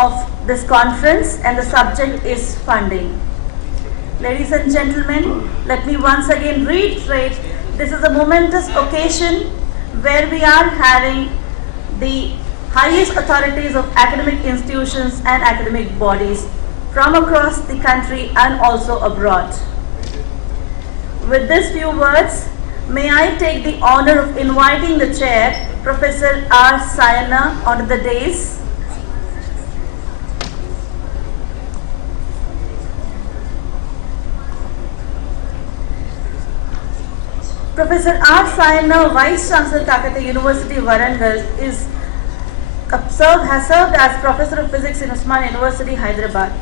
of this conference, and the subject is funding. Ladies and gentlemen, let me once again reiterate, this is a momentous occasion where we are having the highest authorities of academic institutions and academic bodies from across the country and also abroad. With these few words, may I take the honor of inviting the chair, Professor R. Sayana, onto the dais. Professor R. Sayana, Vice-Chancellor, Kakatiya University, Warangal, has served as Professor of Physics in Usman University, Hyderabad.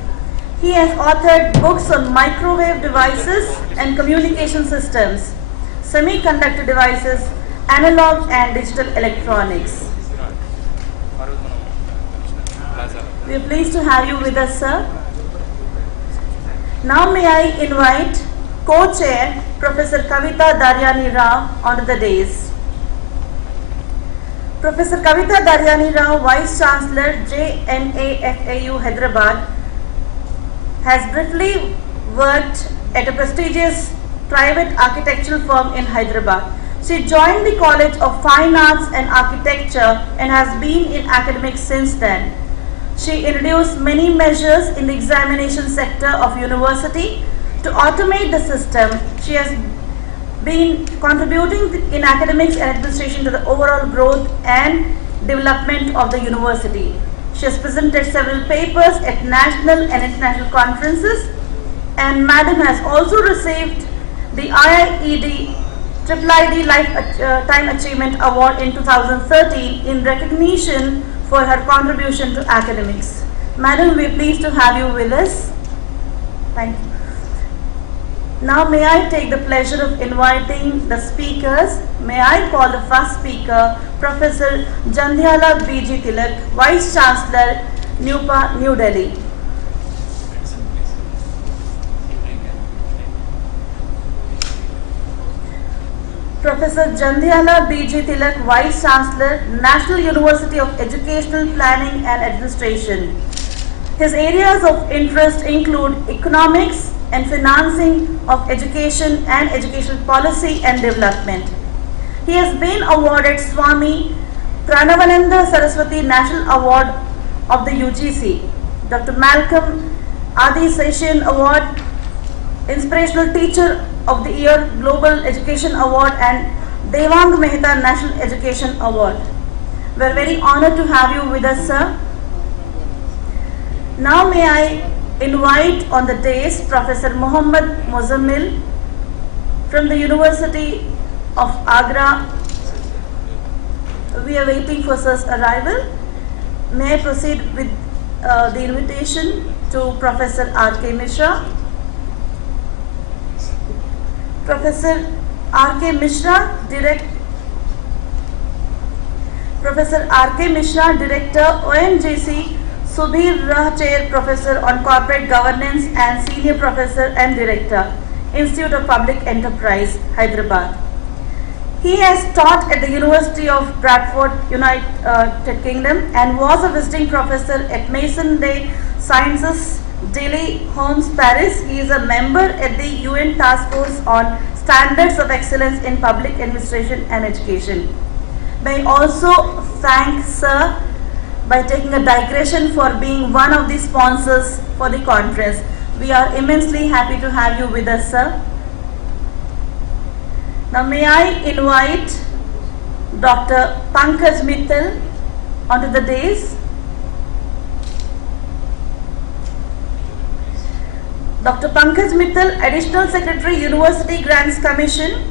He has authored books on microwave devices and communication systems, semiconductor devices, analog and digital electronics. We are pleased to have you with us, sir. Now may I invite Co-Chair Professor Kavita Daryani Rao onto the dais. Professor Kavita Daryani Rao, Vice-Chancellor, JNAFAU, Hyderabad, has briefly worked at a prestigious private architectural firm in Hyderabad. She joined the College of Fine Arts and Architecture and has been in academics since then. She introduced many measures in the examination sector of university to automate the system. She has been contributing in academics and administration to the overall growth and development of the university. She has presented several papers at national and international conferences, and Madam has also received the IIED IIID Lifetime Achievement Award in 2013 in recognition for her contribution to academics. Madam, we are pleased to have you with us. Thank you. Now may I take the pleasure of inviting the speakers. May I call the first speaker, Professor Jandhyala B.G. Tilak, Vice Chancellor, NUPA, New Delhi. Professor Jandhyala B.G. Tilak, Vice Chancellor, National University of Educational Planning and Administration. His areas of interest include economics and financing of education and educational policy and development. He has been awarded Swami Pranavananda Saraswati National Award of the UGC, Dr. Malcolm Adi Session Award, Inspirational Teacher of the Year Global Education Award, and Devang Mehta National Education Award. We are very honored to have you with us, sir. Now may I invite on the dais Professor Muhammad Mozammil from the University of Agra. We are waiting for sir's arrival. May I proceed with the invitation to Professor R.K. Mishra. Professor R.K. Mishra, Professor R.K. Mishra, Director, ONGC, Subir Rah Chair Professor on Corporate Governance and Senior Professor and Director, Institute of Public Enterprise, Hyderabad. He has taught at the University of Bradford, United Kingdom, and was a visiting professor at Mason Day Sciences, Delhi, Homs, Paris. He is a member at the UN Task Force on Standards of Excellence in Public Administration and Education. May I also thank Sir by taking a digression for being one of the sponsors for the conference. We are immensely happy to have you with us, sir. Now may I invite Dr. Pankaj Mittal onto the dais. Dr. Pankaj Mittal, Additional Secretary, University Grants Commission.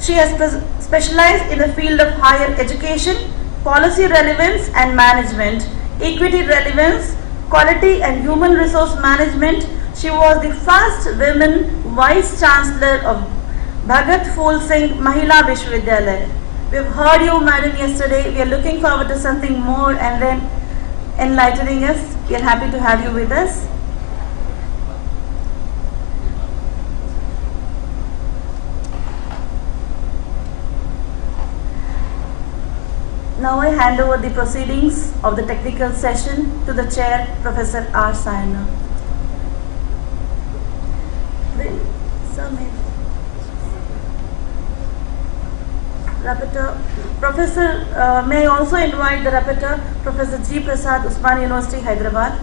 She has specialized in the field of higher education, policy relevance and management, equity relevance, quality and human resource management. She was the first women Vice Chancellor of Bhagat Phul Singh Mahila Vishwavidyalaya. We have heard you, madam, yesterday. We are looking forward to something more and then enlightening us. We are happy to have you with us. Now I hand over the proceedings of the technical session to the chair, Professor R. Sayana. Rapporteur, Professor, may I also invite the rapporteur, Professor G. Prasad, Usmania University, Hyderabad.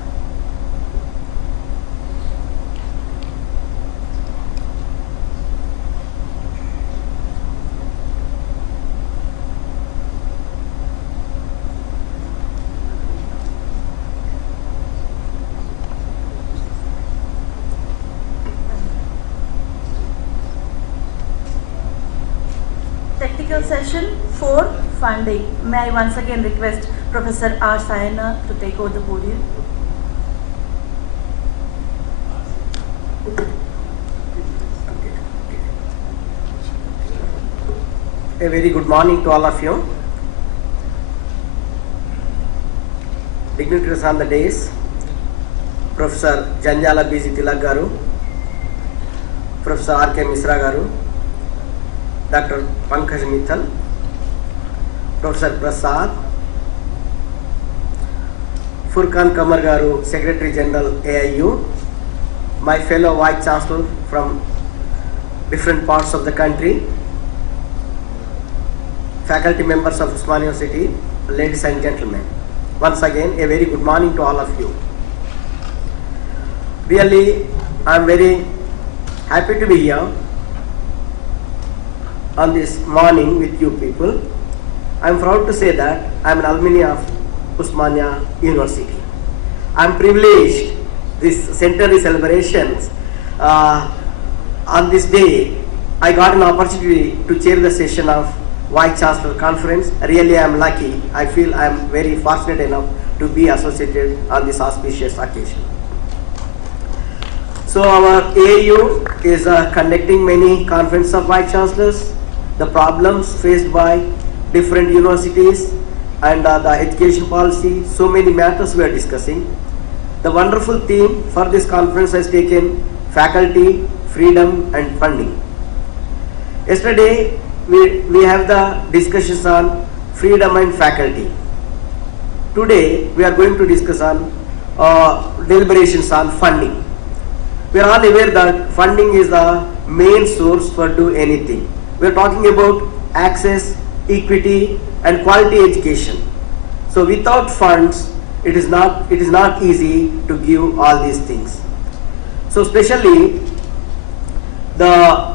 Technical session 4, funding. May I once again request Professor R. Sayana to take over the podium. A very good morning to all of you. Dignitaries on the days, Professor Janjala B.G. Tilak garu, Professor R.K. Misra garu, Dr. Pankaj Mittal, Professor Prasad, Furkan Kamar garu, Secretary General AIU, my fellow Vice-Chancellors from different parts of the country, faculty members of Usmania University, ladies and gentlemen. Once again, a very good morning to all of you. Really, I am very happy to be here on this morning with you people. I am proud to say that I am an alumni of Usmania University. I am privileged this centenary celebrations. On this day, I got an opportunity to chair the session of Vice-Chancellor Conference. Really, I am lucky. I feel I am very fortunate enough to be associated on this auspicious occasion. So our AIU is conducting many conferences of Vice-Chancellors, the problems faced by different universities and the education policy, so many matters we are discussing. The wonderful theme for this conference has taken faculty, freedom and funding. Yesterday, we have the discussions on freedom and faculty. Today, we are going to discuss on deliberations on funding. We are all aware that funding is the main source for do anything. We are talking about access, equity and quality education. So without funds, it is not easy to give all these things. So especially the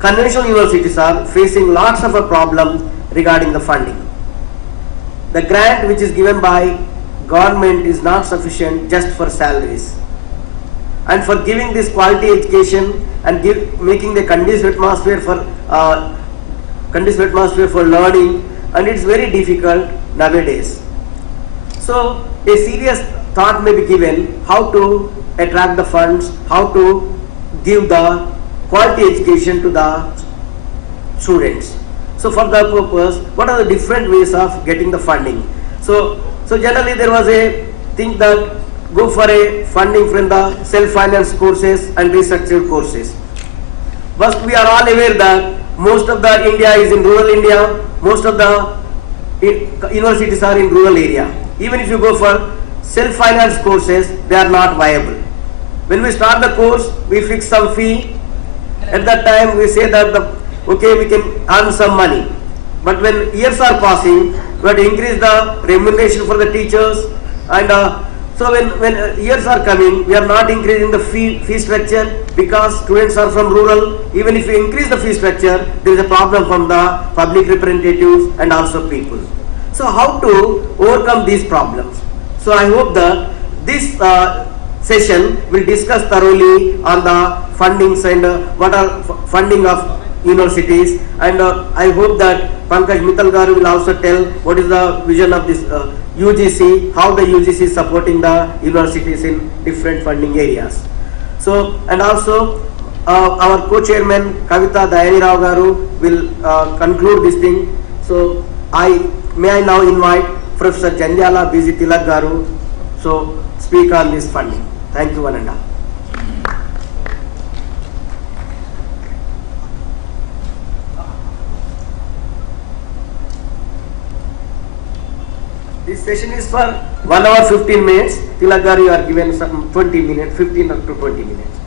conventional universities are facing lots of a problem regarding the funding. The grant which is given by government is not sufficient just for salaries. And for giving this quality education and making the conducive atmosphere for learning, and it's very difficult nowadays. So a serious thought may be given how to attract the funds, how to give the quality education to the students. So for that purpose, what are the different ways of getting the funding? So generally there was a thing that go for a funding from the self-finance courses and restructured courses. But we are all aware that most of the India is in rural India, most of the universities are in rural area. Even if you go for self-finance courses, they are not viable. When we start the course, we fix some fee. At that time, we say that okay, we can earn some money. But when years are passing, we have to increase the remuneration for the teachers, and so when years are coming, we are not increasing the fee structure because students are from rural. Even if we increase the fee structure, there is a problem from the public representatives and also people. So how to overcome these problems? So I hope that this session will discuss thoroughly on the fundings and what are funding of universities, and I hope that Pankaj Mittal garu will also tell what is the vision of this UGC, how the UGC is supporting the universities in different funding areas. So, and also our co-chairman Kavita Dayani Rao garu will conclude this thing. So may I now invite Professor Janjala B.G. Tilak garu so speak on this funding. Thank you, one and all. This session is for 1 hour 15 minutes. Tilak garu, you are given some 20 minutes, 15 up to 20 minutes.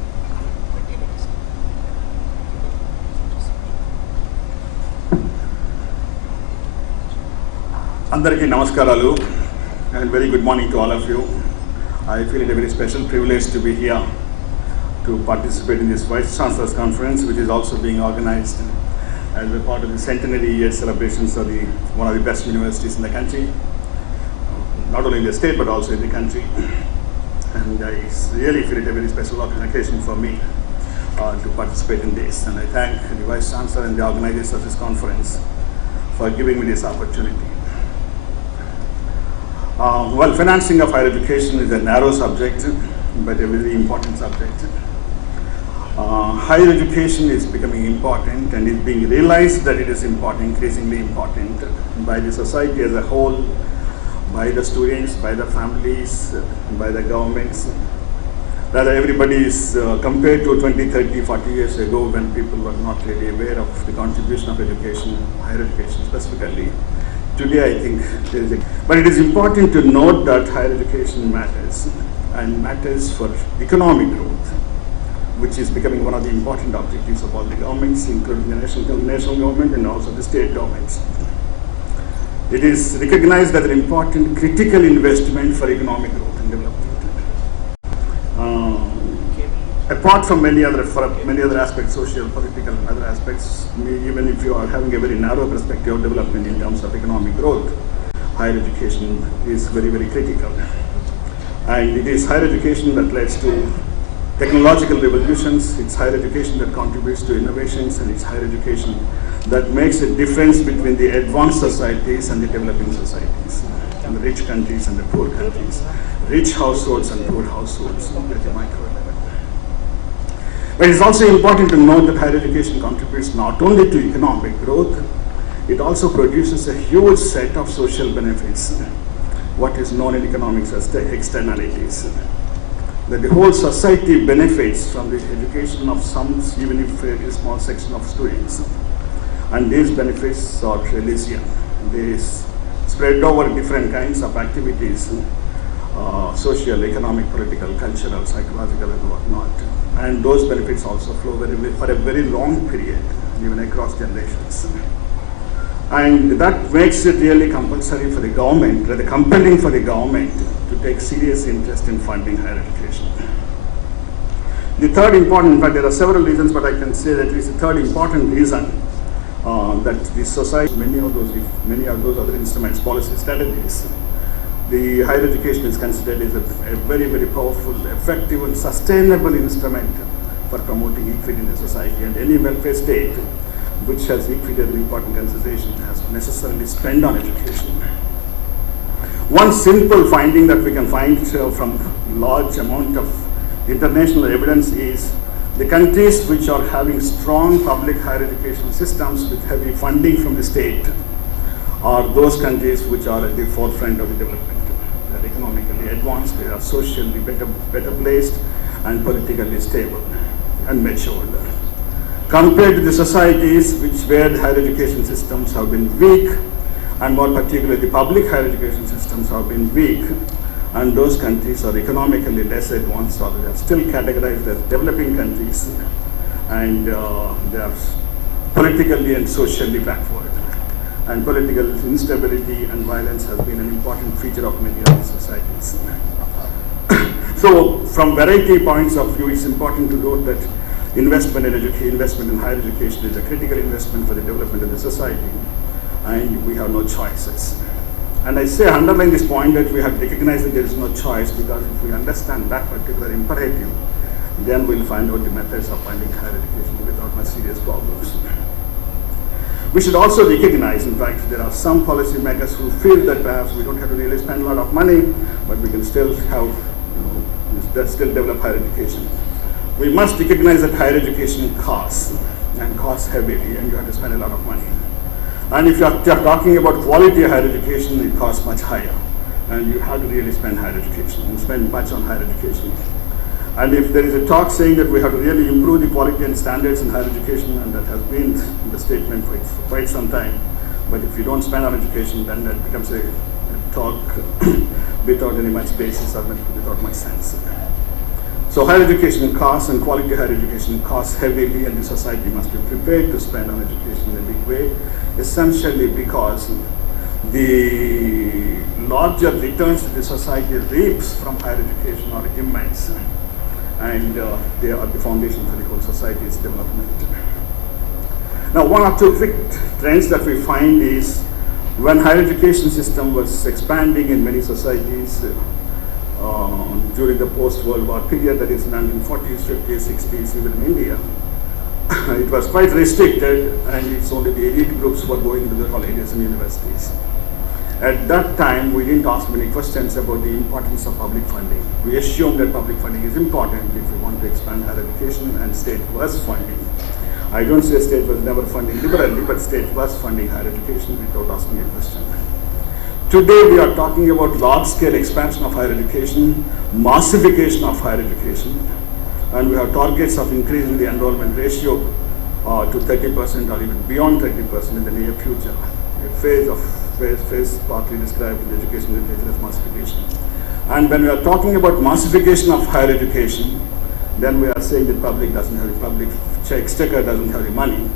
Andariki namaskaralu and very good morning to all of you. I feel it a very special privilege to be here to participate in this Vice-Chancellors conference, which is also being organized as a part of the centenary year celebrations of one of the best universities in the country, not only in the state but also in the country. And I really feel it a very special occasion for me to participate in this. And I thank the Vice-Chancellor and the organizers of this conference for giving me this opportunity. Well, financing of higher education is a narrow subject, but a very important subject. Higher education is becoming important and is being realized that it is important, increasingly important by the society as a whole, by the students, by the families, by the governments. Rather, everybody is compared to 20, 30, 40 years ago when people were not really aware of the contribution of education, higher education specifically. Today, I think there is but it is important to note that higher education matters and matters for economic growth, which is becoming one of the important objectives of all the governments, including the national government and also the state governments. It is recognized as an important critical investment for economic growth and development. Apart from many other aspects, social, political and other aspects, even if you are having a very narrow perspective of development in terms of economic growth, higher education is very, very critical. And it is higher education that leads to technological revolutions, it's higher education that contributes to innovations, and it's higher education that makes a difference between the advanced societies and the developing societies, and the rich countries and the poor countries, rich households and poor households at the micro level. But it's also important to note that higher education contributes not only to economic growth, it also produces a huge set of social benefits, what is known in economics as the externalities. That the whole society benefits from the education of some, even if a very small section of students. And these benefits are elysian. They spread over different kinds of activities, social, economic, political, cultural, psychological and whatnot. And those benefits also flow for a very long period, even across generations. And that makes it really compulsory for the government, rather compelling for the government to take serious interest in funding higher education. The third important, in fact there are several reasons, but I can say that at least the third important reason that the society, many of those other instruments, policy strategies, the higher education is considered as a very, very powerful, effective and sustainable instrument for promoting equity in the society, and any welfare state which has equity as an important consideration has to necessarily spend on education. One simple finding that we can find from large amount of international evidence is the countries which are having strong public higher education systems with heavy funding from the state are those countries which are at the forefront of the development. They are economically advanced, they are socially better placed and politically stable and matured. Compared to the societies where the higher education systems have been weak, and more particularly the public higher education systems have been weak, and those countries are economically less advanced, or they are still categorized as developing countries, and they are politically and socially backward. And political instability and violence has been an important feature of many of the societies. So from variety points of view, it's important to note that investment in higher education is a critical investment for the development of the society, and we have no choices. And I say, underline this point that we have to recognize that there is no choice, because if we understand that particular imperative, then we'll find out the methods of finding higher education without much serious problems. We should also recognize, in fact, there are some policymakers who feel that perhaps we don't have to really spend a lot of money, but we can still have, still develop higher education. We must recognize that higher education costs, and costs heavily, and you have to spend a lot of money. And if you are talking about quality of higher education, it costs much higher, and you have to really spend higher education and spend much on higher education. And if there is a talk saying that we have to really improve the quality and standards in higher education, and that has been the statement for quite some time, but if you don't spend on education, then that becomes a talk without any much basis or without much sense. So higher education costs and quality higher education costs heavily, and the society must be prepared to spend on education in a big way, essentially because the larger returns that the society reaps from higher education are immense, and they are the foundation for the whole society's development. Now, one or two quick trends that we find is when higher education system was expanding in many societies during the post-World War period, that is 1940s, 50s, 60s, even in India, it was quite restricted, and it's only the elite groups who were going to the colleges and universities. At that time, we didn't ask many questions about the importance of public funding. We assumed that public funding is important if we want to expand higher education, and state was funding. I don't say state was never funding liberally, but state was funding higher education without asking a question. Today, we are talking about large-scale expansion of higher education, massification of higher education, and we have targets of increasing the enrollment ratio to 30% or even beyond 30% in the near future. A phase partly described in the education literature as massification. And when we are talking about massification of higher education, then we are saying that public doesn't have the public exchequer doesn't have the money,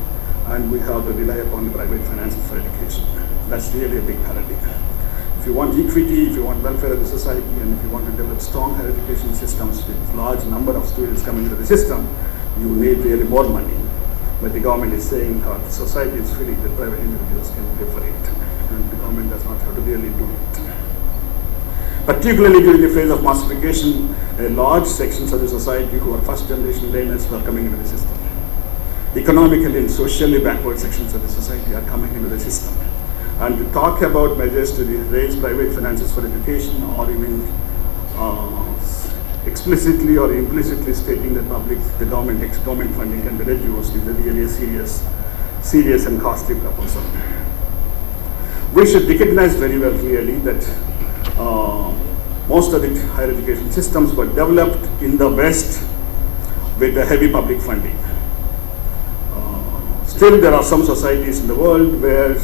and we have to rely upon the private finances for education. That's really a big paradigm. If you want equity, if you want welfare of the society, and if you want to develop strong higher education systems with large number of students coming into the system, you need really more money. But the government is saying the society is feeling that private individuals can pay for it, and the government does not have to really do it. Particularly during the phase of massification, large sections of the society who are first generation learners were coming into the system. Economically and socially backward sections of the society are coming into the system. And to talk about measures to raise private finances for education, or even explicitly or implicitly stating that the government funding can be reduced, is really a serious and costly proposal. We should recognize very well clearly that most of the higher education systems were developed in the West with a heavy public funding. Still, there are some societies in the world where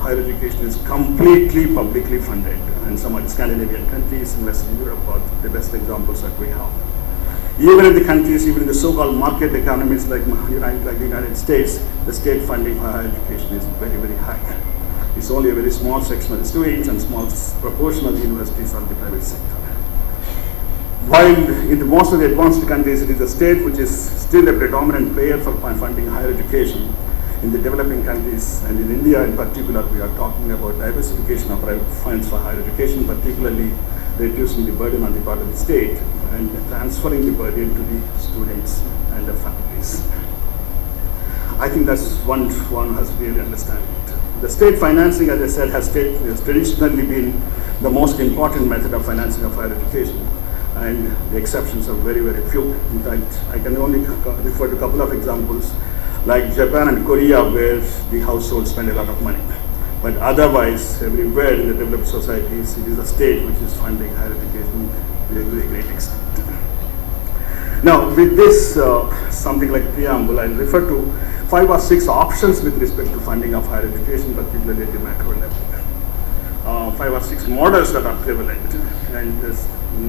higher education is completely publicly funded, and some of the Scandinavian countries in Western Europe are the best examples that we have. Even in the countries, even in the so-called market economies like the United States, the state funding for higher education is very, very high. It's only a very small section of the students, and small proportion of the universities are in the private sector. While in most of the advanced countries, it is the state which is still a predominant player for funding higher education. In the developing countries, and in India in particular, we are talking about diversification of private funds for higher education, particularly reducing the burden on the part of the state and transferring the burden to the students and the families. I think that's one has to really understand it. The state financing, as I said, has traditionally been the most important method of financing of higher education, and the exceptions are very, very few. In fact, I can only refer to a couple of examples, like Japan and Korea, where the households spend a lot of money. But otherwise, everywhere in the developed societies, it is the state which is funding higher education to a very great extent. Now, with this, something like preamble, I'll refer to 5 or 6 options with respect to funding of higher education, particularly at the macro level. 5 or 6 models that are prevalent, and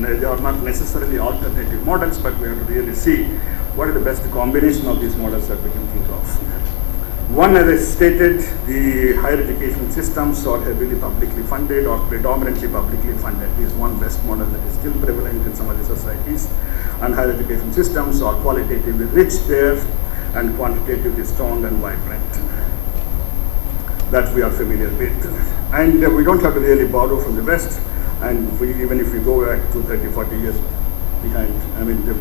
they are not necessarily alternative models, but we have to really see what is the best combination of these models that we can think of. One, as I stated, the higher education systems are heavily publicly funded or predominantly publicly funded is one best model that is still prevalent in some of the societies. And higher education systems are qualitatively rich there and quantitatively strong and vibrant. That we are familiar with. And we don't have to really borrow from the West. And even if we go back to 30, 40 years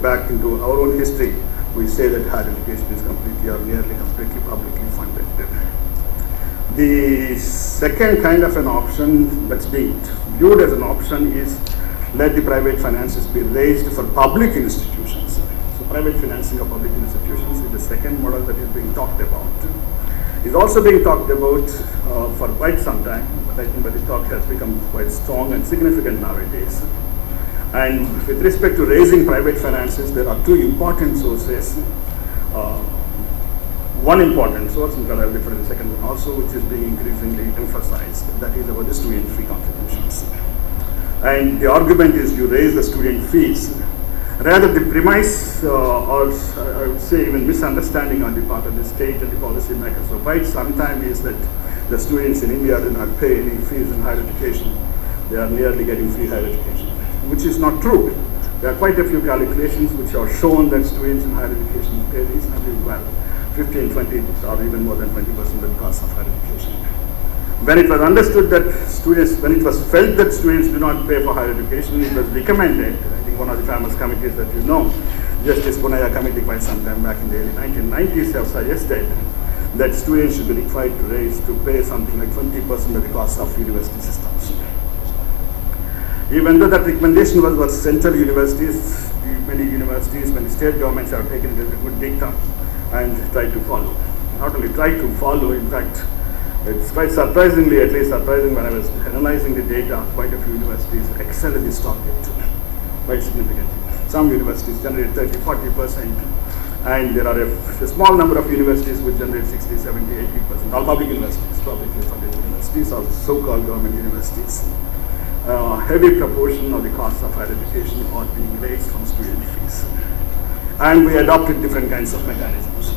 back into our own history, we say that higher education is completely or nearly completely publicly funded. The second kind of an option that's being viewed as an option is let the private finances be raised for public institutions. So private financing of public institutions is the second model that is being talked about. It's also being talked about for quite some time, but I think that the talk has become quite strong and significant nowadays. And with respect to raising private finances, there are 2 important sources. one important source, in fact I'll refer to the second one also, which is being increasingly emphasized, that is about the student fee contributions. And the argument is you raise the student fees. Rather, the premise, or I would say even misunderstanding on the part of the state and the policy makers of right sometimes is that the students in India do not pay any fees in higher education. They are nearly getting free higher education, which is not true. There are quite a few calculations which have shown that students in higher education pay reasonably well, 15, 20, or even more than 20% of the cost of higher education. When it was understood that students, when it was felt that students do not pay for higher education, it was recommended, I think one of the famous committees that you know, Justice Punaya committee quite some time back in the early 1990s have suggested that students should be required to pay something like 20% of the cost of university systems. Even though that recommendation was central universities, many universities, many state governments have taken it as a good dictum and tried to follow. Not only tried to follow, in fact, it's quite surprisingly, at least surprising when I was analyzing the data, quite a few universities excel in this topic quite significantly. Some universities generate 30-40%, and there are a small number of universities which generate 60, 70, 80%. All public universities, publicly funded universities, or so-called government universities. Heavy proportion of the cost of higher education are being raised from student fees. And we adopted different kinds of mechanisms.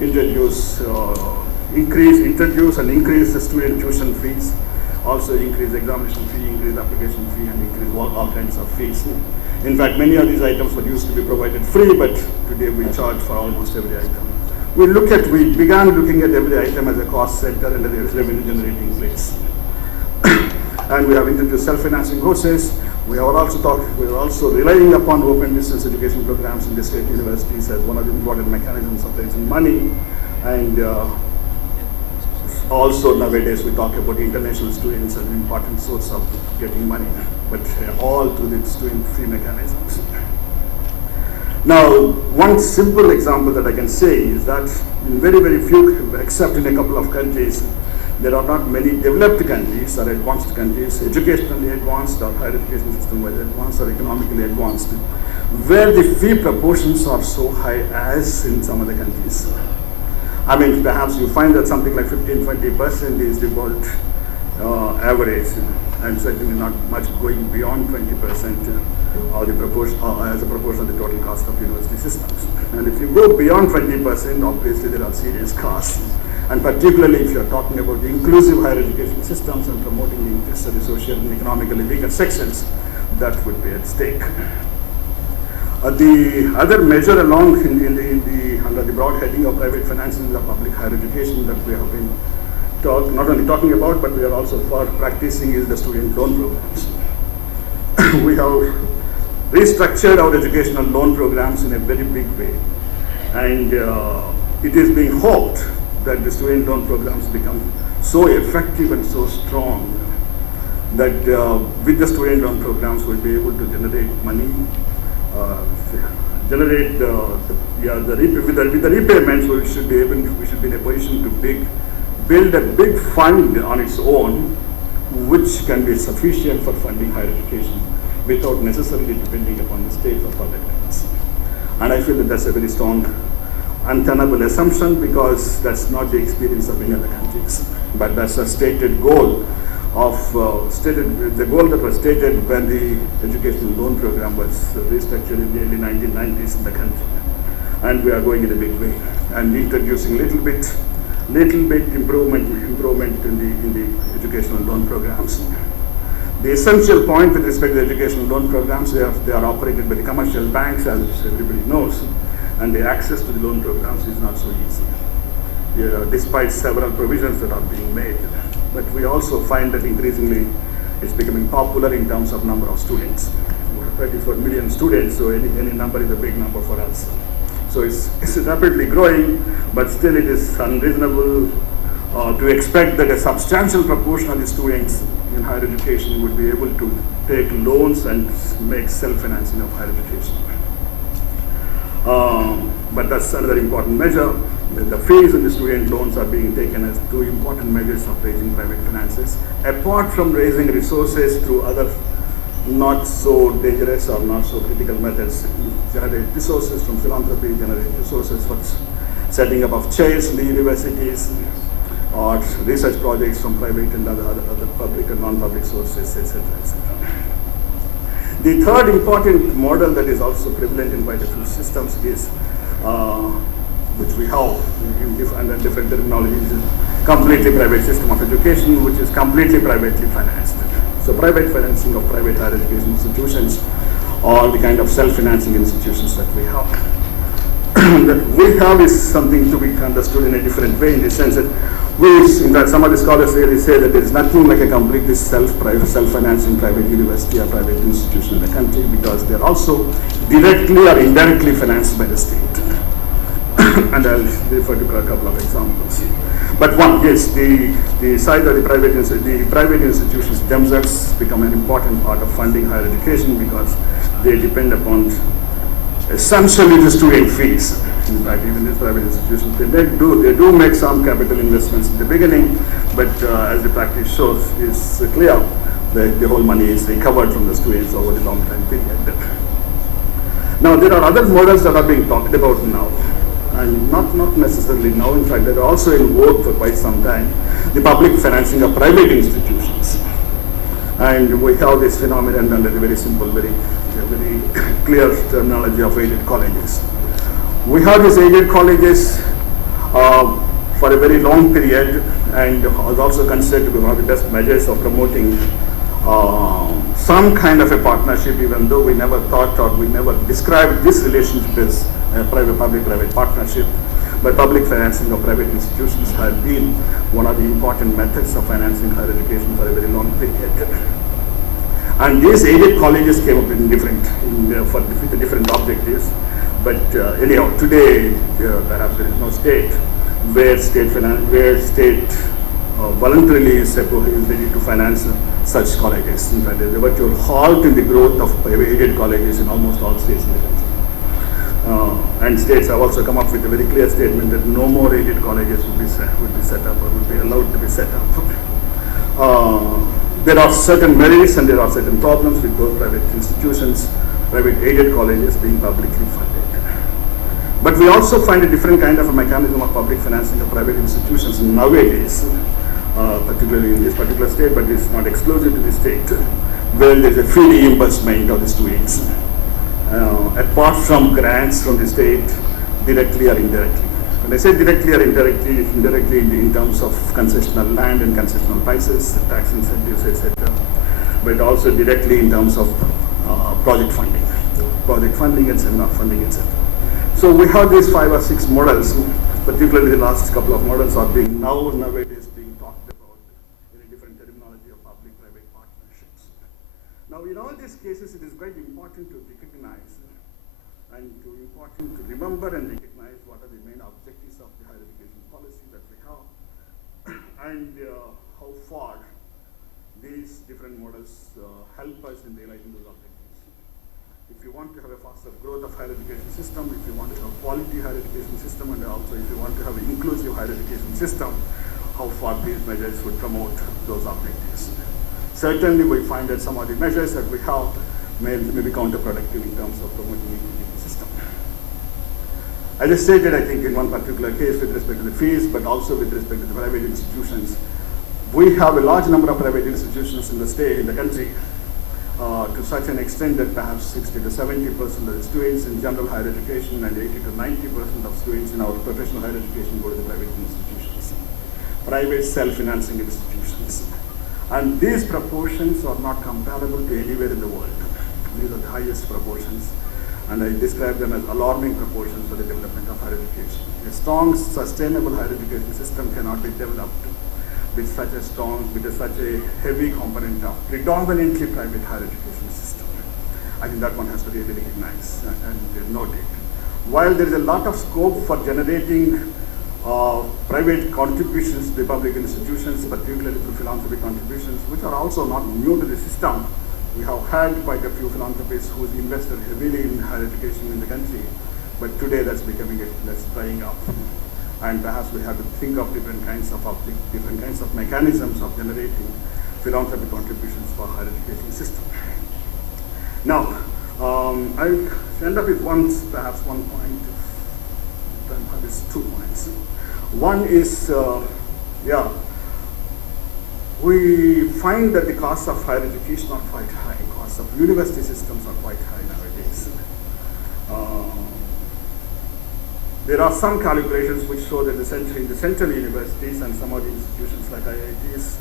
Introduce and increase the student tuition fees, also increase examination fee, increase application fee, and increase all kinds of fees. In fact, many of these items were used to be provided free, but today we charge for almost every item. We began looking at every item as a cost center and as a revenue generating place. And we have introduced self-financing courses. We are also relying upon open distance education programs in the state universities as one of the important mechanisms of raising money. And also nowadays we talk about international students as an important source of getting money, but all through the student fee mechanisms. Now, one simple example that I can say is that in very, very few, except in a couple of countries, there are not many developed countries or advanced countries, educationally advanced or higher education system whether advanced or economically advanced, where the fee proportions are so high as in some other countries. I mean, perhaps you find that something like 15-20% is the world average, and certainly not much going beyond 20% or the proportion, as a proportion of the total cost of university systems. And if you go beyond 20%, obviously there are serious costs. And particularly if you're talking about the inclusive higher education systems and promoting the interests of the social and economically weaker sections, that would be at stake. The other measure along under the broad heading of private financing of public higher education that we have been not only talking about, but we are also practicing is the student loan programs. We have restructured our educational loan programs in a very big way, and it is being hoped that the student loan programs become so effective and so strong that with the student loan programs we'll be able to generate money, with the repayments we should be in a position to build a big fund on its own, which can be sufficient for funding higher education without necessarily depending upon the state or public grants. And I feel that that's a very strong, untenable assumption, because that's not the experience of many other countries. But that's a stated goal the goal that was stated when the educational loan program was restructured in the early 1990s in the country. And we are going in a big way and introducing little bit improvement in the educational loan programs. The essential point with respect to the educational loan programs, they are operated by the commercial banks, as everybody knows, and the access to the loan programs is not so easy, despite several provisions that are being made. But we also find that increasingly it's becoming popular in terms of number of students. We have 34 million students, so any number is a big number for us. So it's rapidly growing, but still it is unreasonable to expect that a substantial proportion of the students in higher education would be able to take loans and make self-financing of higher education. But that's another important measure. The fees and the student loans are being taken as two important measures of raising private finances, apart from raising resources through other not so dangerous or not so critical methods. Generate resources from philanthropy, generate resources for setting up of chairs in the universities, or research projects from private and other public and non-public sources, etc., etc. The third important model that is also prevalent in quite a few systems is, which we have under different terminologies, is completely private system of education, which is completely privately financed. So private financing of private higher education institutions, or the kind of self-financing institutions that we have. That we have is something to be understood in a different way, in the sense that in fact, some of the scholars really say that there is nothing like a completely self-financing private university or private institution in the country, because they are also directly or indirectly financed by the state. And I'll refer to a couple of examples. But one, yes, the size of the private institutions themselves become an important part of funding higher education, because they depend upon essentially the student fees. In fact, even these private institutions, they do make some capital investments in the beginning, but as the practice shows, it's clear that the whole money is recovered from the students over the long time period. Now, there are other models that are being talked about now, and not necessarily now. In fact, they're also in vogue for quite some time. The public financing of private institutions, and we have this phenomenon under the very simple, very clear terminology of aided colleges. We have these aided colleges for a very long period, and was also considered to be one of the best measures of promoting some kind of a partnership, even though we never thought or we never described this relationship as a public-private partnership. But public financing of private institutions has been one of the important methods of financing higher education for a very long period. And these aided colleges came up with different objectives. But anyhow, today perhaps there is no state where state voluntarily is ready to finance such colleges. In fact, there is a virtual halt in the growth of aided colleges in almost all states in the country. And states have also come up with a very clear statement that no more aided colleges would be set up or would be allowed to be set up. There are certain merits and there are certain problems with those private institutions, private aided colleges being publicly funded. But we also find a different kind of a mechanism of public financing of private institutions nowadays, particularly in this particular state, but it's not exclusive to the state, where there's a fee reimbursement of the students, apart from grants from the state, directly or indirectly. When I say directly or indirectly, it's indirectly in terms of concessional land and concessional prices, tax incentives, etc. But also directly in terms of project funding and seminar funding, etc. So we have these 5 or 6 models, particularly the last couple of models are being nowadays being talked about in a different terminology of public-private partnerships. Now, in all these cases, it is quite important to recognize and important to remember and recognize what are the main objectives of the higher education policy that we have, and how far these different models help us in realizing those objectives. If you want to have a faster growth of higher education system, if you want to have quality higher education system, and also if you want to have an inclusive higher education system, how far these measures would promote those objectives. Certainly we find that some of the measures that we have may be counterproductive in terms of promoting the inclusive system. As I stated, I think in one particular case with respect to the fees, but also with respect to the private institutions, we have a large number of private institutions in the state, in the country, to such an extent that perhaps 60 to 70% of the students in general higher education and 80 to 90% of students in our professional higher education go to the private institutions, private self-financing institutions. And these proportions are not comparable to anywhere in the world. These are the highest proportions, and I describe them as alarming proportions for the development of higher education. A strong, sustainable higher education system cannot be developed with such a heavy component of predominantly private higher education system. I think that one has to really recognize and note it. While there is a lot of scope for generating private contributions to the public institutions, particularly through philanthropic contributions, which are also not new to the system. We have had quite a few philanthropists who invested heavily in higher education in the country, but today that's drying up. And perhaps we have to think of different kinds of mechanisms of generating philanthropic contributions for higher education system. Now, I'll end up with perhaps one point. If time these 2 points. One is, we find that the costs of higher education are quite high. Costs of university systems are quite high nowadays. There are some calculations which show that in the central universities and some of the institutions like IITs,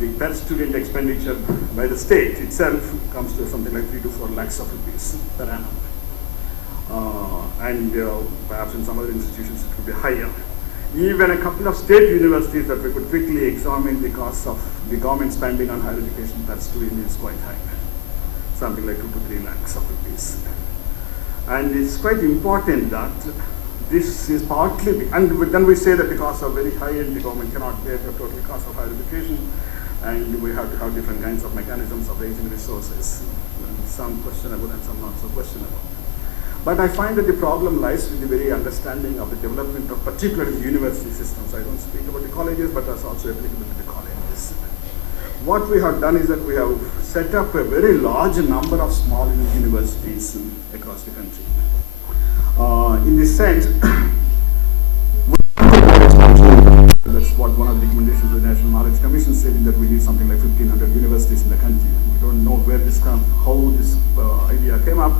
the per student expenditure by the state itself comes to something like 3 to 4 lakhs of rupees per annum. And perhaps in some other institutions it could be higher. Even a couple of state universities that we could quickly examine the cost of the government spending on higher education per student is quite high, something like 2 to 3 lakhs of rupees. And it's quite important that this is partly, and then we say that the costs are very high and the government cannot bear the total cost of higher education, and we have to have different kinds of mechanisms of raising resources, and some questionable and some not so questionable. But I find that the problem lies with the very understanding of the development of particularly university systems. I don't speak about the colleges, but that's also applicable to the colleges. What we have done is that we have set up a very large number of small universities across the country. In this sense, that's what one of the recommendations of the National Knowledge Commission said, that we need something like 1,500 universities in the country. We don't know where how this idea came up,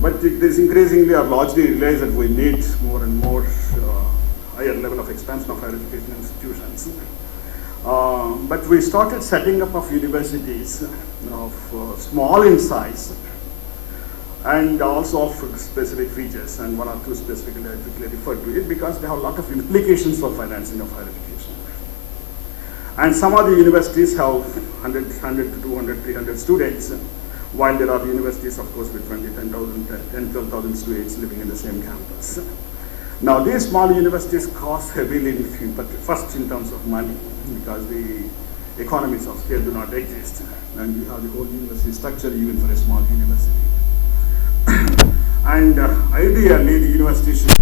but this increasingly or largely realized that we need more and more higher level of expansion of higher education institutions. But we started setting up of universities of small in size, and also of specific features, and 1 or 2 specifically I quickly referred to it because they have a lot of implications for financing of higher education. And some of the universities have 100 to 200, 300 students, while there are universities, of course, with 20, 10, 12,000 students living in the same campus. Now, these small universities cost heavily, first in terms of money, because the economies of scale do not exist, and you have the whole university structure even for a small university. And ideally, the university should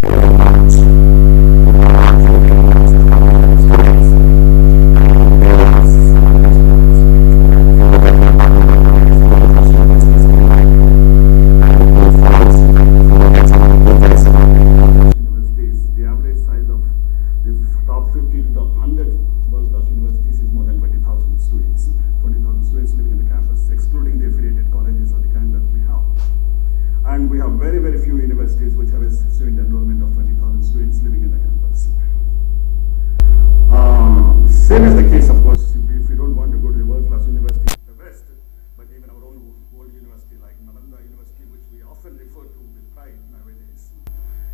same is the case, of course, if you don't want to go to a world-class university in the West, but even our own world university like Nalanda University, which we often refer to with pride nowadays,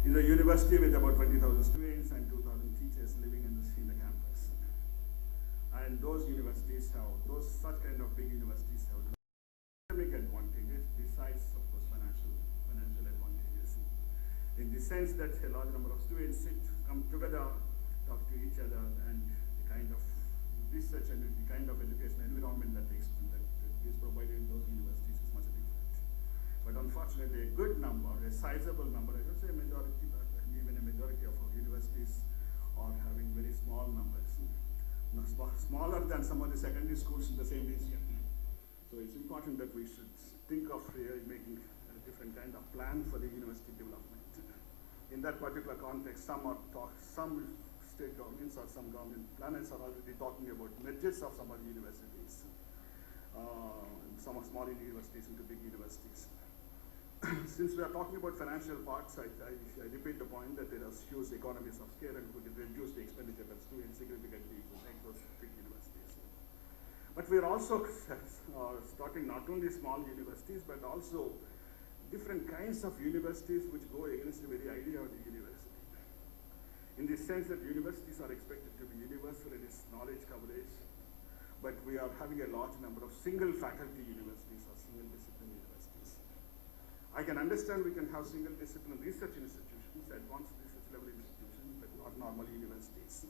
is a university with about 20,000 students and 2,000 teachers living in the campus. And those universities have, such kind of big universities have academic advantages besides, of course, financial advantages. In the sense that a large number of students come together, talk to each other, and the kind of research and the kind of educational environment that is provided in those universities is much different. But unfortunately, a good number, a sizable number, I don't say a majority, but even a majority of our universities are having very small numbers, smaller than some of the secondary schools in the same region. So it's important that we should think of making a different kind of plan for the university development. In that particular context, some state governments or some government planners are already talking about mergers of some of the universities, some of small universities into big universities. Since we are talking about financial parts, I repeat the point that there are huge economies of scale and could reduce the expenditure per student significantly if we make those big universities. But we are also starting not only small universities, but also different kinds of universities which go against the very idea of the university. In the sense that universities are expected to be universal in its knowledge coverage, but we are having a large number of single faculty universities or single discipline universities. I can understand we can have single discipline research institutions, advanced research level institutions, but not normal universities.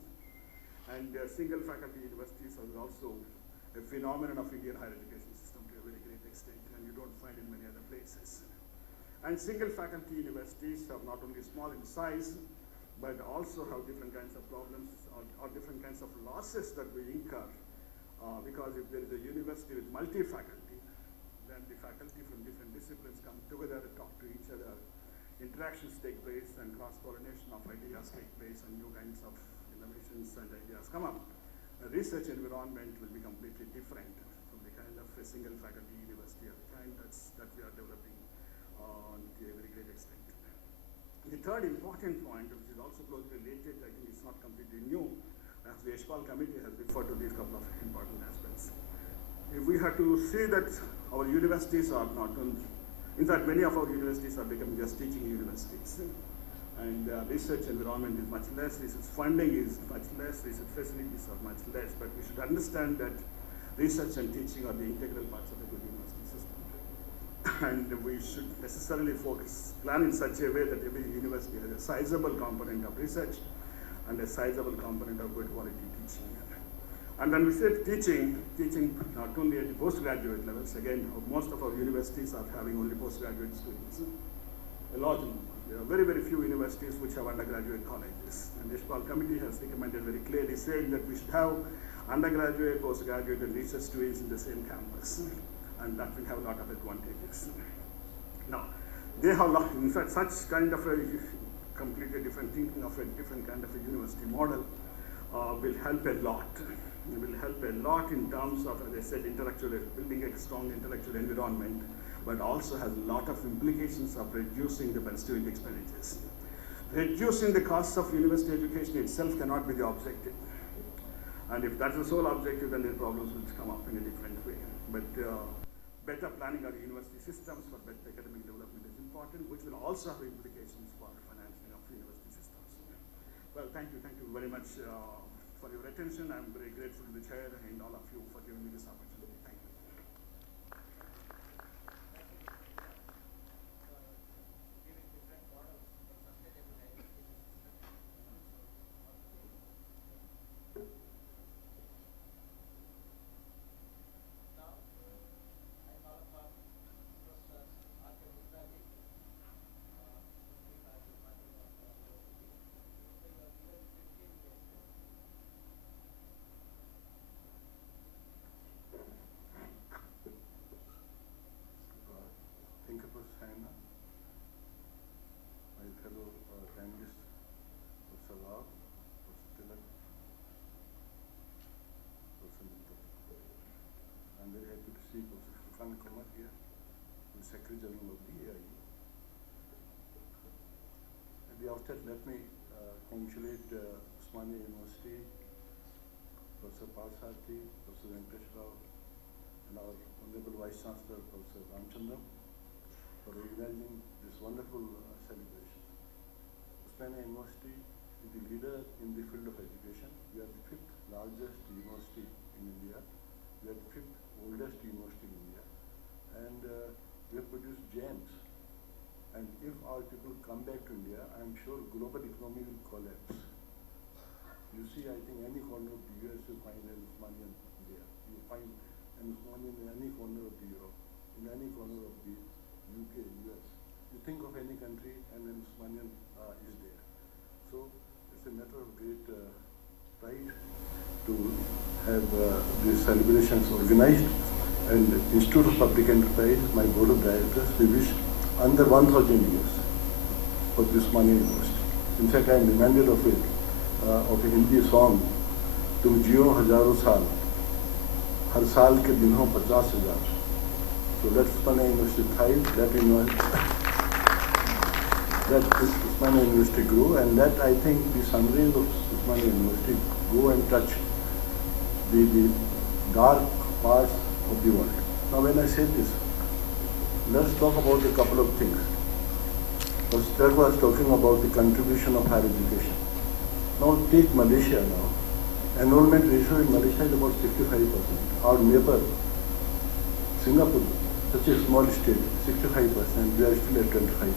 And single faculty universities are also a phenomenon of Indian higher education system to a very great extent, and you don't find in many other places. And single faculty universities are not only small in size, but also have different kinds of problems or different kinds of losses that we incur. Because if there is a university with multi-faculty, then the faculty from different disciplines come together and talk to each other interactions take place and cross-pollination of ideas take place and new kinds of innovations and ideas come up, the research environment will be completely different from the kind of a single faculty university of the kind that we are developing to a very great extent. The third important point, which is also closely related, I think it's not completely new, as the Yashpal committee has referred to these couple of important aspects. If we have to say that our universities are not, in fact, many of our universities are becoming just teaching universities. And research environment is much less, research funding is much less, research facilities are much less, but we should understand that research and teaching are the integral parts of a good university system. And we should necessarily plan in such a way that every university has a sizable component of research and a sizable component of good quality teaching. And when we say teaching not only at the postgraduate levels, again, most of our universities are having only postgraduate students, a large number. There are very, very few universities which have undergraduate colleges. And the Yashpal committee has recommended very clearly saying that we should have undergraduate, postgraduate, and research students in the same campus. And that will have a lot of advantages. Now, they have, in fact, such kind of a completely different thinking of a different kind of a university model will help a lot. It will help a lot in terms of, as I said, building a strong intellectual environment, but also has a lot of implications of reducing the student expenditures. Reducing the costs of university education itself cannot be the objective. And if that's the sole objective, then the problems will come up in a different way. But better planning our university systems for better academic development is important, which will also have implications for financing of university systems. Well, thank you very much for your attention. I'm very grateful to the chair and all of you for giving me this opportunity. Thank you. My fellow panelists, Professor Rao, Professor Tilak, Professor Mittal. I'm very happy to see Professor Furqan Kumar here, who is Secretary General of the AIU. At the outset, let me congratulate Osmania University, Professor Parsati, Professor Venkatesh Rao, and our Honorable Vice-Chancellor, Professor Ramchandram, for organizing this wonderful celebration. Osmania University is the leader in the field of education. We are the 5th largest university in India. We are the 5th oldest university in India. And we have produced gems. And if our people come back to India, I am sure global economy will collapse. You see, I think any corner of the US you find an Osmanian there. You find an Osmanian in any corner of the Europe, in any corner of the UK, US. You think of any country and an Osmanian is there. So it's a matter of great pride to have these celebrations organized. And Institute of Public Enterprise, my board of directors, we wish under 1,000 years for the Osmania University. In fact, I am reminded of it, of a Hindi song, तुम जियो हजारों साल, हर साल के दिन हो 50,000. So let's Osmania University thrive, that Osmania University grow, and that I think the sunrays of Osmania University go and touch the dark parts of the world. Now when I say this, let's talk about a couple of things. First, Doug was talking about the contribution of higher education. Now take Malaysia now. Enrollment ratio in Malaysia is about 65%. Our neighbor, Singapore, such a small state, 65%, we are still at 25%.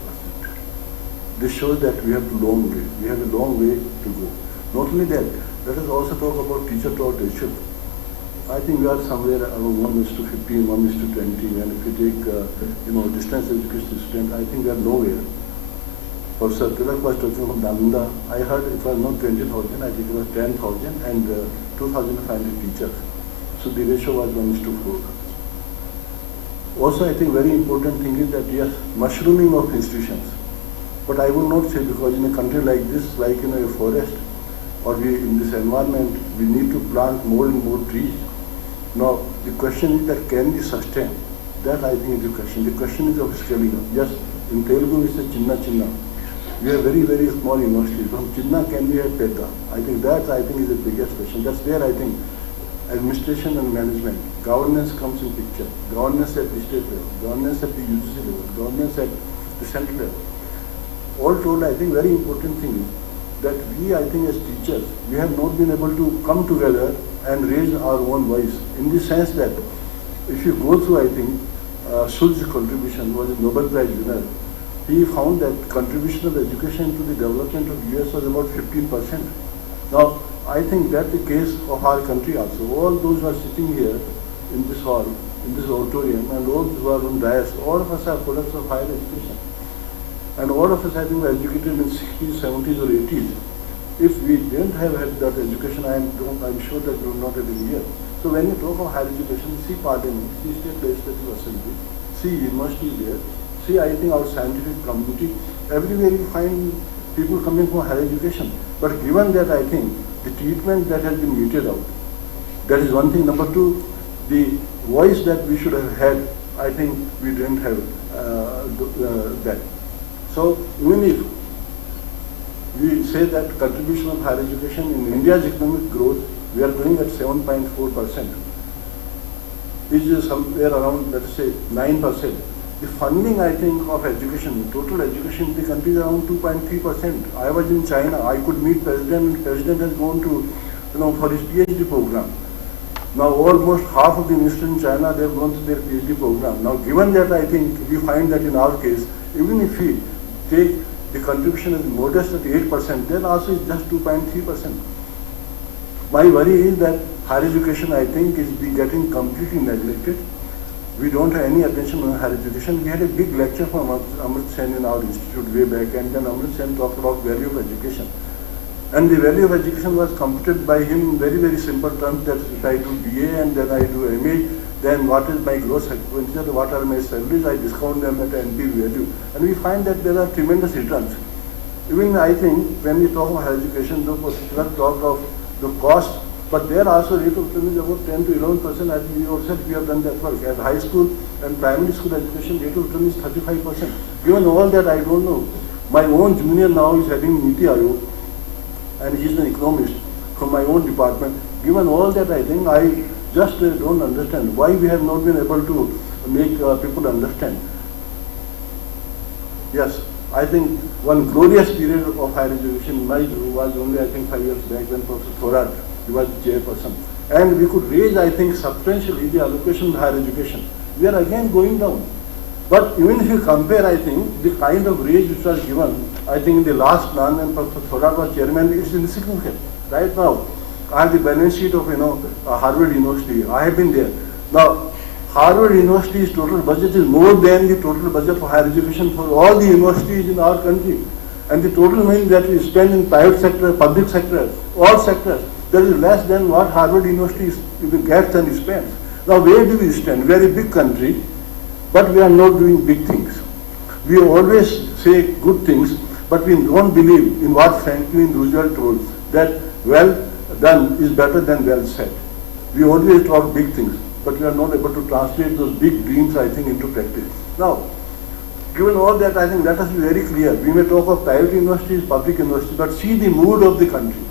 This shows that we have a long way. We have a long way to go. Not only that, let us also talk about teacher-taught ratio. I think we are somewhere around 1:15, 1:20, and if you take, distance education student, I think we are nowhere. Professor Tilak was talking from Namunda. I heard it was not 20,000, I think it was 10,000 and 2,500 teachers. So the ratio was 1:4. Also, I think very important thing is that yes, mushrooming of institutions. But I would not say, because in a country like this, like in a forest, or in this environment, we need to plant more and more trees. Now, the question is that can we sustain? That I think is the question. The question is of scaling up. Yes, in Telugu we say chinna chinna. We have very, very small universities. From chinna can we have pedda? I think that is the biggest question. That's where I think administration and management, governance comes in picture. Governance at the state level, governance at the UGC level, governance at the central level. All told, I think very important thing is that we, I think as teachers, we have not been able to come together and raise our own voice, in the sense that if you go through, I think, Schultz's contribution, was a Nobel Prize winner. He found that contribution of education to the development of US was about 15%. Now, I think that's the case of our country also. All those who are sitting here in this hall, in this auditorium, and all those who are on dais, all of us are products of higher education. And all of us, I think, were educated in 60s, 70s or 80s. If we didn't have had that education, I'm sure that we would not have been here. So when you talk of higher education, see parliament, see state legislative assembly, see university there, see, I think, our scientific community, everywhere you find people coming from higher education. But given that, I think, the treatment that has been meted out, that is one thing. Number two, the voice that we should have had, I think we didn't have that. So even if we say that contribution of higher education in India's economic growth, we are growing at 7.4%, which is somewhere around, let us say, 9%. The funding, I think, of education, total education in the country is around 2.3%. I was in China, I could meet President, and President has gone to, for his PhD program. Now almost half of the ministers in China, they have gone to their PhD program. Now given that, I think, we find that in our case, even if we take the contribution as modest at 8%, then also it's just 2.3%. My worry is that higher education, I think, is getting completely neglected. We don't have any attention on higher education. We had a big lecture from Amrit Sen in our institute way back, and then Amrit Sen talked about value of education. And the value of education was computed by him in very, very simple terms, that if I do BA and then I do MA, then what is my gross expenditure, what are my salaries, I discount them at NP value. And we find that there are tremendous returns. Even I think when we talk of higher education, though particular talk of the cost, but there also rate of return is about 10 to 11%. I think you said we have done that work. At high school and primary school education, rate of return is 35%. Given all that, I don't know. My own junior now is heading Niti Aayog, and he is an economist from my own department. Given all that, I think I just don't understand why we have not been able to make people understand. Yes, I think one glorious period of higher education in my view was only, I think, 5 years back when Professor Thorat, he was the chairperson. And we could raise, I think, substantially the allocation of higher education. We are again going down. But even if you compare, I think, the kind of raise which was given, I think in the last plan when Professor Thorat was chairman, it's insignificant. Right now, I have the balance sheet of, Harvard University. I have been there. Now, Harvard University's total budget is more than the total budget for higher education for all the universities in our country. And the total money that we spend in private sector, public sector, all sectors, that is less than what Harvard University gets and spends. Now, where do we stand? We are a big country, but we are not doing big things. We always say good things, but we don't believe in what Franklin Roosevelt told, that well done is better than well said. We always talk big things, but we are not able to translate those big dreams, I think, into practice. Now, given all that, I think let us be very clear. We may talk of private universities, public universities, but see the mood of the country.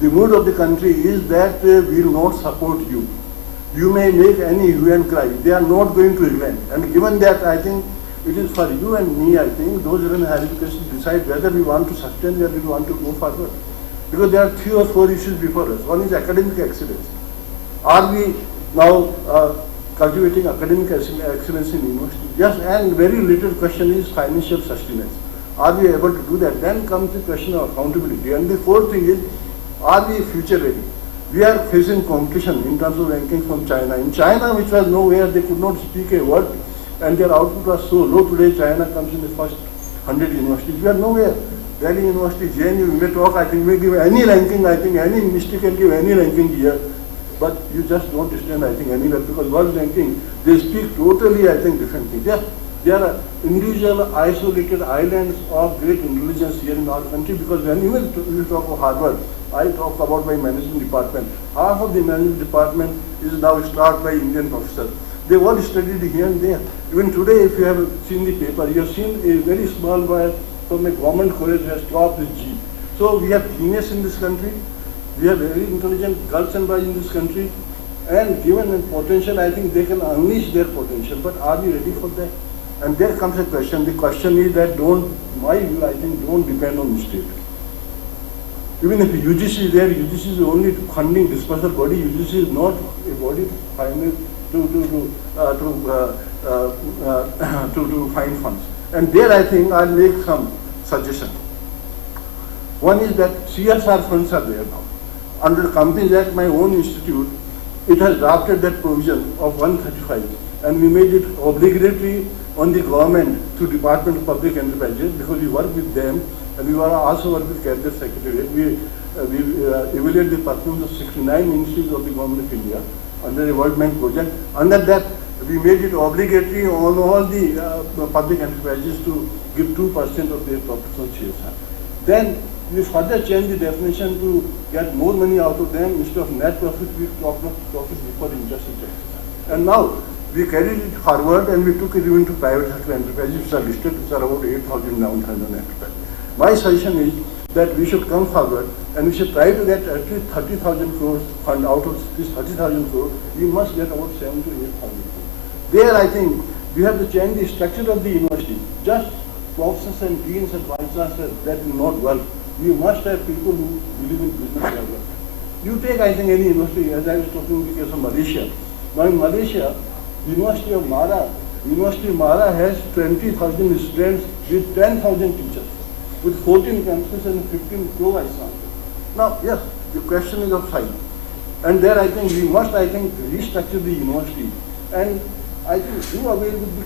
The mood of the country is that we will not support you. You may make any hue and cry. They are not going to relent. And given that, I think it is for you and me, I think, those who are in higher education to decide whether we want to sustain, whether we want to go forward. Because there are 3 or 4 issues before us. One is academic excellence. Are we now cultivating academic excellence in university? Yes, and very little question is financial sustenance. Are we able to do that? Then comes the question of accountability. And the fourth thing is, are we future ready? We are facing competition in terms of ranking from China. In China, which was nowhere, they could not speak a word, and their output was so low. Today, China comes in the first 100 universities. We are nowhere. Delhi University, JNU, we may talk, I think, we give any ranking, I think, any ministry can give any ranking here. But you just don't stand, I think, anywhere, because world ranking, they speak totally, I think, different things. Yeah, There are individual isolated islands of great intelligence here in our country, because when you talk of Harvard, I talk about my management department. Half of the management department is now staffed by Indian professors. They all studied here and there. Even today, if you have seen the paper, you have seen a very small boy from a government college who has topped his G. So we have genius in this country. We have very intelligent girls and boys in this country. And given the potential, I think they can unleash their potential. But are we ready for that? And there comes a question. The question is that my view, I think, don't depend on the state. Even if UGC is there, UGC is the only funding dispersal body. UGC is not a body to find funds. And there I think I'll make some suggestions. One is that CSR funds are there now. Under Companies Act, my own institute, it has drafted that provision of 135, and we made it obligatory on the government to Department of Public Enterprises, because we work with them, and we also work with Cabinet Secretariat. We evaluate the performance of 69 ministries of the Government of India under a World Bank project. Under that, we made it obligatory on all the public enterprises to give 2% of their profits on CSR. Then we further changed the definition to get more money out of them. Instead of net profit, we talked of profit before interest and taxes. And now we carried it forward, and we took it even to private sector enterprises, which are listed, which are about 8,000, 9,000 enterprises. My suggestion is that we should come forward and we should try to get at least 30,000 crores fund. Out of this 30,000 crores, we must get about 7,000 to 8,000 crores. There I think we have to change the structure of the university. Just professors and deans and vice-chancellors, that will not work. We must have people who believe in business development. You take, I think, any university, as I was talking in the case of Malaysia. Now in Malaysia, University of Mara has 20,000 students with 10,000 teachers, with 14 campuses and 15 pro-vice-chancellors. Now, yes, the question is of size. And there I think we must, restructure the university. And I think do away with the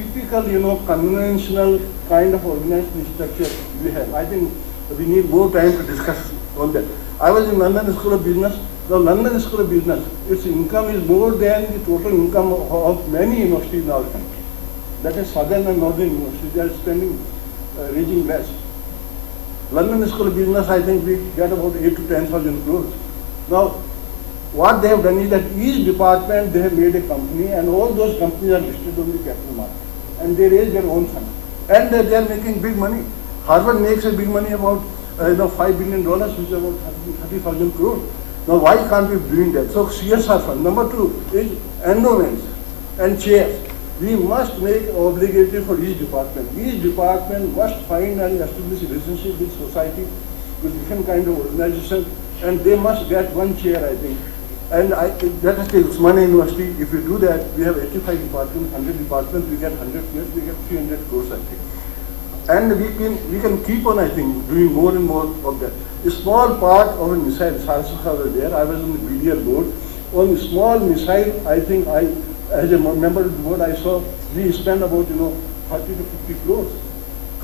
typical, conventional kind of organizational structure we have. I think we need more time to discuss on that. I was in London School of Business. The London School of Business, its income is more than the total income of many universities in our country. That is southern and northern universities. They are spending, raising less. London School of Business, I think we get about 8 to 10,000 crores. Now, what they have done is that each department, they have made a company, and all those companies are listed on the capital market. And they raise their own funds. And they are making big money. Harvard makes a big money about $5 billion, which is about 30,000 crores. Now, why can't we be doing that? So, CSR fund. Number 2 is endowments and chairs. We must make obligatory for each department. Each department must find and establish a relationship with society, with different kind of organizations, and they must get one chair, I think. And let us take Usmania University. If we do that, we have 85 departments, 100 departments, we get 100 chairs, we get 300 crores, I think. And we can keep on, I think, doing more and more of that. A small part of a missile, sciences are there. I was on the BDL board. On a small missile, I think as a member of the board, I saw we spend about 30 to 50 crores.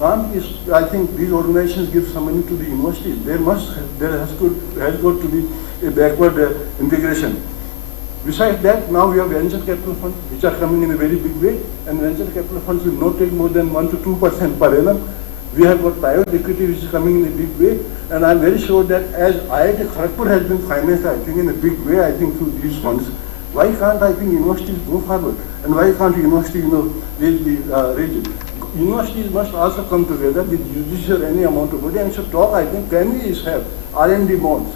I think these organizations give some money to the universities. There has got to be a backward integration. Besides that, now we have venture capital funds, which are coming in a very big way, and venture capital funds will not take more than 1 to 2% per annum. We have got private equity, which is coming in a big way, and I'm very sure that as IIT Kharagpur has been financed, I think in a big way, I think through these funds, why can't I think universities go forward, and why can't university raise it? Universities must also come together with UGC or any amount of money and should talk. I think can we have R&D bonds?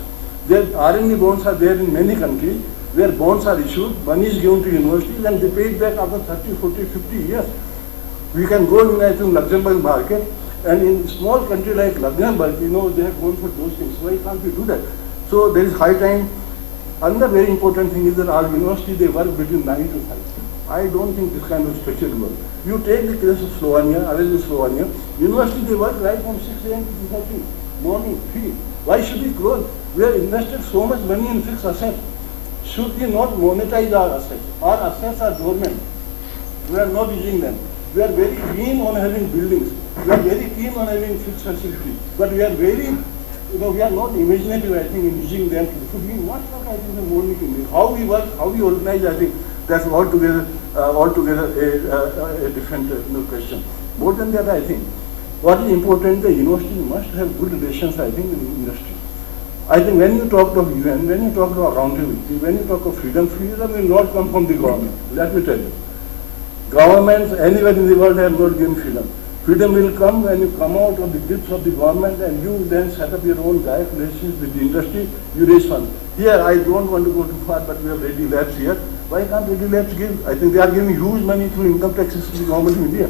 R&D bonds are there in many countries, where bonds are issued, money is given to universities, and they pay it back after 30, 40, 50 years. We can go in, I think, Luxembourg market, and in a small country like Luxembourg, they have gone for those things. Why can't we do that? So there is high time. Another very important thing is that our university, they work between 9 to 5. I don't think this kind of structure will work. You take the case of Slovenia, I was in Slovenia, university, they work right from 6 a.m. to 2:30 morning, 3. Why should we close? We have invested so much money in fixed assets. Should we not monetize our assets? Our assets are dormant. We are not using them. We are very keen on having buildings. We are very keen on having fixed facilities. But we are very, we are not imaginative, I think, in using them. So we must work, I think, the more we can do. How we work, how we organize, I think, that's altogether altogether a different question. More than that, I think, what is important, the university must have good relations, I think, in the industry. I think when you talk of UN, when you talk of accountability, when you talk of freedom will not come from the government. Let me tell you. Governments anywhere in the world have not given freedom. Freedom will come when you come out of the grips of the government and you then set up your own direct relations with the industry, you raise funds. Here, I don't want to go too far, but we have Ready Labs here. Why can't Ready Labs give? I think they are giving huge money through income taxes to the government of India.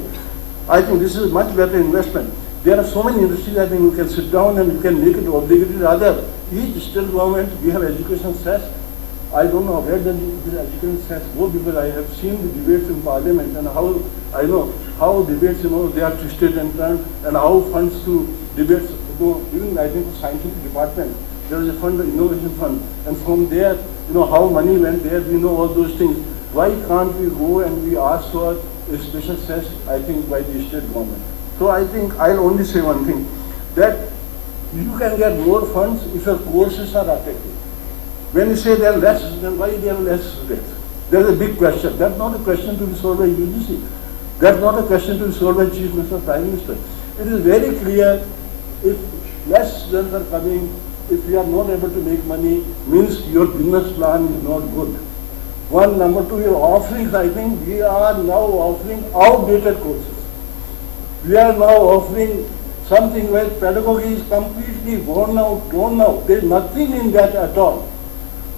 I think this is a much better investment. There are so many industries, I think you can sit down and you can make it obligatory. Rather, each state government, we have education cess. I don't know where the education cess go, because I have seen the debates in parliament and how, I know how debates, they are twisted and turned, and how funds to debates go. Even I think the scientific department, there is a fund, the innovation fund, and from there, how money went there, we know all those things. Why can't we go and we ask for a special cess, I think, by the state government? So I think I'll only say one thing, that you can get more funds if your courses are attractive. When you say they are less, then why they are less students? There is a big question. That's not a question to be solved by UGC. That's not a question to be solved by Chief Minister, Prime Minister. It is very clear, if less students are coming, if you are not able to make money, means your business plan is not good. One, number two, your offerings, I think we are now offering outdated courses. We are now offering something where pedagogy is completely worn out, torn out. There is nothing in that at all.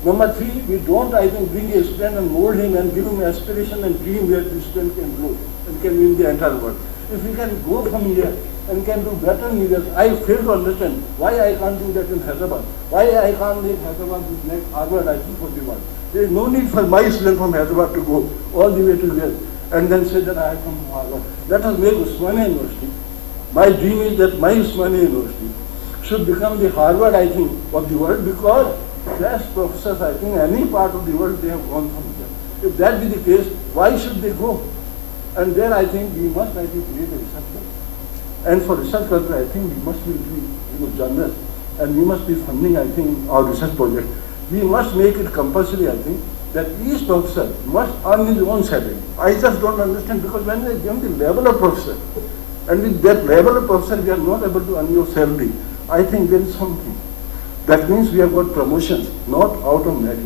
Number three, we don't, I think, bring a student and mold him and give him aspiration and dream where the student can grow and can win the entire world. If we can go from here and can do better in areas, I fail to understand why I can't do that in Hyderabad. Why I can't make Hyderabad like Harvard, I think, for the world. There is no need for my student from Hyderabad to go all the way to there and then say that I have come from Harvard. Let us make Usmania University. My dream is that my Usmania University should become the Harvard, I think, of the world, because best professors, I think, any part of the world, they have gone from here. If that be the case, why should they go? And there, I think, we must, I think, create a research culture. And for research culture, I think we must be generous, and we must be funding, I think, our research project. We must make it compulsory, I think, that each professor must earn his own salary. I just don't understand, because when they give the level of professor, and with that level of professor, we are not able to earn your salary, I think there is something. That means we have got promotions, not out of merit.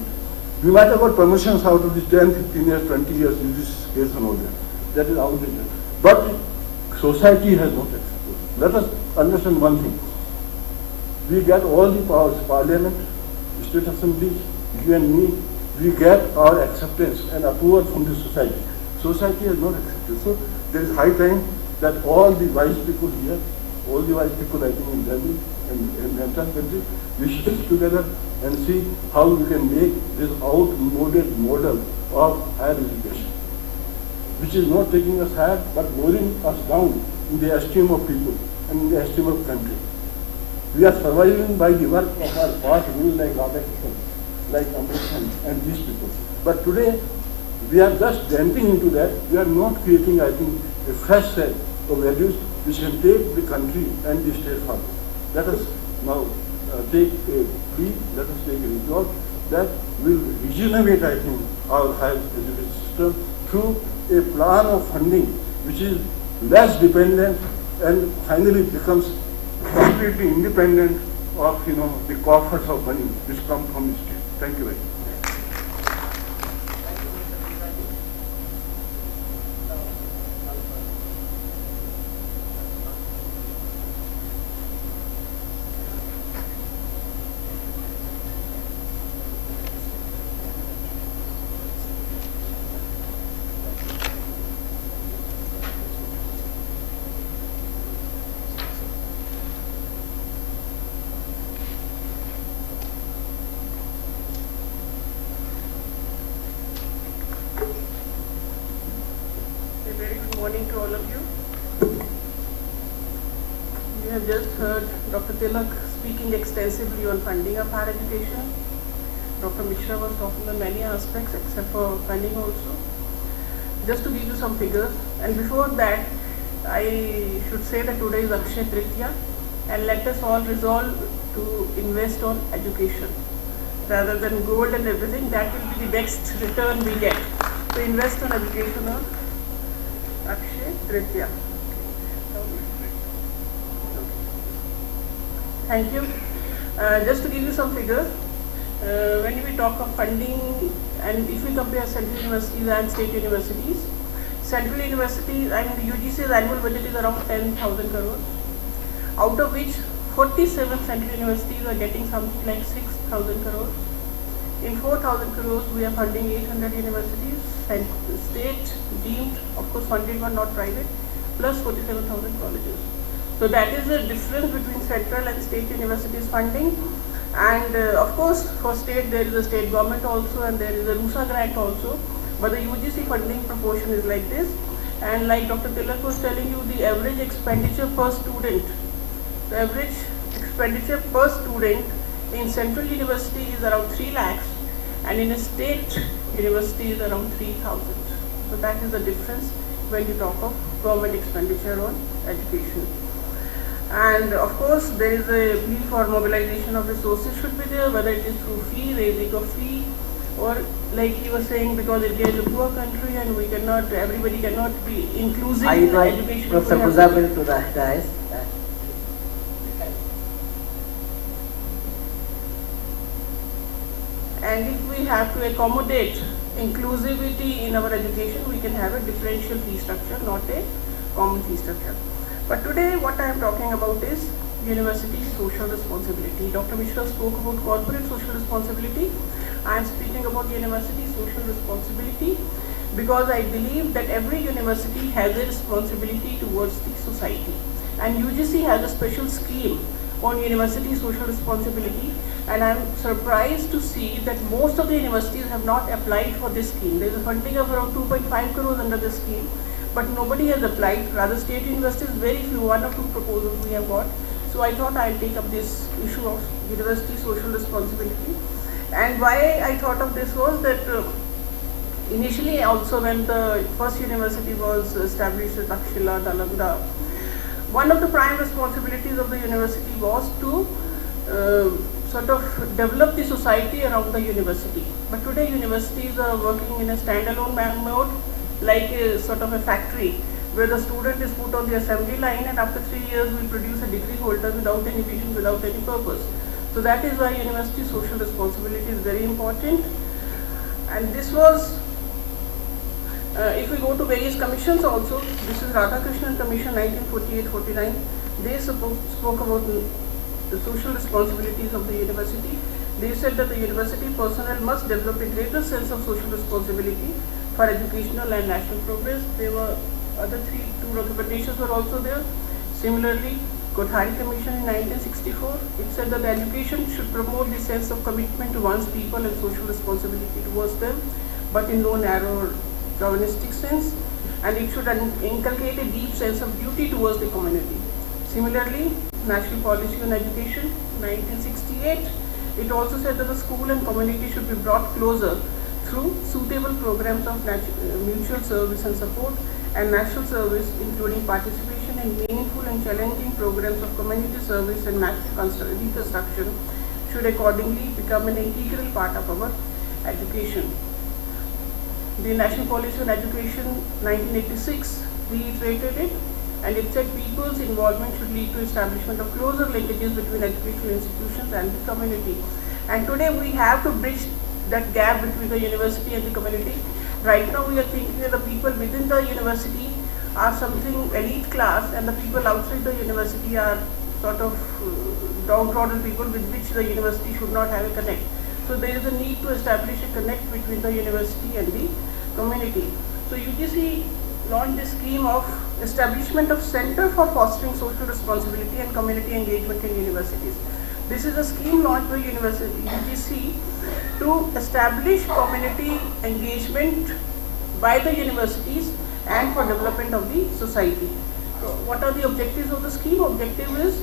We might have got promotions out of these 10, 15 years, 20 years, in this case and all that. That is outdated. But society has not accepted. Let us understand one thing. We get all the powers, parliament, state assemblies, you and me, we get our acceptance and approval from the society. Society has not accepted. So there is high time that all the wise people here, all the wise people, I think, in Delhi and in the entire country, we should sit together and see how we can make this outmoded model of higher education, which is not taking us higher but lowering us down in the esteem of people and in the esteem of country. We are surviving by the work of our past rule like Auditorium, like Amrit and these people. But today, we are just denting into that. We are not creating, I think, a fresh set of values which can take the country and the state forward. Let us now take a plea, let us take a resolve that will regenerate, I think, our higher education system through a plan of funding which is less dependent and finally becomes completely independent of, the coffers of money which come from the state. Thank you very much. Good morning to all of you. We have just heard Dr. Tilak speaking extensively on funding of higher education. Dr. Mishra was talking on many aspects except for funding also. Just to give you some figures, and before that, I should say that today is Akshaya Tritiya, and let us all resolve to invest on education rather than gold and everything. That will be the best return we get. to invest in education of Akshay Tritya. Thank you. Just to give you some figures, when we talk of funding and if we compare central universities and state universities, central universities and UGC's annual budget is around 10,000 crores, out of which 47 central universities are getting something like 6,000 crores. In 4,000 crores, we are funding 800 universities, state deemed, of course funded but not private, plus 47,000 colleges. So that is the difference between central and state universities funding. And of course, for state there is a state government also, and there is a RUSA grant also. But the UGC funding proportion is like this. And like Dr. Tilak was telling you, the average expenditure per student, the average expenditure per student in central university is around 3 lakhs, and in a state university is around 3,000. So that is the difference when you talk of government expenditure on education. And of course, there is a plea for mobilization of resources should be there, whether it is through fee, raising of fee, or like he was saying, because India is a poor country and we cannot, everybody cannot be inclusive in education. Professor Muzabil to the guys. And if we have to accommodate inclusivity in our education, we can have a differential fee structure, not a common fee structure. But today what I am talking about is university social responsibility. Dr. Mishra spoke about corporate social responsibility. I am speaking about university social responsibility because I believe that every university has a responsibility towards the society. And UGC has a special scheme on university social responsibility, and I am surprised to see that most of the universities have not applied for this scheme. There is a funding of around 2.5 crores under this scheme, but nobody has applied. Rather, state universities, very few, 1 or 2 proposals we have got. So I thought I'll take up this issue of university social responsibility. And why I thought of this was that initially also when the first university was established at Takshila, Nalanda, one of the prime responsibilities of the university was to sort of develop the society around the university. But today universities are working in a standalone mode, like a sort of a factory where the student is put on the assembly line, and after 3 years we produce a degree holder without any vision, without any purpose. So that is why university social responsibility is very important. And this was, if we go to various commissions also, this is Radhakrishnan Commission 1948-49, they spoke about the social responsibilities of the university. They said that the university personnel must develop a greater sense of social responsibility for educational and national progress. There were other two recommendations were also there. Similarly, Kothari Commission in 1964, it said that education should promote the sense of commitment to one's people and social responsibility towards them, but in no narrow chauvinistic sense, and it should inculcate a deep sense of duty towards the community. Similarly, National Policy on Education, 1968, it also said that the school and community should be brought closer through suitable programs of mutual service and support and national service, including participation in meaningful and challenging programs of community service and national reconstruction, should accordingly become an integral part of our education. The National Policy on Education 1986 reiterated it, and it said people's involvement should lead to establishment of closer linkages between educational institutions and the community. And today we have to bridge that gap between the university and the community. Right now we are thinking that the people within the university are something elite class, and the people outside the university are sort of downtrodden people with which the university should not have a connect. So there is a need to establish a connect between the university and the community. So UGC launched this scheme of establishment of Center for Fostering Social Responsibility and Community Engagement in Universities. This is a scheme launched by UGC to establish community engagement by the universities and for development of the society. So what are the objectives of the scheme? Objective is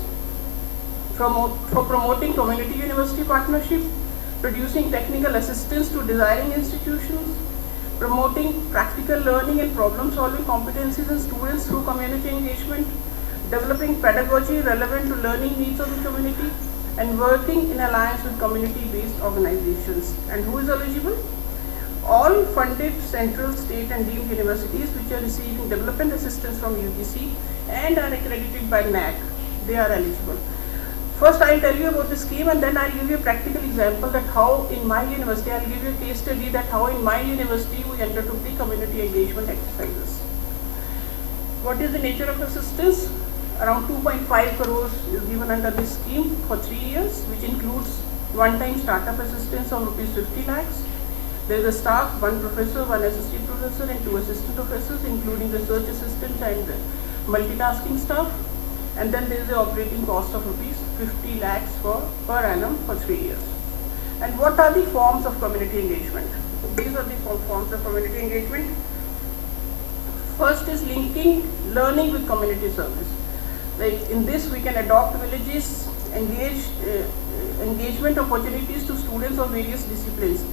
for promoting community university partnership, producing technical assistance to desiring institutions, promoting practical learning and problem-solving competencies in students through community engagement, developing pedagogy relevant to learning needs of the community, and working in alliance with community-based organizations. And who is eligible? all funded central, state and deemed universities which are receiving development assistance from UGC and are accredited by NAC, they are eligible. First I will tell you about the scheme and then I will give you a practical example that how in my university, I will give you a case study that how in my university we undertook the community engagement exercises. What is the nature of assistance? Around 2.5 crores is given under this scheme for 3 years, which includes one-time startup assistance of rupees 50 lakhs. There is a staff, one professor, one assistant professor and two assistant professors, including research assistants and multitasking staff. And then there is the operating cost of rupees 50 lakhs per annum for 3 years. And what are the forms of community engagement? These are the forms of community engagement. First is linking learning with community service. Like in this we can adopt villages, engagement opportunities to students of various disciplines.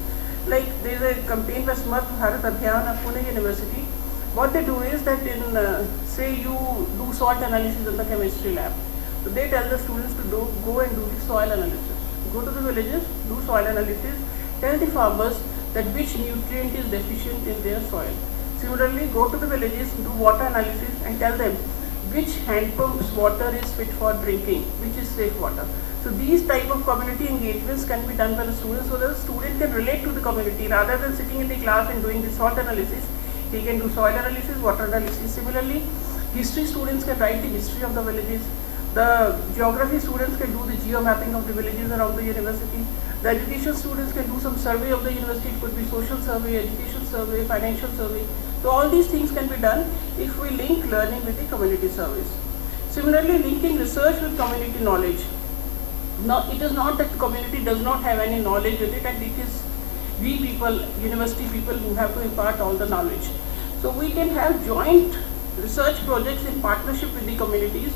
Like there is a campaign by Smart Bharat Abhiyan of Pune University. What they do is that in say you do salt analysis in the chemistry lab. So they tell the students to go and do the soil analysis. Go to the villages, do soil analysis, tell the farmers that which nutrient is deficient in their soil. Similarly, go to the villages, do water analysis and tell them which hand pump's water is fit for drinking, which is safe water. So these type of community engagements can be done by the students so that the student can relate to the community rather than sitting in the class and doing the salt analysis. He can do soil analysis, water analysis. Similarly, history students can write the history of the villages. The geography students can do the geo-mapping of the villages around the university. The education students can do some survey of the university. It could be social survey, education survey, financial survey. So all these things can be done if we link learning with the community service. Similarly, linking research with community knowledge. Now, it is not that the community does not have any knowledge with it, and it is we people, university people, who have to impart all the knowledge. So we can have joint research projects in partnership with the communities,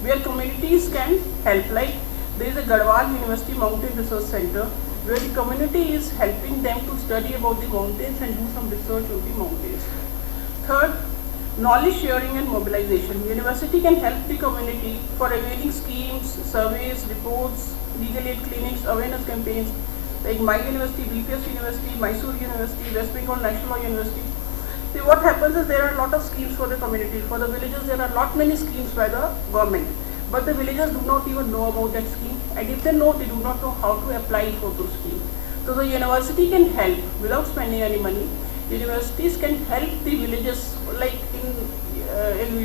where communities can help. Like there is a Garhwal University Mountain Research Center, where the community is helping them to study about the mountains and do some research on the mountains. Third, knowledge sharing and mobilization. University can help the community for availing schemes, surveys, reports, legal aid clinics, awareness campaigns, like my university, BPS University, Mysore University, West Bengal National Law University. See, what happens is there are a lot of schemes for the community. For the villages, there are lot many schemes by the government, but the villagers do not even know about that scheme, and if they know, they do not know how to apply for those schemes. So the university can help without spending any money. Universities can help the villages, like in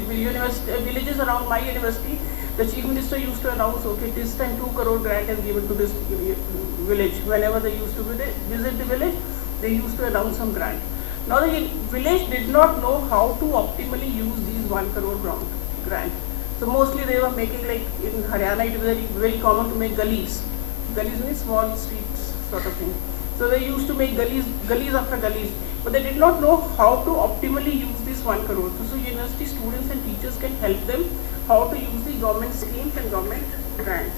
villages around my university, the chief minister used to announce, okay, this time 2 crore grant is given to this village. Whenever they used to visit the village, they used to announce some grant. Now the village did not know how to optimally use these 1 crore grant. So mostly they were making, like in Haryana, it was very common to make gullies. Gullies means small streets sort of thing. So they used to make gullies after gullies, but they did not know how to optimally use this 1 crore. So university students and teachers can help them how to use the government schemes and government grants.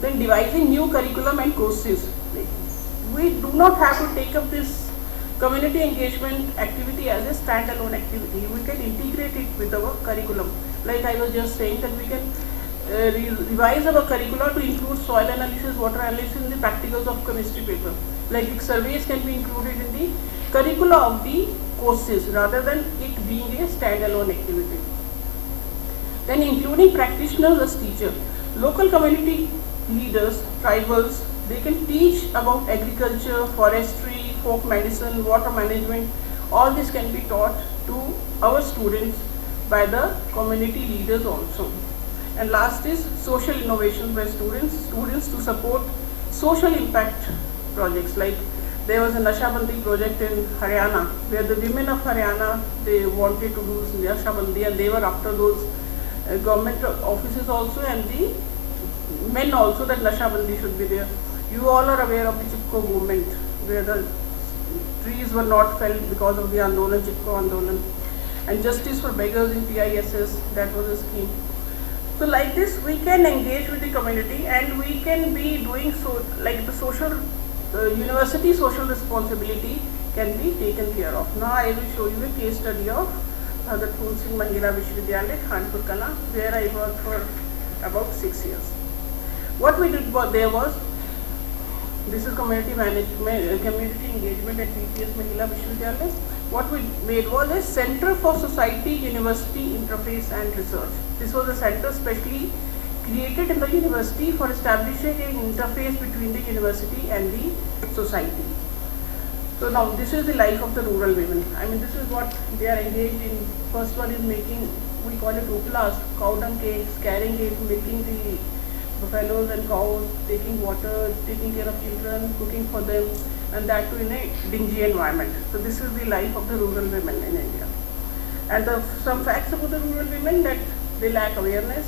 Then devising new curriculum and courses. We do not have to take up this community engagement activity as a standalone activity. We can integrate it with our curriculum. Like I was just saying that we can revise our curricula to include soil analysis, water analysis in the practicals of chemistry paper. Like the surveys can be included in the curricula of the courses rather than it being a standalone activity. Then including practitioners as teachers. Local community leaders, tribals, they can teach about agriculture, forestry, folk medicine, water management. All this can be taught to our students by the community leaders also. And last is social innovation by students to support social impact projects. Like there was a Nasha Bandi project in Haryana, where the women of Haryana, they wanted to do Nasha Bandi, and they were after those government offices also, and the men also, that Nasha Bandi should be there. You all are aware of the Chipko movement, where the trees were not felled because of the Andolan, Chipko Andolan. And justice for beggars in TISS, that was a scheme. So like this, we can engage with the community, and we can be doing so, like the social, university social responsibility can be taken care of. Now I will show you a case study of the Phool Singh Mahila Vishwavidyalaya, Khanpur Kala, where I worked for about 6 years. What we did there was, This is community management, community engagement at PPS Mahila Vishwavidyalaya. What we made was a Center for Society, University Interface and Research. This was a center specially created in the university for establishing an interface between the university and the society. So now this is the life of the rural women. I mean, this is what they are engaged in. First one is making, we call it uplas, cow dung cakes, carrying it, milking the buffaloes and cows, taking water, taking care of children, cooking for them, and that too in a dingy environment. So this is the life of the rural women in India. And some facts about the rural women, that they lack awareness,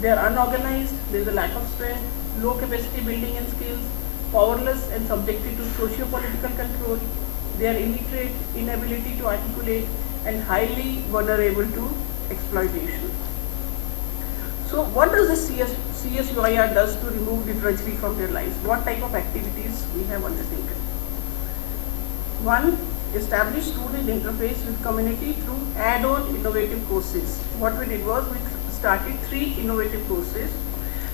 they are unorganized, there is a lack of strength, low capacity building and skills, powerless and subjected to socio-political control, they are illiterate, inability to articulate, and highly vulnerable to exploitation. So what does the CSUIR does to remove the drudgery from their lives? What type of activities we have undertaken? One, establish student interface with community through add-on innovative courses. What we did was we started 3 innovative courses,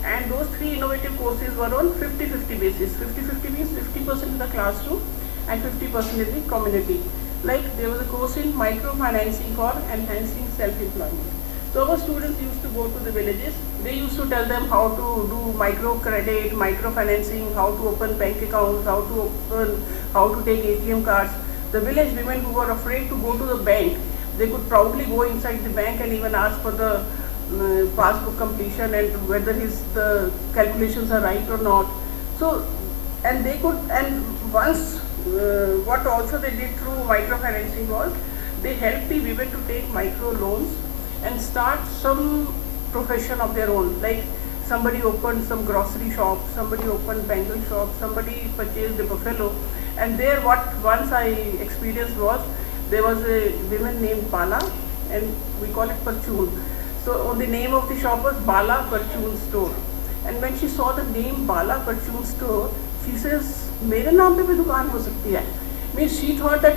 and those 3 innovative courses were on 50-50 basis. 50-50 means 50% in the classroom and 50% in the community. Like there was a course in microfinancing for enhancing self-employment. So our students used to go to the villages. They used to tell them how to do microcredit, microfinancing, how to open bank accounts, how to take ATM cards. The village women who were afraid to go to the bank, they could proudly go inside the bank and even ask for the passbook completion and whether the calculations are right or not. So, and they could, and once what also they did through microfinancing was they helped the women to take micro loans and start some profession of their own. Like somebody opened some grocery shop, somebody opened bangle shop, somebody purchased a buffalo, and there what once I experienced was there was a woman named Bala, and we call it Perchun. So on the name of the shop was Bala Perchun Store, and when she saw the name Bala Perchun Store, she says, "मेरे नाम पे भी दुकान हो सकती है." Means she thought that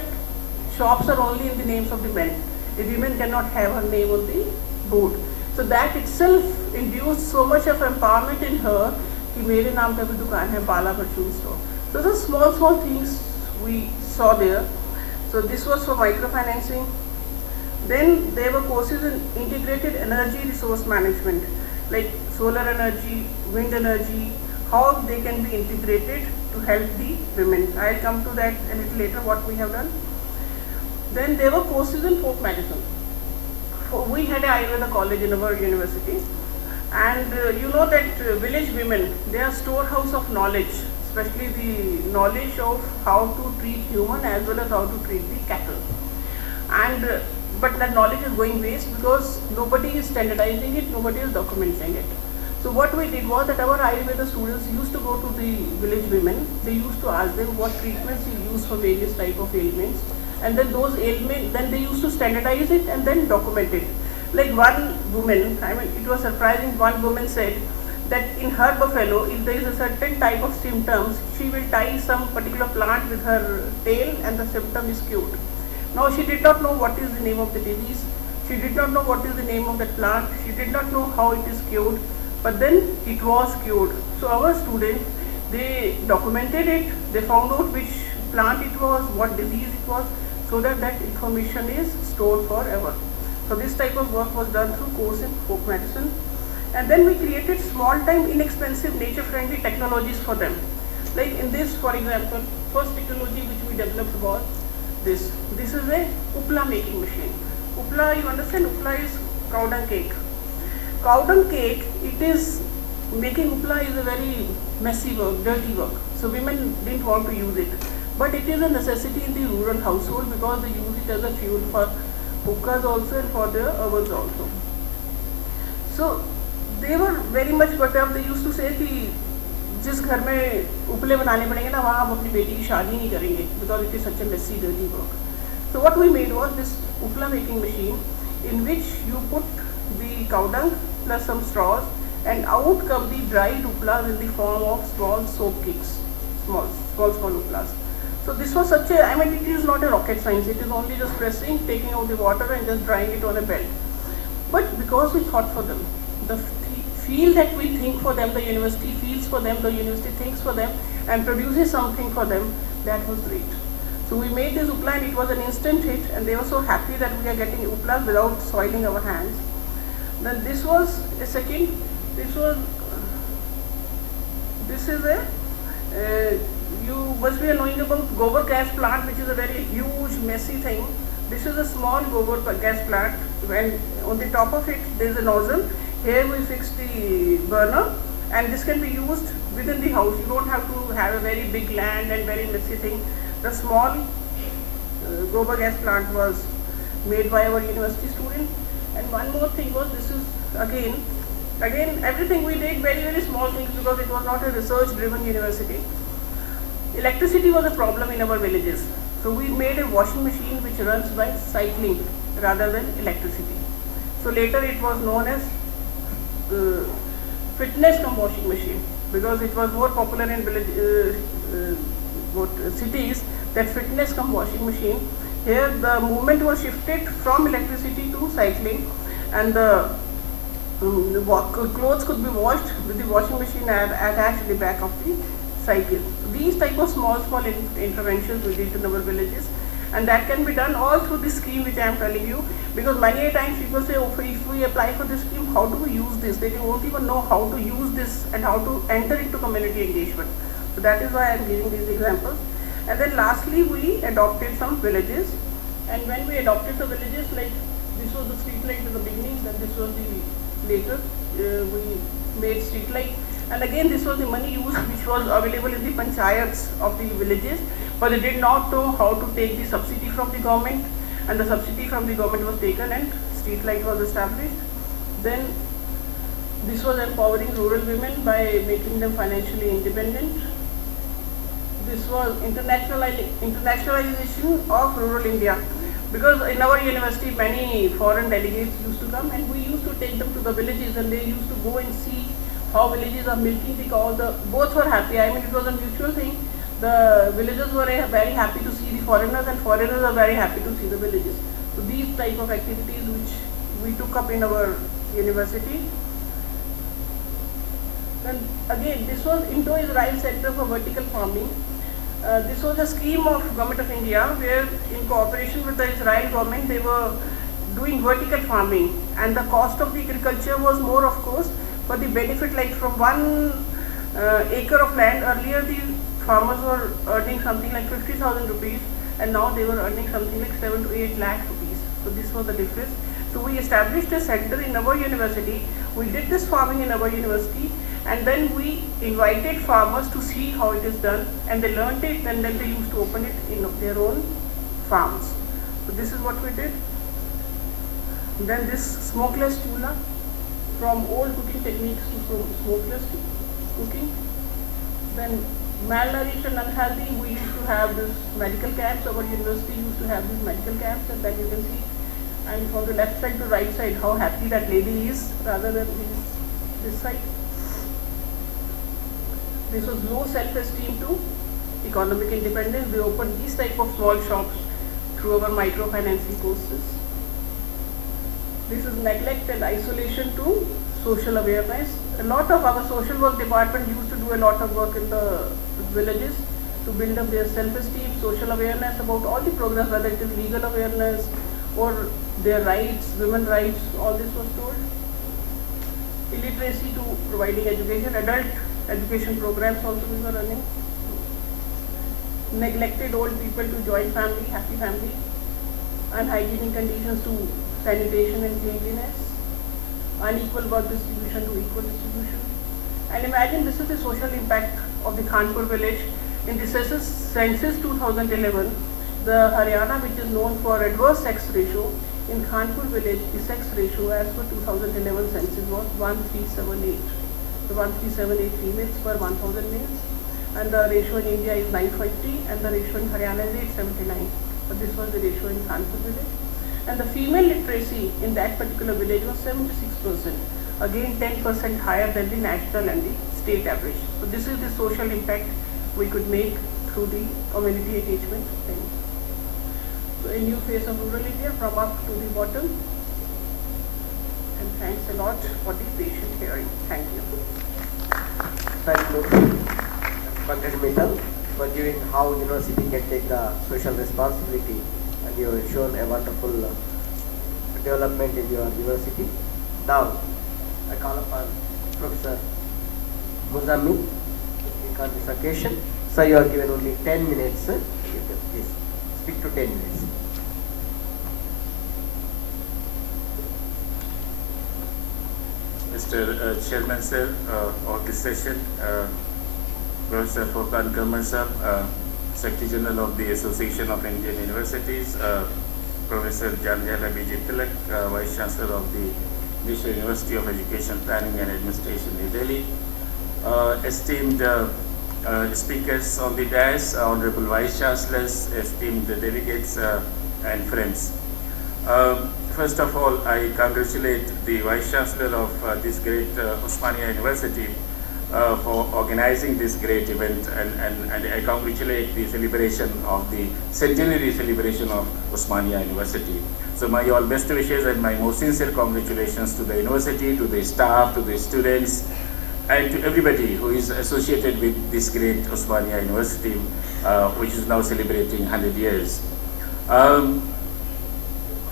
shops are only in the names of the men. The women cannot have her name on the board. So that itself induced so much of empowerment in her कि मेरे नाम पे भी दुकान है Bala Perchun Store. So the small things we saw there. So this was for microfinancing. Then there were courses in integrated energy resource management, like solar energy, wind energy, how they can be integrated to help the women. I'll come to that a little later, what we have done. Then there were courses in folk medicine. We had a Ayurveda college in our university, and you know that village women, they are storehouse of knowledge, especially the knowledge of how to treat human as well as how to treat the cattle. And but that knowledge is going waste because nobody is standardizing it, nobody is documenting it. So what we did was that our Ayurveda students used to go to the village women, they used to ask them what treatments you use for various type of ailments, and then those ailments, then they used to standardize it and then document it. Like one woman, I mean it was surprising, one woman said that in her buffalo, if there is a certain type of symptoms, she will tie some particular plant with her tail and the symptom is cured. Now she did not know what is the name of the disease, she did not know what is the name of that plant, she did not know how it is cured, but then it was cured. So our students, they documented it, they found out which plant it was, what disease it was, so that that information is stored forever. So this type of work was done through course in folk medicine. And then we created small time, inexpensive, nature-friendly technologies for them. Like in this, for example, first technology which we developed was this. This is a upla making machine. Upla, you understand, upla is cow dung cake. Cow dung cake, it is, making upla is a very messy work, dirty work. So women didn't want to use it. But it is a necessity in the rural household because they use it as a fuel for hookahs also and for their ovens also. So they were very much perturbed. They used to say कि जिस घर में उपले बनाने पड़ेंगे ना वहाँ हम अपनी बेटी की शादी नहीं करेंगे because it is such a messy dirty work. So what we made was this upla making machine in which you put the cow dung plus some straws and out come the dried uplas in the form of small soap cakes, small uplas. So this was such a, I mean it is not a rocket science, it is only just pressing, taking out the water and just drying it on a belt. But because we thought for them, the feel that we think for them, the university feels for them, the university thinks for them and produces something for them, that was great. So we made this UPLA and it was an instant hit, and they were so happy that we are getting UPLAs without soiling our hands. Then this was a second, this is a, you must be knowing about gobar gas plant, which is a very huge messy thing. This is a small gobar gas plant, and on the top of it there is a nozzle. Here we fix the burner, and this can be used within the house. You don't have to have a very big land and very messy thing. The small gobar gas plant was made by our university student. And one more thing was, this is again everything we did very small things, because it was not a research driven university. Electricity was a problem in our villages. So we made a washing machine which runs by cycling rather than electricity. So later it was known as fitness cum washing machine, because it was more popular in cities, that fitness cum washing machine. Here the movement was shifted from electricity to cycling, and the clothes could be washed with the washing machine attached at the back of the cycle. So these type of small interventions we did in our villages, and that can be done all through this scheme which I am telling you, because many a times people say, oh, if we apply for this scheme, how do we use this? They won't even know how to use this and how to enter into community engagement. So that is why I am giving these examples. And then lastly, we adopted some villages, and when we adopted the villages, like this was the street light in the beginning, then this was the later we made street light, and again this was the money used which was available in the panchayats of the villages, but they did not know how to take the subsidy from the government, and the subsidy from the government was taken and street light was established. Then this was empowering rural women by making them financially independent. This was internationalization of rural India, because in our university many foreign delegates used to come, and we used to take them to the villages, and they used to go and see how villages are milking the cow. Both were happy. I mean, it was a mutual thing. The villagers were very happy to see the foreigners, and foreigners are very happy to see the villages. So these type of activities which we took up in our university. And again, this was Indo-Israel Center for Vertical Farming. This was a scheme of Government of India, where in cooperation with the Israel government they were doing vertical farming, and the cost of the agriculture was more, of course, but the benefit, like from 1 acre of land, earlier the farmers were earning something like 50,000 rupees, and now they were earning something like 7 to 8 lakh rupees. So this was the difference. So we established a center in our university. We did this farming in our university, and then we invited farmers to see how it is done, and they learned it, and then they used to open it in their own farms. So this is what we did. Then this smokeless chula, from old cooking techniques to smokeless cooking. Then malnourished and unhealthy, we used to have this medical camps. Our university used to have these medical camps, and then you can see, and from the left side to right side, how happy that lady is, rather than this side. This was low self-esteem to economic independence. We opened these type of small shops through our microfinancing courses. This is neglect and isolation to social awareness. A lot of our social work department used to do a lot of work in the villages to build up their self-esteem, social awareness about all the programs, whether it is legal awareness or their rights, women's rights, all this was told. Illiteracy to providing education, adult education programs also we were running. Neglected old people to joint family, happy family. Unhygienic conditions to sanitation and cleanliness. Unequal work distribution to equal distribution. And imagine, this is the social impact of the Khanpur village. In the census 2011, the Haryana, which is known for adverse sex ratio, in Khanpur village, the sex ratio as per 2011 census was 1378. So 1378 females per 1000 males, and the ratio in India is 9.3, and the ratio in Haryana is 879. But this was the ratio in Khanpur village. And the female literacy in that particular village was 76%, again 10% higher than the national and the state average. So this is the social impact we could make through the community engagement thing. So a new face of rural India from up to the bottom. And thanks. Thanks a lot for the patient hearing. Thank you. Thank you, Pankaj Mittal, for giving how university can take the social responsibility, and you have shown a wonderful development in your university. Now, I call upon Professor Muzammil on this occasion. Sir, you are given only 10 minutes, sir. You can please speak to 10 minutes. Mr. Chairman, sir, of this session, Professor Furqan Kamal sir, Secretary General of the Association of Indian Universities, Professor Janjala B.J. Tilak, Vice-Chancellor of the National University of Education, Planning and Administration, New Delhi, esteemed speakers on the dais, Honorable Vice-Chancellors, esteemed delegates and friends. First of all, I congratulate the Vice-Chancellor of this great Osmania University for organizing this great event, and I congratulate the celebration of the centenary celebration of Osmania University. So my all best wishes and my most sincere congratulations to the university, to the staff, to the students, and to everybody who is associated with this great Osmania University, which is now celebrating 100 years.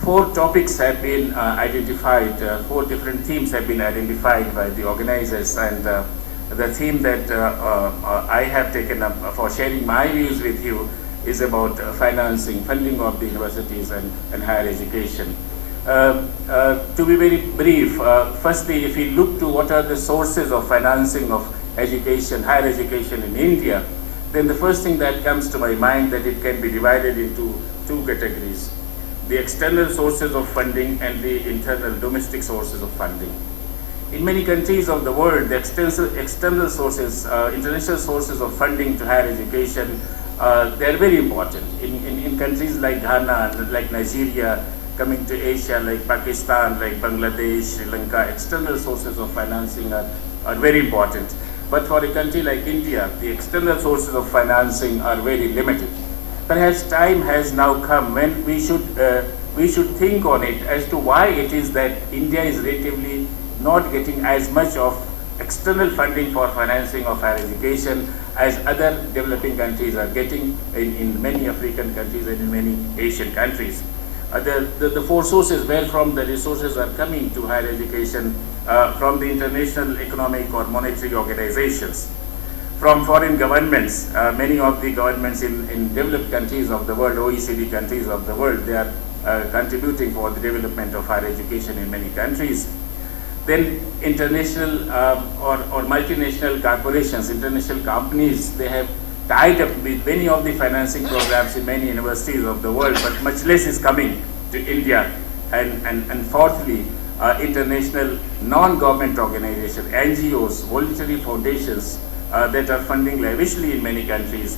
4 topics have been identified, 4 different themes have been identified by the organizers, and the theme that I have taken up for sharing my views with you is about funding of the universities and higher education. To be very brief, firstly, if we look to what are the sources of financing of education, higher education in India, then the first thing that comes to my mind that it can be divided into 2 categories: the external sources of funding and the internal domestic sources of funding. In many countries of the world, the external sources, international sources of funding to higher education, they are very important. In countries like Ghana, like Nigeria, coming to Asia, like Pakistan, like Bangladesh, Sri Lanka, external sources of financing are very important. But for a country like India, the external sources of financing are very limited. Perhaps time has now come when we should think on it as to why it is that India is relatively not getting as much of external funding for financing of higher education as other developing countries are getting in many African countries and in many Asian countries. The 4 sources where from the resources are coming to higher education from the international economic or monetary organizations, from foreign governments. Many of the governments in developed countries of the world, OECD countries of the world, they are contributing for the development of higher education in many countries. Then international or multinational corporations, international companies, they have tied up with many of the financing programs in many universities of the world, but much less is coming to India. And fourthly, international non-government organizations, NGOs, voluntary foundations that are funding lavishly in many countries.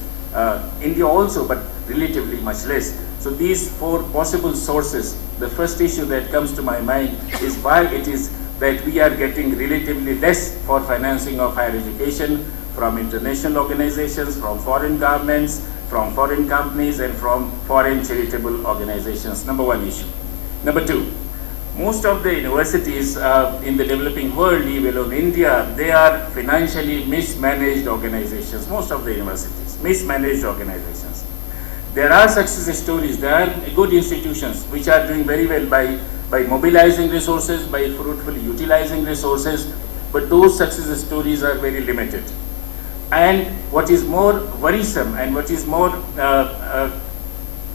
India also, but relatively much less. So these 4 possible sources, the first issue that comes to my mind is why it is that we are getting relatively less for financing of higher education from international organizations, from foreign governments, from foreign companies, and from foreign charitable organizations. Number 1 issue. Number 2, most of the universities in the developing world, even in India, they are financially mismanaged organizations. Most of the universities, mismanaged organizations. There are success stories, there are good institutions which are doing very well by mobilizing resources, by fruitfully utilizing resources, but those success stories are very limited. And what is more worrisome and what is more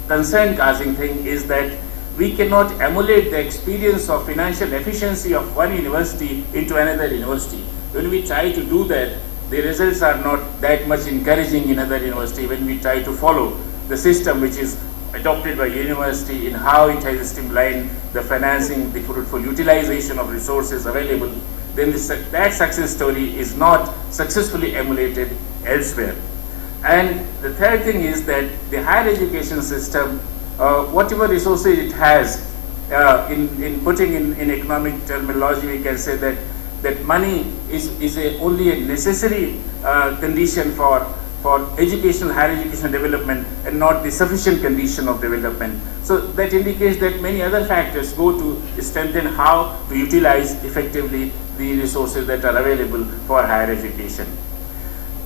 concern-causing thing is that we cannot emulate the experience of financial efficiency of one university into another university. When we try to do that, the results are not that much encouraging in other university. When we try to follow the system which is adopted by university in how it has streamlined the financing, the fruitful utilization of resources available, then that success story is not successfully emulated elsewhere. And the third thing is that the higher education system, whatever resources it has, in putting in economic terminology, we can say that money is only a necessary condition for for educational, higher education development and not the sufficient condition of development. So that indicates that many other factors go to strengthen how to utilize effectively the resources that are available for higher education.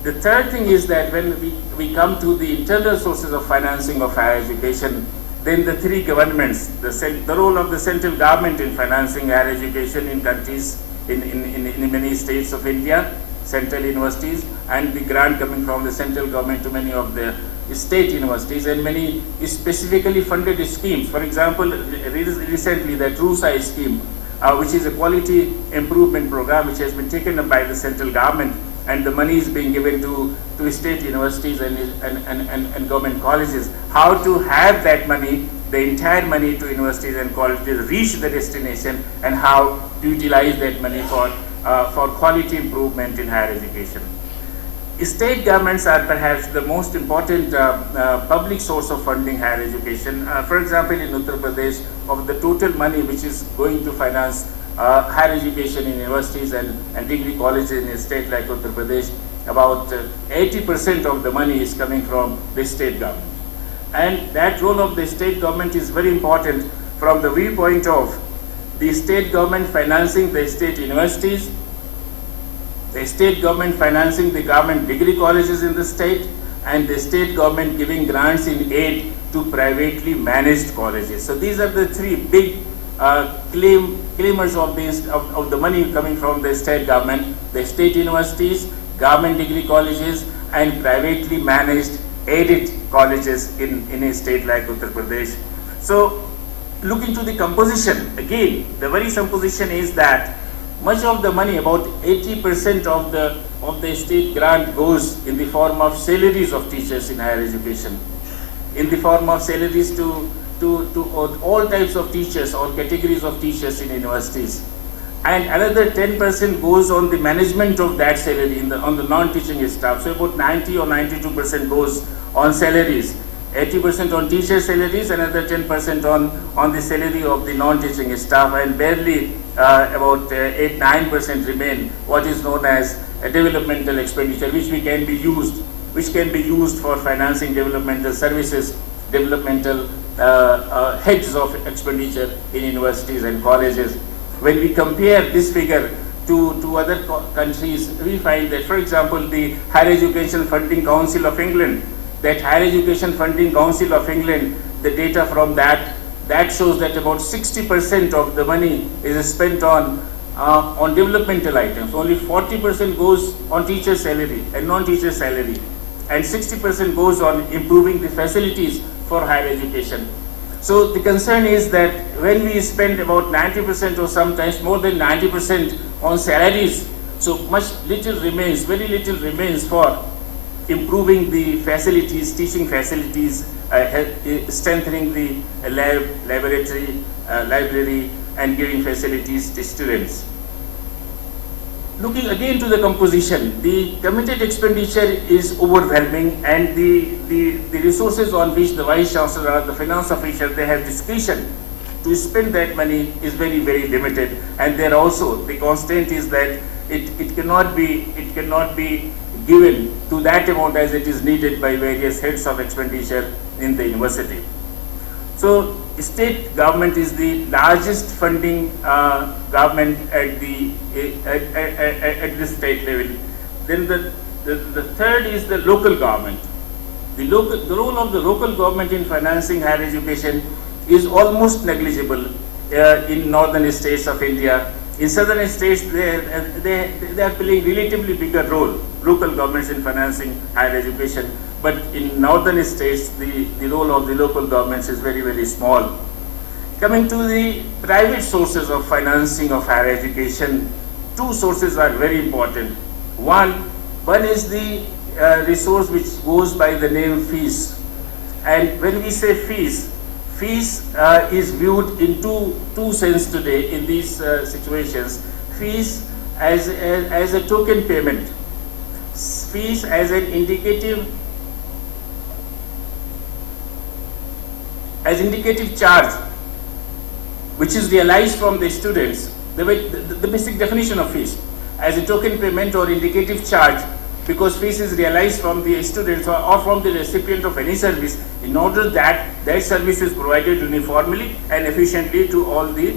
The third thing is that when we come to the internal sources of financing of higher education, then the three governments, the role of the central government in financing higher education in countries, in many states of India, central universities, and the grant coming from the central government to many of the state universities, and many specifically funded schemes. For example, recently the TruSci scheme, which is a quality improvement program which has been taken up by the central government, and the money is being given to state universities and government colleges. How to have that money, the entire money to universities and colleges reach the destination, and how to utilize that money for quality improvement in higher education. State governments are perhaps the most important public source of funding higher education. For example, in Uttar Pradesh, of the total money which is going to finance higher education in universities and degree colleges in a state like Uttar Pradesh, about 80% of the money is coming from the state government. And that role of the state government is very important from the viewpoint of the state government financing the state universities, the state government financing the government degree colleges in the state, and the state government giving grants in aid to privately managed colleges. So these are the three big claimers of the money coming from the state government: the state universities, government degree colleges, and privately managed aided colleges in a state like Uttar Pradesh. So looking to the composition, again, the very composition is that much of the money, about 80% of the state grant, goes in the form of salaries of teachers in higher education, in the form of salaries to all types of teachers or categories of teachers in universities. And another 10% goes on the management of that salary on the non-teaching staff. So about 90 or 92% goes on salaries, 80% on teacher salaries, another 10% on the salary of the non-teaching staff, and barely about 8-9% remain what is known as a developmental expenditure, which can be used for financing developmental services, developmental heads of expenditure in universities and colleges. When we compare this figure to other countries, we find that, for example, the Higher Education Funding Council of England, the data from that shows that about 60% of the money is spent on developmental items. Only 40% goes on teacher salary and non-teacher salary, and 60% goes on improving the facilities for higher education. So the concern is that when we spend about 90% or sometimes more than 90% on salaries, so very little remains for improving the facilities, teaching facilities, strengthening the laboratory, library, and giving facilities to students. Looking again to the composition, the committed expenditure is overwhelming, and the resources on which the Vice-Chancellor or the finance official, they have discretion to spend that money is very, very limited. And there also the constraint is that it cannot be given to that amount as it is needed by various heads of expenditure in the university. So state government is the largest funding government at the state level. Then the third is the local government. The role of the local government in financing higher education is almost negligible in northern states of India. In southern states, they are playing relatively bigger role, local governments, in financing higher education. But in northern states, the role of the local governments is very, very small. Coming to the private sources of financing of higher education, two sources are very important. One is the resource which goes by the name fees. And when we say fees is viewed in two sense today in these situations. Fees as a token payment, fees as an indicative charge, which is realized from the students. The basic definition of fees as a token payment or indicative charge because fees is realized from the students or from the recipient of any service, in order that that service is provided uniformly and efficiently to all the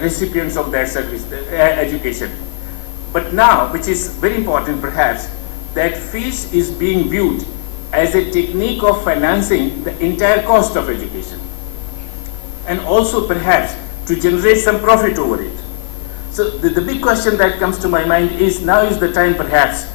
recipients of that service, education. But now, which is very important perhaps, that fees is being viewed as a technique of financing the entire cost of education, and also perhaps to generate some profit over it. So the big question that comes to my mind is, now is the time perhaps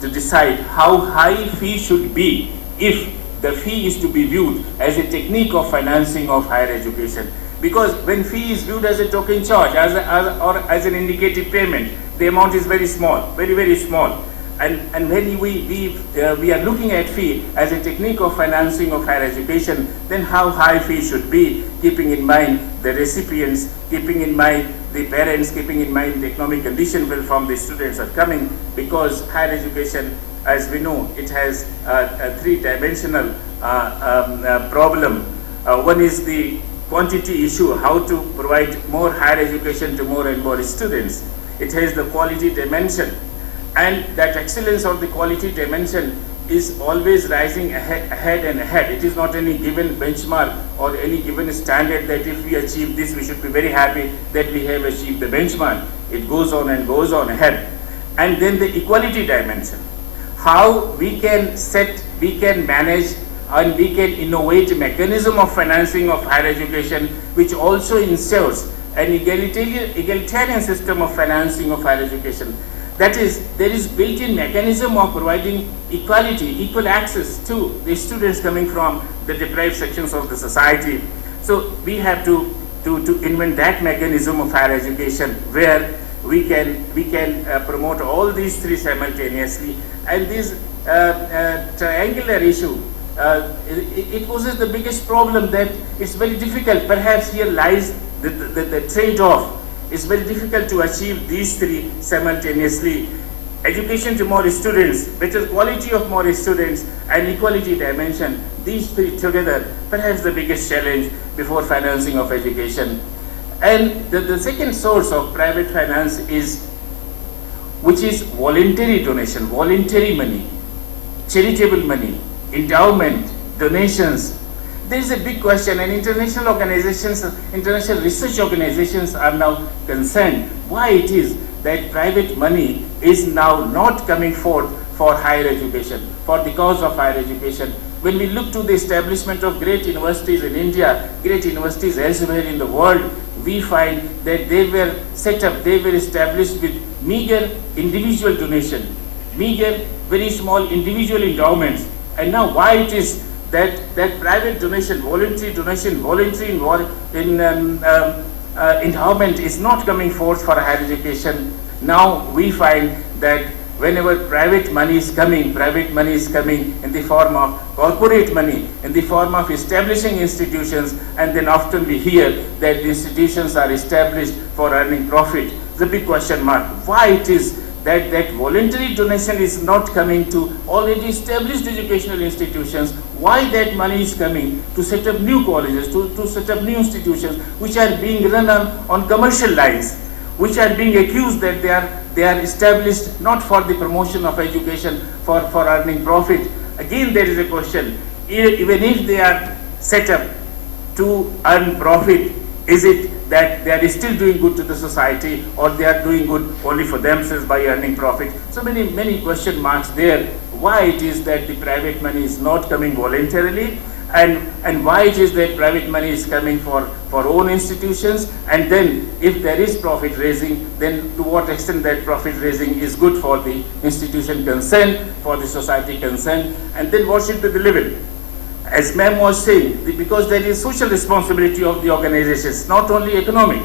to decide how high fee should be if the fee is to be viewed as a technique of financing of higher education. Because when fee is viewed as a token charge, or as an indicative payment, the amount is very small, very, very small. And when we are looking at fee as a technique of financing of higher education, then how high fee should be, keeping in mind the recipients, keeping in mind the parents, keeping in mind the economic condition from the students are coming, because higher education, as we know, it has a three-dimensional problem. One is the quantity issue, how to provide more higher education to more and more students. It has the quality dimension, and that excellence of the quality dimension is always rising ahead and ahead. It is not any given benchmark or any given standard that if we achieve this, we should be very happy that we have achieved the benchmark. It goes on and goes on ahead. And then the equality dimension, how we can set, we can manage, and we can innovate a mechanism of financing of higher education which also ensures an egalitarian system of financing of higher education. That is, there is built-in mechanism of providing equality, equal access to the students coming from the deprived sections of the society. So we have to invent that mechanism of higher education where we can promote all these three simultaneously. And this triangular issue, it poses the biggest problem, that it's very difficult. Perhaps here lies the trade-off. It's very difficult to achieve these three simultaneously. Education to more students, better quality of more students, and equality dimension, these three together, perhaps the biggest challenge before financing of education. And the second source of private finance is, which is voluntary donation, voluntary money, charitable money, endowment, donations. There is a big question, and international organizations, international research organizations are now concerned why it is that private money is now not coming forth for higher education, for the cause of higher education. When we look to the establishment of great universities in India, great universities elsewhere in the world, we find that they were set up, they were established with meager individual donation, meager, very small individual endowments. And now why it is that private donation, voluntary endowment is not coming forth for higher education? Now we find that whenever private money is coming in the form of corporate money, in the form of establishing institutions, and then often we hear that the institutions are established for earning profit. The big question mark, why it is that voluntary donation is not coming to already established educational institutions? Why that money is coming to set up new colleges, to set up new institutions which are being run on commercial lines, which are being accused that they are established not for the promotion of education, for earning profit? Again, there is a question, even if they are set up to earn profit, is it that they are still doing good to the society, or they are doing good only for themselves by earning profit? So many question marks there. Why it is that the private money is not coming voluntarily, and why it is that private money is coming for own institutions, and then if there is profit raising, then to what extent that profit raising is good for the institution concerned, for the society concerned, and then what should be the level? As ma'am was saying, because there is social responsibility of the organizations, not only economic,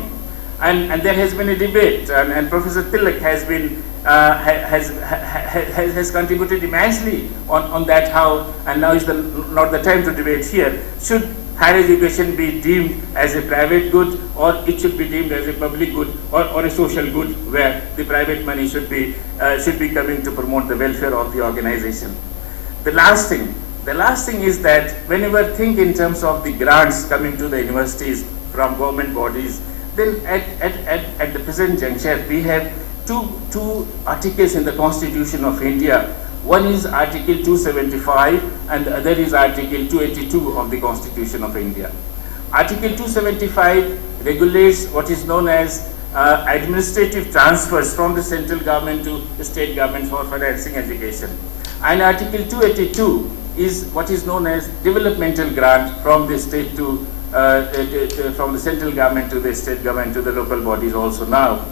and there has been a debate, and Professor Tilak has been has contributed immensely on that, how, and now is not the time to debate here. Should higher education be deemed as a private good, or it should be deemed as a public good, or a social good, where the private money should be coming to promote the welfare of the organization? The last thing is that whenever think in terms of the grants coming to the universities from government bodies, then at the present juncture we have two articles in the Constitution of India. One is Article 275 and the other is Article 282 of the Constitution of India. Article 275 regulates what is known as administrative transfers from the central government to the state government for financing education. And Article 282 is what is known as developmental grant from the state to from the central government to the state government to the local bodies also now.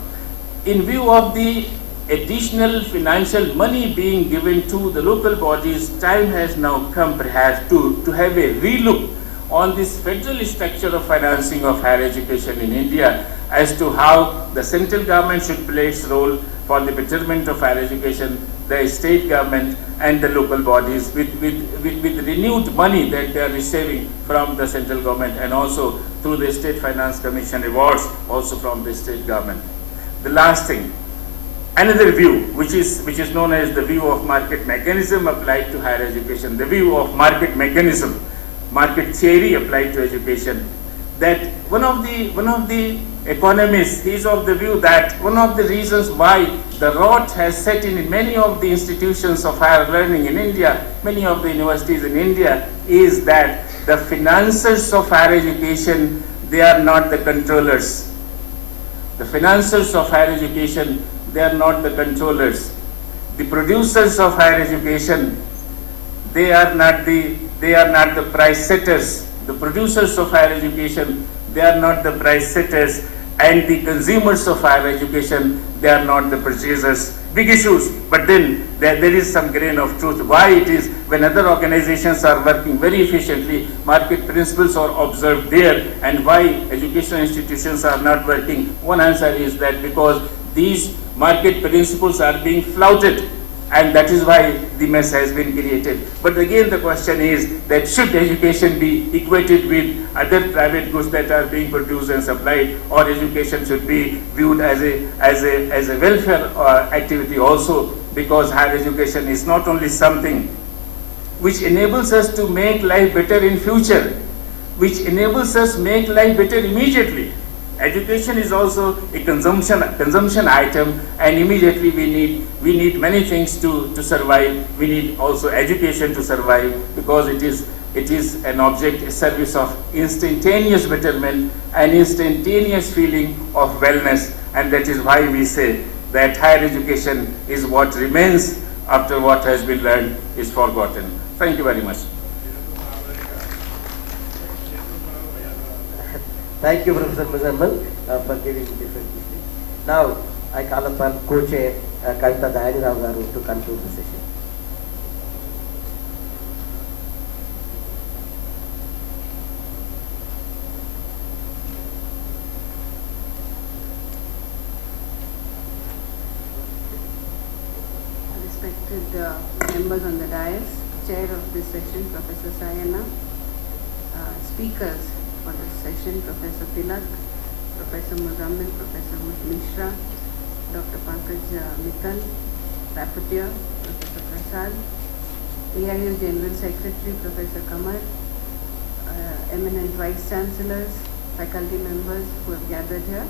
In view of the additional financial money being given to the local bodies, time has now come perhaps to have a relook on this federal structure of financing of higher education in India as to how the central government should play its role for the betterment of higher education, the state government and the local bodies with renewed money that they are receiving from the central government and also through the State Finance Commission awards also from the state government. The last thing, another view which is known as the view of market mechanism applied to higher education, the view of market mechanism, market theory applied to education, that one of the economists is of the view that one of the reasons why the rot has set in many of the institutions of higher learning in India, many of the universities in India, is that the financiers of higher education, they are not the controllers. The financiers of higher education, they are not the controllers. The producers of higher education, they are not the price setters. The producers of higher education, they are not the price setters, and the consumers of higher education, they are not the purchasers. Big issues, but then there is some grain of truth. Why it is when other organizations are working very efficiently, market principles are observed there, and why educational institutions are not working? One answer is that because these market principles are being flouted, and that is why the mess has been created. But again the question is that should education be equated with other private goods that are being produced and supplied, or education should be viewed as a welfare activity also, because higher education is not only something which enables us to make life better in future, which enables us make life better immediately. Education is also a consumption item, and immediately we need many things to survive. We need also education to survive, because it is an object, a service of instantaneous betterment and instantaneous feeling of wellness, and that is why we say that higher education is what remains after what has been learned is forgotten. Thank you very much. Thank you, Professor Muzammal, for giving different issues. Now, I call upon co-chair Kavita Dayani Rao Garu to conclude the session. Respected members on the dais, chair of this session, Professor Sayana, speakers for this session, Professor Tilak, Professor Muzammil, Professor Mishra, Dr. Pankaj Mittal, Rapporteur, Professor Prasad, AIU General Secretary, Professor Kamar, eminent Vice-Chancellors, faculty members who have gathered here.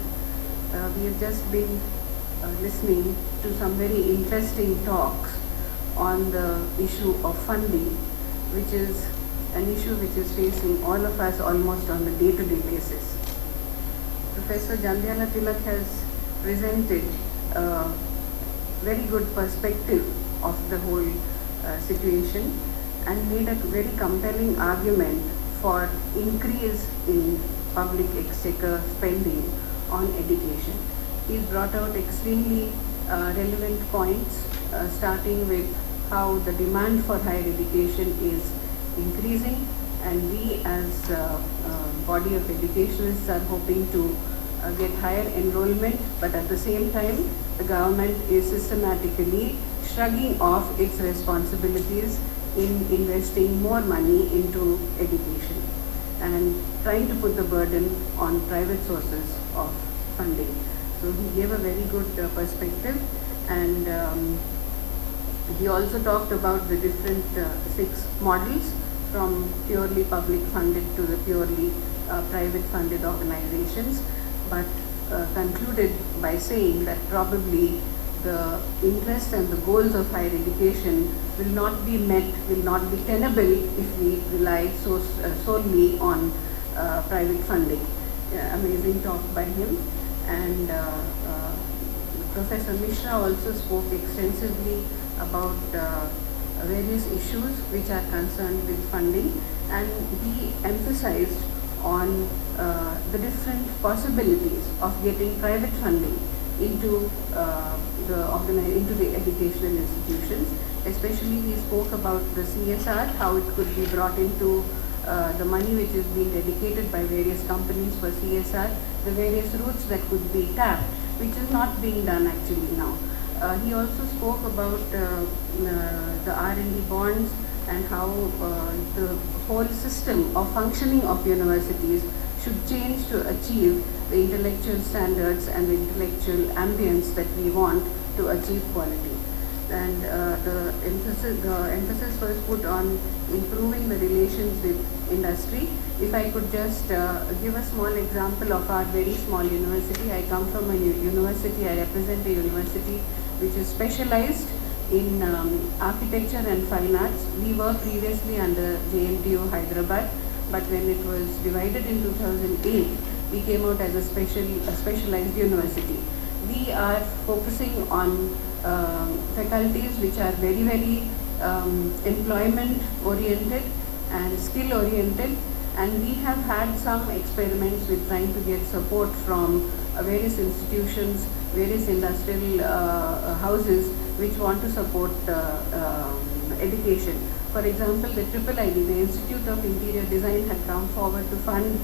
We have just been listening to some very interesting talks on the issue of funding, which is an issue which is facing all of us almost on a day-to-day basis. Professor Jandiala Tilak has presented a very good perspective of the whole situation and made a very compelling argument for increase in public exchequer spending on education. He's brought out extremely relevant points, starting with how the demand for higher education is increasing, and we as a body of educationists are hoping to get higher enrollment, but at the same time the government is systematically shrugging off its responsibilities in investing more money into education and trying to put the burden on private sources of funding. So he gave a very good perspective, and he also talked about the different 6 models, from purely public funded to the purely private funded organizations. But concluded by saying that probably the interests and the goals of higher education will not be met, will not be tenable if we rely solely on private funding. Amazing talk by him. And Professor Mishra also spoke extensively about various issues which are concerned with funding, and he emphasized on the different possibilities of getting private funding into the educational institutions. Especially he spoke about the CSR, how it could be brought into the money which is being dedicated by various companies for CSR, the various routes that could be tapped, which is not being done actually now. He also spoke about the R&D bonds and how the whole system of functioning of universities should change to achieve the intellectual standards and the intellectual ambience that we want to achieve quality. And the emphasis was put on improving the relations with industry. If I could just give a small example of our very small university. I come from a university, I represent a university which is specialized in architecture and fine arts. We were previously under JNTU Hyderabad, but when it was divided in 2008, we came out as a specialized university. We are focusing on faculties which are very, very employment oriented and skill oriented, and we have had some experiments with trying to get support from various institutions, various industrial houses which want to support education. For example, the IIID, the Institute of Interior Design, had come forward to fund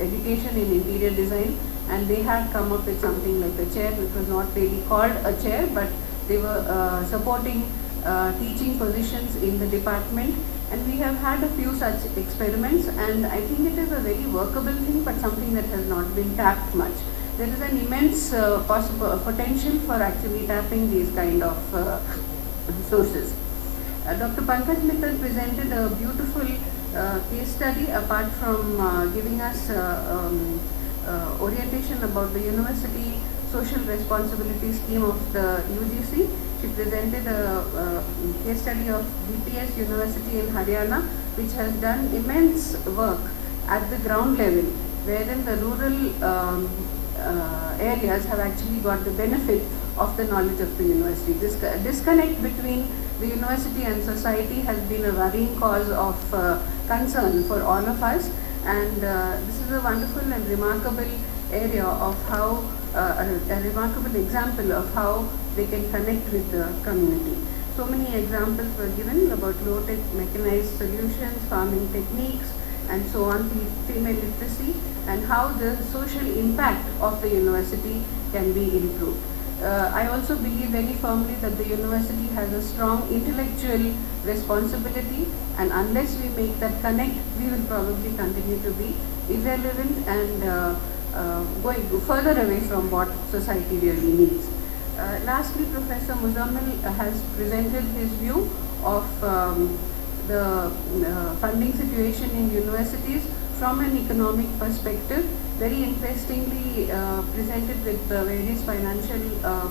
education in interior design, and they had come up with something like a chair, which was not really called a chair, but they were supporting teaching positions in the department. And we have had a few such experiments, and I think it is a very workable thing, but something that has not been tapped much. There is an immense potential for actually tapping these kind of sources. Dr. Pankaj Mittal presented a beautiful case study. Apart from giving us orientation about the university social responsibility scheme of the UGC, she presented a case study of DPS University in Haryana, which has done immense work at the ground level, wherein the rural areas have actually got the benefit of the knowledge of the university. This disconnect between the university and society has been a worrying cause of concern for all of us, and this is a wonderful and remarkable area of how a remarkable example of how they can connect with the community. So many examples were given about low-tech mechanized solutions, farming techniques, and so on, female literacy, and how the social impact of the university can be improved. I also believe very firmly that the university has a strong intellectual responsibility, and unless we make that connect, we will probably continue to be irrelevant and going further away from what society really needs. Lastly, Professor Muzammil has presented his view of the funding situation in universities from an economic perspective, very interestingly presented with various financial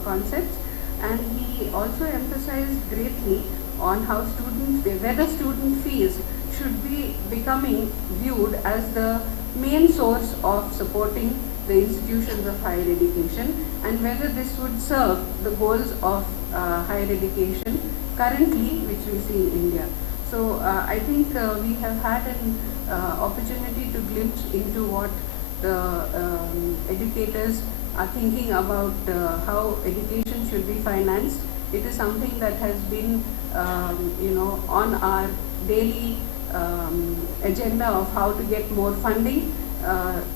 concepts, and he also emphasized greatly on how whether student fees should be becoming viewed as the main source of supporting the institutions of higher education, and whether this would serve the goals of higher education currently, which we see in India. So I think we have had an opportunity to glimpse into what the educators are thinking about how education should be financed. It is something that has been on our daily agenda of how to get more funding.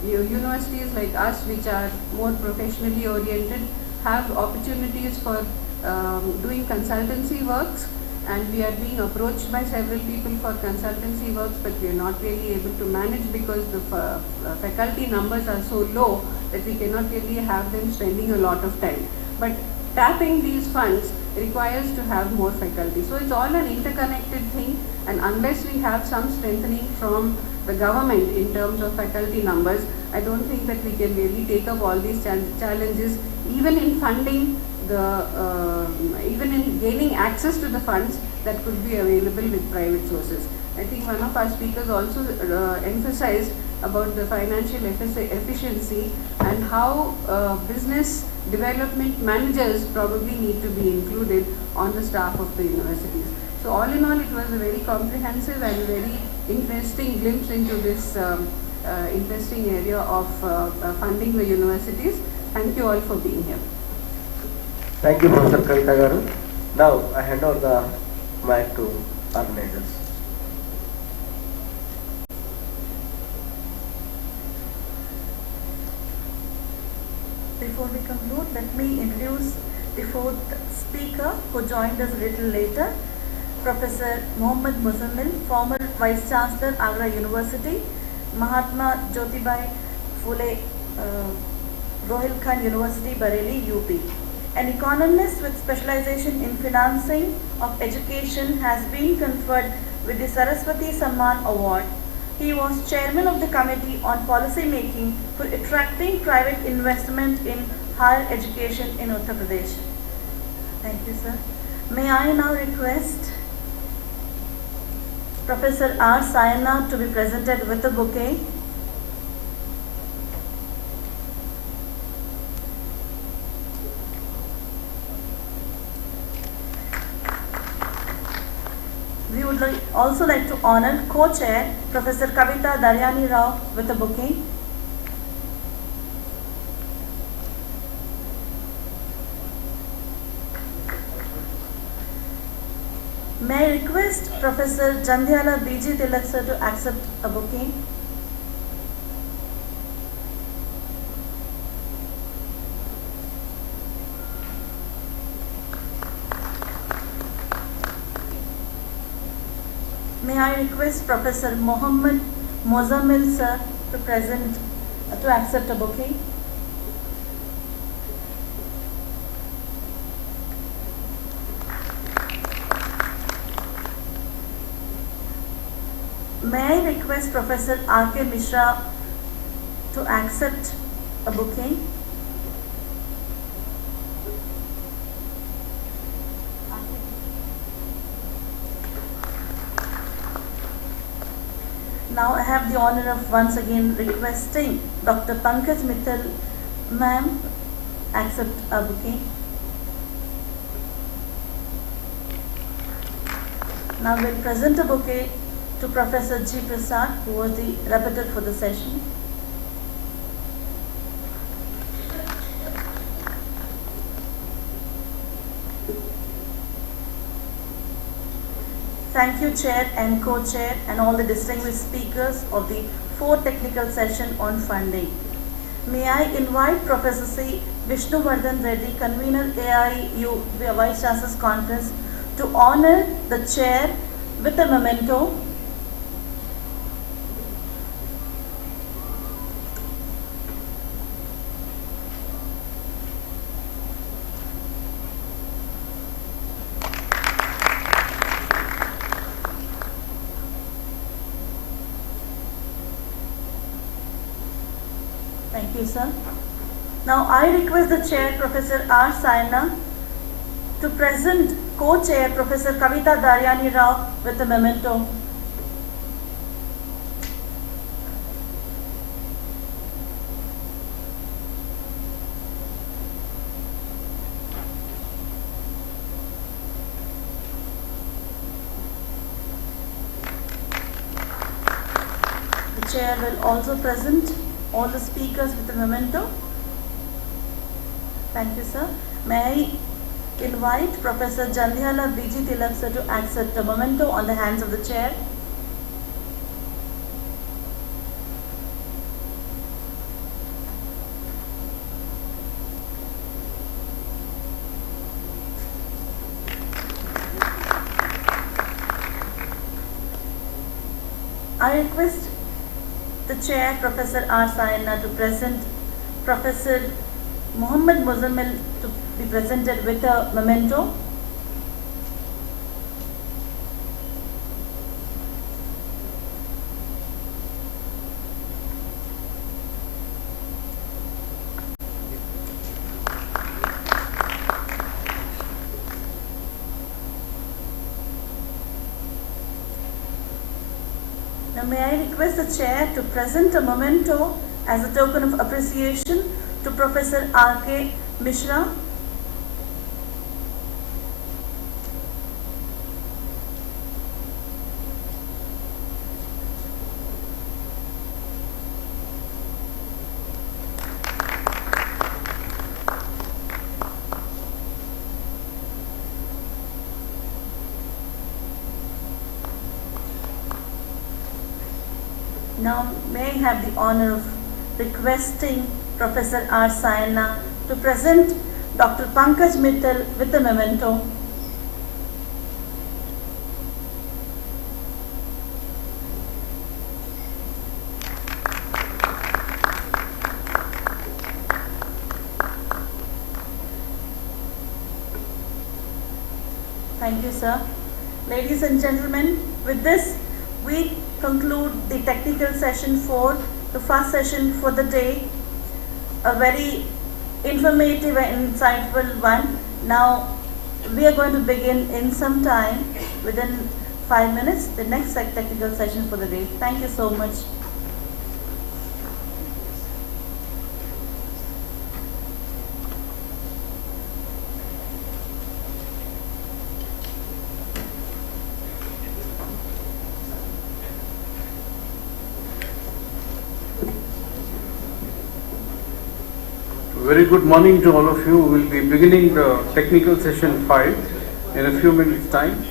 Universities like us, which are more professionally oriented, have opportunities for doing consultancy works, and we are being approached by several people for consultancy works, but we are not really able to manage because the faculty numbers are so low that we cannot really have them spending a lot of time. But tapping these funds requires to have more faculty. So it's all an interconnected thing, and unless we have some strengthening from the government in terms of faculty numbers, I don't think that we can really take up all these challenges, even in funding even in gaining access to the funds that could be available with private sources. I think one of our speakers also emphasized about the financial efficiency and how business development managers probably need to be included on the staff of the universities. So all in all, it was a very comprehensive and very interesting glimpse into this interesting area of funding the universities. Thank you all for being here. Thank you, Professor Kavita Garu. Now I hand over the mic to organizers. Before we conclude, let me introduce the fourth speaker who joined us a little later, Professor Mohammad Muzammil, former Vice-Chancellor, Agra University, Mahatma Jyotibai Phule Rohilkhand University, Bareilly, UP. An economist with specialization in financing of education, has been conferred with the Saraswati Samman Award. He was chairman of the Committee on Policy Making for attracting private investment in higher education in Uttar Pradesh. Thank you, sir. May I now request Professor R. Sayana to be presented with a bouquet. We would also like to honor co-chair Professor Kavita Daryani Rao with a bouquet. May I request Professor Jandhyala B.G. Tilak sir to accept a bouquet. May I request Professor Mohammad Muzammil sir to accept a bouquet. May I request Professor R.K. Mishra to accept a bouquet. Now I have the honor of once again requesting Dr. Pankaj Mittal ma'am accept a bouquet. Now we'll present a bouquet to Professor G. Prasad, who was the rapporteur for the session. Thank you, Chair and Co-Chair, and all the distinguished speakers of the fourth technical session on funding. May I invite Professor C. Vishnuvardhan Reddy, convener AIU Vice Chancellors Conference, to honor the Chair with a memento. Thank you, sir. Now I request the Chair, Professor R. Sayana, to present Co-Chair, Professor Kavita Daryani Rao, with a memento. The Chair will also present all the speakers with a memento. Thank you, sir. May I invite Professor Jandhyala B.G. Tilak sir to accept a memento on the hands of the Chair. I request the Chair, Professor R. Sayana, to present Professor Mohammad Muzammil to be presented with a memento. may I request the chair to present a memento as a token of appreciation to Professor R.K. Mishra. Now may I have the honor of requesting Professor R. Sayana to present Dr. Pankaj Mittal with a memento. Thank you, sir. Ladies and gentlemen, with this, we conclude the technical session for the first session for the day. A very informative and insightful one. Now, we are going to begin in some time, within 5 minutes, the next technical session for the day. Thank you so much. Very good morning to all of you. We will be beginning the technical session 5 in a few minutes' time.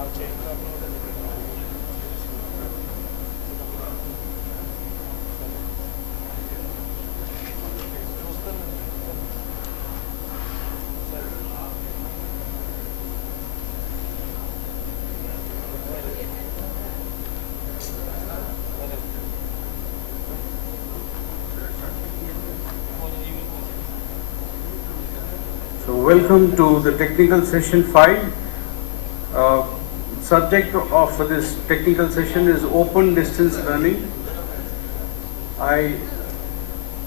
So welcome to the technical session 5. Subject of this technical session is open distance learning. I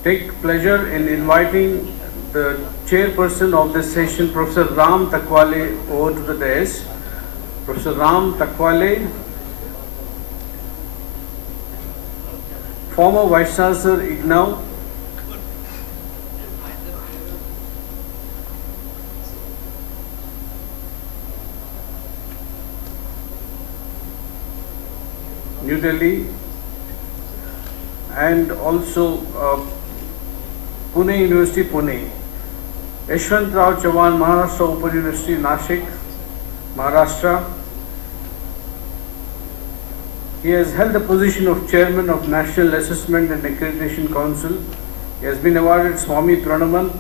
take pleasure in inviting the chairperson of this session, Professor Ram Takwale, over to the dais. Professor Ram Takwale, former Vice-Chancellor, IGNOU, New Delhi, and also Pune University, Pune. Yashwantrao Chavan, Maharashtra Open University, Nashik, Maharashtra. He has held the position of Chairman of National Assessment and Accreditation Council. He has been awarded Swami Pranaman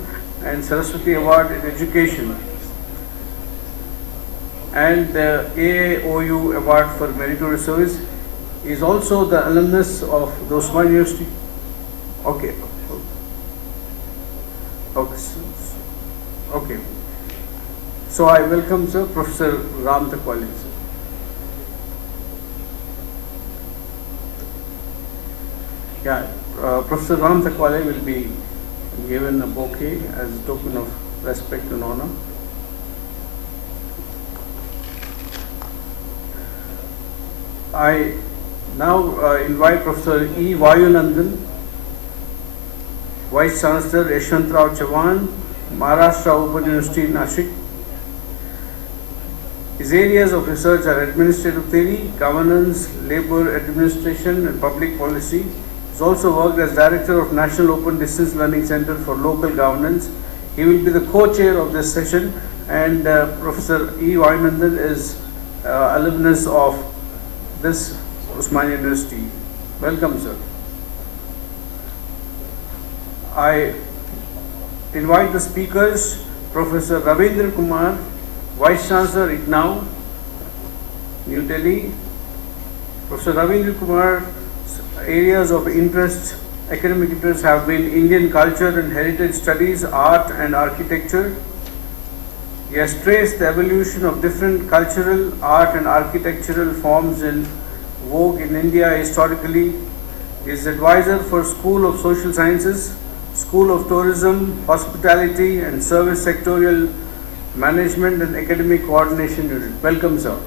and Saraswati Award in Education and the AAOU Award for Meritorious Service. He is also the alumnus of the Osmania University. Okay. Okay. So I welcome Sir Professor Ram Takwale. Yeah, Professor Ram Takwale will be given a bouquet as a token of respect and honor. I now invite Professor E. Vayunandan, Vice Chancellor, Yashwantrao Chavan, Maharashtra Open University, Nashik. His areas of research are administrative theory, governance, labor administration, and public policy. He has also worked as Director of National Open Distance Learning Center for Local Governance. He will be the co-chair of this session, and Professor E. Vayunandan is alumnus of this Osmania University. Welcome, sir. I invite the speakers, Professor Ravindra Kumar, Vice Chancellor, IGNOU, New Delhi. Professor Ravindra Kumar's areas of interest, academic interests have been Indian culture and heritage studies, art and architecture. He has traced the evolution of different cultural, art and architectural forms in vogue in India historically. He is advisor for School of Social Sciences, School of Tourism, Hospitality and Service Sectorial Management and Academic Coordination Unit. Welcome, sir.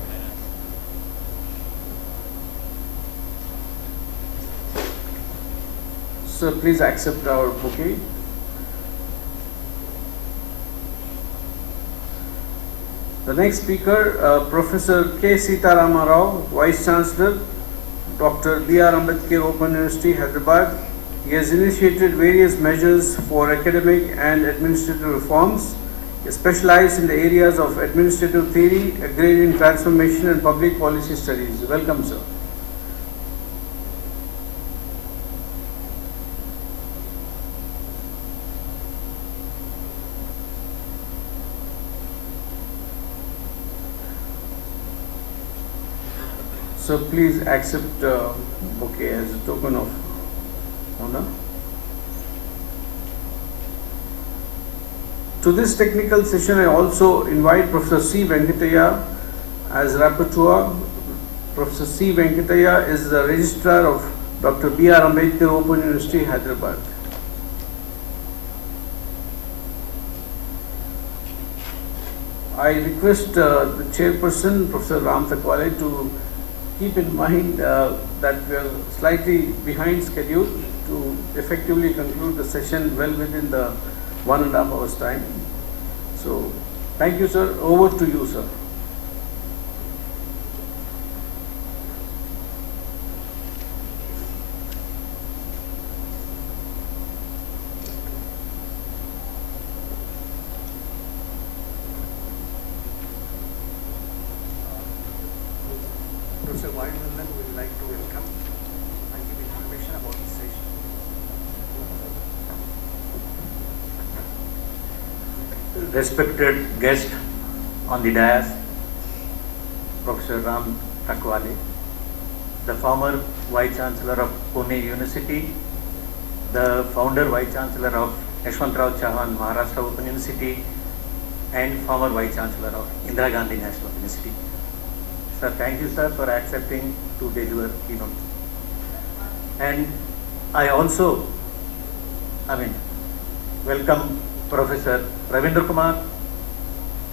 Sir, please accept our bouquet. The next speaker, Professor K. Sitaramma Rao, Vice Chancellor, Dr. B.R. Ambedkar Open University, Hyderabad. He has initiated various measures for academic and administrative reforms. He specialized in the areas of administrative theory, agrarian transformation, and public policy studies. Welcome, sir. So please accept bouquet as a token of honor. To this technical session, I also invite Professor C. Venkataya as rapporteur. Professor C. Venkataya is the registrar of Dr. B.R. Ambedkar Open University, Hyderabad. I request the chairperson, Professor Ram Takwale, to keep in mind that we are slightly behind schedule to effectively conclude the session well within the 1.5 hours time. So, thank you, sir. Over to you, sir. Vaidnandan would like to welcome and give information about this session. Respected guest on the dais, Professor Ram Takwale, the former Vice-Chancellor of Pune University, the founder Vice-Chancellor of Yashwantrao Chauhan Maharashtra Open University, and former Vice-Chancellor of Indira Gandhi National University. Sir, thank you, sir, for accepting to deliver keynote. And I also, welcome Professor Ravindra Kumar,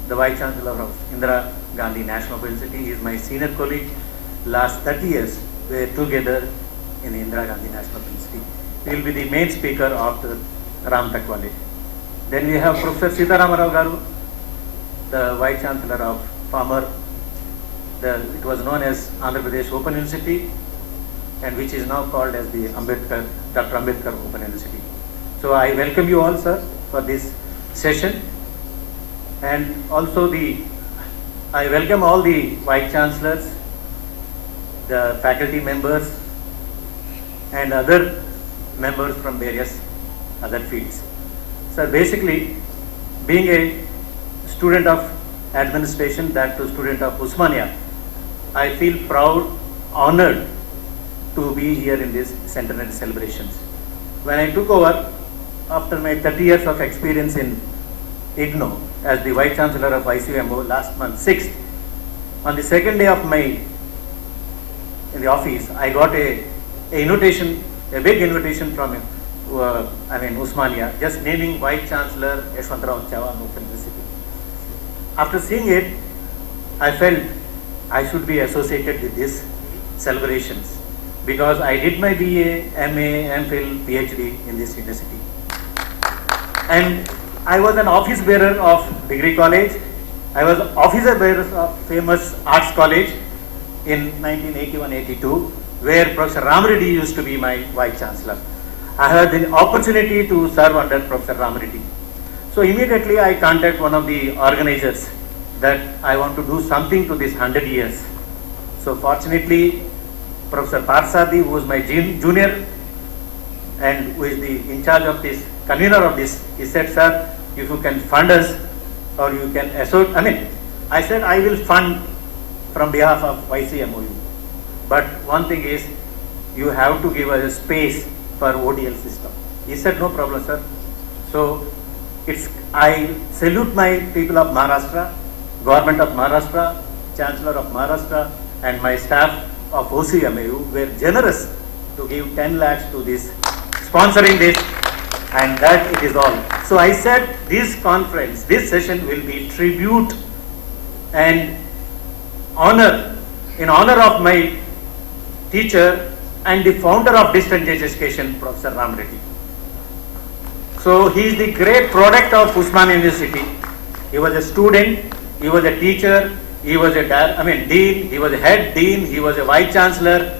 the Vice-Chancellor of Indira Gandhi National University. He is my senior colleague. Last 30 years, we were together in Indira Gandhi National University. He will be the main speaker after Ram Takwale. Then we have Professor Sitaram Rao Garu, the Vice-Chancellor of former, it was known as Andhra Pradesh Open University, and which is now called as the Dr. Ambedkar Open University. So I welcome you all, sir, for this session. And also I welcome all the Vice-Chancellors, the faculty members, and other members from various other fields. So basically, being a student of administration, that to student of Usmania, I feel proud, honored to be here in this centenary celebrations. When I took over, after my 30 years of experience in IGNO as the Vice-Chancellor of ICMO last month, 6th, on the second day of in the office, I got a invitation, a big invitation from Usmania, just naming Vice-Chancellor Yashwantrao Chauhan Open University. After seeing it, I felt I should be associated with these celebrations because I did my BA, MA, MPhil, PhD in this university. And I was an office bearer of Degree College. I was officer bearer of famous Arts College in 1981-82, where Professor Ram Reddy used to be my Vice-Chancellor. I had the opportunity to serve under Professor Ram Reddy. So immediately I contact one of the organizers that I want to do something to this 100 years. So fortunately, Professor Parsadi, who was my junior and who is the in charge of this, convener of this, he said, sir, if you can fund us or you can I said I will fund from behalf of YCMOU. But one thing is, you have to give us a space for ODL system. He said, no problem, sir. So I salute my people of Maharashtra, Government of Maharashtra, Chancellor of Maharashtra, and my staff of OCMAU were generous to give 10 lakhs to this, sponsoring this, and that it is all. So I said this conference, this session will be tribute and honor, in honor of my teacher and the founder of distance education, Professor Ram Reddy. So he is the great product of Usmania University. He was a student, he was a teacher, he was a dean, he was a head dean, he was a vice-chancellor,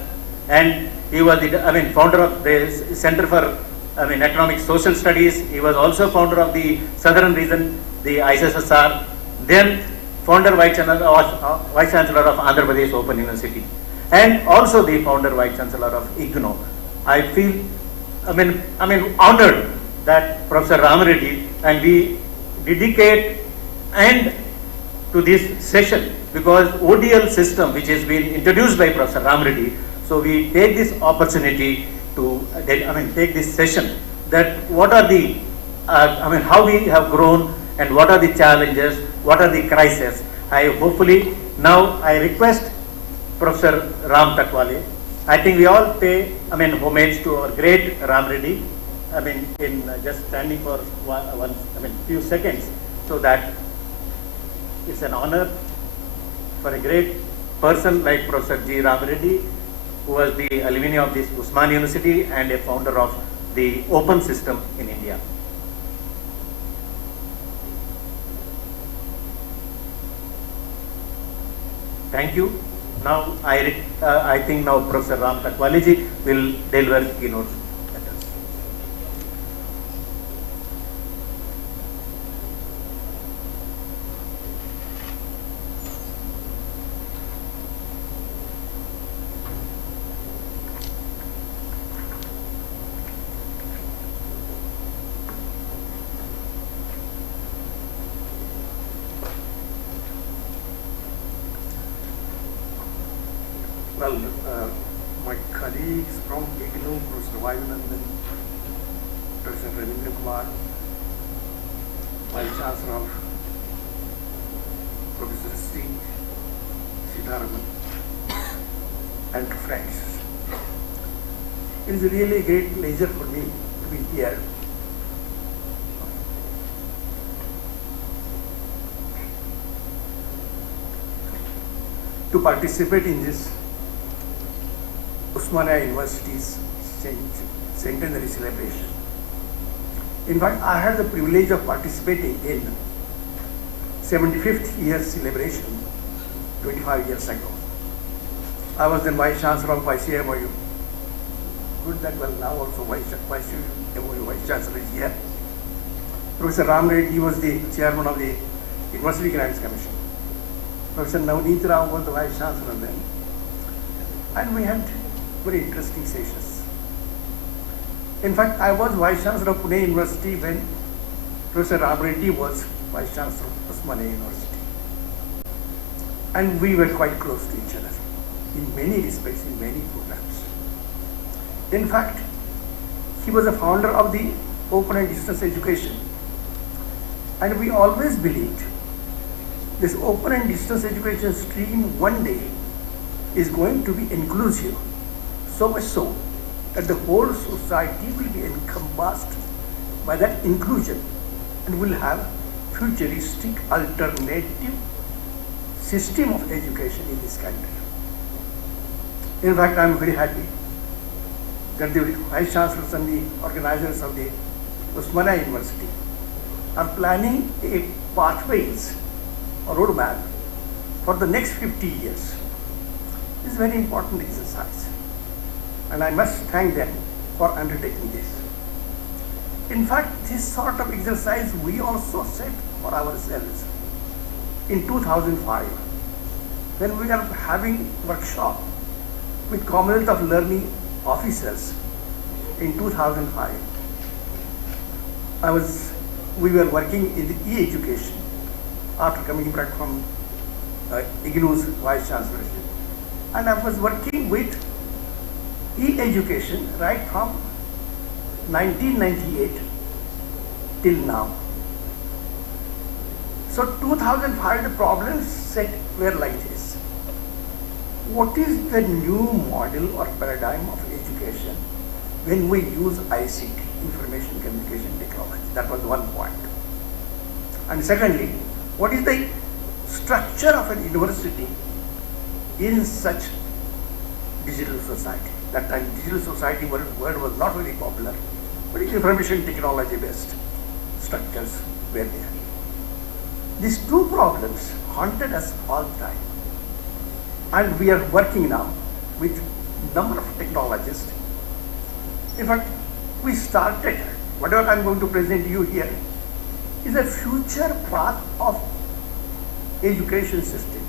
and he was the founder of the Center for Economic Social Studies. He was also founder of the Southern Region, the ISSR, then founder Vice-Chancellor of Andhra Pradesh Open University, and also the founder Vice-Chancellor of IGNO. I feel honored that Professor Ram Reddy and we dedicate and to this session because ODL system which has been introduced by Professor Ram Reddy. So we take this opportunity to take this session that what are the how we have grown and what are the challenges, what are the crises. Hopefully now I request Professor Ram Takwale. I think we all pay homage to our great Ram Reddy. In just standing for few seconds, so that it's an honor for a great person like Professor G. Ram Reddy, who was the alumni of this Usmania University and a founder of the open system in India. Thank you. Now I think now Professor Ram Takwale ji will deliver keynote. Well, my colleagues from IGNOU, Professor Vaidyanathan, Professor Ravindra Kumar, Vice-Chancellor of Professor C. Sitharaman, and friends. It is really a great pleasure for me to be here. To participate in this Osmania University's centenary celebration. In fact, I had the privilege of participating in 75th year celebration 25 years ago. I was then Vice-Chancellor of IICT. Good that well now also Vice-Chancellor is here. Professor Ram Reddy was the chairman of the University Grants Commission. Professor Navneet Rao was the Vice-Chancellor then. And we had very interesting sessions. In fact, I was Vice-Chancellor of Pune University when Professor Ram Reddy was Vice-Chancellor of Osmania University. And we were quite close to each other in many respects, in many programs. In fact, he was a founder of the open and distance education. And we always believed this open and distance education stream one day is going to be inclusive, so much so that the whole society will be encompassed by that inclusion and will have futuristic alternative system of education in this country. In fact, I am very happy that the Vice-Chancellors and the organizers of the Osmania University are planning a pathways, a roadmap for the next 50 years. This is a very important exercise, and I must thank them for undertaking this. In fact, this sort of exercise we also set for ourselves in 2005 when we are having workshop with Commonwealth of Learning officers in 2005. We were working in the e-education after coming back from IGNOU's Vice-Chancellorship. And I was working with e-education right from 1998 till now. So 2005 the problems set were like this. What is the new model or paradigm of education when we use ICT, information communication technology? That was one point. And secondly, what is the structure of an university in such digital society? That time digital society word was not very popular, but information technology based structures were there. These two problems haunted us all the time. And we are working now with number of technologists. In fact, we started, whatever I am going to present you here, is a future path of education system.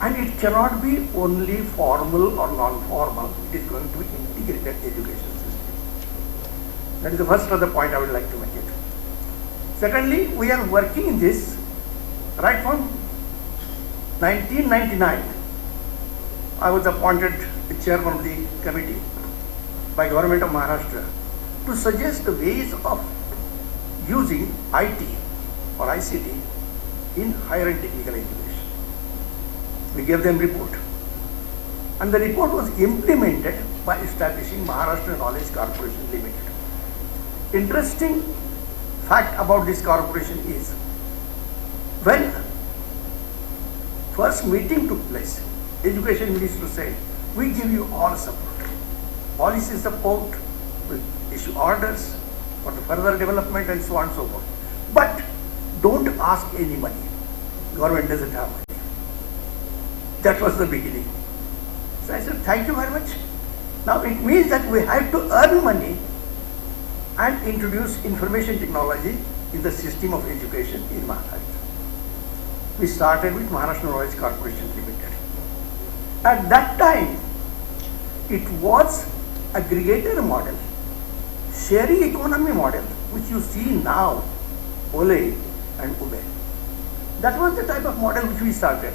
And it cannot be only formal or non-formal, it is going to be integrated education system. That is the first other point I would like to make it. Secondly, we are working in this right from 1999. I was appointed the chairman of the committee by Government of Maharashtra to suggest the ways of using IT or ICT in higher and technical education. We gave them report. And the report was implemented by establishing Maharashtra Knowledge Corporation Limited. Interesting fact about this corporation is, when first meeting took place, Education Minister said, we give you all support. Policy support, will issue orders for the further development and so on and so forth. But don't ask any money. Government doesn't have money. That was the beginning. So I said, thank you very much. Now it means that we have to earn money and introduce information technology in the system of education in Maharashtra. We started with Maharashtra Knowledge Corporation Limited. At that time, it was aggregator model, sharing economy model, which you see now, Ole and Uber. That was the type of model which we started.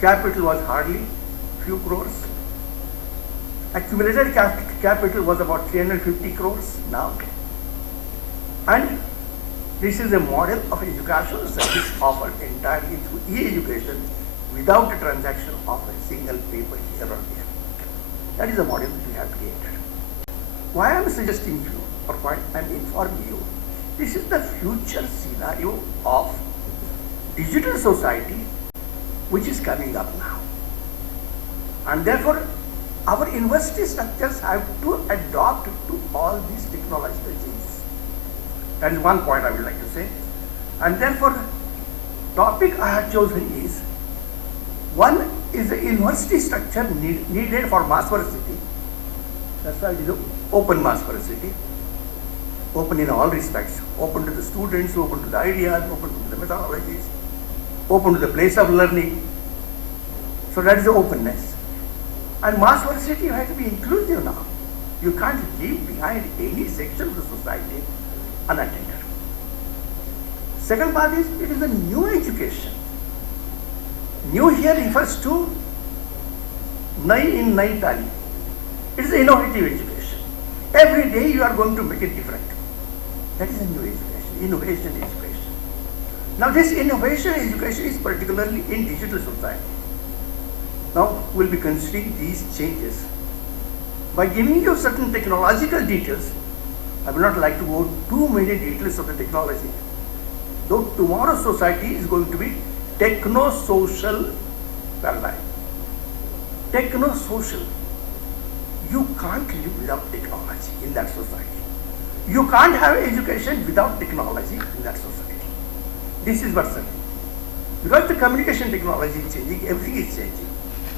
Capital was hardly few crores. Accumulated capital was about 350 crores now. And this is a model of educational service offered entirely through e-education without a transaction of a single paper here or there. That is the model which we have created. Why I am suggesting you, or why I am informing you, this is the future scenario of digital society which is coming up now. And therefore, our university structures have to adopt to all these technological changes. That is one point I would like to say. And therefore, topic I have chosen is, one is the university structure needed for mass veracity. That's why it is open mass veracity. Open in all respects. Open to the students, open to the ideas, open to the methodologies, open to the place of learning. So that is the openness. And mass veracity has to be inclusive now. You can't leave behind any section of the society unattended. Second part is, it is a new education. New here refers to Nai in Nai Tali. It is innovative education. Every day you are going to make it different. That is a new education, innovation education. Now this innovation education is particularly in digital society. Now we'll be considering these changes. By giving you certain technological details, I will not like to go too many details of the technology. Though tomorrow's society is going to be techno-social paradigm. Techno-social. You can't live without technology in that society. You can't have education without technology in that society. This is what's certain. Because the communication technology is changing, everything is changing.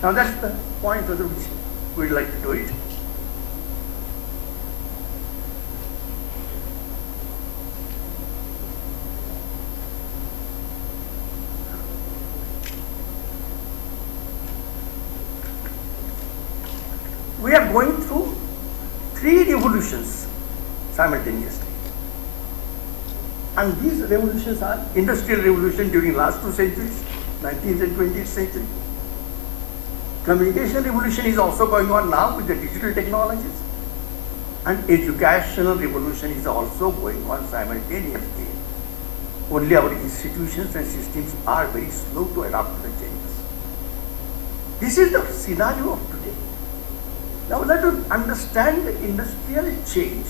Now that's the point under which we'd like to do it. We are going through three revolutions simultaneously. And these revolutions are industrial revolution during last 2 centuries, 19th and 20th century. Communication revolution is also going on now with the digital technologies. And educational revolution is also going on simultaneously. Only our institutions and systems are very slow to adapt to the changes. This is the scenario of today. Now we have to understand the industrial change.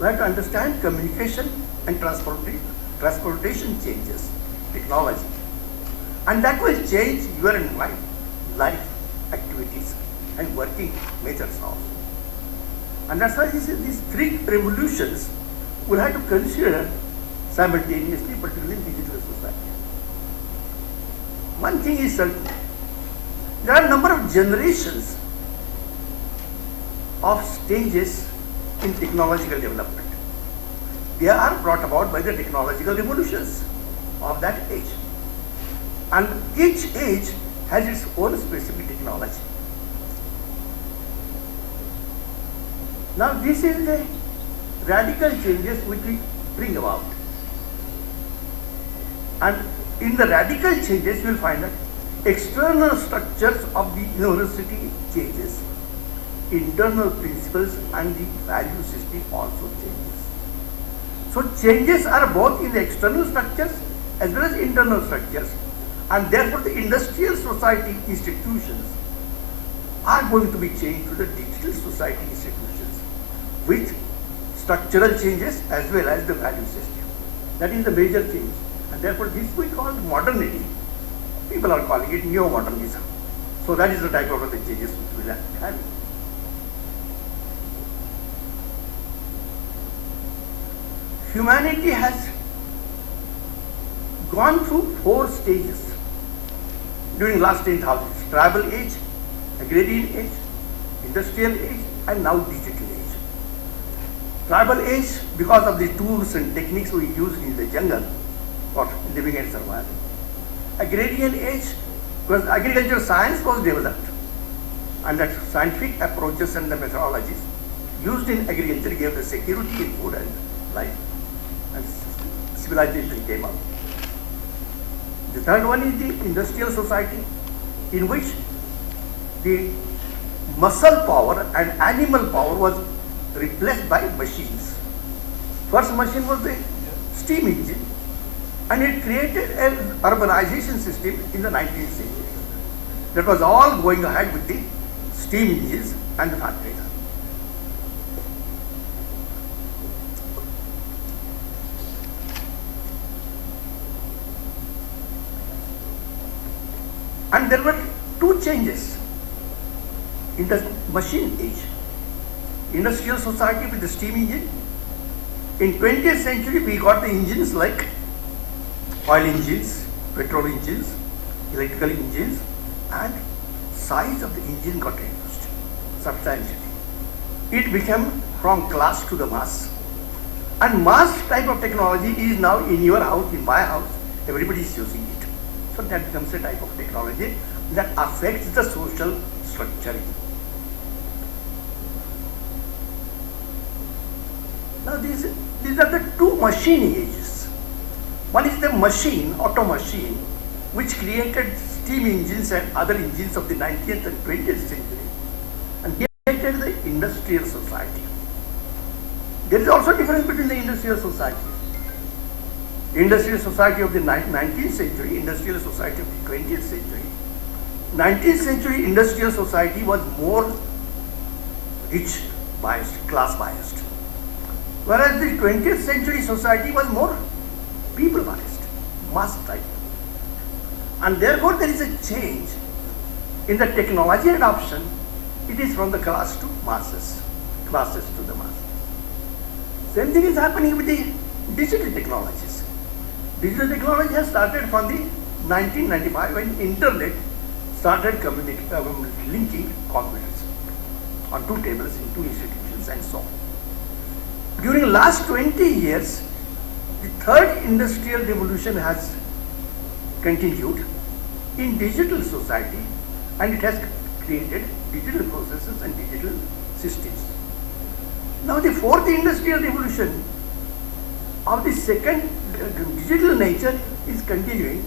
We have to understand communication and transportation changes, technology. And that will change your and my life activities and working methods also. And that's why these three revolutions will have to consider simultaneously, particularly in digital society. One thing is certain, there are a number of generations of stages in technological development. They are brought about by the technological revolutions of that age. And each age has its own specific technology. Now this is the radical changes which we bring about. And in the radical changes you will find that external structures of the university changes. Internal principles and the value system also changes. So changes are both in the external structures as well as internal structures, and therefore the industrial society institutions are going to be changed to the digital society institutions with structural changes as well as the value system. That is the major change, and therefore this we call modernity. People are calling it neo-modernism. So that is the type of the changes which we are having. Humanity has gone through 4 stages during last 10,000 years: tribal age, agrarian age, industrial age, and now digital age. Tribal age, because of the tools and techniques we use in the jungle for living and survival. Agrarian age, because agricultural science was developed, and that scientific approaches and the methodologies used in agriculture gave the security in food and life, and civilization came up. The third one is the industrial society, in which the muscle power and animal power was replaced by machines. First machine was the steam engine, and it created an urbanization system in the 19th century. That was all going ahead with the steam engines and the factories. And there were two changes in the machine age. Industrial society with the steam engine. In 20th century, we got the engines like oil engines, petrol engines, electrical engines, and size of the engine got reduced substantially. It became from class to the mass. And mass type of technology is now in your house, in my house, everybody is using it. So that becomes a type of technology that affects the social structuring. Now these are the two machine ages. One is the machine, auto machine, which created steam engines and other engines of the 19th and 20th century and created the industrial society. There is also a difference between the industrial society. Industrial society of the 19th century, industrial society of the 20th century. 19th century industrial society was more rich biased, class biased. Whereas the 20th century society was more people biased, mass type. And therefore there is a change in the technology adoption. It is from the class to masses, classes to the masses. Same thing is happening with the digital technologies. Digital technology has started from the 1995 when internet started linking computers on two tables in two institutions and so on. During the last 20 years, the third industrial revolution has continued in digital society, and it has created digital processes and digital systems. Now the fourth industrial revolution of the second digital nature is continuing,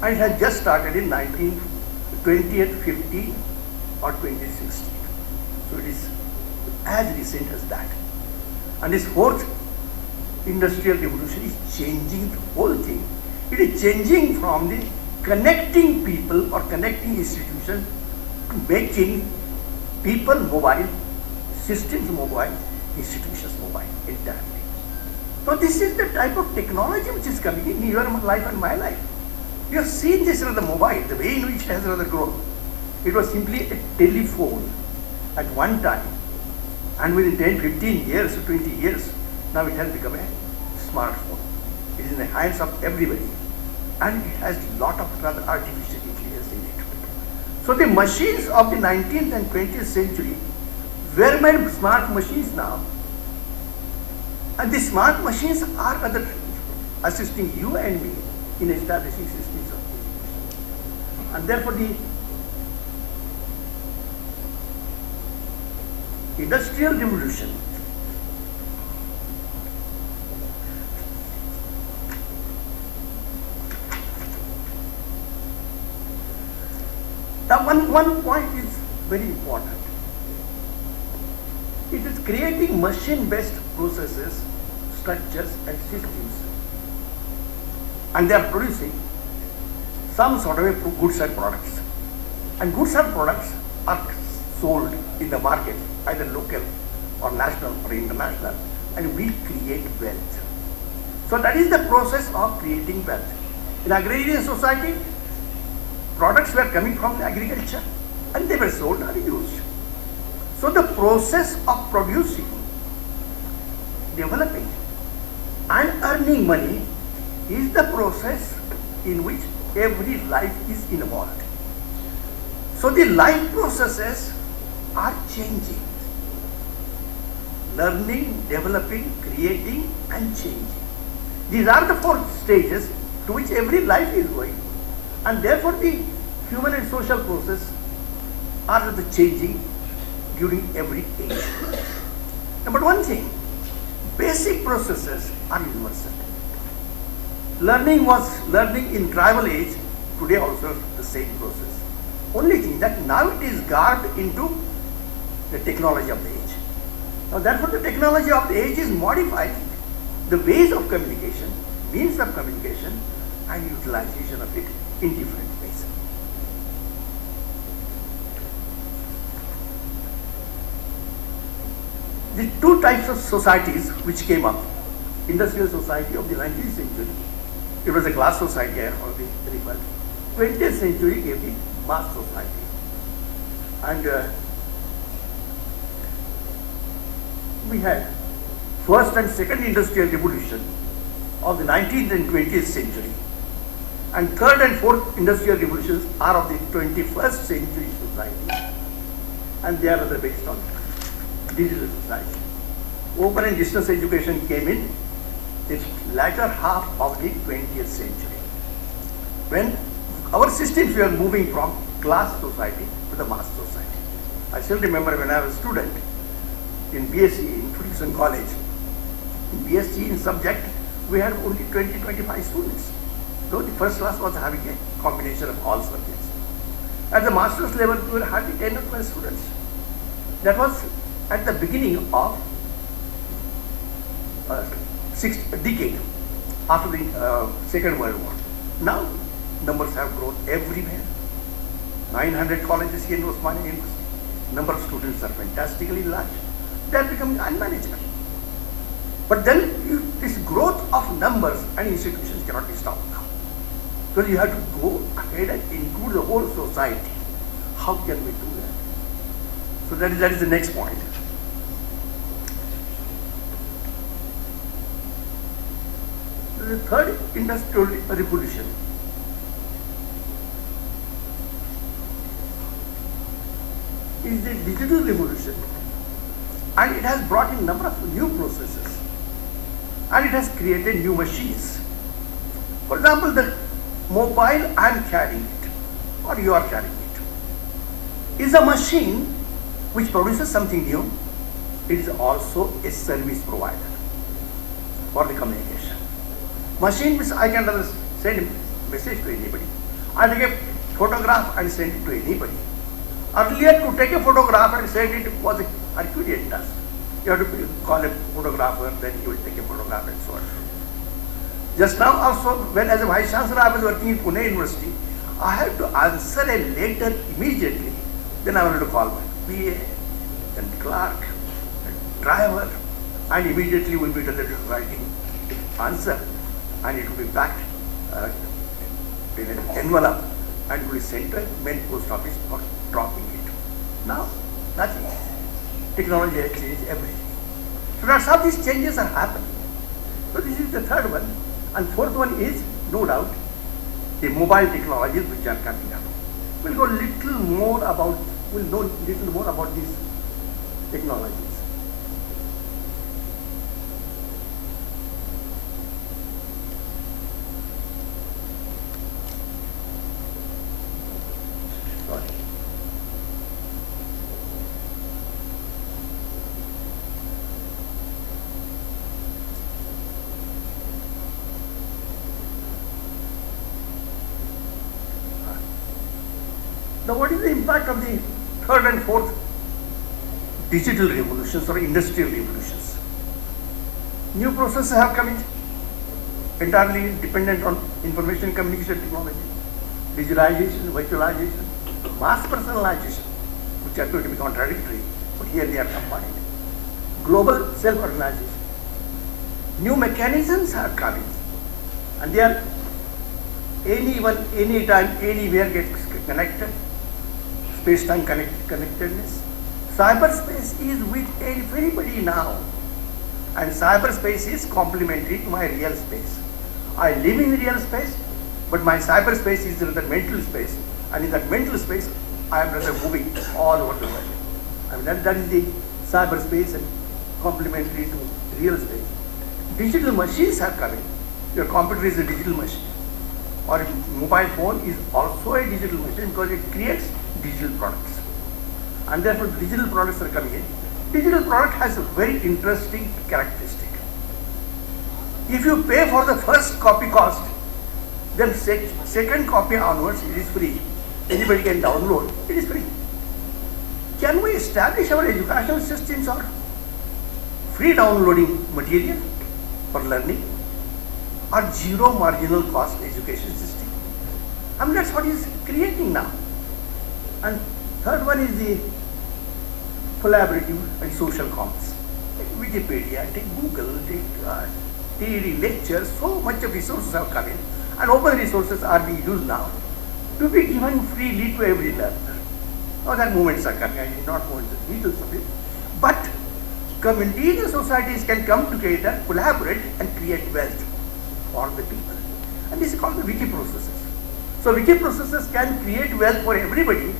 and it has just started in 2015 or 2016. So it is as recent as that. And this fourth industrial revolution is changing the whole thing. It is changing from the connecting people or connecting institutions to making people mobile, systems mobile, institutions mobile entirely. Now this is the type of technology which is coming in your life and my life. You have seen this the mobile, the way in which it has rather grown. It was simply a telephone at one time, and within 10, 15 years, 20 years, now it has become a smartphone. It is in the hands of everybody, and it has a lot of rather artificial intelligence in it. So the machines of the 19th and 20th century were made smart machines now, and the smart machines are rather assisting you and me in establishing systems of communication. And therefore the industrial revolution now one point is very important. It is creating machine-based processes, structures and systems, and they are producing some sort of a goods and products. And goods and products are sold in the market, either local or national or international, and we create wealth. So that is the process of creating wealth. In agrarian society, products were coming from the agriculture and they were sold and used. So the process of producing, developing and earning money is the process in which every life is involved. So the life processes are changing. Learning, developing, creating and changing. These are the four stages to which every life is going, and therefore the human and social process are the changing during every age. But one thing, basic processes are universal. Learning was learning in tribal age, today also the same process. Only thing that now it is garbed into the technology of the age. Now therefore the technology of the age is modifying the ways of communication, means of communication and utilization of it in different ways. The two types of societies which came up, industrial society of the 19th century, it was a class society I already referred. 20th century gave the mass society. And we had first and second industrial revolution of the 19th and 20th century. And third and fourth industrial revolutions are of the 21st century society. And they are based on digital society. Open and distance education came in the latter half of the 20th century, when our systems were moving from class society to the mass society. I still remember when I was a student in BSc in Ferguson College. In BSc in subject, we had only 20-25 students, though the first class was having a combination of all subjects. At the master's level, we were hardly 10 or 12 students. That was at the beginning of sixth decade after the Second World War. Now, numbers have grown everywhere. 900 colleges here in Osmania University. Number of students are fantastically large. They are becoming unmanageable. But then this growth of numbers and institutions cannot be stopped now. Because you have to go ahead and include the whole society. How can we do that? So that is the next point. The third industrial revolution is the digital revolution, and it has brought in a number of new processes, and it has created new machines. For example, the mobile I am carrying it, or you are carrying it, is a machine which produces something new. It is also a service provider for the communication. Machine which I can send a message to anybody. I take a photograph and send it to anybody. Earlier, to take a photograph and send it was a Herculean task. You have to call a photographer, then he will take a photograph and so on. Just now also, when as a Vice-Chancellor I was working in Pune University, I had to answer a letter immediately. Then I wanted to call my PA, then clerk, then driver, and immediately will be the letter writing answer, and it will be packed in an envelope and will be sent to a main post office for dropping it. Now, nothing. Technology has changed everything. So that's how these changes are happening. So this is the third one. And fourth one is, no doubt, the mobile technologies which are coming up. We'll know little more about these technologies. Now, what is the impact of the third and fourth digital revolutions or industrial revolutions? New processes have come in, entirely dependent on information communication technology, digitalization, virtualization, mass personalization, which are going to be contradictory, but here they are combined. Global self-organization. New mechanisms have come in, and they are anyone, anytime, anywhere gets connected. Space-time connectedness. Cyberspace is with everybody now, and cyberspace is complementary to my real space. I live in real space, but my cyberspace is the mental space, and in that mental space, I am rather moving all over the world. I mean, that is the cyberspace and complementary to real space. Digital machines are coming. Your computer is a digital machine, or a mobile phone is also a digital machine because it creates digital products, and therefore the digital products are coming in. Digital product has a very interesting characteristic. If you pay for the first copy cost, then second copy onwards it is free. anybody can download, it is free. Can we establish our educational systems on free downloading material for learning or zero marginal cost education system? I mean, that's what is creating now. And third one is the collaborative and social commons. Take Wikipedia, take Google, take TV lectures, so much of resources have come in, and open resources are being used now to be given freely to every learner. Now that movements are coming, I did not go into the details of it, but communities and societies can come together, collaborate and create wealth for the people. And this is called the wiki processes. So wiki processes can create wealth for everybody,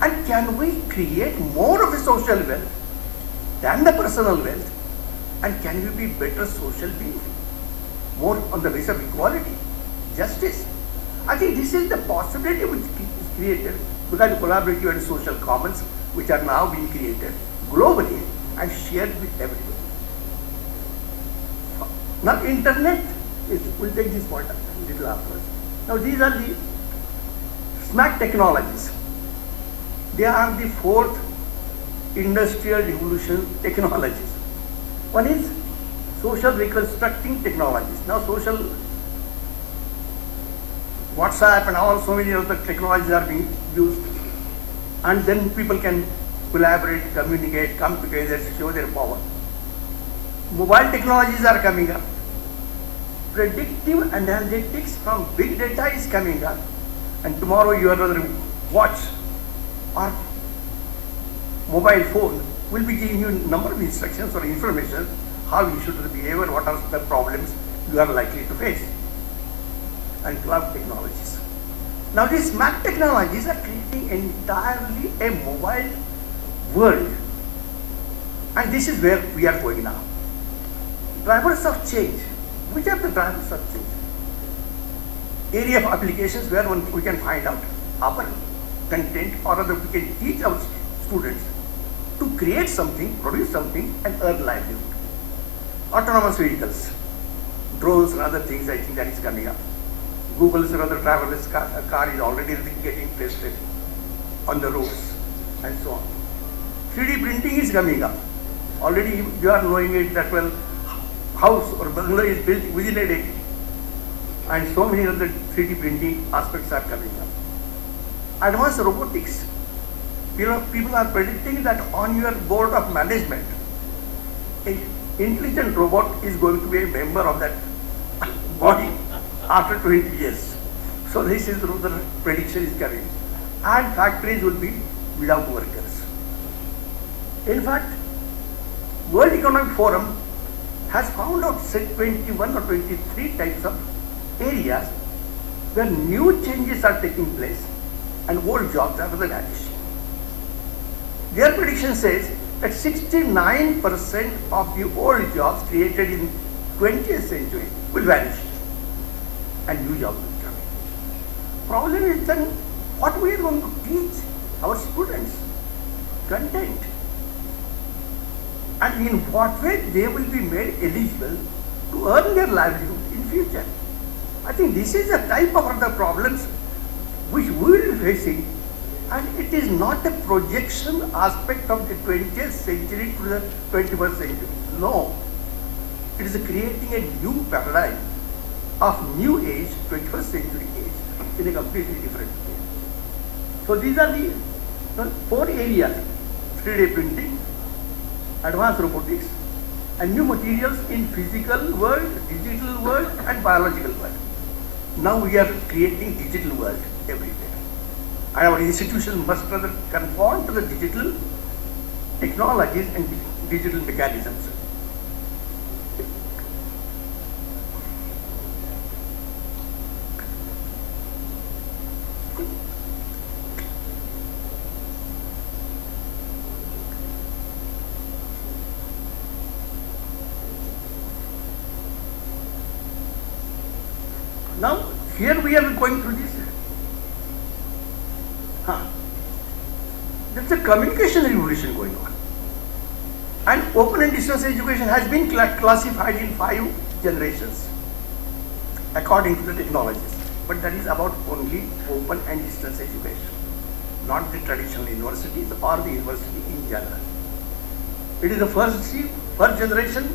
and can we create more of a social wealth than the personal wealth, and can we be better social beings, more on the basis of equality, justice? I think this is the possibility which is created because of collaborative and social commons which are now being created globally and shared with everybody. Now internet is, we'll take this point a little afterwards. Now these are the SMAC technologies. They are the fourth industrial revolution technologies. One is social reconstructing technologies. Now social WhatsApp and all so many other technologies are being used, and then people can collaborate, communicate, come together, show their power. Mobile technologies are coming up. Predictive analytics from big data is coming up, and tomorrow your other watch or mobile phone will be giving you a number of instructions or information how you should behave and what are the problems you are likely to face. And cloud technologies. Now these Mac technologies are creating entirely a mobile world, and this is where we are going now. Drivers of change. Which are the drivers of change? Area of applications where we can find out our content, or rather we can teach our students to create something, produce something and earn livelihood. Autonomous vehicles, drones and other things, I think that is coming up. Google's another driverless car is already getting tested on the roads and so on. 3D printing is coming up. Already you are knowing it that well, house or bungalow is built within a day, and so many other 3D printing aspects are coming up. Advanced robotics. People are predicting that on your board of management, an intelligent robot is going to be a member of that body after 20 years. So this is the prediction is coming. And factories will be without workers. In fact, World Economic Forum has found out 21 or 23 types of areas where new changes are taking place and old jobs are vanishing. Their prediction says that 69% of the old jobs created in 20th century will vanish and new jobs will come in. Problem is then what we are going to teach our students, content, and in what way they will be made eligible to earn their livelihood in future. I think this is the type of other problems which we will be facing, and it is not a projection aspect of the 20th century to the 21st century. No, it is creating a new paradigm of new age, 21st century age, in a completely different way. So these are the four areas: 3D printing, advanced robotics, and new materials in physical world, digital world, and biological world. Now we are creating digital world everywhere. And our institution must rather conform to the digital technologies and digital mechanisms. Now, here we are going through this. There's a communication revolution going on. And open and distance education has been classified in 5 generations according to the technologies. but that is about only open and distance education, not the traditional universities or the university in general. It is the first generation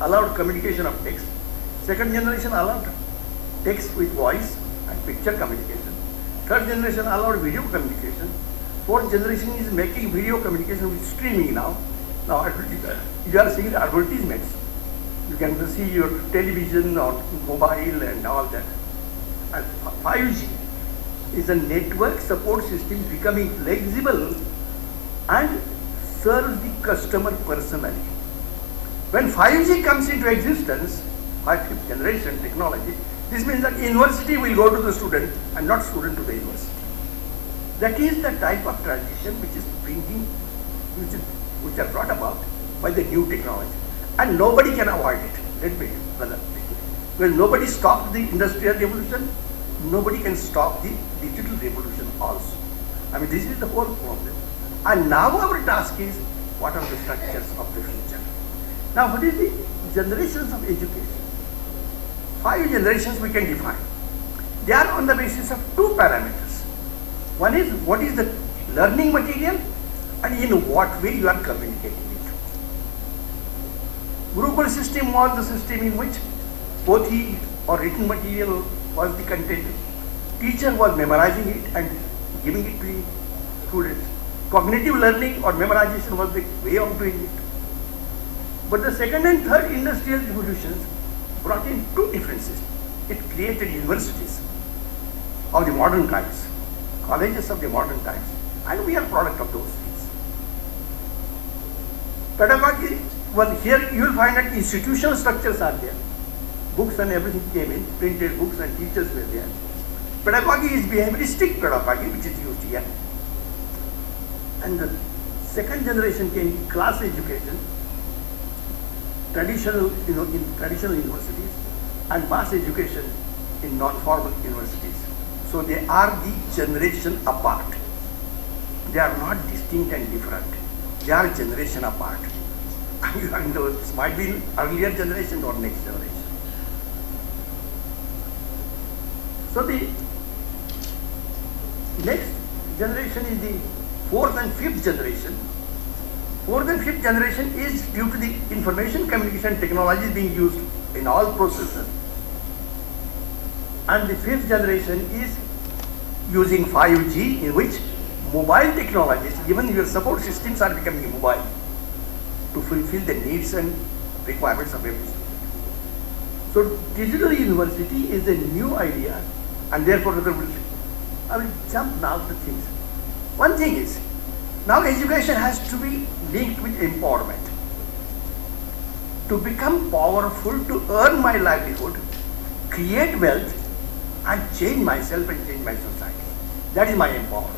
allowed communication of text, second generation allowed text with voice and picture communication, third generation allowed video communication, fourth generation is making video communication with streaming now. Now you are seeing the advertisements. You can see your television or mobile and all that. And 5G is a network support system becoming flexible and serves the customer personally. When 5G comes into existence, 5th generation technology, this means that university will go to the student and not student to the university. That is the type of transition which is bringing, which are brought about by the new technology. And nobody can avoid it. Let me, brother. When nobody stopped the industrial revolution, nobody can stop the digital revolution also. I mean, this is the whole problem. And now our task is, what are the structures of the future? Now, what is the generations of education? 5 generations we can define. They are on the basis of 2 parameters. One is, what is the learning material and in what way you are communicating it. Gurukul system was the system in which pothi or written material was the content. Teacher was memorizing it and giving it to the students. Cognitive learning or memorization was the way of doing it. But the second and third industrial revolutions brought in 2 different systems. It created universities of the modern times, colleges of the modern times, and we are product of those things. Pedagogy, well, here you will find that institutional structures are there. Books and everything came in, printed books and teachers were there. Pedagogy is behavioristic pedagogy, which is used here. And the second generation came class education, traditional, in traditional universities, and mass education in non-formal universities. So they are the generation apart. They are not distinct and different. They are generation apart. And this might be earlier generation or next generation. So the next generation is the 4th and 5th generation. 4th and 5th generation is due to the information communication technologies being used in all processes. And the 5th generation is using 5G, in which mobile technologies, even your support systems are becoming mobile to fulfill the needs and requirements of every student. So digital university is a new idea, and therefore I will jump now to things. One thing is, now education has to be linked with empowerment. To become powerful, to earn my livelihood, create wealth, and change myself and change my society. That is my empowerment.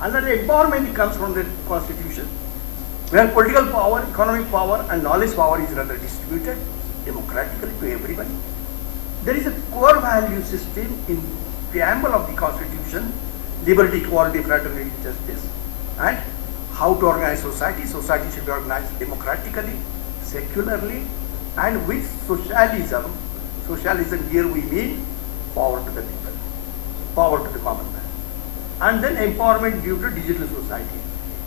And that empowerment comes from the constitution, where political power, economic power, and knowledge power is rather distributed democratically to everybody. There is a core value system in preamble of the constitution: liberty, equality, fraternity, justice, and how to organize society. Society should be organized democratically, secularly, and with socialism. Socialism here we mean power to the people, power to the common man. And then empowerment due to digital society.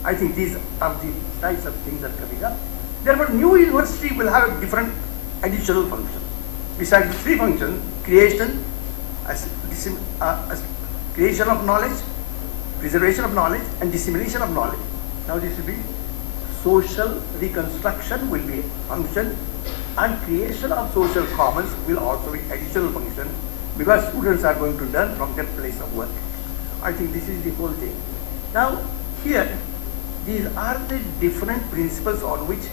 I think these are the types of things that are coming up. Therefore, new university will have a different additional function. Besides the 3 functions, creation, creation of knowledge, preservation of knowledge, and dissemination of knowledge. Now this will be social reconstruction will be a function, and creation of social commons will also be additional function, because students are going to learn from their place of work. I think this is the whole thing. Now here, these are the different principles on which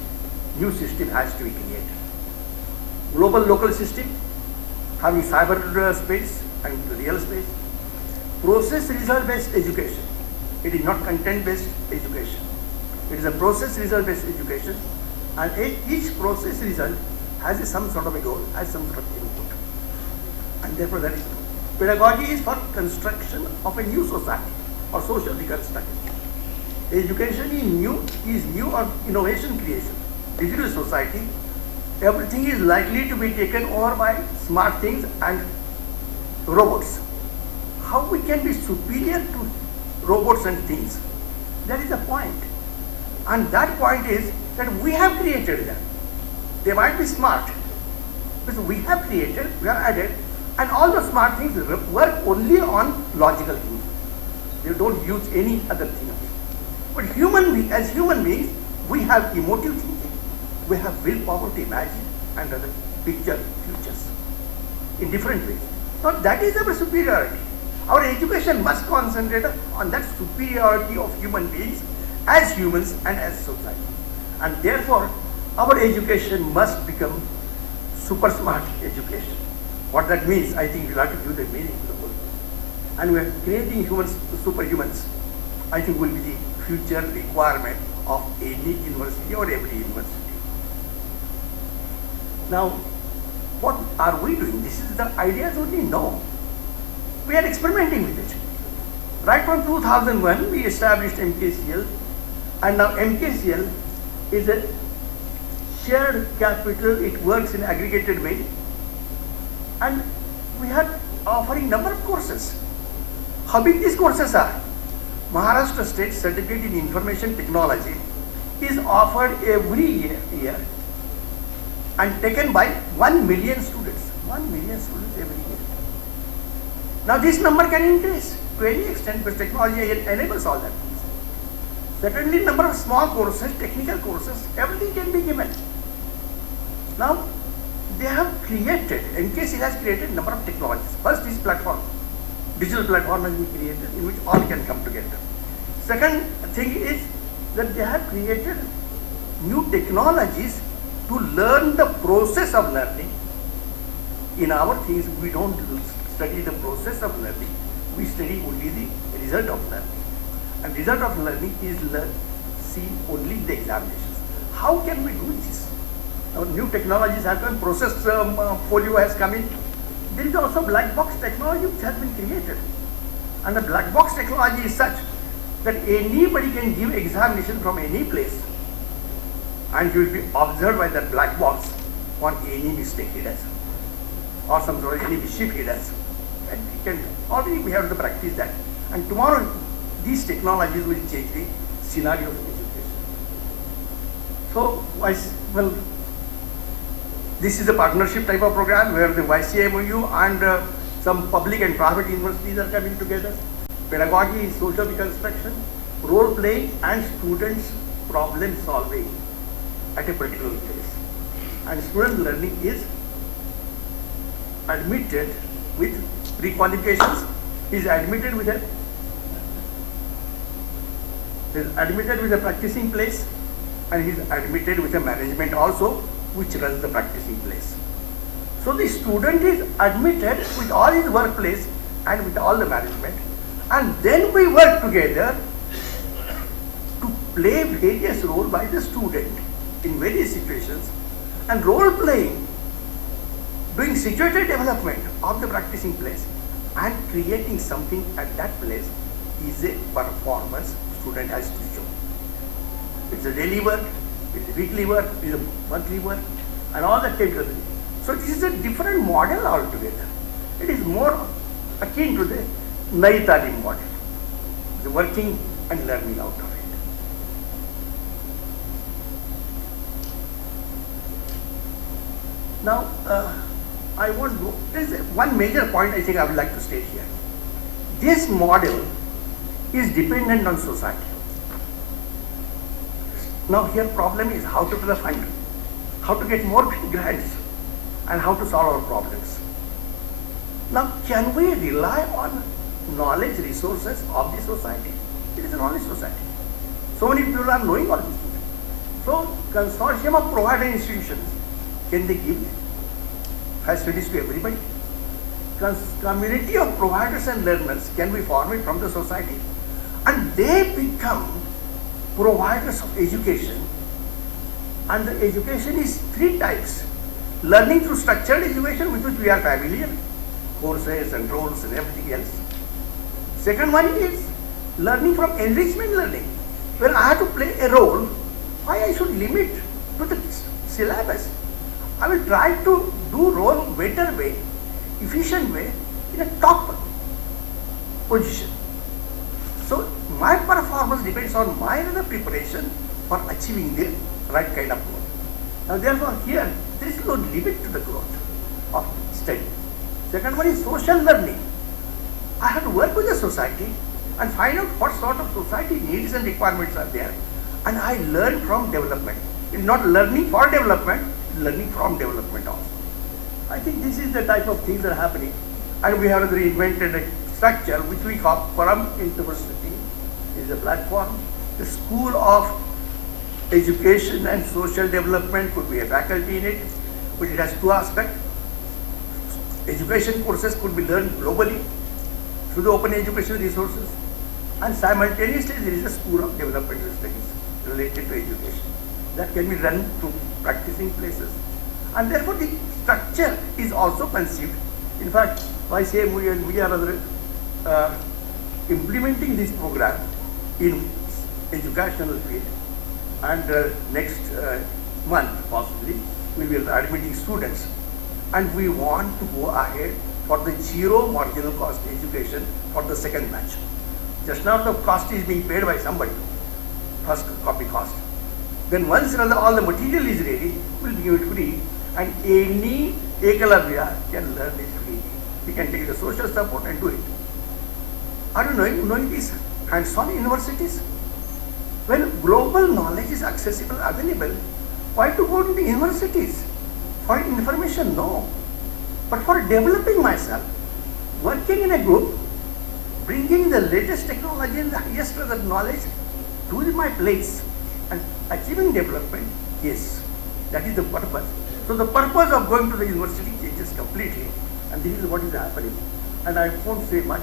new system has to be created. Global local system, having cyber space and real space. Process result based education. It is not content based education. It is a process result based education, and each process result has some sort of a goal, has some sort of input. And therefore that is pedagogy is for construction of a new society or social reconstruction. Education is new or innovation creation. Digital society, everything is likely to be taken over by smart things and robots. how we can be superior to robots and things. That is the point. And that point is that we have created them. They might be smart, because we have created, we have added, and all the smart things work only on logical things. They don't use any other thing. But as human beings, we have emotive thinking, we have willpower to imagine and other picture futures in different ways. Now that is our superiority. Our education must concentrate on that superiority of human beings as humans and as society. And therefore, our education must become super smart education. What that means, I think we'll have to give the meaning to the whole thing. And we're creating humans, superhumans, I think will be the future requirement of any university or every university. Now, what are we doing? This is the ideas only? No. We are experimenting with it. Right from 2001, we established MKCL, and now MKCL is a shared capital. It works in aggregated way, and we are offering number of courses. How big these courses are? Maharashtra State Certificate in Information Technology is offered every year and taken by 1 million students. 1 million students every year. Now this number can increase to any extent because technology enables all that. Secondly, number of small courses, technical courses, everything can be given. Now they have created, NKC has created number of technologies. First is platform. Digital platform has been created in which all can come together. Second thing is that they have created new technologies to learn the process of learning. In our things, we don't study the process of learning, we study only the result of learning. And result of learning is seen only in the examinations. How can we do this? Now, new technologies have come, process folio has come in. There is also black box technology which has been created. And the black box technology is such that anybody can give examination from any place and he will be observed by that black box on any mistake he does or some sort of any mischief he does. And we can already we have to practice that. And tomorrow these technologies will change the scenario of education. So, well, this is a partnership type of program where the YCMOU and some public and private universities are coming together. Pedagogy, social reconstruction, role playing, and students' problem solving at a particular place. And student learning is admitted with pre-qualifications. He is admitted with a practicing place, and he is admitted with a management also, which runs the practicing place. So the student is admitted with all his workplace and with all the management, and then we work together to play various roles by the student in various situations, and role playing, doing situated development of the practicing place and creating something at that place is a performance student has to show. It's a daily work, it's a weekly work, it's a monthly work, and all that came together. So this is a different model altogether. It is more akin to the Naitalim model, the working and learning out of it. Now, there is one major point I think I would like to state here. This model is dependent on society. Now here problem is how to do the fund, how to get more grants, and how to solve our problems. Now can we rely on knowledge resources of the society? It is a knowledge society. So many people are knowing all these things. So consortium of provider institutions, can they give facilities to everybody? Community of providers and learners can be formed from the society, and they become providers of education. And the education is three types. Learning through structured education, with which we are familiar, courses and roles and everything else. Second one is learning from enrichment learning, where I have to play a role. Why I should limit to the syllabus? I will try to do role better way, efficient way, in a top position. So my performance depends on my preparation for achieving the right kind of growth. Now therefore here there is no limit to the growth of study. Second one is social learning. I have to work with the society and find out what sort of society needs and requirements are there, and I learn from development. It's not learning for development, learning from development also. I think this is the type of things that are happening, and we have invented a structure which we call Param University. Is a platform. The School of Education and Social Development could be a faculty in it, but it has two aspects. Education courses could be learned globally through the open education resources, and simultaneously there is a School of Developmental Studies related to education that can be run through practicing places, and therefore the structure is also conceived. In fact, YCM we are implementing this program in educational field, and next month possibly we will be admitting students, and we want to go ahead for the zero marginal cost education for the second batch. Just now the cost is being paid by somebody, first copy cost. Then once all the material is ready, we'll give it free, and any Ekalavya can learn it freely. He can take the social support and do it. Are you knowing these hands-on universities? When global knowledge is accessible, available, why to go to the universities? For information, no. But for developing myself, working in a group, bringing the latest technology and the highest level of knowledge to my place and achieving development, yes, that is the purpose. So the purpose of going to the university changes completely, and this is what is happening. And I won't say much.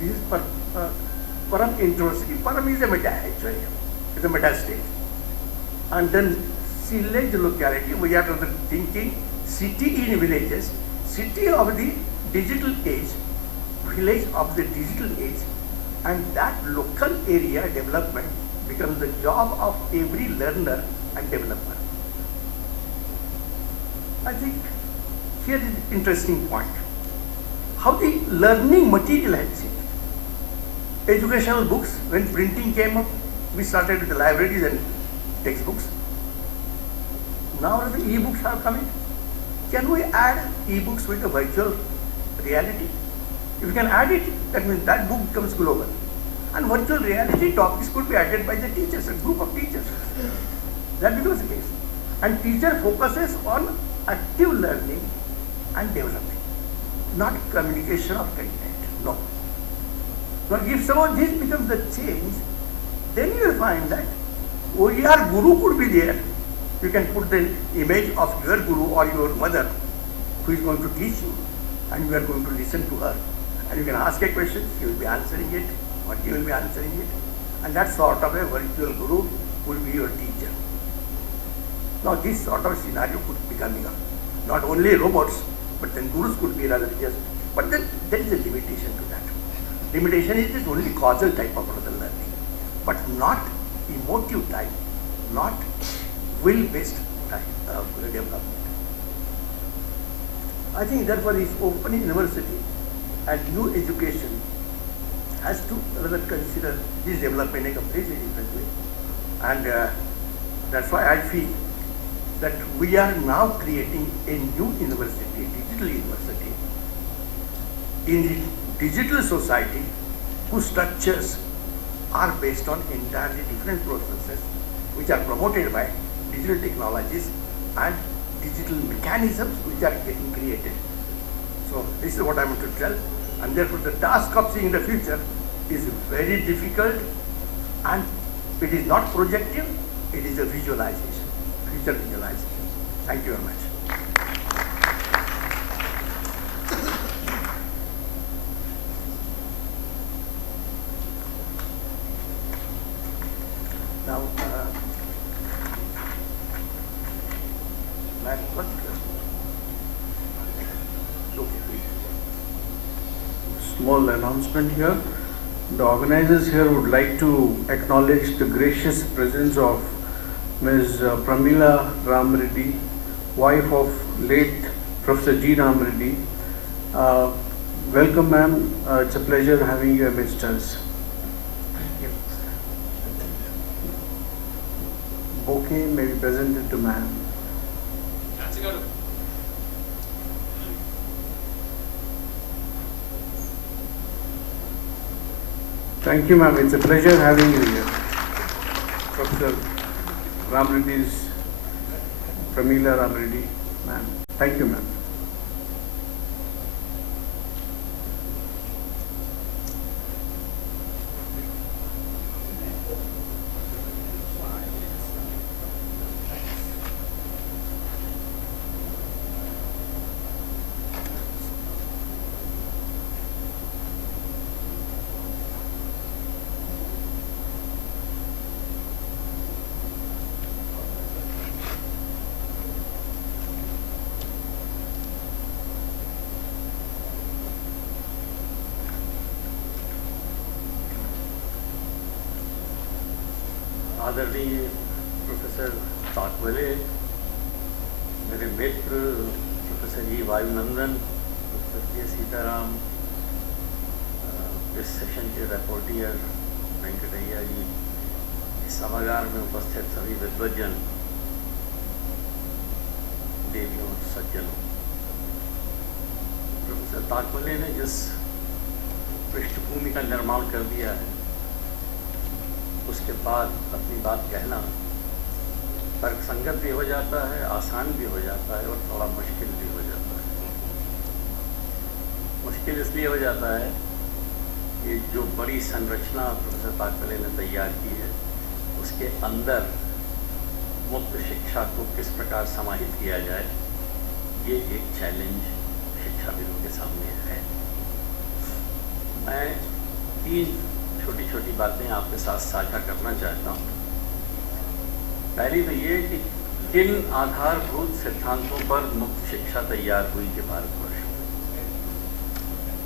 This is Param University. Param is a meta actually. It's a meta state. And then village locality, we are thinking city in villages, city of the digital age, village of the digital age, and that local area development becomes the job of every learner and developer. I think here is the interesting point. How the learning material has changed. Educational books, when printing came up, we started with the libraries and textbooks. Now the e-books are coming. Can we add e-books with a virtual reality? If we can add it, that means that book becomes global. And virtual reality topics could be added by the teachers, a group of teachers. That becomes the case. And teacher focuses on active learning and development, not communication of content. No. Now if some of this becomes the change, then you will find that your guru could be there. You can put the image of your guru or your mother who is going to teach you, and you are going to listen to her. And you can ask a question, she will be answering it, or he will be answering it. And that sort of a virtual guru will be your teacher. Now this sort of scenario could be coming up. Not only robots, but then gurus could be rather just. But then there is a limitation to that. Limitation is this only causal type of further learning, but not emotive type, not will-based type of development. I think therefore this open university and new education has to rather consider this development in a completely different way. And that's why I feel that we are now creating a new university, digital university, in the digital society whose structures are based on entirely different processes which are promoted by digital technologies and digital mechanisms which are getting created. So this is what I want to tell, and therefore the task of seeing the future is very difficult, and it is not projective, it is a visualization, future visualization. Thank you very much. Now, Small announcement here. The organizers here would like to acknowledge the gracious presence of Ms. Pramila Ram Reddy, wife of late Professor G. Ram Reddy. Welcome, ma'am. It's a pleasure having you amidst us. Bouquet may be presented to ma'am. Thank you, ma'am. It's a pleasure having you here. Professor Ramreddy's Pramila Ramreddy, ma'am. Thank you, ma'am. आदरणीय professor Takawale, मेरे मित्र professor जी Vayunandan, professor के सीताराम, इस session के repertoire Venkataiah जी, इस सभागार में उपस्थित सभी विद्वज्जन, देवियों और सज्जनों, प्रोफेसर ताकवले ने जिस पृष्ठभूमि का निर्माण कर दिया है उसके बाद अपनी बात कहना तर्कसंगत भी हो जाता है, आसान भी हो जाता है और थोड़ा मुश्किल भी हो जाता है। मुश्किल इसलिए हो जाता है कि जो बड़ी संरचना प्रोफेसर ताकवले ने तैयार की है उसके अंदर मुक्त शिक्षा को किस प्रकार समाहित किया जाए, ये एक चैलेंज शिक्षाविदों के सामने है। मैं 3 छोटी छोटी बातें आपके साथ साझा करना चाहता हूँ। पहली तो ये कि किन आधारभूत सिद्धांतों पर मुक्त शिक्षा तैयार हुई कि भारतवर्ष में।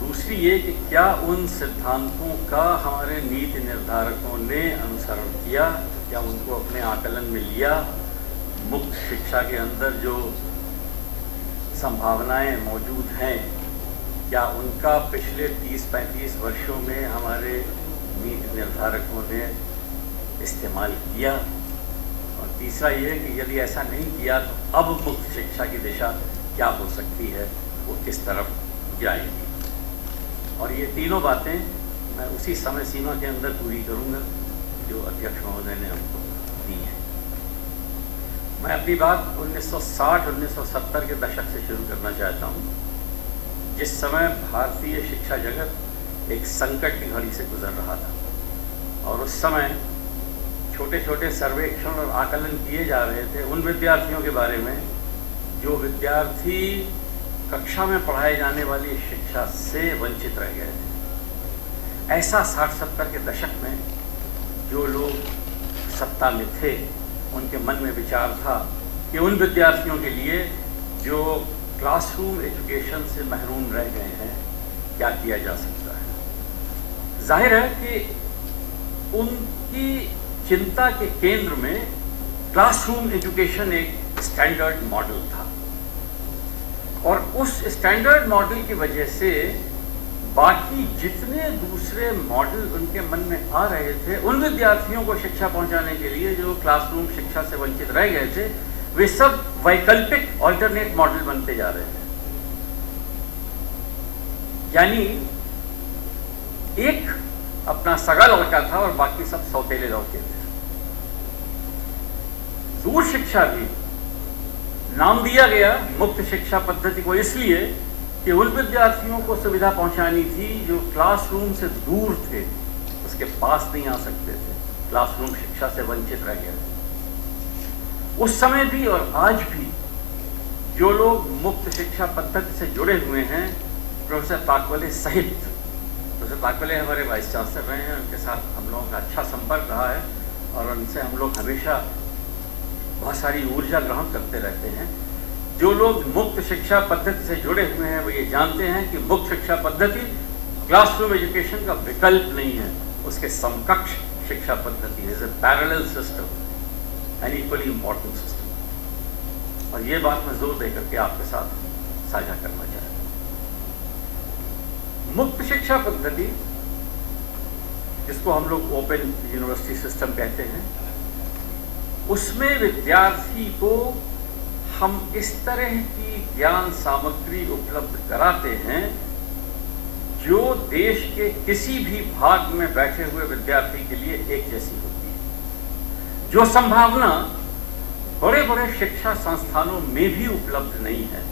दूसरी ये कि क्या उन सिद्धांतों का हमारे नीति निर्धारकों ने अनुसरण किया, क्या उनको अपने आकलन में लिया। मुक्त शिक्षा के अंदर जो संभावनाएं मौजूद हैं, क्या उनका पिछले 30-35 वर्षों में हमारे नीति निर्धारकों ने इस्तेमाल किया। और तीसरा ये कि यदि ऐसा नहीं किया तो अब मुक्त शिक्षा की दिशा क्या हो सकती है, वो किस तरफ जाएगी। और ये तीनों बातें मैं उसी समय सीमा के अंदर पूरी करूँगा जो अध्यक्ष महोदय ने हमको दी है। मैं अपनी बात 1960-1970 के दशक से शुरू करना चाहता हूँ, जिस समय भारतीय शिक्षा जगत एक संकट की घड़ी से गुजर रहा था और उस समय छोटे छोटे सर्वेक्षण और आकलन किए जा रहे थे उन विद्यार्थियों के बारे में जो विद्यार्थी कक्षा में पढ़ाए जाने वाली शिक्षा से वंचित रह गए थे। ऐसा 60-70 के दशक में जो लोग सत्ता में थे उनके मन में विचार था कि उन विद्यार्थियों के लिए जो क्लासरूम एजुकेशन से महरूम रह गए हैं क्या किया जा सकता है। जाहिर है कि उनकी चिंता के केंद्र में क्लासरूम एजुकेशन एक स्टैंडर्ड मॉडल था और उस स्टैंडर्ड मॉडल की वजह से बाकी जितने दूसरे मॉडल उनके मन में आ रहे थे उन विद्यार्थियों को शिक्षा पहुंचाने के लिए जो क्लासरूम शिक्षा से वंचित रह गए थे, वे सब वैकल्पिक ऑल्टरनेट मॉडल बनते जा रहे थे। यानी एक अपना सगा लड़का था और बाकी सब सौतेले लड़के थे। दूर शिक्षा भी नाम दिया गया मुक्त शिक्षा पद्धति को इसलिए कि उन विद्यार्थियों को सुविधा पहुंचानी थी जो क्लासरूम से दूर थे, उसके पास नहीं आ सकते थे, क्लासरूम शिक्षा से वंचित रह गए थे। उस समय भी और आज भी जो लोग मुक्त शिक्षा पद्धति से जुड़े हुए हैं, प्रोफेसर ताकवले सहित, प्रोफेसर ताकवले हमारे वाइस चांसलर रहे हैं, उनके साथ हम लोगों का अच्छा संपर्क रहा है और उनसे हम लोग हमेशा बहुत सारी ऊर्जा ग्रहण करते रहते हैं। जो लोग मुक्त शिक्षा पद्धति से जुड़े हुए हैं वो ये जानते हैं कि मुक्त शिक्षा पद्धति क्लासरूम एजुकेशन का विकल्प नहीं है, उसके समकक्ष शिक्षा पद्धति है, parallel system, N equally important system. और ये बात मैं जोर देकर के आपके साथ साझा करना चाहता हूँ। मुक्त शिक्षा पद्धति, जिसको हम लोग ओपन यूनिवर्सिटी सिस्टम कहते हैं, उसमें विद्यार्थी को हम इस तरह की ज्ञान सामग्री उपलब्ध कराते हैं जो देश के किसी भी भाग में बैठे हुए विद्यार्थी के लिए एक जैसी होती है, जो संभावना बड़े बड़े शिक्षा संस्थानों में भी उपलब्ध नहीं है।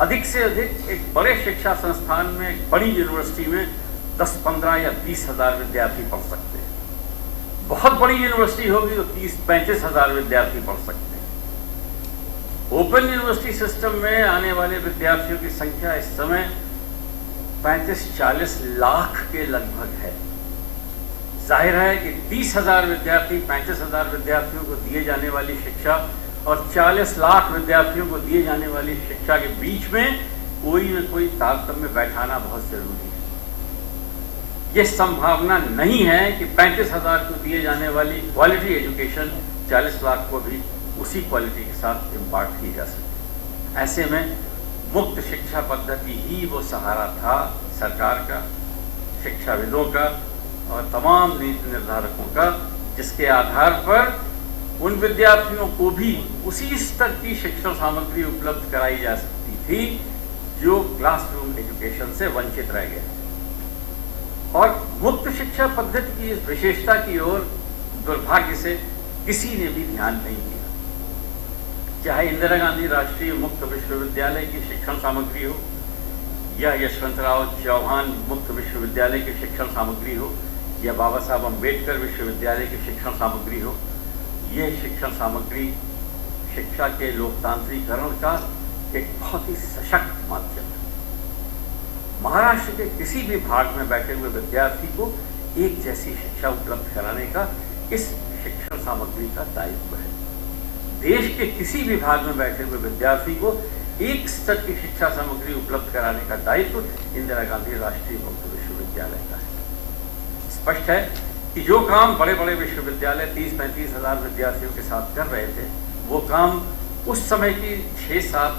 अधिक से अधिक एक बड़े शिक्षा संस्थान में, एक बड़ी यूनिवर्सिटी में 10, 15 या 20 हजार विद्यार्थी पढ़ सकते हैं। बहुत बड़ी यूनिवर्सिटी होगी तो 30, 35 हजार विद्यार्थी पढ़ सकते हैं। ओपन यूनिवर्सिटी सिस्टम में आने वाले विद्यार्थियों की संख्या इस समय 35-40 लाख के लगभग है। जाहिर है कि 30 हजार विद्यार्थी 35 हजार विद्यार्थियों को दिए जाने वाली शिक्षा और 40 लाख विद्यार्थियों को दिए जाने वाली शिक्षा के बीच में कोई न कोई तारतम्य बैठाना बहुत जरूरी है। यह संभावना नहीं है कि 35 हजार को दिए जाने वाली क्वालिटी एजुकेशन 40 लाख को भी उसी क्वालिटी के साथ इम्पार्ट की जा सके। ऐसे में मुक्त शिक्षा पद्धति ही वो सहारा था सरकार का, शिक्षाविदों का और तमाम नीति निर्धारकों का, जिसके आधार पर उन विद्यार्थियों को भी उसी स्तर की शिक्षण सामग्री उपलब्ध कराई जा सकती थी जो क्लासरूम एजुकेशन से वंचित रह गए। और मुक्त शिक्षा पद्धति की इस विशेषता की ओर दुर्भाग्य से किसी ने भी ध्यान नहीं दिया। चाहे इंदिरा गांधी राष्ट्रीय मुक्त विश्वविद्यालय की शिक्षण सामग्री हो या यशवंतराव चौहान मुक्त विश्वविद्यालय की शिक्षण सामग्री हो या बाबा साहब अम्बेडकर विश्वविद्यालय की शिक्षण सामग्री हो, यह शिक्षण सामग्री शिक्षा के लोकतांत्रिकरण का एक बहुत ही सशक्त माध्यम है। महाराष्ट्र के किसी भी भाग में बैठे हुए विद्यार्थी को एक जैसी शिक्षा उपलब्ध कराने का इस शिक्षण सामग्री का दायित्व है। देश के किसी भी भाग में बैठे हुए विद्यार्थी को एक स्तर की शिक्षा सामग्री उपलब्ध कराने का दायित्व इंदिरा गांधी राष्ट्रीय मुक्त विश्वविद्यालय का है। स्पष्ट है कि जो काम बड़े बड़े विश्वविद्यालय 30-35 हजार विद्यार्थियों के साथ कर रहे थे, वो काम उस समय की 6-7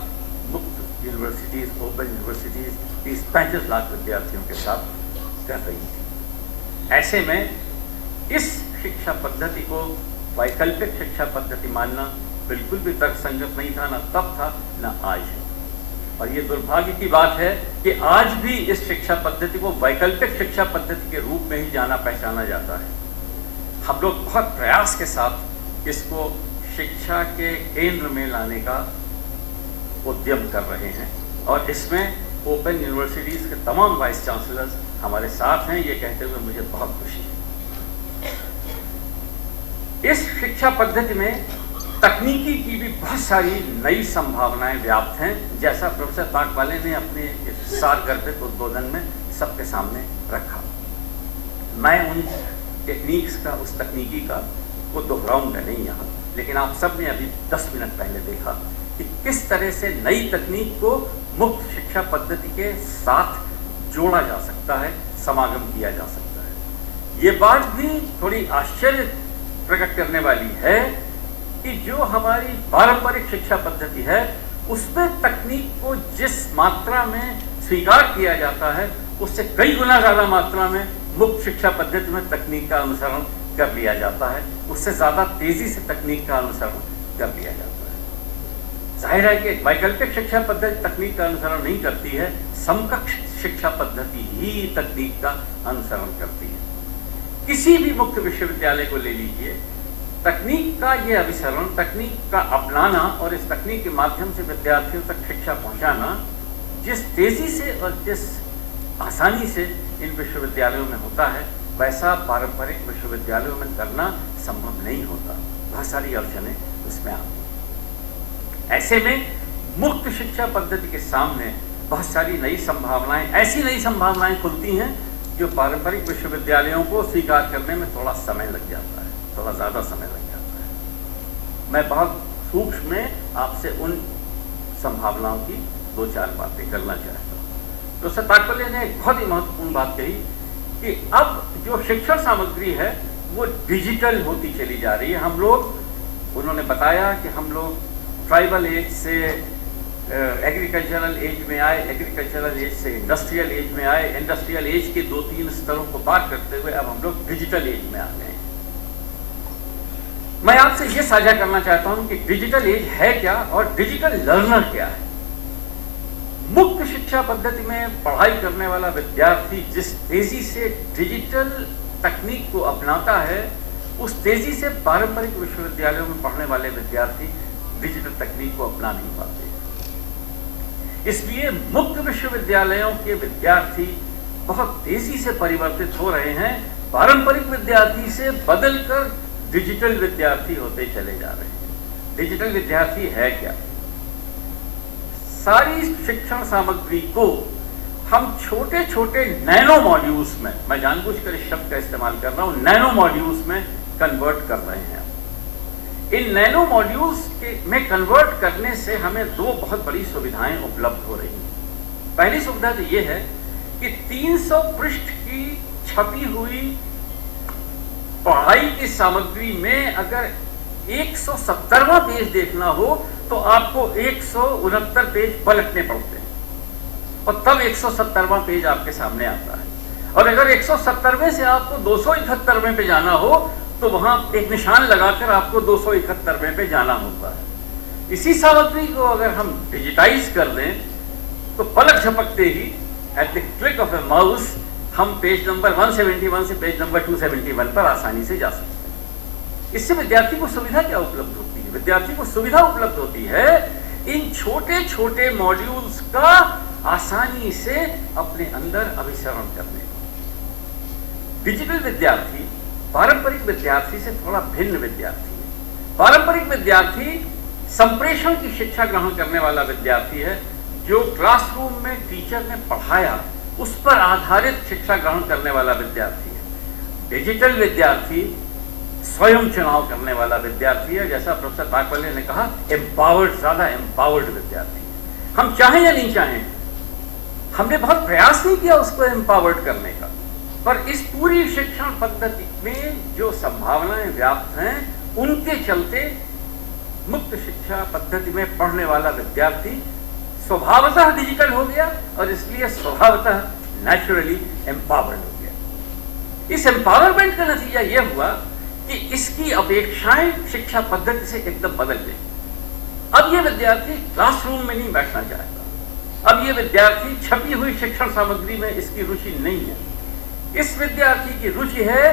मुक्त यूनिवर्सिटीज, ओपन यूनिवर्सिटीज 30-35 लाख विद्यार्थियों के साथ कर रही थी। ऐसे में इस शिक्षा पद्धति को वैकल्पिक शिक्षा पद्धति मानना बिल्कुल भी तर्कसंगत नहीं था, न तब था न आज है। और ये दुर्भाग्य की बात है कि आज भी इस शिक्षा पद्धति को वैकल्पिक शिक्षा पद्धति के रूप में ही जाना पहचाना जाता है। हम लोग बहुत प्रयास के साथ इसको शिक्षा के केंद्र में लाने का उद्यम कर रहे हैं और इसमें ओपन यूनिवर्सिटीज के तमाम वाइस चांसलर्स हमारे साथ हैं। ये कहते हुए मुझे बहुत खुशी है। इस शिक्षा पद्धति में तकनीकी की भी बहुत सारी नई संभावनाएं व्याप्त हैं, जैसा प्रोफेसर ताकवाले ने अपने सारगर्भित उद्बोधन में सबके सामने रखा। मैं उन टेक्निक्स का, उस तकनीकी का को दोहराऊंगा नहीं यहाँ, लेकिन आप सब ने अभी 10 मिनट पहले देखा कि किस तरह से नई तकनीक को मुक्त शिक्षा पद्धति के साथ जोड़ा जा सकता है, समागम किया जा सकता है। ये बात भी थोड़ी आश्चर्य प्रकट करने वाली है कि जो हमारी पारंपरिक शिक्षा पद्धति है उसमें तकनीक को जिस मात्रा में स्वीकार किया जाता है उससे कई गुना ज्यादा मात्रा में मुक्त शिक्षा पद्धति में तकनीक का अनुसरण कर लिया जाता है, उससे ज्यादा तेजी से तकनीक का अनुसरण कर लिया जाता है। जाहिर है कि वैकल्पिक शिक्षा पद्धति तकनीक का अनुसरण नहीं करती है, समकक्ष शिक्षा पद्धति ही तकनीक का अनुसरण करती है। किसी भी मुक्त विश्वविद्यालय को ले लीजिए, तकनीक का ये अभिसरण, तकनीक का अपनाना और इस तकनीक के माध्यम से विद्यार्थियों तक शिक्षा पहुंचाना जिस तेजी से और जिस आसानी से इन विश्वविद्यालयों में होता है, वैसा पारंपरिक विश्वविद्यालयों में करना संभव नहीं होता। बहुत सारी अड़चनें उसमें आती हैं। ऐसे में मुक्त शिक्षा पद्धति के सामने बहुत सारी नई संभावनाएं, ऐसी नई संभावनाएं खुलती हैं जो पारंपरिक विश्वविद्यालयों को स्वीकार करने में थोड़ा समय लग जाता है, थोड़ा ज़्यादा समय लग जाता है। मैं बहुत सूक्ष्म में आपसे उन संभावनाओं की 2-4 बातें करना चाहता हूँ। तो सर ताकवाले ने एक बहुत ही महत्वपूर्ण बात कही कि अब जो शिक्षण सामग्री है वो डिजिटल होती चली जा रही है। हम लोग, उन्होंने बताया कि हम लोग ट्राइबल एज से एग्रीकल्चरल एज में आए, एग्रीकल्चरल एज से इंडस्ट्रियल एज में आए, इंडस्ट्रियल एज के 2-3 स्तरों को पार करते हुए अब हम लोग डिजिटल एज में आ गए। मैं आपसे ये साझा करना चाहता हूं कि डिजिटल एज है क्या और डिजिटल लर्नर क्या है। मुक्त शिक्षा पद्धति में पढ़ाई करने वाला विद्यार्थी जिस तेजी से डिजिटल तकनीक को अपनाता है, उस तेजी से पारंपरिक विश्वविद्यालयों में पढ़ने वाले विद्यार्थी डिजिटल तकनीक को अपना नहीं पाते। इसलिए मुक्त विश्वविद्यालयों के विद्यार्थी बहुत तेजी से परिवर्तित हो रहे हैं, पारंपरिक विद्यार्थी से बदलकर डिजिटल विद्यार्थी होते चले जा रहे हैं। डिजिटल विद्यार्थी है क्या? सारी शिक्षण सामग्री को हम छोटे छोटे नैनो मॉड्यूल्स में, मैं जानबूझकर इस शब्द का इस्तेमाल कर रहा हूं, नैनो मॉड्यूल्स में कन्वर्ट कर रहे हैं। इन नैनो मॉड्यूल्स में कन्वर्ट करने से हमें 2 बहुत बड़ी सुविधाएं उपलब्ध हो रही हैं। पहली सुविधा तो ये है कि 300 पृष्ठ की छपी हुई पढ़ाई की सामग्री में अगर 170वां पेज देखना हो तो आपको 169 पेज पलटने पड़ते हैं और तब 170वां पेज आपके सामने आता है। और अगर 170वें से आपको 271वें पे जाना हो तो वहां एक निशान लगाकर आपको 271वें पे जाना होता है। इसी सामग्री को अगर हम डिजिटाइज कर दें तो पलक झपकते ही at the click of a mouse हम पेज नंबर 171 से पेज नंबर 271 पर आसानी से जा सकते हैं। इससे विद्यार्थी को सुविधा क्या उपलब्ध होती है? विद्यार्थी को सुविधा उपलब्ध होती है इन छोटे छोटे मॉड्यूल्स का आसानी से अपने अंदर अभिसरण करने। डिजिटल विद्यार्थी पारंपरिक विद्यार्थी से थोड़ा भिन्न विद्यार्थी है। पारंपरिक विद्यार्थी संप्रेषण की शिक्षा ग्रहण करने वाला विद्यार्थी है, जो क्लासरूम में टीचर ने पढ़ाया उस पर आधारित शिक्षा ग्रहण करने वाला विद्यार्थी है। डिजिटल विद्यार्थी स्वयं चुनाव करने वाला विद्यार्थी है। जैसा प्रोफेसर बागवले ने कहा, एम्पावर्ड, ज्यादा एम्पावर्ड विद्यार्थी है। हम चाहें या नहीं चाहें, हमने बहुत प्रयास नहीं किया उसको एम्पावर्ड करने का, पर इस पूरी शिक्षण पद्धति में जो संभावनाएं व्याप्त हैं उनके चलते मुक्त शिक्षा पद्धति में पढ़ने वाला विद्यार्थी स्वभावतः डिजिटल हो गया और इसलिए स्वभावतः नेचुरली एम्पावर्ड हो गया। इस एम्पावरमेंट का नतीजा यह हुआ कि इसकी अपेक्षाएं शिक्षा पद्धति से एकदम बदल गई। अब यह विद्यार्थी क्लासरूम में नहीं बैठना चाहता, अब यह विद्यार्थी छपी हुई शिक्षण सामग्री में इसकी रुचि नहीं है। इस विद्यार्थी की रुचि है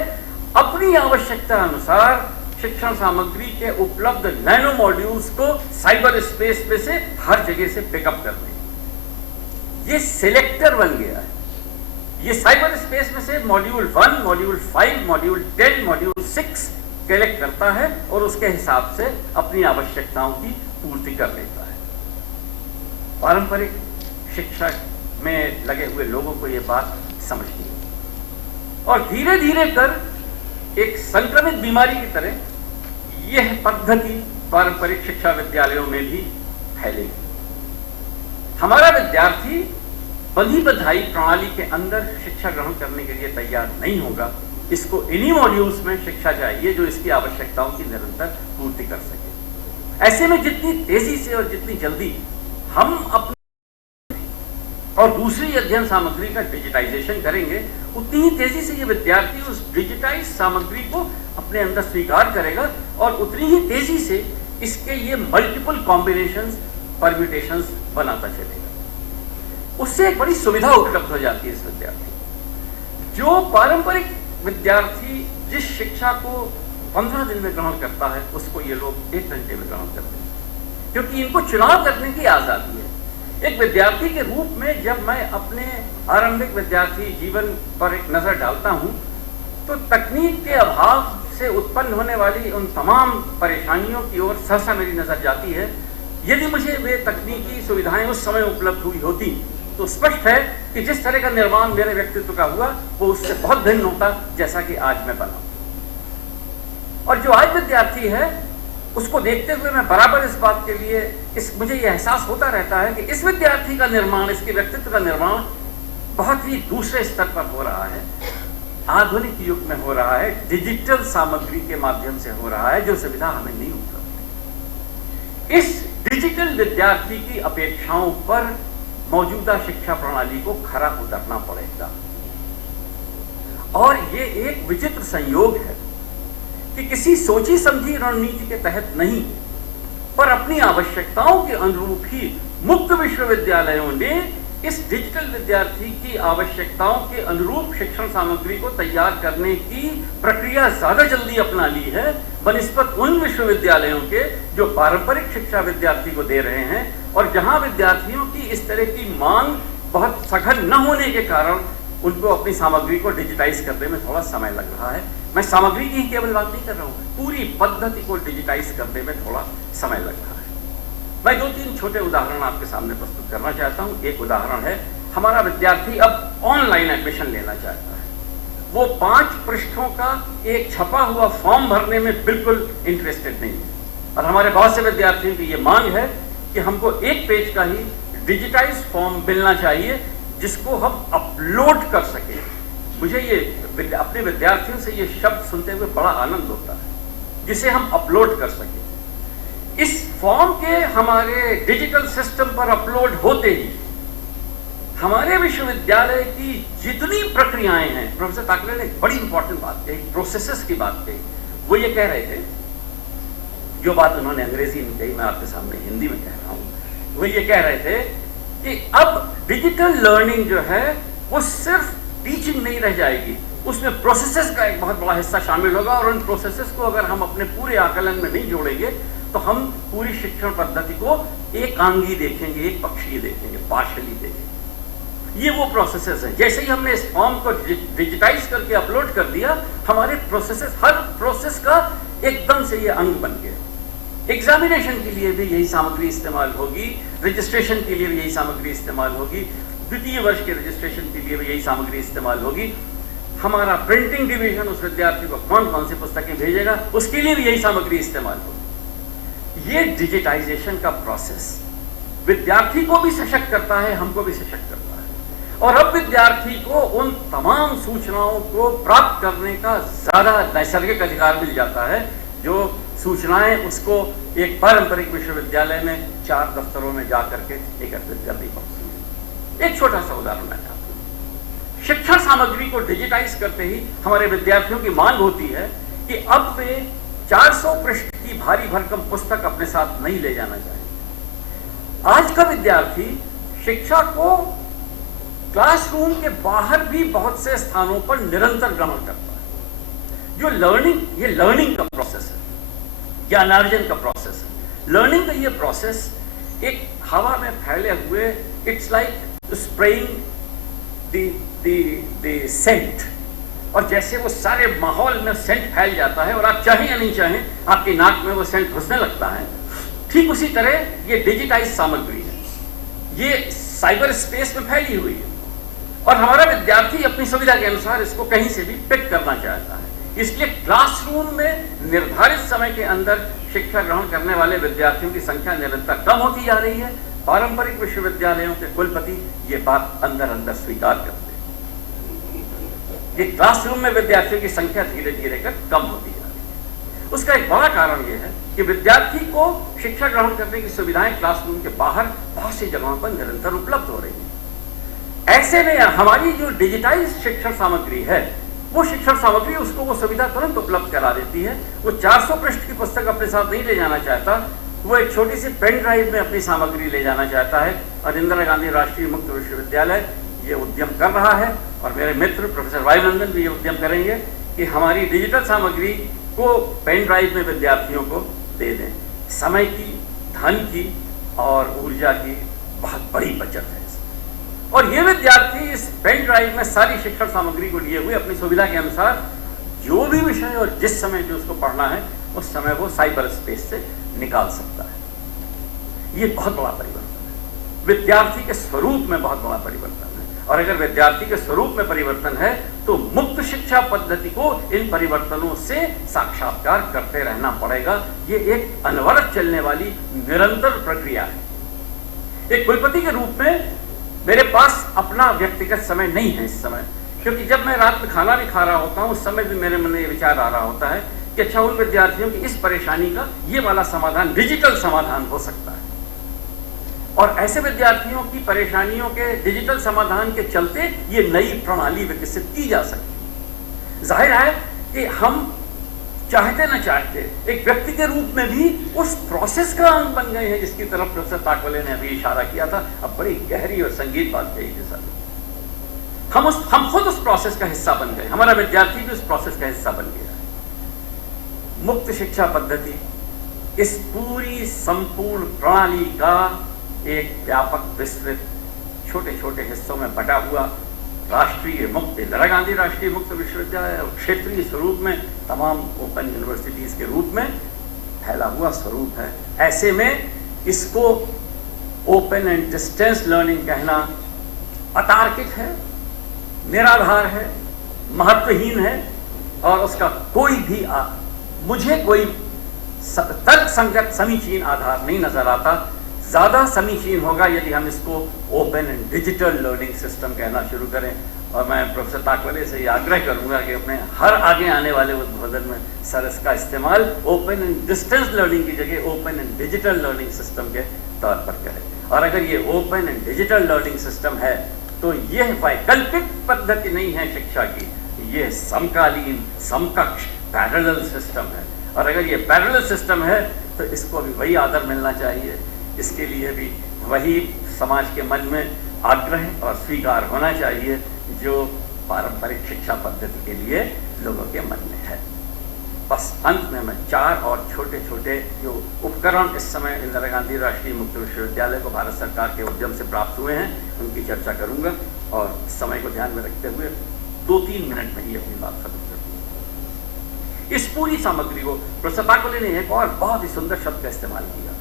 अपनी आवश्यकता अनुसार शिक्षण सामग्री के उपलब्ध नैनो मॉड्यूल्स को साइबर स्पेस में से हर जगह से पिकअप करने। ये सिलेक्टर बन गया है। ये साइबर स्पेस में से module 1, module 5, module 10, module 6 collect करता है और उसके हिसाब से अपनी आवश्यकताओं की पूर्ति कर लेता है। पारंपरिक शिक्षा में लगे हुए लोगों को यह बात समझनी है और धीरे धीरे कर एक संक्रमित बीमारी की तरह यह पद्धति पारंपरिक शिक्षा विद्यालयों में भी फैलेगी। हमारा विद्यार्थी बंधी बधाई प्रणाली के अंदर शिक्षा ग्रहण करने के लिए तैयार नहीं होगा। इसको इन्हीं मॉड्यूल्स में शिक्षा चाहिए जो इसकी आवश्यकताओं की निरंतर पूर्ति कर सके। ऐसे में जितनी तेजी से और जितनी जल्दी हम अपने और दूसरी अध्ययन सामग्री का डिजिटाइजेशन करेंगे, उतनी ही तेजी से ये विद्यार्थी उस डिजिटाइज सामग्री को अपने अंदर स्वीकार करेगा और उतनी ही तेजी से इसके ये मल्टीपल कॉम्बिनेशंस, परम्यूटेशंस बनाता चलेगा। उससे एक बड़ी सुविधा उपलब्ध हो जाती है इस विद्यार्थी। जो पारंपरिक विद्यार्थी जिस शिक्षा को 15 दिन में ग्रहण करता है, उसको ये लोग 1 घंटे में ग्रहण करते हैं, क्योंकि इनको चुनाव करने की आजादी है। एक विद्यार्थी के रूप में जब मैं अपने आरंभिक विद्यार्थी जीवन पर एक नजर डालता हूं, तो तकनीक के अभाव से उत्पन्न होने वाली उन तमाम परेशानियों की ओर सहसा मेरी नजर जाती है। यदि मुझे वे तकनीकी सुविधाएं उस समय उपलब्ध हुई होती तो स्पष्ट है कि जिस तरह का निर्माण मेरे व्यक्तित्व का हुआ वो उससे बहुत भिन्न होता जैसा कि आज मैं बना। और जो आज विद्यार्थी है उसको देखते हुए मैं बराबर इस बात के लिए मुझे यह एहसास होता रहता है कि इस विद्यार्थी का निर्माण, इसके व्यक्तित्व का निर्माण बहुत ही दूसरे स्तर पर हो रहा है, आधुनिक युग में हो रहा है, डिजिटल सामग्री के माध्यम से हो रहा है, जो सुविधा हमें नहीं उपलब्ध है। इस डिजिटल विद्यार्थी की अपेक्षाओं पर मौजूदा शिक्षा प्रणाली को खरा उतरना पड़ेगा। और ये एक विचित्र संयोग है कि किसी सोची समझी रणनीति के तहत नहीं, पर अपनी आवश्यकताओं के अनुरूप ही मुक्त विश्वविद्यालयों ने इस डिजिटल विद्यार्थी की आवश्यकताओं के अनुरूप शिक्षण सामग्री को तैयार करने की प्रक्रिया ज्यादा जल्दी अपना ली है बनिस्बत उन विश्वविद्यालयों के जो पारंपरिक शिक्षा विद्यार्थी को दे रहे हैं, और जहां विद्यार्थियों की इस तरह की मांग बहुत सघन न होने के कारण उनको अपनी सामग्री को डिजिटाइज करने में थोड़ा समय लग रहा है। मैं सामग्री की ही केवल बात नहीं कर रहा हूं, पूरी पद्धति को डिजिटाइज करने में थोड़ा समय लग रहा है। मैं 2-3 छोटे उदाहरण आपके सामने प्रस्तुत करना चाहता हूं। एक उदाहरण है, हमारा विद्यार्थी अब ऑनलाइन एडमिशन लेना चाहता है। वो 5 पृष्ठों का एक छपा हुआ फॉर्म भरने में बिल्कुल इंटरेस्टेड नहीं है, और हमारे बहुत से विद्यार्थियों की ये मांग है कि हमको 1 पेज का ही डिजिटाइज फॉर्म मिलना चाहिए जिसको हम अपलोड कर सकें। मुझे ये अपने विद्यार्थियों से ये शब्द सुनते हुए बड़ा आनंद होता है, जिसे हम अपलोड कर सकें। इस फॉर्म के हमारे डिजिटल सिस्टम पर अपलोड होते ही हमारे विश्वविद्यालय की जितनी प्रक्रियाएं हैं, प्रोफेसर ताकले ने एक बड़ी इंपॉर्टेंट बात कही, प्रोसेसेस की बात कही। वो ये कह रहे थे, जो बात उन्होंने अंग्रेजी में कही मैं आपके सामने हिंदी में कह रहा हूं। वो ये कह रहे थे कि अब डिजिटल लर्निंग जो है वो सिर्फ टीचिंग नहीं रह जाएगी, उसमें प्रोसेसेस का एक बहुत बड़ा हिस्सा शामिल होगा, और उन प्रोसेसेस को अगर हम अपने पूरे आकलन में नहीं जोड़ेंगे तो हम पूरी शिक्षण पद्धति को एकांगी देखेंगे, एक पक्षीय देखेंगे, पार्शली देखेंगे। ये वो प्रोसेसेस हैं। जैसे ही हमने इस फॉर्म को डिजिटाइज करके अपलोड कर दिया, हमारे प्रोसेसेस, हर प्रोसेस का एकदम से ये अंग बन गया। एग्जामिनेशन के लिए भी यही सामग्री इस्तेमाल होगी, रजिस्ट्रेशन के लिए भी यही सामग्री इस्तेमाल होगी, द्वितीय वर्ष के रजिस्ट्रेशन के लिए भी यही सामग्री इस्तेमाल होगी। हमारा प्रिंटिंग डिवीजन उस विद्यार्थी को कौन कौन सी पुस्तकें भेजेगा, उसके लिए भी यही सामग्री इस्तेमाल होगी। ये डिजिटाइजेशन का प्रोसेस विद्यार्थी को भी सशक्त करता है, हमको भी सशक्त करता है, और अब विद्यार्थी को उन तमाम सूचनाओं को प्राप्त करने का ज्यादा नैसर्गिक अधिकार मिल जाता है, जो सूचनाएं उसको एक पारंपरिक विश्वविद्यालय में 4 दफ्तरों में जाकर के एकत्रित करनी पड़ती है। एक छोटा सा उदाहरण मैं आपको, शिक्षण सामग्री को डिजिटाइज करते ही हमारे विद्यार्थियों की मांग होती है कि अब वे 400 पृष्ठ की भारी भरकम पुस्तक अपने साथ नहीं ले जाना चाहिए। आज का विद्यार्थी शिक्षा को क्लासरूम के बाहर भी बहुत से स्थानों पर निरंतर ग्रहण करता है। जो लर्निंग, ये लर्निंग का प्रोसेस है, ज्ञानार्जन का प्रोसेस है। लर्निंग का ये प्रोसेस एक हवा में फैले हुए, it's like spraying the scent, और जैसे वो सारे माहौल में सेंट फैल जाता है और आप चाहें या नहीं चाहें आपकी नाक में वो सेंट घुसने लगता है, ठीक उसी तरह ये डिजिटाइज सामग्री है, ये साइबर स्पेस में फैली हुई है, और हमारा विद्यार्थी अपनी सुविधा के अनुसार इसको कहीं से भी पिक करना चाहता है। इसलिए क्लासरूम में निर्धारित समय के अंदर शिक्षा ग्रहण करने वाले विद्यार्थियों की संख्या निरंतर कम होती जा रही है। पारंपरिक विश्वविद्यालयों के कुलपति ये बात अंदर अंदर स्वीकार करते हैं कि क्लासरूम में विद्यार्थियों की संख्या धीरे धीरे कर कम होती जा रही है। उसका एक बड़ा कारण यह है कि विद्यार्थी को शिक्षा ग्रहण करने की सुविधाएं क्लासरूम के बाहर बहुत सी जगहों पर निरंतर उपलब्ध हो रही है। ऐसे में हमारी जो डिजिटाइज शिक्षण सामग्री है, वो शिक्षण सामग्री उसको वो सुविधा तुरंत उपलब्ध करा देती है। वो 400 पृष्ठ की पुस्तक अपने साथ नहीं ले जाना चाहता, वो एक छोटी सी पेन ड्राइव में अपनी सामग्री ले जाना चाहता है, और इंदिरा गांधी राष्ट्रीय मुक्त विश्वविद्यालय ये उद्यम कर रहा है, और मेरे मित्र प्रोफेसर वायुनंदन भी ये उद्यम करेंगे कि हमारी डिजिटल सामग्री को पेन ड्राइव में विद्यार्थियों को दे दें। समय की, धन की और ऊर्जा की बहुत बड़ी बचत है। और ये विद्यार्थी इस पेन ड्राइव में सारी शिक्षण सामग्री को लिए हुए अपनी सुविधा के अनुसार जो भी विषय और जिस समय जो उसको पढ़ना है उस समय वो साइबर स्पेस से निकाल सकता है। ये बहुत बड़ा परिवर्तन है, विद्यार्थी के स्वरूप में बहुत बड़ा परिवर्तन है। और अगर विद्यार्थी के स्वरूप में परिवर्तन है तो मुक्त शिक्षा पद्धति को इन परिवर्तनों से साक्षात्कार करते रहना पड़ेगा। ये एक अनवरत चलने वाली निरंतर प्रक्रिया है। एक कुलपति के रूप में मेरे पास अपना व्यक्तिगत समय नहीं है इस समय, क्योंकि जब मैं रात में खाना भी खा रहा होता हूँ उस समय भी मेरे मन में ये विचार आ रहा होता है कि अच्छा, उन विद्यार्थियों की इस परेशानी का ये वाला समाधान, डिजिटल समाधान हो सकता है। और ऐसे विद्यार्थियों की परेशानियों के डिजिटल समाधान के चलते ये नई प्रणाली विकसित की जा सकती। जाहिर है कि हम चाहते न चाहते एक व्यक्ति के रूप में भी उस प्रोसेस का अंग बन गए हैं, जिसकी तरफ प्रोफेसर ताकवले ने अभी इशारा किया था। अब बड़ी गहरी और संगीत बात कही के साथ हम खुद उस प्रोसेस का हिस्सा बन गए, हमारा विद्यार्थी भी उस प्रोसेस का हिस्सा बन गया है। मुक्त शिक्षा पद्धति इस पूरी संपूर्ण प्रणाली का एक व्यापक विस्तृत छोटे छोटे हिस्सों में बटा हुआ राष्ट्रीय मुक्त इंदिरा गांधी राष्ट्रीय मुक्त विश्वविद्यालय और क्षेत्रीय स्वरूप में तमाम ओपन यूनिवर्सिटीज के रूप में फैला हुआ स्वरूप है। ऐसे में इसको ओपन एंड डिस्टेंस लर्निंग कहना अतार्किक है, निराधार है, महत्वहीन है और उसका कोई भी मुझे कोई तर्क संगत समीचीन आधार नहीं नजर आता। ज्यादा समीचीन होगा यदि हम इसको open and digital learning system कहना शुरू करें। और मैं प्रोफेसर ताकवले से ये आग्रह करूंगा कि अपने हर आगे आने वाले उद्बोधन में सर इसका इस्तेमाल ओपन एंड डिस्टेंस लर्निंग की जगह open and digital learning system के तौर पर करें। और अगर ये open and digital learning system है तो यह वैकल्पिक पद्धति नहीं है शिक्षा की, ये समकालीन समकक्ष पैरेलल सिस्टम है। और अगर ये पैरेलल सिस्टम है तो इसको भी वही आदर मिलना चाहिए, इसके लिए भी वही समाज के मन में आग्रह और स्वीकार होना चाहिए जो पारंपरिक शिक्षा पद्धति के लिए लोगों के मन में है। बस अंत में मैं 4 और छोटे छोटे जो उपकरण इस समय इंदिरा गांधी राष्ट्रीय मुक्त विश्वविद्यालय को भारत सरकार के उद्यम से प्राप्त हुए हैं उनकी चर्चा करूंगा और समय को ध्यान में रखते हुए 2-3 मिनट में ही अपनी बात खत्म करूंगा। इस पूरी सामग्री को प्रोफेसर ताकवले ने एक और बहुत ही सुंदर शब्द का इस्तेमाल किया।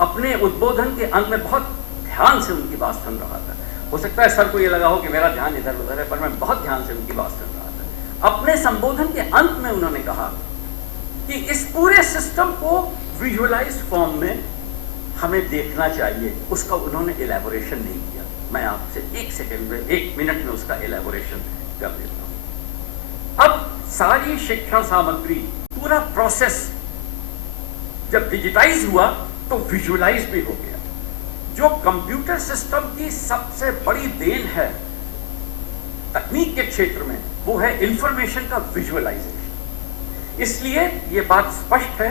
अपने उद्बोधन के अंत में बहुत ध्यान से उनकी बात सुन रहा था। हो सकता है सर को ये लगा हो कि मेरा ध्यान इधर उधर है, पर मैं बहुत ध्यान से उनकी बात सुन रहा था। अपने संबोधन के अंत में उन्होंने कहा कि इस पूरे सिस्टम को विजुअलाइज फॉर्म में हमें देखना चाहिए। उसका उन्होंने इलेबोरेशन नहीं किया। मैं आपसे 1 सेकंड में 1 मिनट में उसका इलेबोरेशन कर देता हूं। अब सारी शिक्षण सामग्री पूरा प्रोसेस जब डिजिटाइज हुआ तो विजुअलाइज भी हो गया। जो कंप्यूटर सिस्टम की सबसे बड़ी देन है तकनीक के क्षेत्र में वो है इंफॉर्मेशन का विजुअलाइजेशन। इसलिए ये बात स्पष्ट है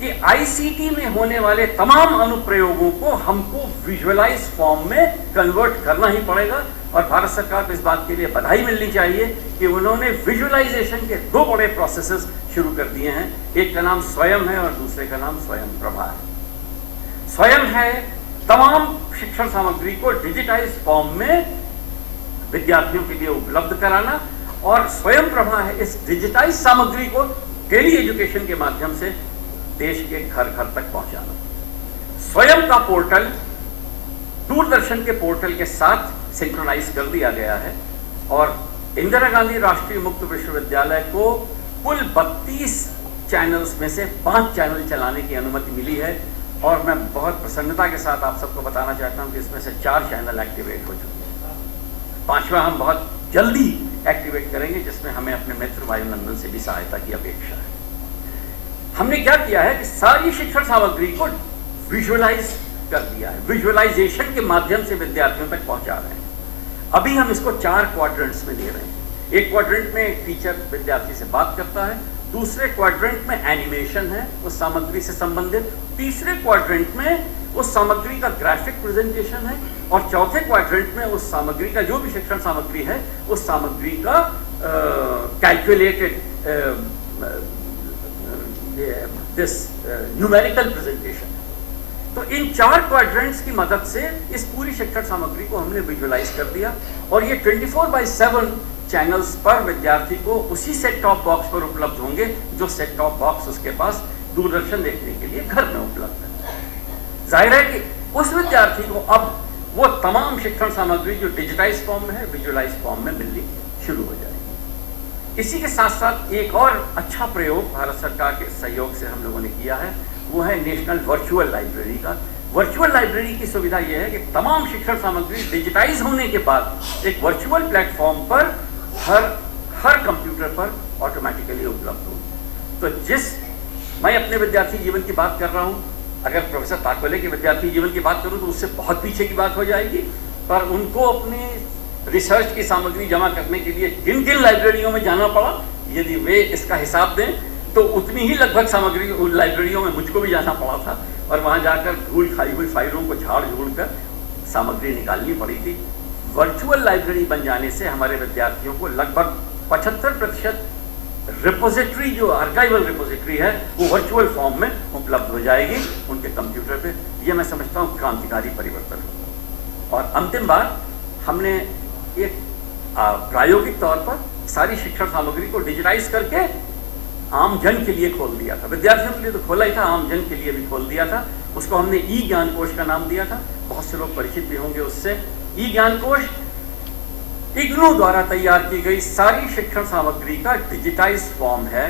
कि आईसीटी में होने वाले तमाम अनुप्रयोगों को हमको विजुअलाइज फॉर्म में कन्वर्ट करना ही पड़ेगा। और भारत सरकार को इस बात के लिए बधाई मिलनी चाहिए कि उन्होंने विजुअलाइजेशन के 2 बड़े प्रोसेसेस शुरू कर दिए हैं। एक का नाम स्वयं है और दूसरे का नाम स्वयं प्रभा है। स्वयं है तमाम शिक्षण सामग्री को डिजिटाइज फॉर्म में विद्यार्थियों के लिए उपलब्ध कराना और स्वयं प्रभा है इस डिजिटाइज सामग्री को टेली एजुकेशन के माध्यम से देश के घर घर तक पहुंचाना। स्वयं का पोर्टल दूरदर्शन के पोर्टल के साथ सिंक्रोनाइज कर दिया गया है और इंदिरा गांधी राष्ट्रीय मुक्त विश्वविद्यालय को कुल 32 चैनल्स में से 5 चैनल चलाने की अनुमति मिली है। और मैं बहुत प्रसन्नता के साथ आप सबको बताना चाहता हूं कि इसमें से 4 चैनल एक्टिवेट हो चुके हैं। 5वां हम बहुत जल्दी एक्टिवेट करेंगे, जिसमें हमें अपने मित्र वायुनंदन से भी सहायता की अपेक्षा है। हमने क्या किया है कि सारी शिक्षण सामग्री को विजुअलाइज कर दिया है, विजुअलाइजेशन के माध्यम से विद्यार्थियों तक पहुंचा रहे हैं। अभी हम इसको 4 क्वाड्रेंट्स में ले रहे हैं। एक क्वाड्रेंट में एक टीचर विद्यार्थी से बात करता है, दूसरे क्वाड्रेंट में एनिमेशन है उस सामग्री से संबंधित, तीसरे क्वाड्रेंट में उस सामग्री का ग्राफिक प्रेजेंटेशन है और चौथे क्वाड्रेंट में उस सामग्री का जो भी शिक्षण सामग्री है उस सामग्री का कैलकुलेटेड न्यूमेरिकल प्रेजेंटेशन। तो इन 4 क्वाड्रेंट्स की मदद से इस पूरी शिक्षण सामग्री को हमने विजुअलाइज कर दिया और ये 24/7 चैनल्स पर विद्यार्थी को उसी सेट टॉप बॉक्स पर उपलब्ध होंगे जो सेट टॉप बॉक्स उसके पास दूरदर्शन देखने के लिए घर में उपलब्ध है। जाहिर है कि उस विद्यार्थी को अब वो तमाम शिक्षण सामग्री जो डिजिटाइज फॉर्म में है विजुअलाइज फॉर्म में मिलनी शुरू हो जाएगी। इसी के साथ साथ एक और अच्छा प्रयोग भारत सरकार के सहयोग से हम लोगों ने किया है, वो है नेशनल वर्चुअल लाइब्रेरी का। वर्चुअल लाइब्रेरी की सुविधा यह है कि तमाम शिक्षण सामग्री डिजिटाइज होने के बाद एक वर्चुअल प्लेटफॉर्म पर हर कंप्यूटर पर ऑटोमेटिकली उपलब्ध हो। तो मैं अपने विद्यार्थी जीवन की बात कर रहा हूं, अगर प्रोफेसर ताकोले के विद्यार्थी जीवन की बात करूं तो उससे बहुत पीछे की बात हो जाएगी, पर उनको अपनी रिसर्च की सामग्री जमा करने के लिए किन किन लाइब्रेरियों में जाना पड़ा, यदि वे इसका हिसाब दें तो उतनी ही लगभग सामग्री लाइब्रेरियों में मुझको भी जाना पड़ा था, और वहाँ जाकर धूल खाई हुई फाइलों को झाड़ झूड़ कर सामग्री निकालनी पड़ी थी। वर्चुअल लाइब्रेरी बन जाने से हमारे विद्यार्थियों को लगभग 75% रिपोजिटरी, जो आर्काइवल रिपोजिटरी है, वो वर्चुअल फॉर्म में उपलब्ध हो जाएगी उनके कंप्यूटर पे। ये मैं समझता हूँ क्रांतिकारी परिवर्तन होगा। और अंतिम बात, हमने एक प्रायोगिक तौर पर सारी शिक्षण सामग्री को डिजिटाइज करके आम जन के लिए खोल दिया था। विद्यार्थियों के लिए तो खोला ही था, आम जन के लिए भी खोल दिया था। उसको हमने ई ज्ञान कोश का नाम दिया था, बहुत से लोग परिचित भी होंगे उससे। ई ज्ञान कोश इग्नू द्वारा तैयार की गई सारी शिक्षण सामग्री का डिजिटाइज फॉर्म है,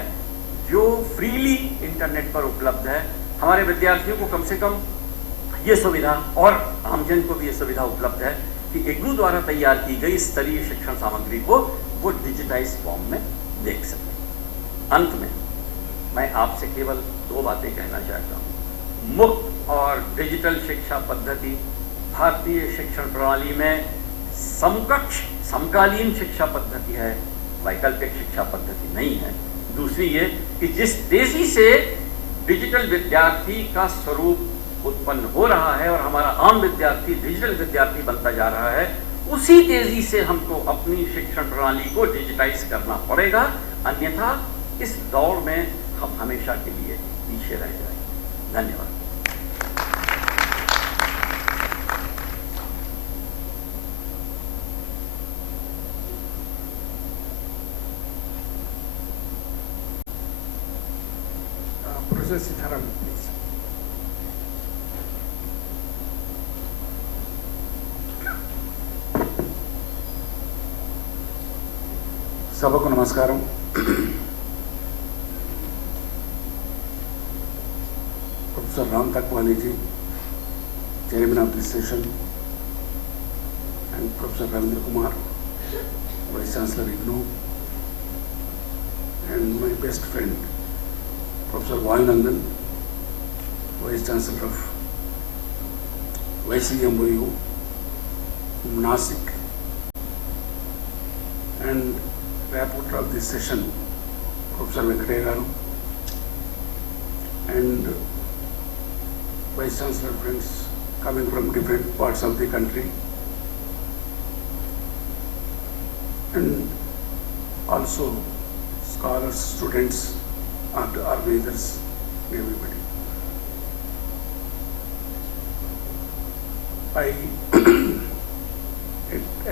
जो फ्रीली इंटरनेट पर उपलब्ध है। हमारे विद्यार्थियों को कम से कम ये सुविधा, और आमजन को भी ये सुविधा उपलब्ध है कि इग्नू द्वारा तैयार की गई स्तरीय शिक्षण सामग्री को वो डिजिटाइज फॉर्म में देख सकें। अंत में मैं आपसे केवल 2 बातें कहना चाहता हूँ। मुक्त और डिजिटल शिक्षा पद्धति भारतीय शिक्षण प्रणाली में समकक्ष, समकालीन शिक्षा पद्धति है, वैकल्पिक शिक्षा पद्धति नहीं है। दूसरी ये कि जिस तेजी से डिजिटल विद्यार्थी का स्वरूप उत्पन्न हो रहा है और हमारा आम विद्यार्थी डिजिटल विद्यार्थी बनता जा रहा है, उसी तेजी से हमको अपनी शिक्षण प्रणाली को डिजिटाइज करना पड़ेगा, अन्यथा इस दौड़ में हम हमेशा के लिए पीछे रह जाएंगे। धन्यवाद। Professor Sitharam, please. సభకు నమస్కారం. Professor Ram Takwani ji, Chairman of this session, and Professor Ravindra Kumar, Vice-Chancellor IGNOU, and my best friend, Professor Vayanandan, Vice-Chancellor of YCMOU, Nasik, and rapporteur of this session, Professor Venkataya Garu, and Vice-Chancellor friends coming from different parts of the country, and also scholars, students, and organizers, everybody.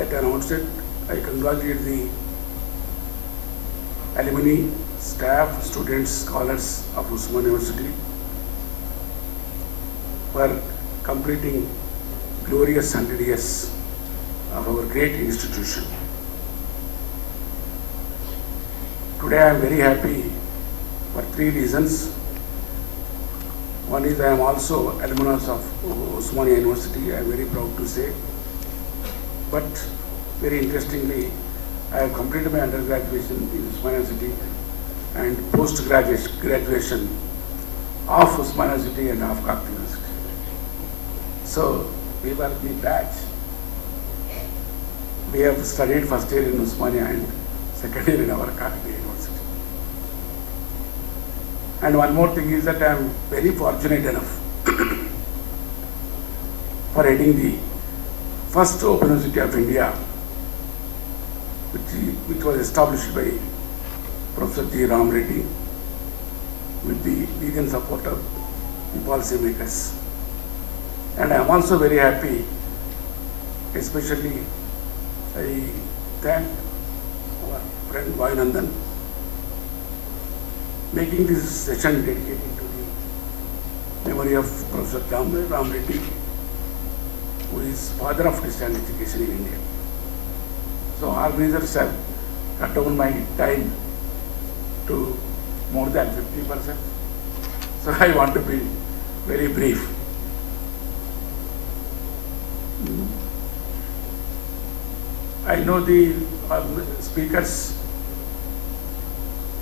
At an outset, I congratulate the alumni, staff, students, scholars of Usman University for completing glorious 100 years of our great institution. Today I am very happy for 3 reasons. One is I am also alumnus of Osmania University, I am very proud to say. But very interestingly, I have completed my undergraduation in Osmania University and post-graduation of Osmania University and of Kakti University. So we were the batch. We have studied first year in Osmania and second year in our Kakti University. And one more thing is that I am very fortunate enough for heading the first Open University of India, which was established by Professor G. Ram Reddy with the legal support of the policy makers. And I am also very happy, especially I thank our friend Vayanandan making this session dedicated to the memory of Professor Ram Reddy, who is father of Christian education in India. So organizers have cut down my time to more than 50%. So I want to be very brief. I know the speakers,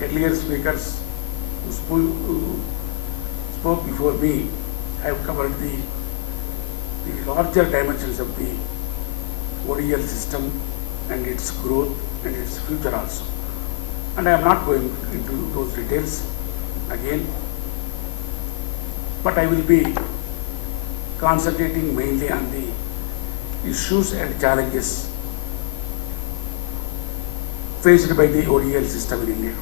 earlier speakers who spoke before me I have covered the larger dimensions of the ODL system and its growth and its future also. And I am not going into those details again, but I will be concentrating mainly on the issues and challenges faced by the ODL system in India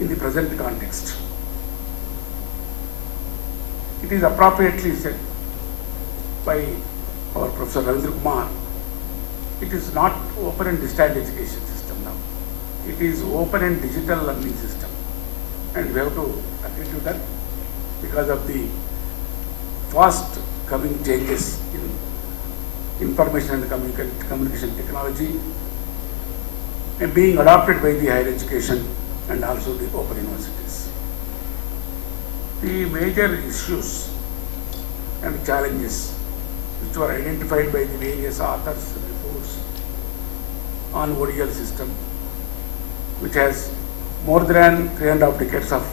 in the present context. It is appropriately said by our Professor Ravindra Kumar, it is not open and distant education system now. It is open and digital learning system. And we have to agree to that because of the fast coming changes in information and communication technology and being adopted by the higher education and also the open universities. The major issues and challenges which were identified by the various authors' reports on ODL system, which has more than 3.5 decades of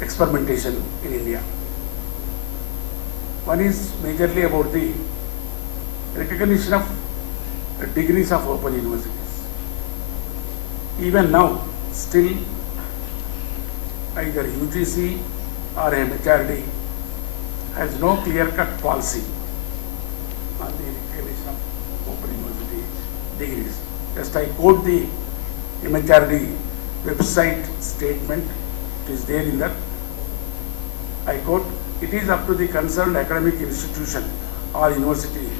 experimentation in India. One is majorly about the recognition of degrees of open universities. Even now, still either UGC or MHRD has no clear-cut policy on the recognition of open university degrees. Just I quote the MHRD website statement, it is there in that. I quote, "It is up to the concerned academic institution or university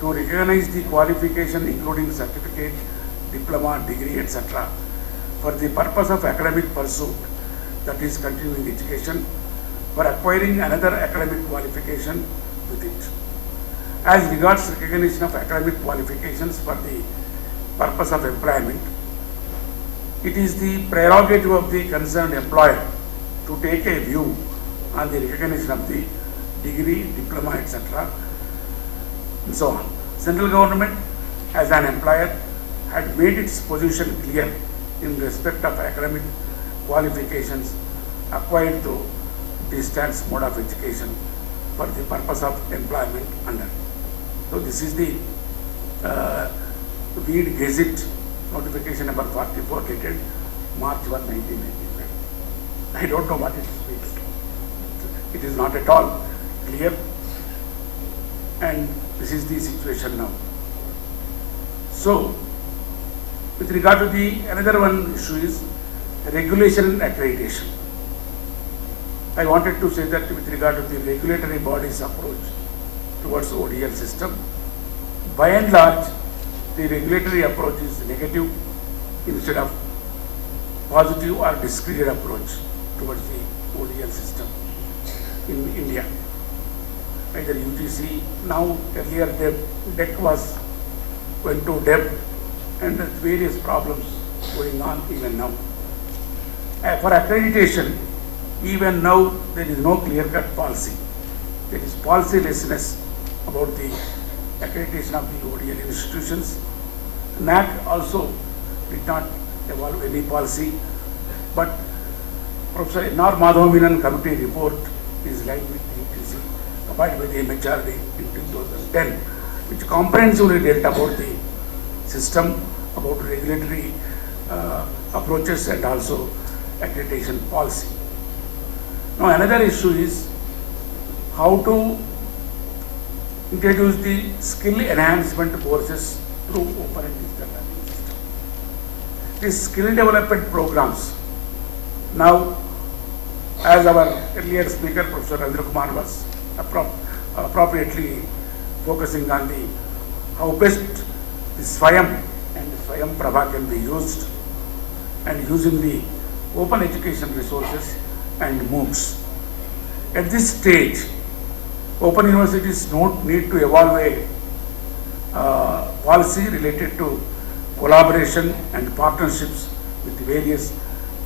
to recognize the qualification including certificate, diploma, degree, etc. for the purpose of academic pursuit, that is continuing education, for acquiring another academic qualification with it. As regards recognition of academic qualifications for the purpose of employment, it is the prerogative of the concerned employer to take a view on the recognition of the degree, diploma, etc. and so on. Central government as an employer had made its position clear in respect of academic qualifications acquired through distance mode of education for the purpose of employment under. So this is the Weed Gazette notification number 44 dated March 1, 1995. I don't know what it speaks. It is not at all clear, and this is the situation now. So, with regard to the another one issue is regulation and accreditation. I wanted to say that with regard to the regulatory body's approach towards ODL system, by and large, the regulatory approach is negative instead of positive or discrete approach towards the ODL system in India. Either UGC, now earlier DEC went to DEB, and various problems going on even now. For accreditation, even now there is no clear-cut policy. There is policylessness about the accreditation of the ODL institutions. NAC also did not evolve any policy, but Professor N.R. Madhav committee report is like with the UGC, applied by the MHRD in 2010, which comprehensively dealt about the system, about regulatory approaches and also accreditation policy. Now another issue is how to introduce the skill enhancement courses through open and digital learning system. These skill development programs, now as our earlier speaker Professor Ravindra Kumar was appropriately focusing on the how best the Swayam and Swayam Prabha can be used, and using the open education resources and MOOCs. At this stage, open universities don't need to evolve a policy related to collaboration and partnerships with various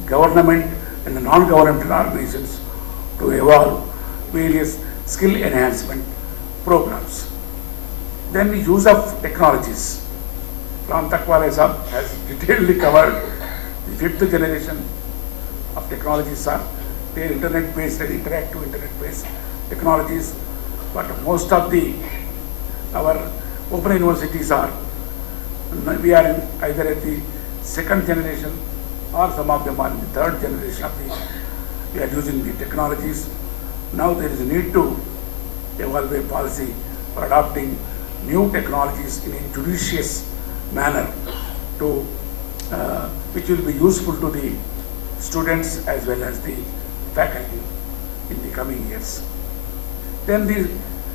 government and the non-governmental organizations to evolve various skill enhancement programs. Then the use of technologies. Ram Takwale Sahab has detailedly covered the 5th generation of technologies are the internet-based and interactive internet-based technologies, but most of our open universities we are either at the second generation or some of them are in the third generation we are using the technologies. Now there is a need to evolve a policy for adopting new technologies in a judicious manner which will be useful to the students as well as the faculty in the coming years. Then the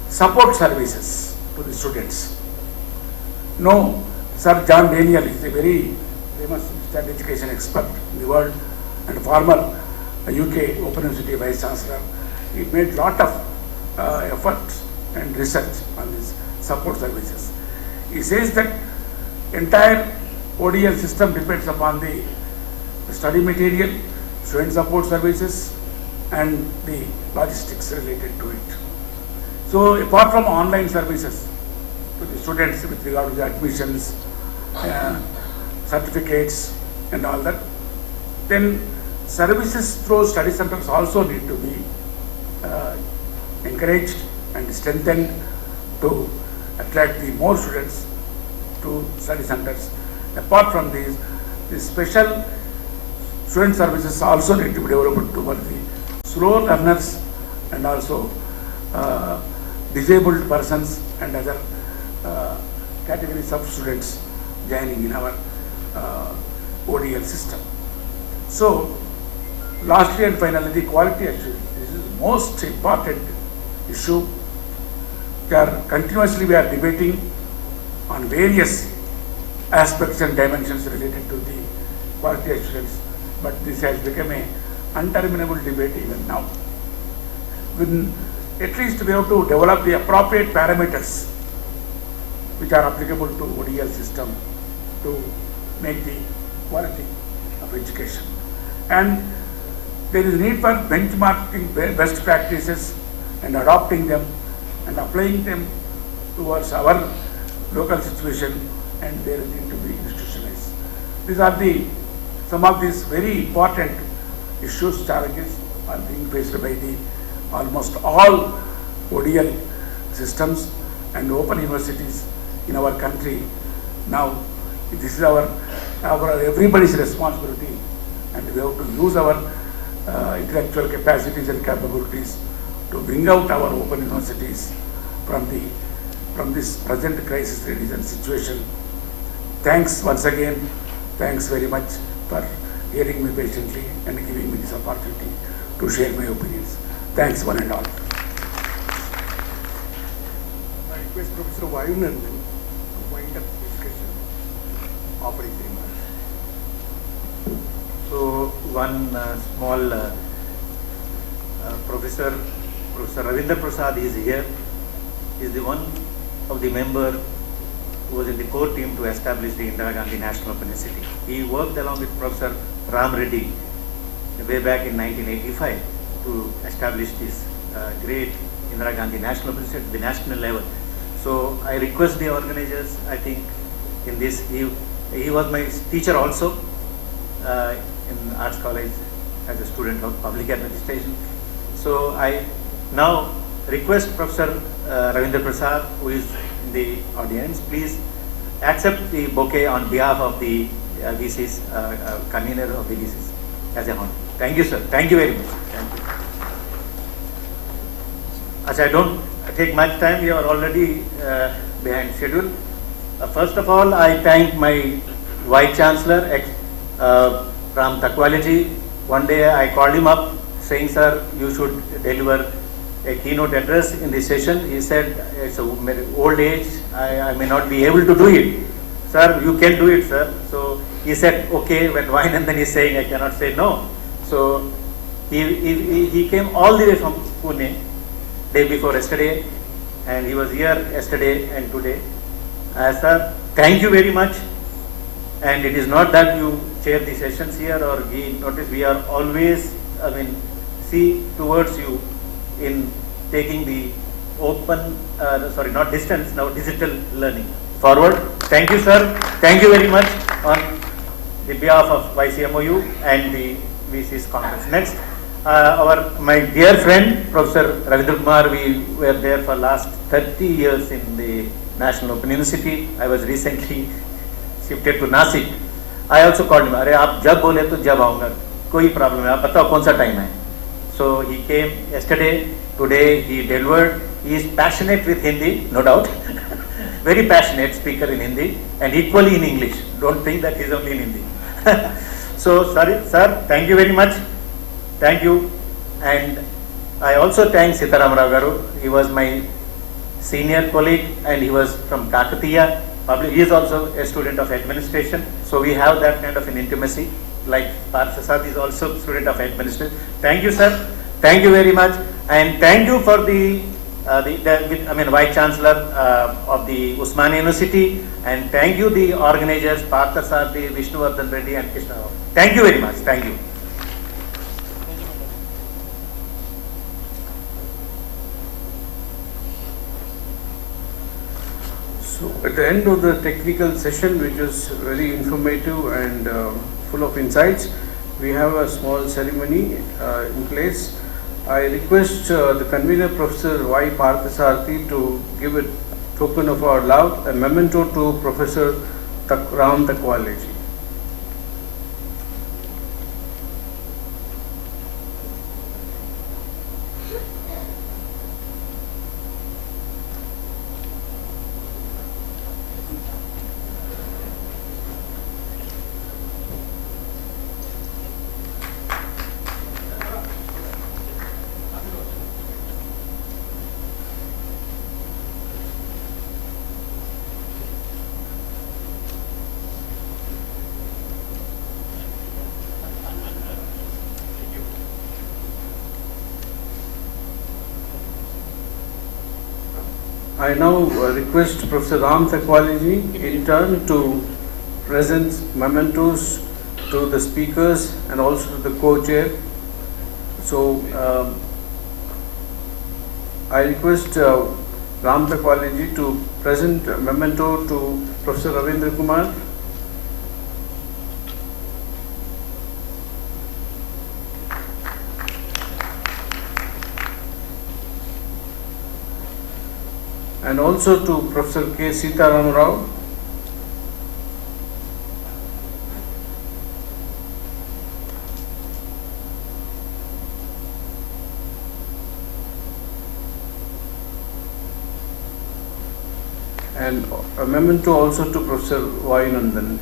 support services to the students. No, Sir John Daniel is a very famous Institute education expert in the world and former UK Open University Vice-Chancellor. He made lot of efforts and research on these support services. He says that entire ODL system depends upon the study material, student support services and the logistics related to it. So apart from online services to the students with regard to the admissions, certificates and all that, then services through study centers also need to be encouraged and strengthened to attract the more students to study centers. Apart from these, the special student services also need to be developed towards the slow learners and also disabled persons and other categories of students joining in our ODL system. So, lastly and finally, the quality assurance. This is the most important issue. We are debating on various aspects and dimensions related to the quality assurance, but this has become an interminable debate even now. At least we have to develop the appropriate parameters which are applicable to ODL system to make the quality of education. And there is need for benchmarking best practices and adopting them and applying them towards our local situation, and they need to be institutionalized. These are some of these very important issues, challenges are being faced by almost all ODL systems and open universities in our country. Now, this is our everybody's responsibility, and we have to use our intellectual capacities and capabilities to bring out our open universities from this present crisis-ridden situation. Thanks once again. Thanks very much for hearing me patiently and giving me this opportunity to share my opinions. Thanks one and all. I request Professor Vayunandan to wind up the discussion, offering remarks. So one small Professor Ravindra Prasad is here. He is the one of the member who was in the core team to establish the Indira Gandhi National Open University. He worked along with Professor Ram Reddy way back in 1985 to establish this great Indira Gandhi National Open University at the national level. So I request the organizers, I think in this, he was my teacher also in Arts College as a student of public administration. So I now request Professor Ravindra Prasad, who is in the audience, please accept the bouquet on behalf of the VC's convener of the VC's as a honor. Thank you, sir. Thank you very much. Thank you. As I don't take much time, we are already behind schedule. First of all, I thank my Vice-Chancellor, Ram Takwaliji. One day I called him up saying, sir, you should deliver a keynote address in this session. He said, it's old age, I may not be able to do it. Sir, you can do it, sir. So he said, okay, when Vayunandan is saying, I cannot say no. So he came all the way from Pune, day before yesterday, and he was here yesterday and today. Sir, thank you very much. And it is not that you chair the sessions here or give notice, we are always, see towards you in taking the open, not distance, now digital learning forward. Thank you, sir. Thank you very much on the behalf of YCMOU and the VC's conference. Next, My dear friend, Professor Ravindra Kumar, we were there for last 30 years in the National Open University. I was recently shifted to Nasik. I also called him, अरे आप जब बोले तो जब आऊँगा, कोई problem है, आप बताओ कौन सा time है. So he came yesterday, today he delivered. He is passionate with Hindi, no doubt. Very passionate speaker in Hindi and equally in English. Don't think that he is only in Hindi. So sorry, sir, thank you very much. Thank you. And I also thank Sitaram Rao Garu. He was my senior colleague and he was from Kakatiya. He is also a student of administration. So we have that kind of an intimacy. Like Parthasad is also student of administration. Thank you, sir. Thank you very much. And thank you for the Vice-Chancellor of the Usmania University. And thank you the organizers, Parthasad, Vishnuvardhan Reddy and Krishna Rao. Thank you very much. Thank you. So at the end of the technical session, which is very informative and full of insights, we have a small ceremony in place. I request the convener, Professor Y. Parthasarthi, to give a token of our love, a memento to Professor Ram Takwaleji. I now request Professor Ram Takwaleji in turn to present mementos to the speakers and also to the co-chair. So I request Ram Takwaleji to present a memento to Professor Ravindra Kumar. And also to Professor K. Sitaram Rao. And a memento also to Professor Y. Nandan.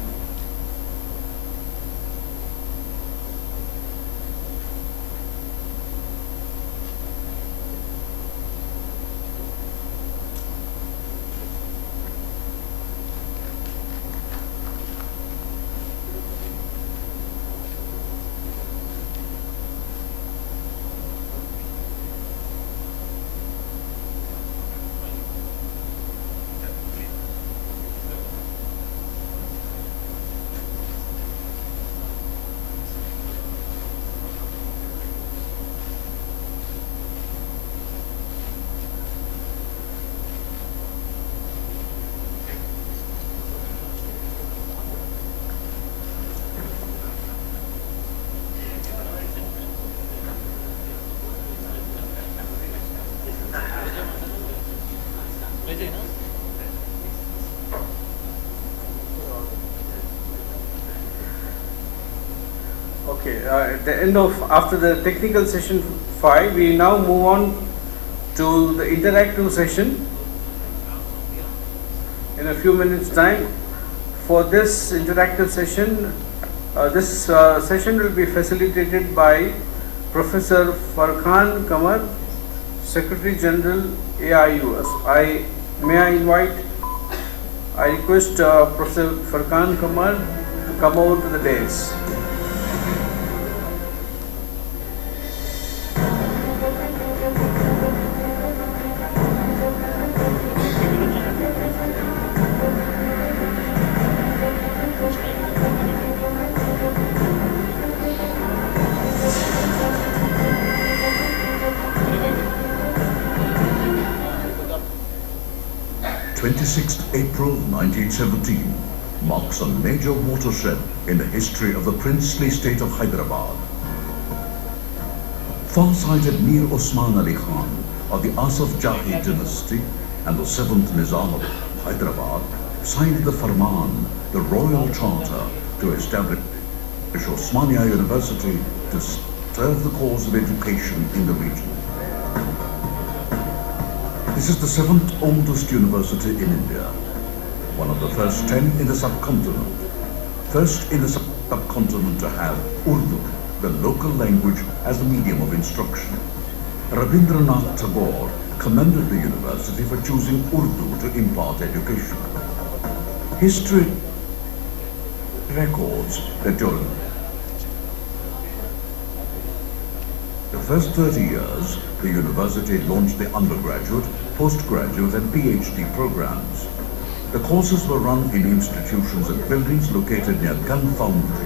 Okay, at the end of, after the technical session 5, we now move on to the interactive session in a few minutes time. For this interactive session, this session will be facilitated by Professor Farkhan Kamar, Secretary General AIUS. May I invite, I request Professor Farkhan Kamar to come over to the dais. April 1917 marks a major watershed in the history of the princely state of Hyderabad. far-sighted Mir Osman Ali Khan of the Asaf Jahi dynasty and the 7th Nizam of Hyderabad signed the Farman, the royal charter, to establish Osmania University to serve the cause of education in the region. This is the 7th oldest university in India, one of the first 10 in the subcontinent. First in the subcontinent to have Urdu, the local language, as the medium of instruction. Rabindranath Tagore commended the university for choosing Urdu to impart education. History records that during the first 30 years, the university launched the undergraduate, postgraduate and PhD programs. The courses were run in institutions and buildings located near Gun Foundry.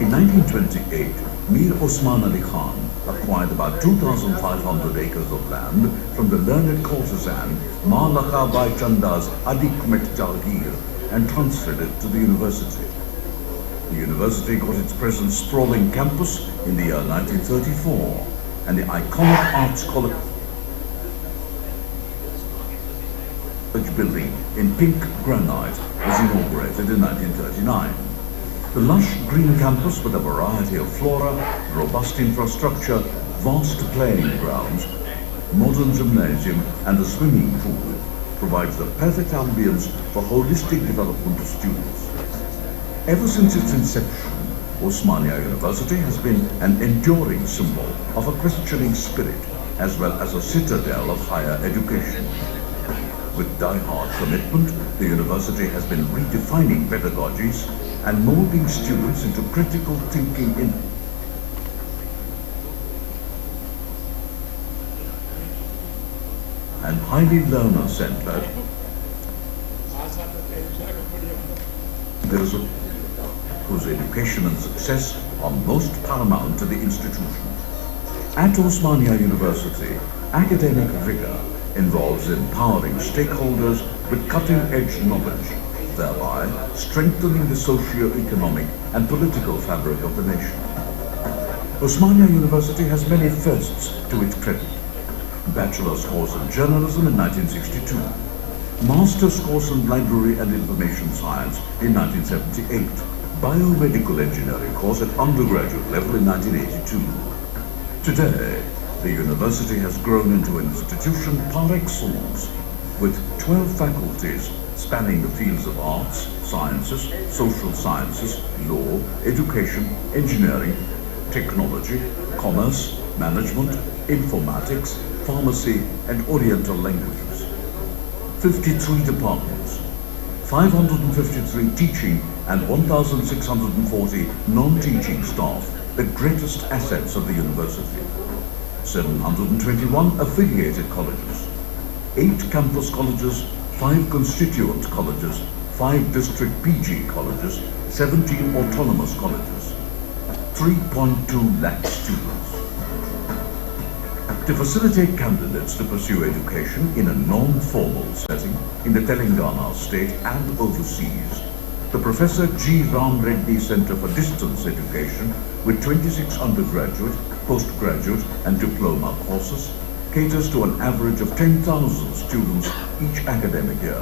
In 1928, Mir Osman Ali Khan acquired about 2,500 acres of land from the learned courtesan Malaka Bai Chanda's Adikmet Jalgir and transferred it to the university. The university got its present sprawling campus in the year 1934, and the iconic Arts College building in pink granite was inaugurated in 1939. The lush green campus with a variety of flora, robust infrastructure, vast playing grounds, modern gymnasium and a swimming pool provides the perfect ambience for holistic development of students. Ever since its inception, Osmania University has been an enduring symbol of a questioning spirit as well as a citadel of higher education. With die-hard commitment, the university has been redefining pedagogies and molding students into critical thinking and highly learner-centered. There is whose education and success are most paramount to the institution. At Osmania University, academic rigor involves empowering stakeholders with cutting-edge knowledge, thereby strengthening the socio-economic and political fabric of the nation. Osmania University has many firsts to its credit. Bachelor's course in journalism in 1962, Master's course in library and information science in 1978, biomedical engineering course at undergraduate level in 1982. Today, the university has grown into an institution par excellence with 12 faculties spanning the fields of arts, sciences, social sciences, law, education, engineering, technology, commerce, management, informatics, pharmacy, and Oriental languages. 53 departments, 553 teaching and 1,640 non-teaching staff, the greatest assets of the university. 721 affiliated colleges, 8 campus colleges, 5 constituent colleges, 5 district PG colleges, 17 autonomous colleges, 3.2 lakh students. To facilitate candidates to pursue education in a non-formal setting in the Telangana state and overseas, the Professor G. Ram Reddy Center for Distance Education, with 26 undergraduate, postgraduate and diploma courses, caters to an average of 10,000 students each academic year.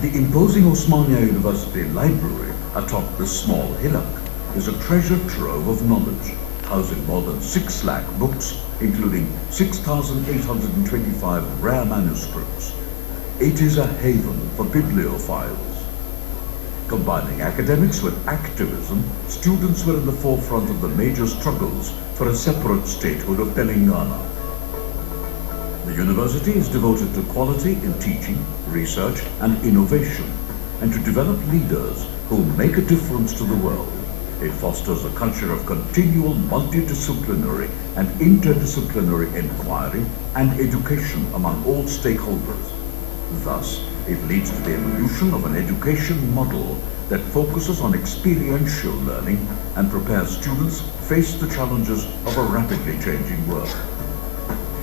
The imposing Osmania University Library atop the small hillock is a treasure trove of knowledge, housing more than 6 lakh books, including 6,825 rare manuscripts. It is a haven for bibliophiles. Combining academics with activism, students were in the forefront of the major struggles for a separate statehood of Telangana. The university is devoted to quality in teaching, research and innovation, and to develop leaders who make a difference to the world. It fosters a culture of continual multidisciplinary and interdisciplinary inquiry and education among all stakeholders. Thus, it leads to the evolution of an education model that focuses on experiential learning and prepares students to face the challenges of a rapidly changing world.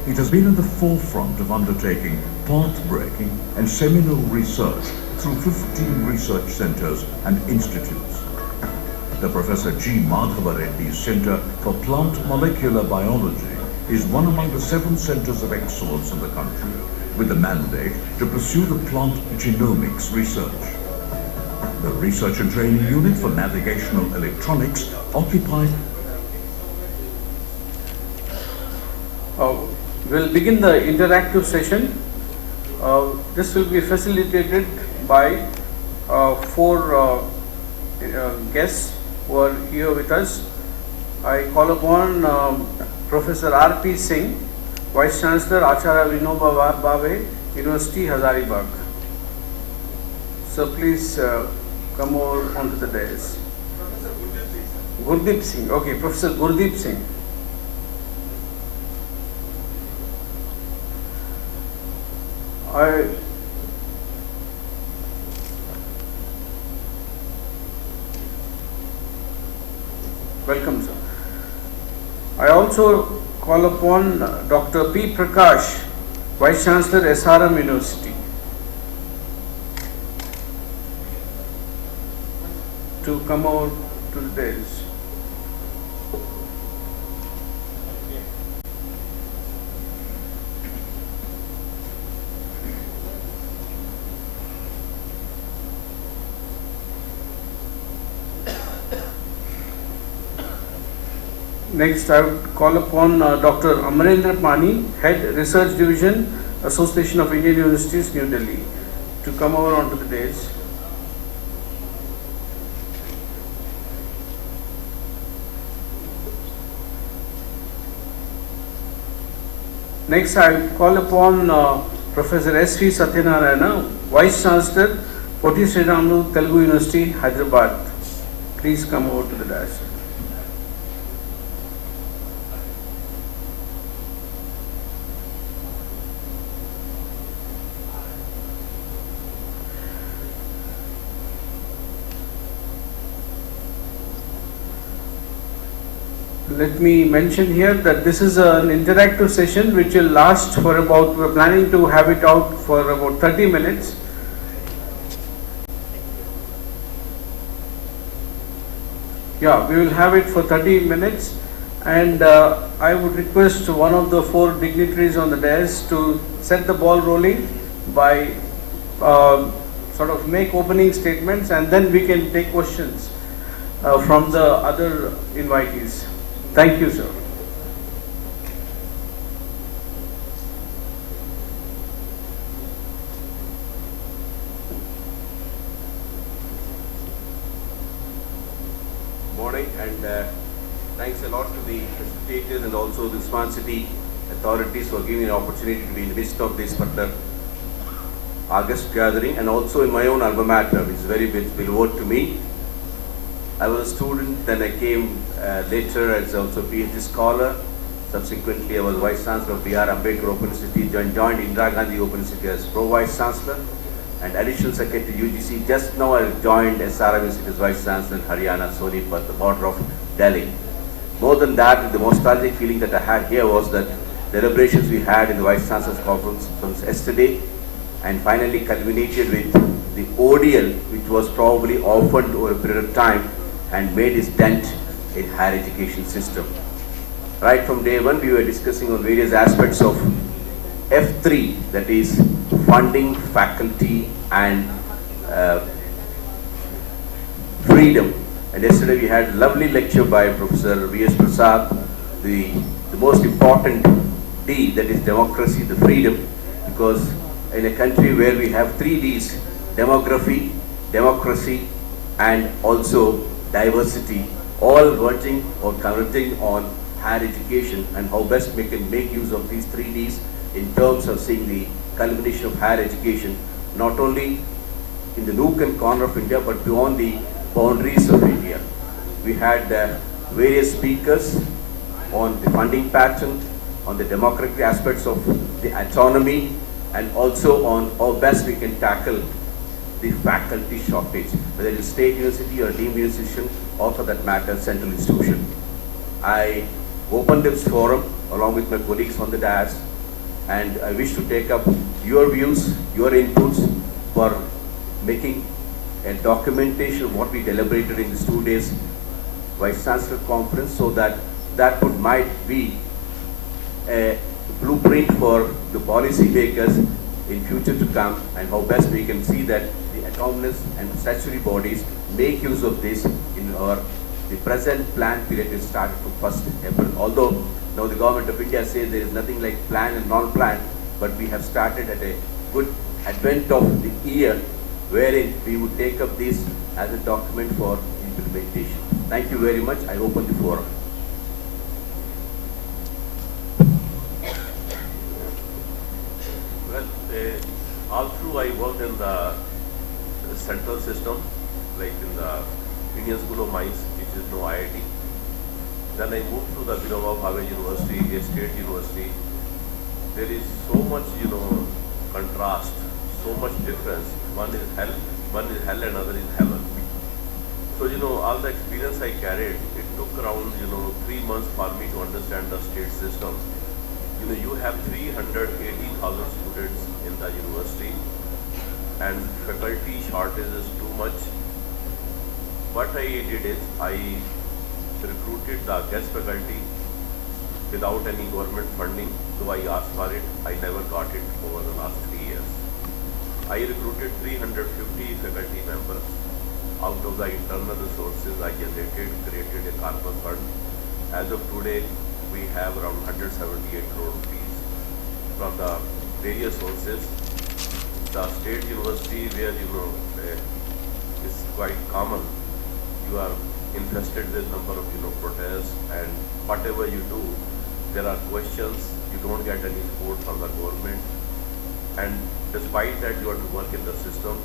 It has been at the forefront of undertaking path-breaking and seminal research through 15 research centers and institutes. The Professor G. Madhava Reddy's Center for Plant Molecular Biology is one among the 7 centers of excellence in the country, with a mandate to pursue the plant genomics research. The Research and Training Unit for Navigational Electronics occupies. We'll begin the interactive session. This will be facilitated by 4 guests who are here with us. I call upon Professor R.P. Singh, Vice-Chancellor, Acharya Vinoba Bhave, University, Hazaribagh. So please come over onto the dais. Gurdeep Singh. Okay, Professor Gurdeep Singh. Welcome, sir. I also call upon Dr. P. Prakash, Vice-Chancellor, SRM University, to come over to the dais. Next, I would call upon Dr. Amarendra Pani, Head Research Division, Association of Indian Universities, New Delhi, to come over onto the dais. Next, I would call upon Professor S.V. Satyanarayana, Vice Chancellor, Poti Sriramulu Telugu University, Hyderabad. Please come over to the dais. Let me mention here that this is an interactive session which will last for about, we're planning to have it out for about 30 minutes. Yeah, we will have it for 30 minutes, and I would request one of the 4 dignitaries on the dais to set the ball rolling by sort of make opening statements, and then we can take questions from the other invitees. Thank you, sir. Morning, and thanks a lot to the facilitators and also the Smart City authorities for giving an opportunity to be in the midst of this particular August gathering, and also in my own alma mater, which is very beloved to me. I was a student, then I came later as also PhD scholar. Subsequently, I was Vice Chancellor of B.R. Ambedkar Open University, joined Indira Gandhi Open University as Pro-Vice Chancellor, and Additional Secretary UGC. Just now I joined SRM University as Vice Chancellor in Haryana, Sonipat, the border of Delhi. More than that, the nostalgic feeling that I had here was that deliberations we had in the Vice Chancellor's conference from yesterday, and finally culminated with the ODL, which was probably orphaned over a period of time and made its dent in higher education system. Right from day one, we were discussing on various aspects of F3, that is funding, faculty, and freedom. And yesterday we had a lovely lecture by Professor V.S. Prasad, the most important D, that is democracy, the freedom, because in a country where we have 3 Ds, demography, democracy, and also diversity, all verging or converging on higher education, and how best we can make use of these 3 Ds in terms of seeing the culmination of higher education, not only in the nook and corner of India, but beyond the boundaries of India. We had various speakers on the funding pattern, on the democratic aspects of the autonomy, and also on how best we can tackle the faculty shortage, whether it is state university or deemed institution, or for that matter, central institution. I opened this forum along with my colleagues on the dais, and I wish to take up your views, your inputs for making a documentation of what we deliberated in these 2 days Vice Chancellor Conference, so that might be a blueprint for the policy makers in future to come, and how best we can see that the autonomous and statutory bodies make use of this in the present plan period is started from 1st April. Although now the government of India says there is nothing like plan and non-plan, but we have started at a good advent of the year wherein we would take up this as a document for implementation. Thank you very much. I open the forum. Well, all through I worked in the central system, like in the Indian School of Mines, which is no IIT. Then I moved to the Vinoba Bhave University, a state university. There is so much, contrast, so much difference. One is hell and other is heaven. So, all the experience I carried, it took around, 3 months for me to understand the state system. You have 318,000 students in the university, and faculty shortage is too much. What I did is, I recruited the guest faculty without any government funding. Though I asked for it, I never got it over the last 3 years. I recruited 350 faculty members. Out of the internal resources I generated, created a corpus fund. As of today, we have around 178 crore rupees from the various sources. The state university, where is quite common. You are infested with number of protests, and whatever you do, there are questions. You don't get any support from the government, and despite that, you have to work in the system.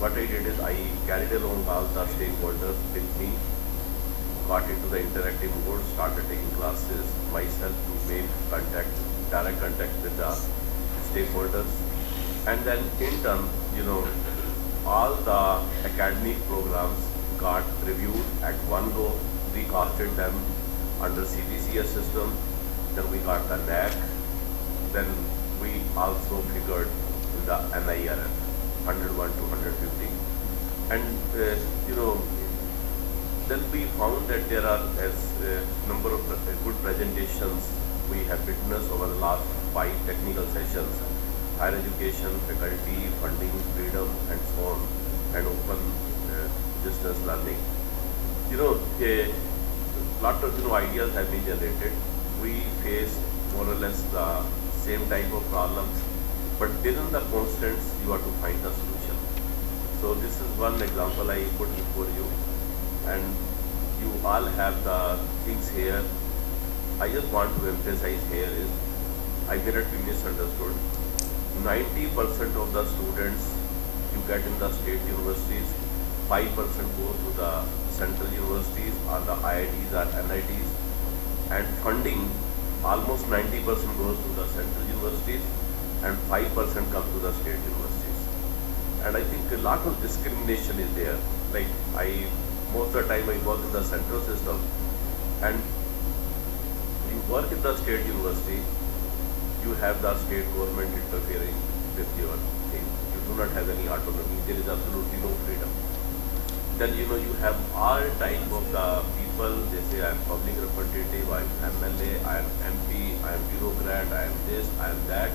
What I did is I carried along all the stakeholders with me, got into the interactive mode, started taking classes myself to make direct contact with the stakeholders. And then in turn, all the academic programs got reviewed at one go. We costed them under CTCS system, then we got the NAC, then we also figured the NIRF, 101 to 150. And, then we found that there are number of good presentations we have witnessed over the last 5 technical sessions: higher education, faculty, funding, freedom, and so on, and open distance learning. A lot of ideas have been generated. We face more or less the same type of problems, but within the constants, you have to find the solution. So this is one example I put before you, and you all have the things here. I just want to emphasize here is, I may not be misunderstood. 90% of the students you get in the state universities, 5% go to the central universities or the IITs or NITs, and funding almost 90% goes to the central universities and 5% comes to the state universities. And I think a lot of discrimination is there. Like most of the time I work in the central system, and you work in the state university, you have the state government interfering with your thing. You do not have any autonomy. There is absolutely no freedom. Then you have all type of the people. They say I am public representative, I am MLA, I am MP, I am bureaucrat, I am this, I am that.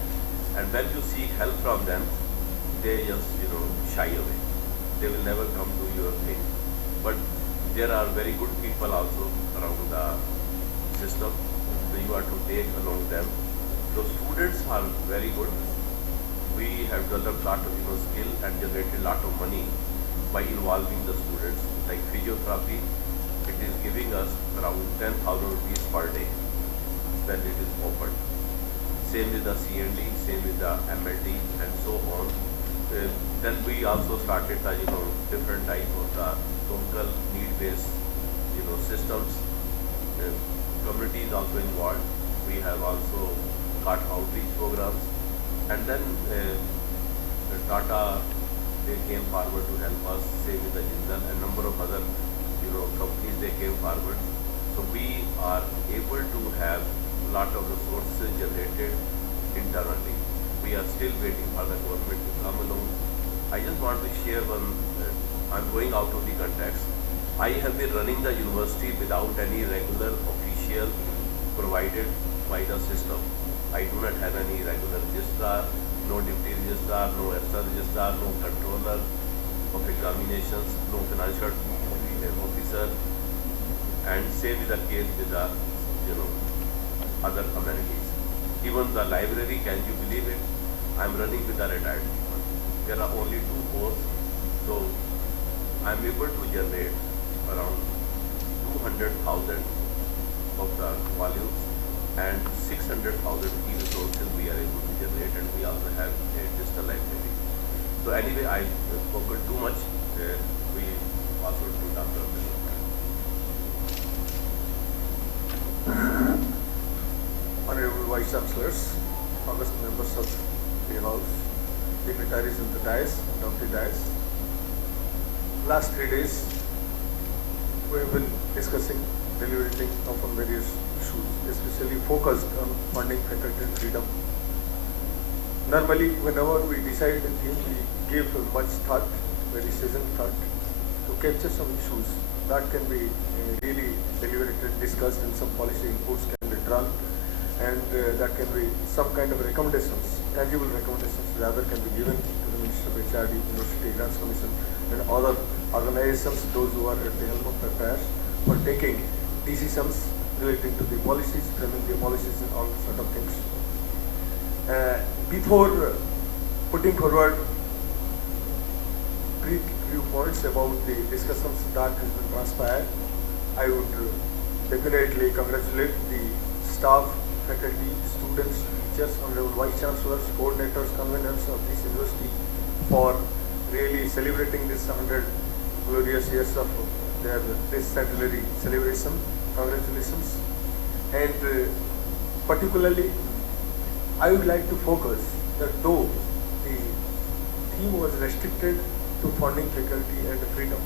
And when you seek help from them, they just shy away. They will never come to your thing. But there are very good people also around the system, so you have to take along them. So students are very good. We have developed a lot of skill and generated a lot of money by involving the students. Like physiotherapy, it is giving us around 10,000 rupees per day when it is offered. Same with the CND, same with the MLD, and so on. Then we also started the different type of the local need-based systems. Community is also involved. We have also got outreach programs, and then Tata, they came forward to help us. Same with the Jindal and number of other companies, they came forward. So we are able to have a lot of resources generated internally. We are still waiting for the government to come along. I just want to share one, I'm going out of the context. I have been running the university without any regular official provided by the system. I do not have any regular registrar, no deputy registrar, no extra registrar, no controller of examinations, no financial officer, and same is the case with the other amenities. Even the library, can you believe it? I am running with the retired people. There are only 2 courses, so I am able to generate around 200,000 of the volumes and 600,000 e-resources we are able to generate, and we also have a digital library. So anyway, I spoken too much. We pass on to Dr. Honorable Vice-Chancellors, August members of the House, dignitaries in the dais and of the dais. Last 3 days, we have been discussing, deliberating upon various issues, especially focused on funding faculty freedom. Normally, whenever we decide a theme, we give much thought, very seasoned thought, to capture some issues that can be really deliberated, discussed, and some policy inputs can be drawn, and that can be some kind of recommendations, tangible recommendations rather, can be given to the Minister of HRD, University Grants Commission, and other organizations, those who are at the helm of affairs, for taking decisions relating to the policies, framing the policies, and all sort of things. Before putting forward brief viewpoints about the discussions that has been transpired, I would definitely congratulate the staff, faculty, students, teachers, honorable Vice-Chancellors, coordinators, conveners of this university for really celebrating this 100 glorious years of their this centenary celebration. Congratulations. And particularly, I would like to focus that though the theme was restricted to funding faculty and freedom,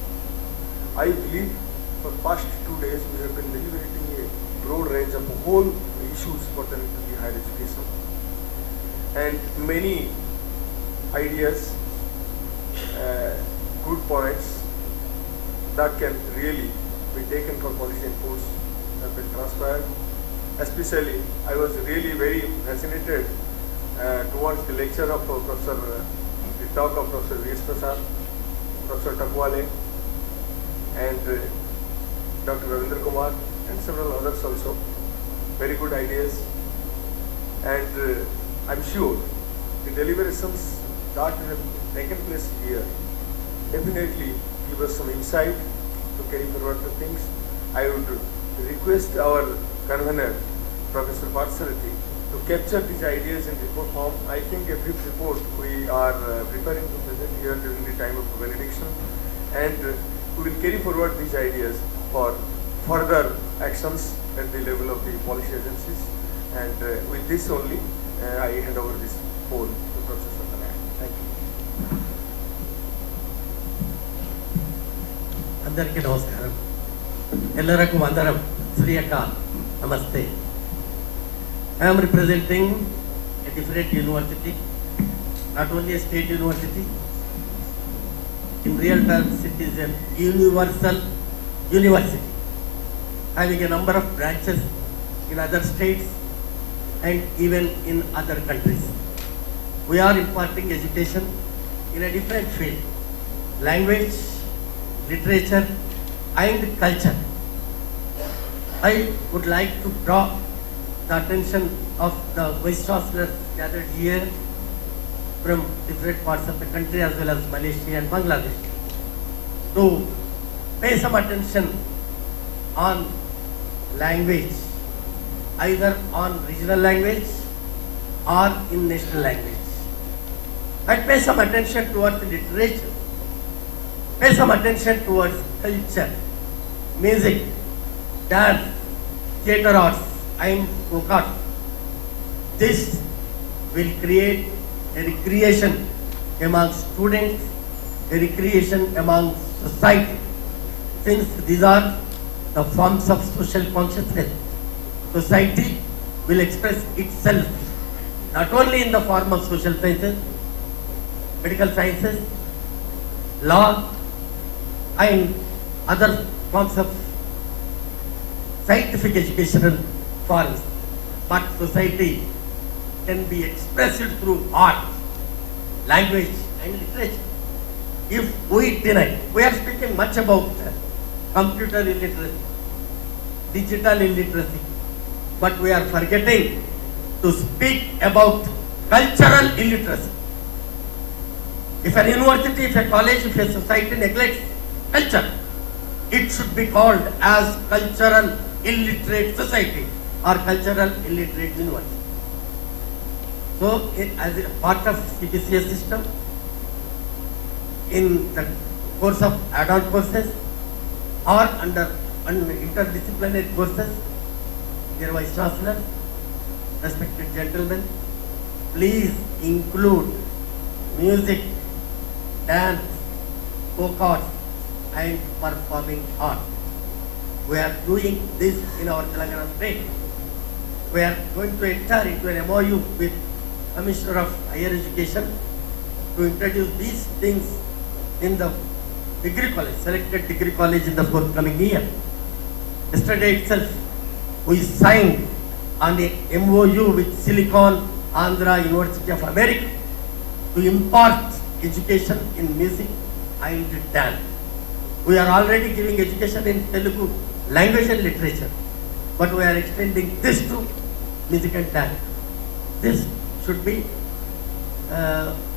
I believe for past 2 days we have been deliberating a broad range of whole issues pertaining to the higher education, and many ideas, good points that can really be taken for policy inputs have been transpired. Especially, I was really very fascinated towards the lecture of the talk of Professor V.S. Prasad, Professor Takwale, and Dr. Ravindra Kumar, and several others also. Very good ideas, and I'm sure the deliberations that have taken place here definitely give us some insight to carry forward the things. I would request our convener, Professor Parthasarathy, to capture these ideas in report form. I think a brief report we are preparing to present here during the time of validation, and we will carry forward these ideas for further actions at the level of the policy agencies. And with this only, I hand over this poll to Professor Satyanarayana. Thank you. అందరికీ నమస్కారం. ఎల్లరకు వందనం. శ్రీ అకాల్. Namaste. I am representing a different university, not only a state university. In real terms, it is a universal university, having a number of branches in other states and even in other countries. We are imparting education in a different field: language, literature, and culture. I would like to draw the attention of the Vice-Chancellors gathered here from different parts of the country as well as Malaysia and Bangladesh to pay some attention on language, either on regional language or in national language. And pay some attention towards literature, pay some attention towards culture, music, dance, theatre arts, and folk art. This will create a recreation among students, a recreation among society, since these are the forms of social consciousness. Society will express itself not only in the form of social sciences, medical sciences, law, and other forms of scientific educational forms, but society can be expressed through art, language and literature. If we deny, we are speaking much about computer illiteracy, digital illiteracy, but we are forgetting to speak about cultural illiteracy. If a university, if a college, if a society neglects culture, it should be called as cultural illiterate society or cultural illiterate university. So, as a part of CBCS system, in the course of add-on courses or under interdisciplinary courses, dear Vice-Chancellors, respected gentlemen, please include music, dance, folk arts and performing art. We are doing this in our Telangana state. We are going to enter into an MOU with Commissioner of Higher Education to introduce these things in the degree college, selected degree college in the forthcoming year. Yesterday itself, we signed on a MOU with Silicon Andhra University of America to impart education in music and dance. We are already giving education in Telugu language and literature, but we are extending this to music and dance. This should be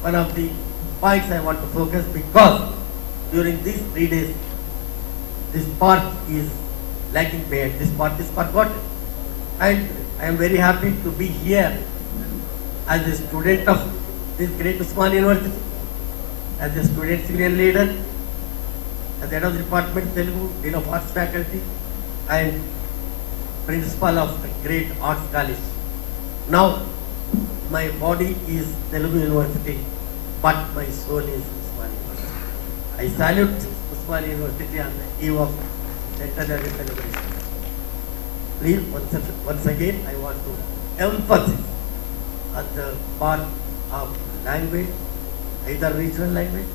one of the points I want to focus, because during these 3 days, this part is lagging behind, this part is forgotten. And I am very happy to be here as a student of this great Usmania University, as a student union leader, as the head of the department Telugu, Dean of Arts faculty, and principal of the great arts college. Now, my body is Telugu University, but my soul is Usmania University. I salute Usmania University on the eve of centenary celebration. Please, once again, I want to emphasize on the part of language, either regional language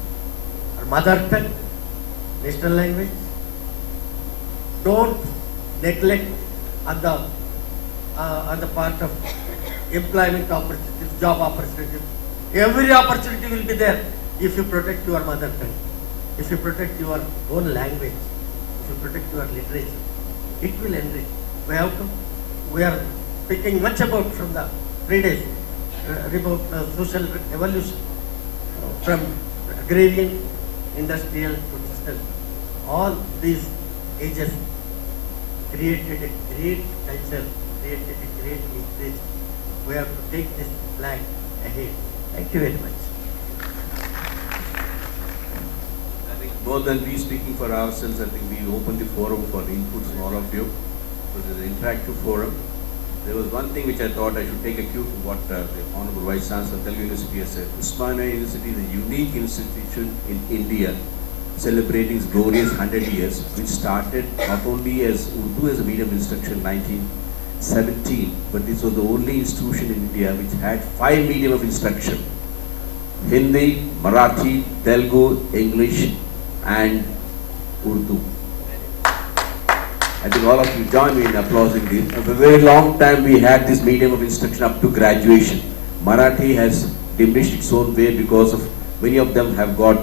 or mother tongue, national language. Don't neglect on the part of employment opportunities, job opportunities. Every opportunity will be there if you protect your mother tongue, if you protect your own language, if you protect your literature. It will enrich. We are speaking much about from the 3 days about social evolution from agrarian, industrial to digital. All these ages created a great culture, created a great literature. We have to take this flag ahead. Thank you very much. I think more than we speaking for ourselves, I think we open the forum for inputs from all of you. So this is an interactive forum. There was one thing which I thought I should take a cue from what the Honorable Vice-Chancellor of Telugu University has said. Usmania University is a unique institution in India, celebrating its glorious 100 years, which started not only as Urdu as a medium instruction in 1917, but this was the only institution in India which had 5 medium of instruction: Hindi, Marathi, Telugu, English and Urdu. I think all of you join me in applauding this. For a very long time we had this medium of instruction up to graduation. Marathi has diminished its own way because of many of them have got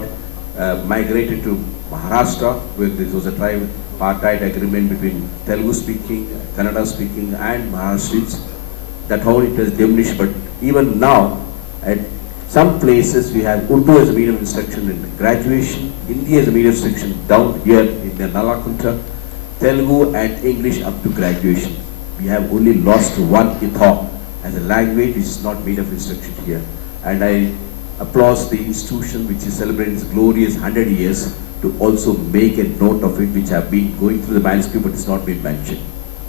migrated to Maharashtra, where there was a tripartite agreement between Telugu speaking, Kannada speaking and Maharashtrians. That's how it has diminished, but even now at some places we have Urdu as a medium of instruction in graduation, Hindi as a medium of instruction down here in the Nalakunta, Telugu and English up to graduation. We have only lost one Itham as a language which is not made of instruction here. And I applaud the institution which is celebrating its glorious 100 years to also make a note of it, which have been going through the manuscript but it's not been mentioned.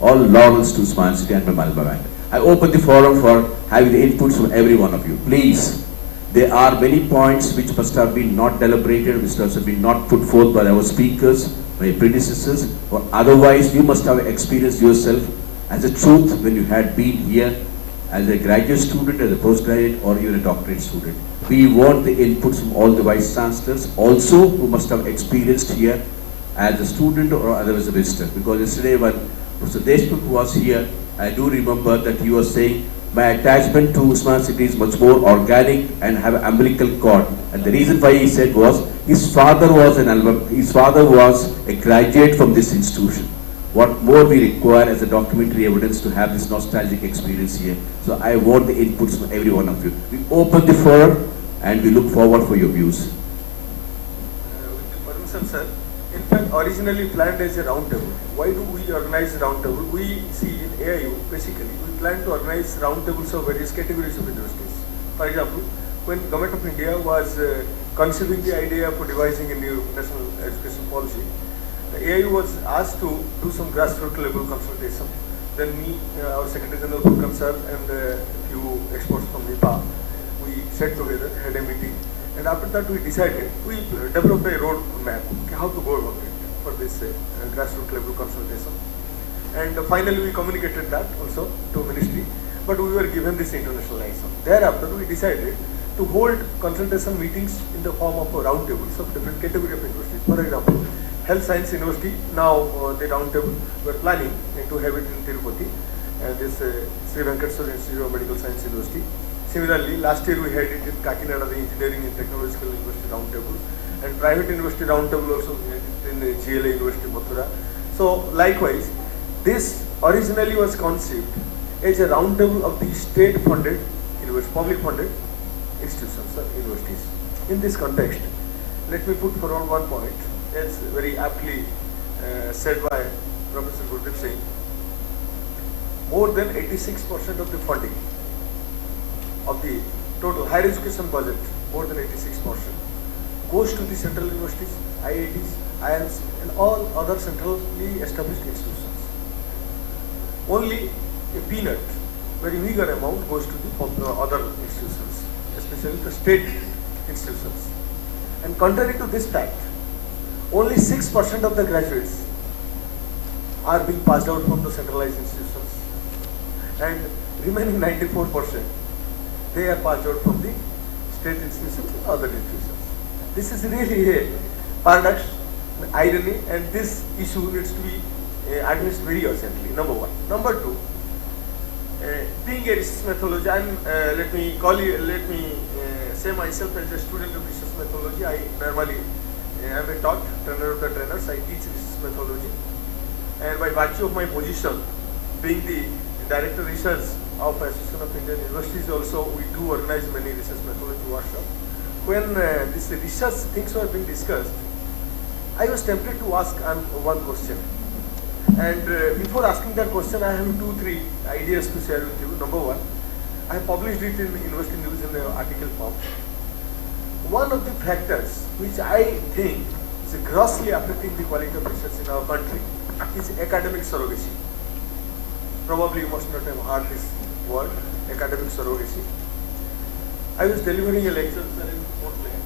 All laurels to Usmania City and my Malba Bank. I open the forum for having the inputs from every one of you. Please, there are many points which must have been not deliberated, which must have been not put forth by our speakers, my predecessors, or otherwise you must have experienced yourself as a truth when you had been here as a graduate student, as a postgraduate, or even a doctorate student. We want the inputs from all the Vice-Chancellors also who must have experienced here as a student or as a visitor. Because yesterday when Professor Deshmukh was here, I do remember that he was saying, my attachment to smart city is much more organic and have an umbilical cord. And the reason why he said was, his father was a graduate from this institution. What more we require as a documentary evidence to have this nostalgic experience here. So I want the inputs from every one of you. We open the forum and we look forward for your views. With the permission, sir, in fact, originally planned as a round table. Why do we organize a round table? We see in AIU, basically, we plan to organize round tables of various categories of universities. For example, when Government of India was conceiving the idea for devising a new national education policy, the AIU was asked to do some grassroots level consultation. Then me, our Secretary General for Concern and a few experts from NIPA, we sat together, had a meeting, and after that we decided, we developed a road map, how to go about it for this grassroots level consultation. And finally we communicated that also to Ministry, but we were given this international license. Thereafter we decided to hold consultation meetings in the form of round tables of different category of universities. For example, Health Science University, now the round table, we are planning to have it in Tirupati, and this Sri Venkateswara Institute of Medical Science University. Similarly, last year we had it in Kakinada, the Engineering and Technological University round table, and private university round table also we had it in the GLA University, Mathura. So likewise, this originally was conceived as a round table of the state-funded, public funded institutions or universities. In this context, let me put forward one point. As very aptly said by Professor Gurdeep Singh, more than 86% of the funding of the total higher education budget, more than 86%, goes to the central universities, IITs, IIMs, and all other centrally established institutions. Only a peanut, very meager amount, goes to the other institutions, especially the state institutions. And contrary to this fact, only 6% of the graduates are being passed out from the centralized institutions, and remaining 94%, they are passed out from the state institutions and other institutions. This is really a paradox, irony, and this issue needs to be addressed very urgently, number one. Number two, being a research methodology, let me say myself as a student of research methodology. I normally I am a taught trainer of the trainers. I teach research methodology, and by virtue of my position, being the director of research of Association of Indian Universities, also we do organize many research methodology workshops. When this research things were being discussed, I was tempted to ask one question. And before asking that question, I have 2-3 ideas to share with you. Number one, I have published it in University News in the article form. One of the factors which I think is grossly affecting the quality of research in our country is academic surrogacy. Probably you must not have heard this word, academic surrogacy. I was delivering a lecture in Port Blair,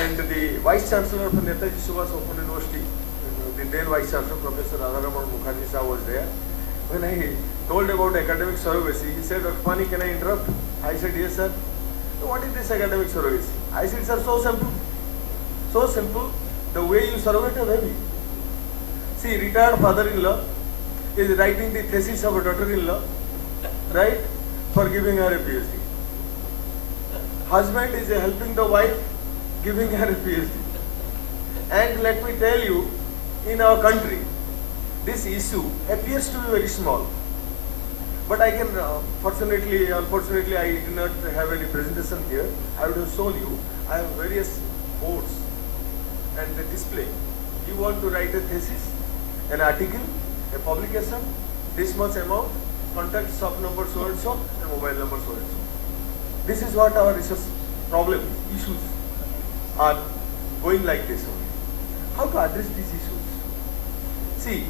and the Vice-Chancellor of Netaji Subhash Open University, the then Vice-Chancellor, Professor Radharaman Mukherjee Sir, was there. When I told about academic surrogacy, he said, Dr. Pani, can I interrupt? I said, yes, sir. So what is this academic surrogacy? I said, sir, so simple. So simple, the way you surrogate a baby. See, retired father-in-law is writing the thesis of a daughter-in-law, right, for giving her a PhD. Husband is helping the wife, giving her a PhD. And let me tell you, in our country, this issue appears to be very small. But I can, unfortunately, I did not have any presentation here. I would have shown you. I have various boards and the display. You want to write a thesis, an article, a publication, this much amount, contact shop number so and so, and mobile number so and so. This is what our research problem, issues are going like this only. How to address these issues? See,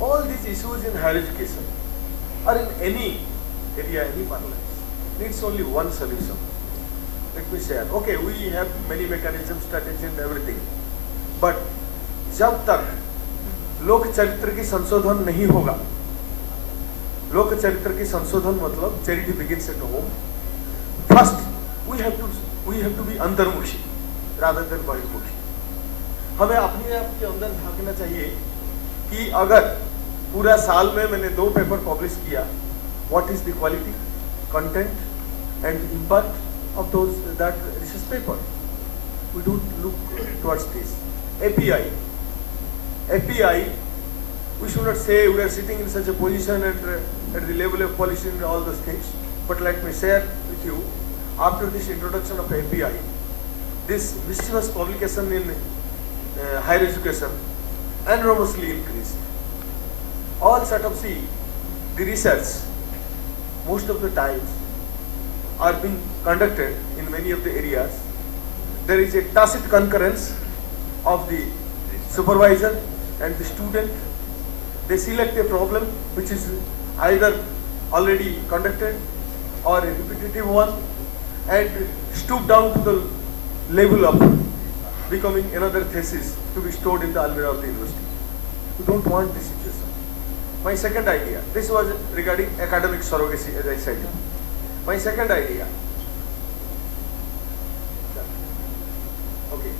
all these issues in higher education or in any area, any parlance, needs only one solution. Let me share. Okay, we have many mechanisms, strategies and everything. But जब तक लोक चरित्र की संशोधन नहीं होगा, लोक चरित्र की संशोधन मतलब charity begins at home. First, we have to be अंतर्मुखी rather than बहिर्मुखी. हमें अपने आप के अंदर झांकना चाहिए कि अगर पूरा साल में मैंने 2 पेपर पब्लिश किया, what is the quality, content and impact of that research paper. We don't look towards this. API, we should not say we are sitting in such a position and at the level of policy and all those things. But let me share with you, after this introduction of API, this mischievous publication in higher education enormously increased. All sort of the research, most of the times, are being conducted in many of the areas. There is a tacit concurrence of the supervisor and the student. They select a problem which is either already conducted or a repetitive one and stoop down to the level of becoming another thesis to be stored in the almirah of the university. We don't want this situation. My second idea, this was regarding academic surrogacy, as I said. My second idea, okay.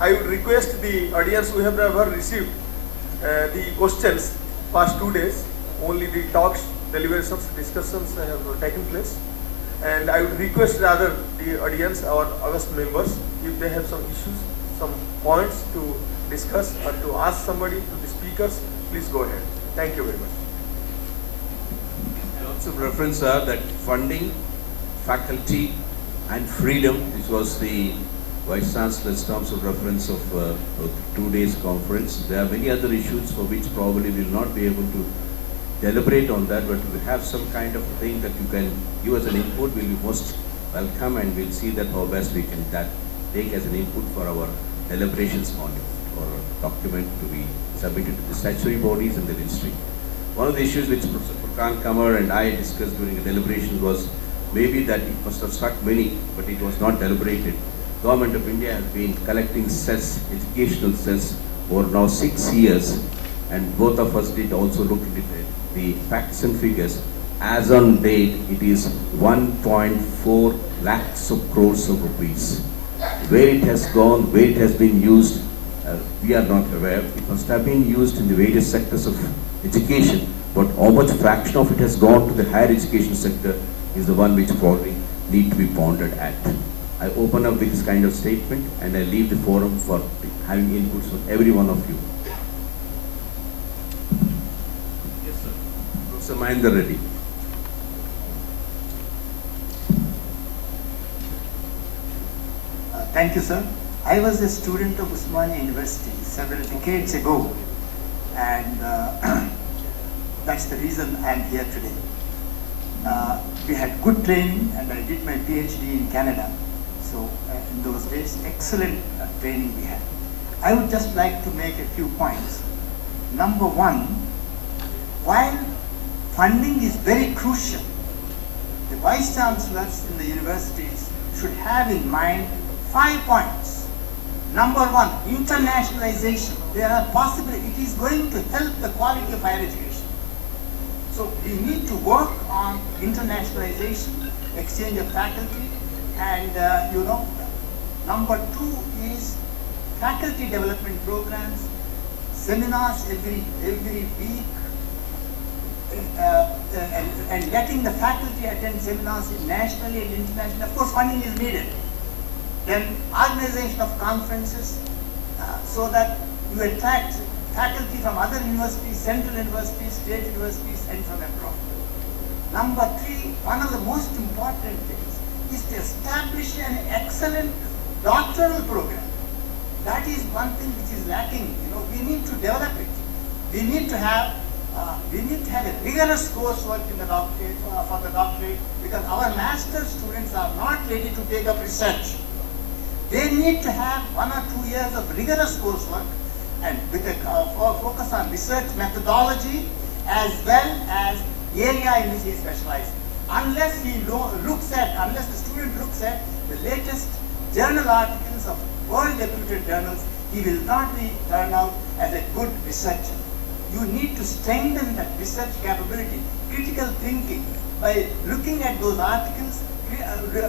I would request the audience who have never received the questions past 2 days, only the talks, deliberations, discussions have taken place. And I would request rather the audience, our August members, if they have some issues, some points to discuss or to ask somebody, to the speakers, please go ahead. Thank you very much. Lots of reference are that funding, faculty and freedom, which was the Vice-Chancellor's terms of reference of 2 days conference. There are many other issues for which probably we will not be able to deliberate on that, but we have some kind of thing that you can give as an input. We'll be most welcome, and we'll see that how best we can take as an input for our deliberations on it, or a document to be submitted to the statutory bodies and the ministry. One of the issues which Professor Furkan Kamar and I discussed during the deliberations was maybe that it must have struck many, but it was not deliberated. Government of India has been collecting cess, educational cess, for now 6 years, and both of us did also look into the facts and figures. As on date, it is 1.4 lakhs of crores of rupees. Where it has gone, where it has been used, we are not aware. It must have been used in the various sectors of education, but how much fraction of it has gone to the higher education sector is the one which probably need to be pondered at. I open up with this kind of statement, and I leave the forum for having inputs from every one of you. Yes, sir. Professor Mahendra Reddy. Thank you, sir. I was a student of Usmania University several decades ago, and that's the reason I am here today. We had good training, and I did my PhD in Canada. So in those days, excellent training we had. I would just like to make a few points. Number one, while funding is very crucial, the Vice-Chancellors in the universities should have in mind 5 points. Number one, internationalization. There are it is going to help the quality of higher education. So we need to work on internationalization, exchange of faculty, and number two is faculty development programs, seminars every week, and letting the faculty attend seminars nationally and internationally. Of course, funding is needed. Then organization of conferences so that you attract faculty from other universities, central universities, state universities, and from abroad. Number three, one of the most important things is to establish an excellent doctoral program. That is one thing which is lacking. We need to develop it. We need to have a rigorous coursework in the doctorate for the doctorate, because our master's students are not ready to take up research. They need to have 1 or 2 years of rigorous coursework, and with a focus on research methodology as well as area in which he specializes. Unless the student looks at the latest journal articles of world-reputed journals, he will not turn out as a good researcher. You need to strengthen that research capability, critical thinking, by looking at those articles,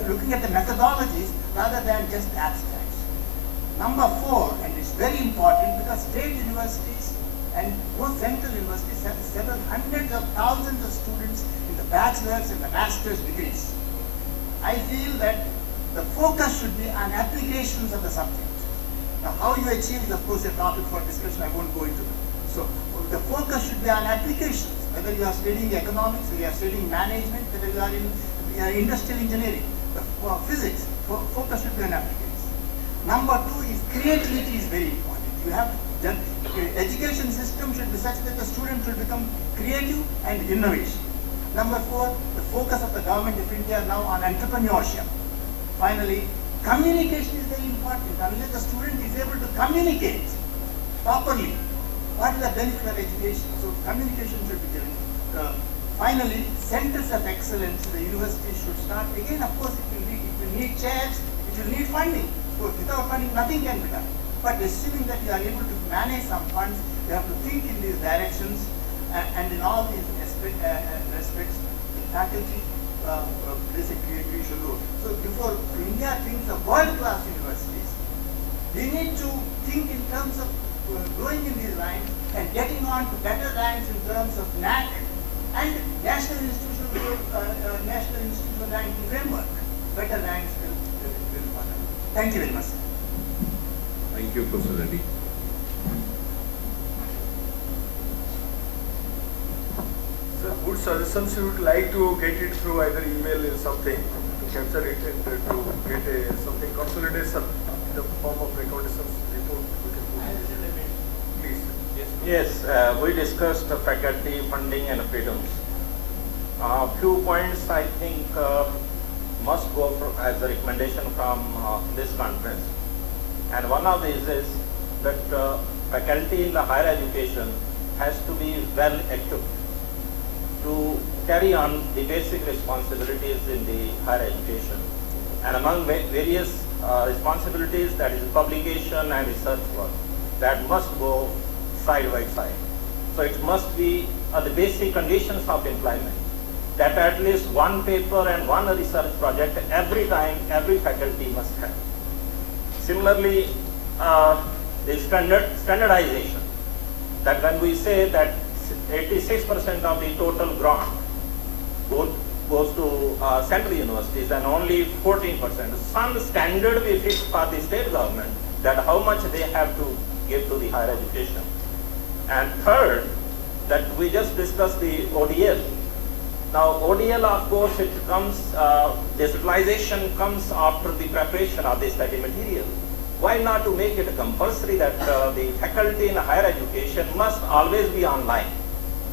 looking at the methodologies rather than just abstract. Number 4, and it's very important because state universities and most central universities have several hundreds of thousands of students in the bachelor's and the master's degrees. I feel that the focus should be on applications of the subject. Now, how you achieve is of course a topic for discussion, I won't go into it. So, the focus should be on applications, whether you are studying economics, whether you are studying management, whether you are in industrial engineering, physics, focus should be on applications. Number 2 is creativity is very important. You have to, education system should be such that the student should become creative and innovation. Number 4, the focus of the government of India now on entrepreneurship. Finally, communication is very important. Unless the student is able to communicate properly, what is the benefit of education? So communication should be given. Finally, centers of excellence, the university should start. Again, of course, it will need chairs, it will need funding. So without funding, nothing can be done. But assuming that you are able to manage some funds, you have to think in these directions, and in all these respects, the faculty plays a crucial role. So before India thinks of world-class universities, we need to think in terms of growing in these lines and getting on to better ranks in terms of NAC and national institutional ranking framework. Better ranks will follow. Thank you very much. Thank you, Professor Reddy. So, good suggestions you would like to get it through either email or something, to capture it and to get something consolidation in the form of recommendations report. Please. Yes, we discussed faculty funding and freedoms. A few points I think must go as a recommendation from this conference. And one of these is that faculty in the higher education has to be well equipped to carry on the basic responsibilities in the higher education. And among various responsibilities, that is publication and research work, that must go side by side. So it must be the basic conditions of employment, that at least one paper and one research project every time every faculty must have. Similarly, the standardization, that when we say that 86% of the total grant goes to central universities and only 14%, some standard we fix for the state government, that how much they have to give to the higher education. And third, that we just discussed the ODL. Now ODL, of course, it comes, digitalization comes after the preparation of the study material. Why not to make it compulsory that the faculty in higher education must always be online,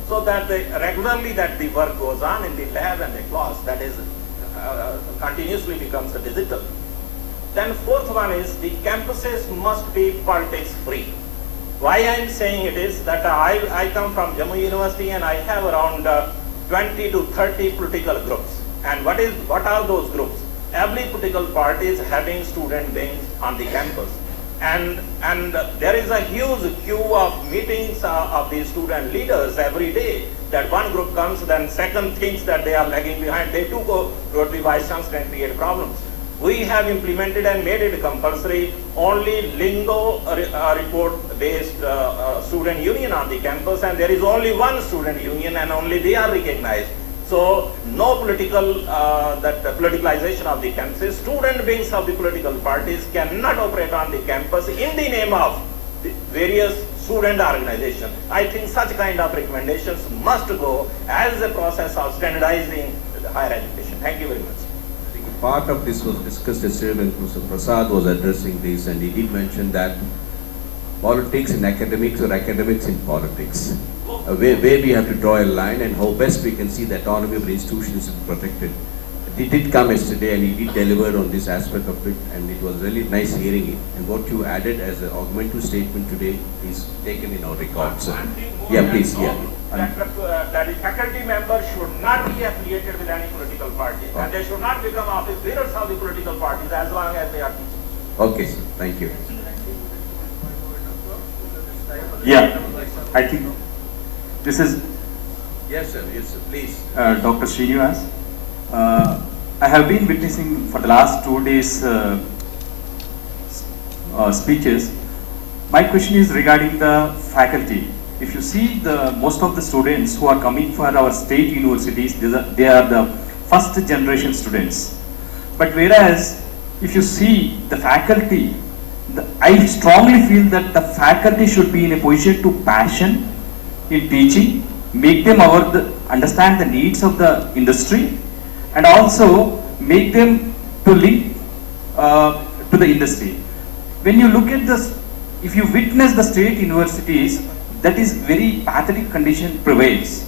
so that regularly that the work goes on in the lab and the class, that is continuously becomes digital. Then fourth one is the campuses must be politics free. Why I am saying it is that I come from Jammu University and I have around 20 to 30 political groups. And what are those groups? Every political party is having student wings on the campus. And there is a huge queue of meetings of the student leaders every day, that one group comes, then second thinks that they are lagging behind, they too go to the Vice-Chancellor and create problems. We have implemented and made it compulsory only lingo report based student union on the campus, and there is only one student union and only they are recognized. So no politicalization of the campuses. Student wings of the political parties cannot operate on the campus in the name of the various student organizations. I think such kind of recommendations must go as a process of standardizing the higher education. Thank you very much. I think part of this was discussed yesterday when Professor Prasad was addressing this, and he did mention that politics in academics or academics in politics. Where we have to draw a line and how best we can see the autonomy of the institutions is protected. He did come yesterday and he did deliver on this aspect of it, and it was really nice hearing it. And what you added as an augmentative statement today is taken in our records. Yeah, please. Yeah. That the faculty members should not be affiliated with any political party, and they should not become office bearers of the political parties as long as they are teaching. Okay, sir. Thank you. Yeah, I think this is. Yes, sir. Yes, sir. Please. Dr. Srinivas. I have been witnessing for the last 2 days speeches. My question is regarding the faculty. If you see most of the students who are coming for our state universities, they are the first generation students. But whereas if you see the faculty, I strongly feel that the faculty should be in a position to passion in teaching, make them understand the needs of the industry, and also make them to link to the industry. When you look at this, if you witness the state universities, that is very pathetic condition prevails.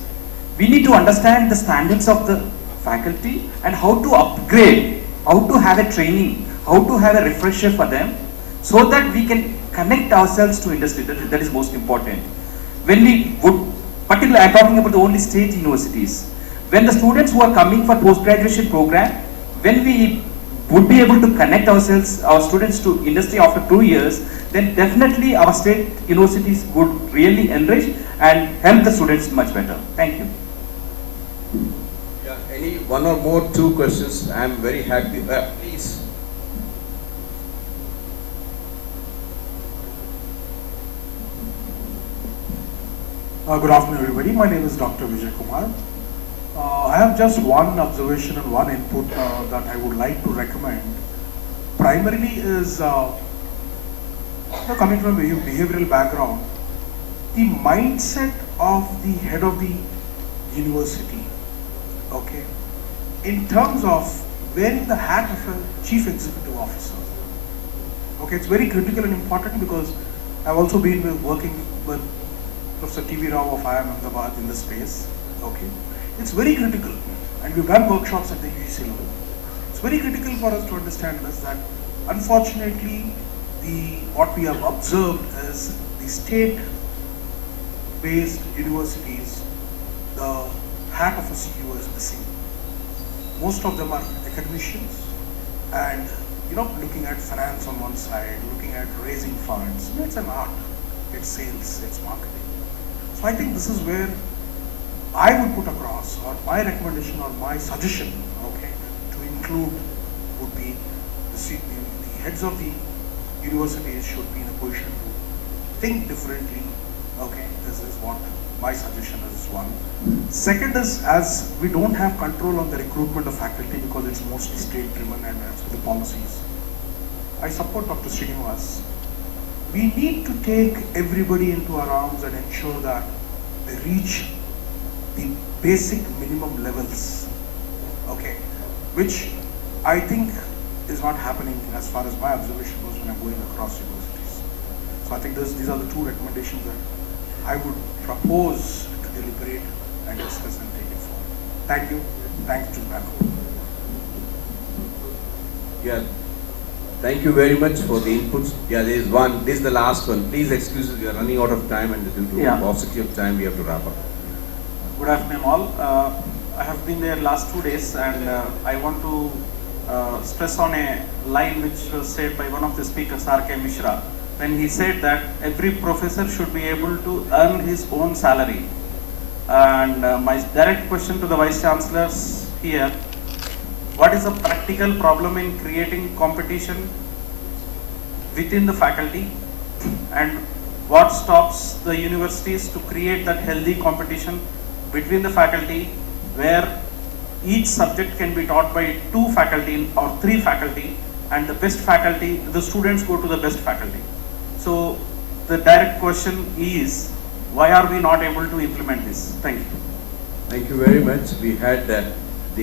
We need to understand the standards of the faculty and how to upgrade, how to have a training, how to have a refresher for them, so that we can connect ourselves to industry. That is most important. When we would, particularly I'm talking about the only state universities, when the students who are coming for post-graduation program, when we would be able to connect our students to industry after 2 years, then definitely our state universities would really enrich and help the students much better. Thank you. Yeah, any one or more two questions? I am very happy. Please. Good afternoon, everybody. My name is Dr. Vijay Kumar. I have just one observation and one input that I would like to recommend. Primarily is coming from a behavioral background, the mindset of the head of the university, okay, in terms of wearing the hat of a chief executive officer. Okay, it's very critical and important because I've also been working with Professor T.V. Rao of IIM Ahmedabad in this space. Okay, it's very critical, and we've done workshops at the UGC level. It's very critical for us to understand this, that unfortunately what we have observed is the state-based universities, the hat of a CEO is missing. Most of them are academicians, and looking at finance on one side, looking at raising funds. It's an art, it's sales, it's marketing. So I think this is where I would put across, or my recommendation or my suggestion, okay, to include would be the heads of the universities should be in a position to think differently. Okay, this is what my suggestion is, one. Second is, as we don't have control on the recruitment of faculty because it's mostly state driven and as for the policies, I support Dr. Srinivas. We need to take everybody into our arms and ensure that they reach the basic minimum levels, okay, which I think is not happening as far as my observation goes when I'm going across universities. So I think these are the two recommendations that I would propose to deliberate and discuss and take it forward. Thank you. Thank you to the panel. Yeah. Thank you very much for the inputs. Yeah, there is one. This is the last one. Please excuse us. We are running out of time, and due to paucity of time, we have to wrap up. Good afternoon, all. I have been there last 2 days, and I want to stress on a line which was said by one of the speakers, R.K. Mishra, when he said that every professor should be able to earn his own salary. And my direct question to the Vice-Chancellors here: what is the practical problem in creating competition within the faculty, and what stops the universities to create that healthy competition between the faculty, where each subject can be taught by 2 faculty or 3 faculty, and the best faculty, the students go to the best faculty? So the direct question is, why are we not able to implement this? Thank you. Thank you very much. We had the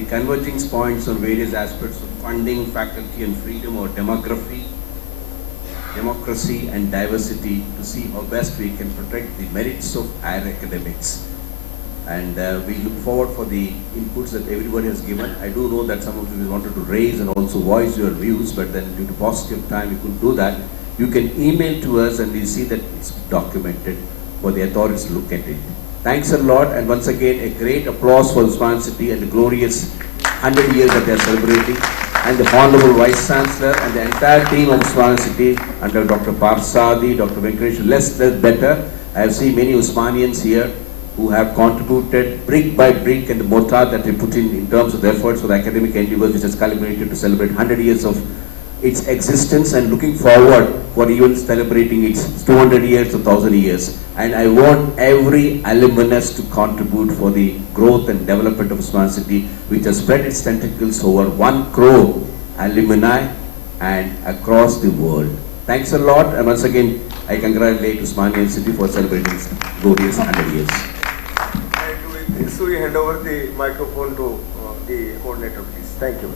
converging points on various aspects of funding, faculty and freedom, or democracy and diversity, to see how best we can protect the merits of higher academics. And we look forward for the inputs that everybody has given. I do know that some of you wanted to raise and also voice your views, but then due to paucity of time, we couldn't do that. You can email to us and we'll see that it's documented for the authorities to look at it. Thanks a lot, and once again, a great applause for Usman City and the glorious 100 years that they are celebrating, and the Honorable Vice-Chancellor and the entire team of Usman City under Dr. Parsadi, Dr. Venkatesh. Less better. I have seen many Usmanians here who have contributed brick by brick, and the mortar that they put in terms of the efforts for the academic endeavors, which has culminated to celebrate 100 years of its existence and looking forward for even celebrating its 200 years to 1000 years. And I want every alumnus to contribute for the growth and development of Usmania City, which has spread its tentacles over 1 crore alumni and across the world. Thanks a lot, and once again, I congratulate Usmania City for celebrating its glorious 100 years. And with this, we hand over the microphone to the coordinator, please. Thank you.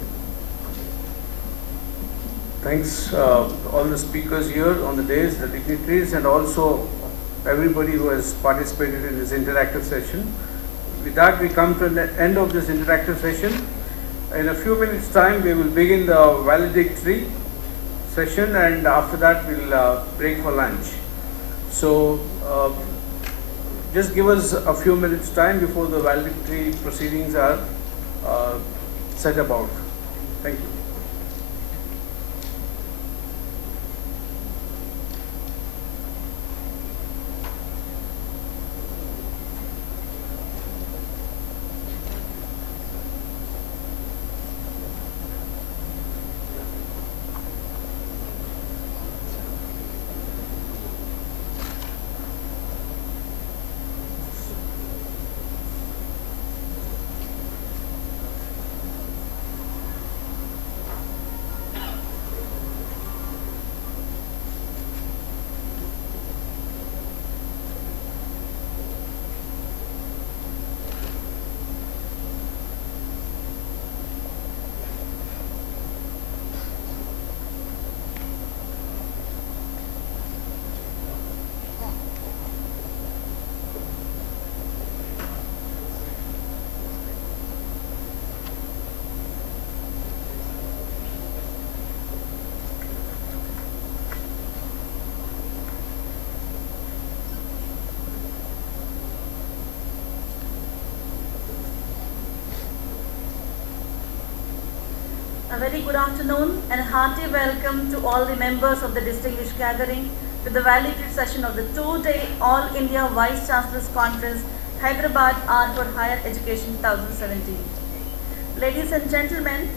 Thanks all the speakers here on the days, the dignitaries, and also everybody who has participated in this interactive session. With that, we come to the end of this interactive session. In a few minutes' time, we will begin the valedictory session, and after that, we'll break for lunch. So, just give us a few minutes' time before the valedictory proceedings are set about. Thank you. A very good afternoon and a hearty welcome to all the members of the distinguished gathering to the valedictory session of the 2-day All India Vice-Chancellors Conference, Hyderabad Art for Higher Education 2017. Ladies and gentlemen,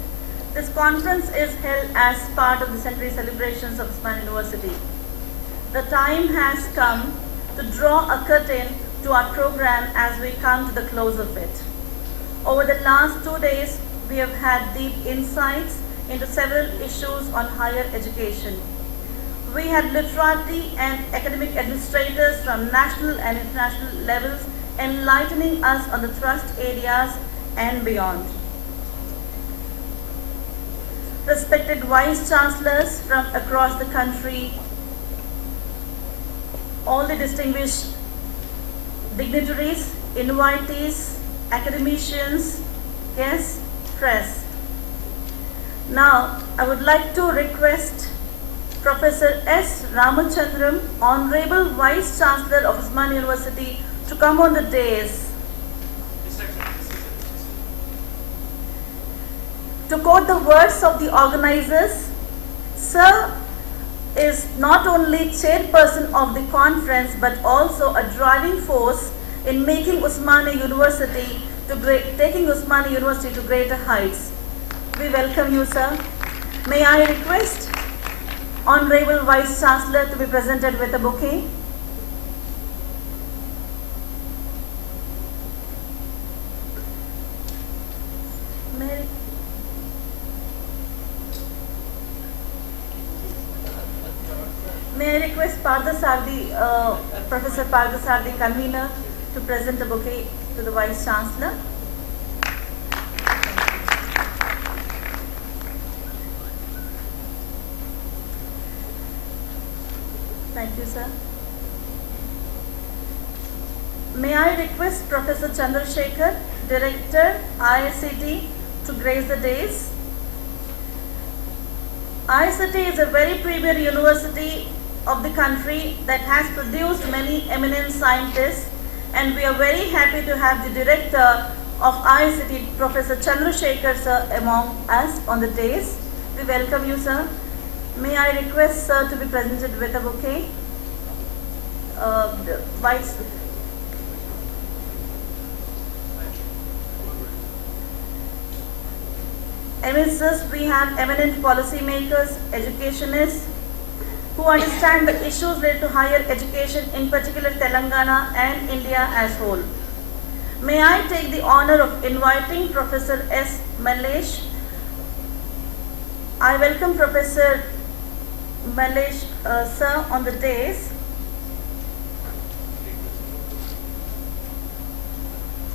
this conference is held as part of the centenary celebrations of Usmania University. The time has come to draw a curtain to our program as we come to the close of it. Over the last 2 days, we have had deep insights into several issues on higher education. We had literati and academic administrators from national and international levels enlightening us on the thrust areas and beyond. Respected Vice-Chancellors from across the country, all the distinguished dignitaries, invitees, academicians, guests, press. Now, I would like to request Professor S. Ramachandran, Honorable Vice-Chancellor of Usmania University, to come on the dais. To quote the words of the organizers, Sir is not only chairperson of the conference but also a driving force in making Usmania University taking Usmania University to greater heights. We welcome you, sir. May I request Honorable Vice-Chancellor to be presented with a bouquet. May I request Professor Pardasardi, convener, to present a bouquet to the Vice-Chancellor. Thank you, sir. May I request Professor Chandrasekhar, Director, IICT, to grace the dais. IICT is a very premier university of the country that has produced many eminent scientists, and we are very happy to have the Director of IICT, Professor Chandrasekhar, sir, among us on the dais. We welcome you, sir. May I request, sir, to be presented with a bouquet? Amidst this, we have eminent policymakers, educationists, who understand the issues related to higher education, in particular Telangana and India as whole. May I take the honor of inviting Professor S. Malesh. I welcome Professor Malesh sir on the dais.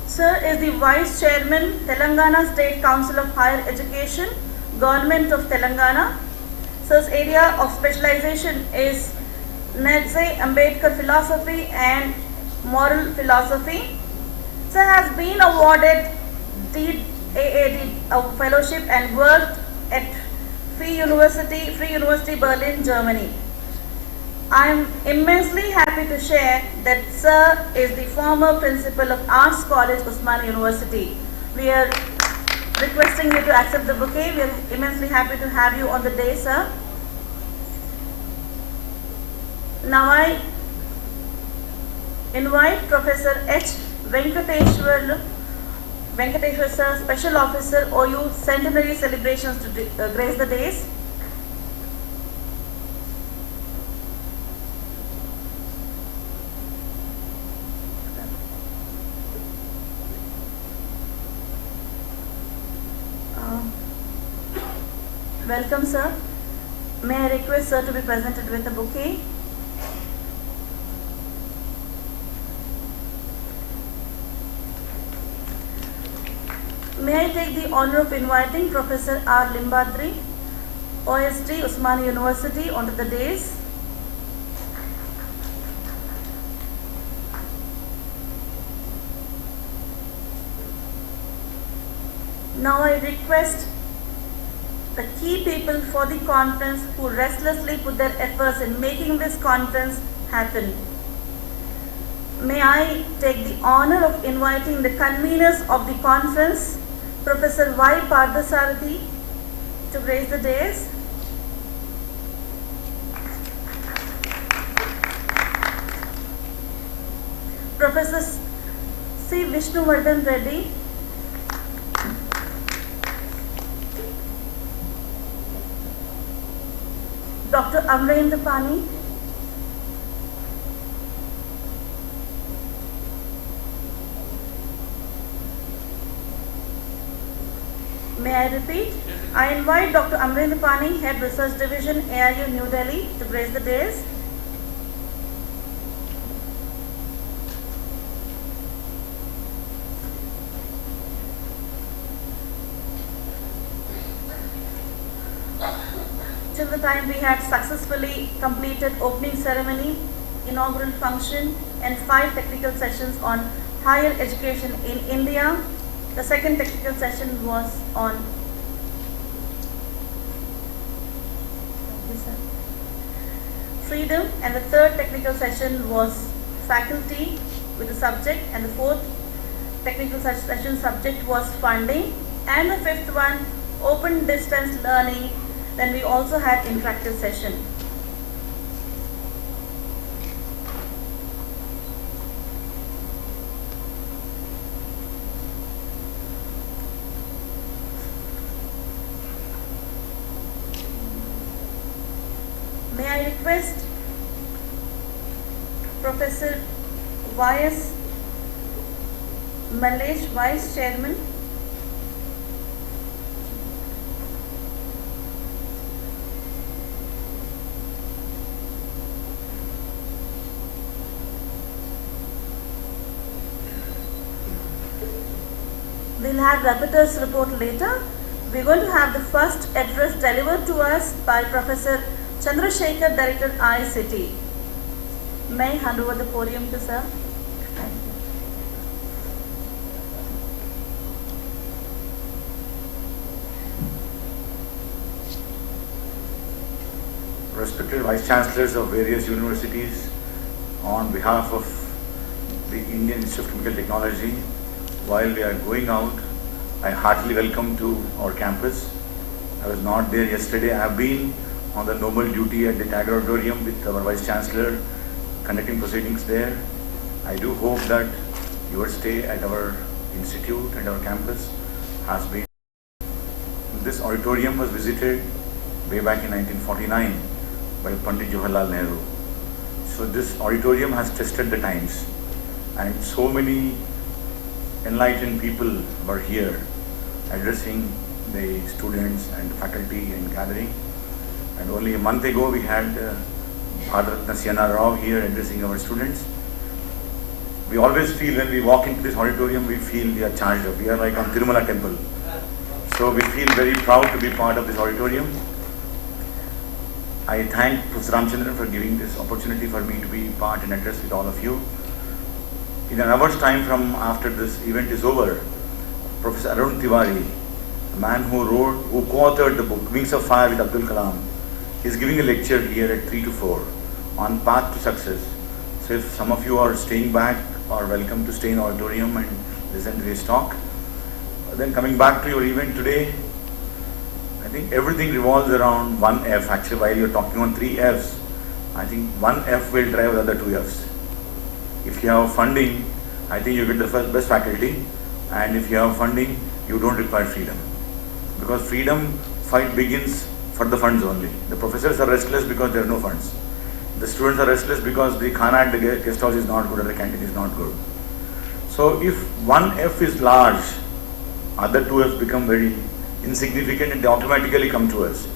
Sir is the Vice Chairman, Telangana State Council of Higher Education, Government of Telangana. Sir's area of specialization is Nedze Ambedkar Philosophy and Moral Philosophy. Sir has been awarded DAAD Fellowship and worked at Free University Berlin, Germany. I am immensely happy to share that Sir is the former principal of Arts College, Usmania University. We are requesting you to accept the bouquet. We are immensely happy to have you on the day, Sir. Now I invite Professor H. Venkateshwar Sir, Special Officer, OU Centenary Celebrations to grace the days. Welcome, sir. May I request sir to be presented with a bouquet? May I take the honor of inviting Professor R. Limbadri, OSD, Usmania University, onto the dais. Now I request the key people for the conference who restlessly put their efforts in making this conference happen. May I take the honor of inviting the conveners of the conference, Professor Y. Pardasarathi, to grace the dais. Professor C. Vishnuvardhan Reddy, Dr. Amrendra Pani, may I repeat? I invite Dr. Amrendra Pani, Head Research Division, AIU New Delhi, to grace the dais. Till the time we had successfully completed opening ceremony, inaugural function, and 5 technical sessions on higher education in India. The second technical session was on freedom, and the third technical session was faculty with the subject, and the fourth technical session subject was funding, and the fifth one open distance learning. Then we also had interactive session. May I request Professor Y.S. Malesh, Vice Chairman, we'll have rapporteur's report later. We're going to have the first address delivered to us by Professor Chandrasekhar, Director IICT. May I hand over the podium to sir? Respected Vice-Chancellors of various universities, on behalf of the Indian Institute of Chemical Technology, while we are going out, I heartily welcome to our campus. I was not there yesterday. I have been on the noble duty at the Auditorium with our Vice-Chancellor, conducting proceedings there. I do hope that your stay at our institute and our campus has been this auditorium was visited way back in 1949 by Pandit Jawaharlal Nehru. So this auditorium has tested the times, and so many enlightened people were here addressing the students and faculty and gathering. And only a month ago we had Bharatratna C.N.R. Rao here addressing our students. We always feel when we walk into this auditorium, we feel we are charged up. We are like on Tirumala temple. So we feel very proud to be part of this auditorium. I thank Professor Ramchandran for giving this opportunity for me to be part and address with all of you. In an hour's time from after this event is over, Professor Arun Tiwari, a man who co-authored the book Wings of Fire with Abdul Kalam, is giving a lecture here at 3 to 4 on path to success. So if some of you are staying back, are welcome to stay in the auditorium and listen to his talk. Then coming back to your event today, I think everything revolves around one F. Actually, while you're talking on 3 Fs, I think one F will drive the other 2 Fs. If you have funding, I think you get the best faculty, and if you have funding, you don't require freedom. Because freedom fight begins for the funds only. The professors are restless because there are no funds. The students are restless because the khana at the guest house is not good or the canteen is not good. So if one F is large, other 2 Fs become very insignificant and they automatically come to us.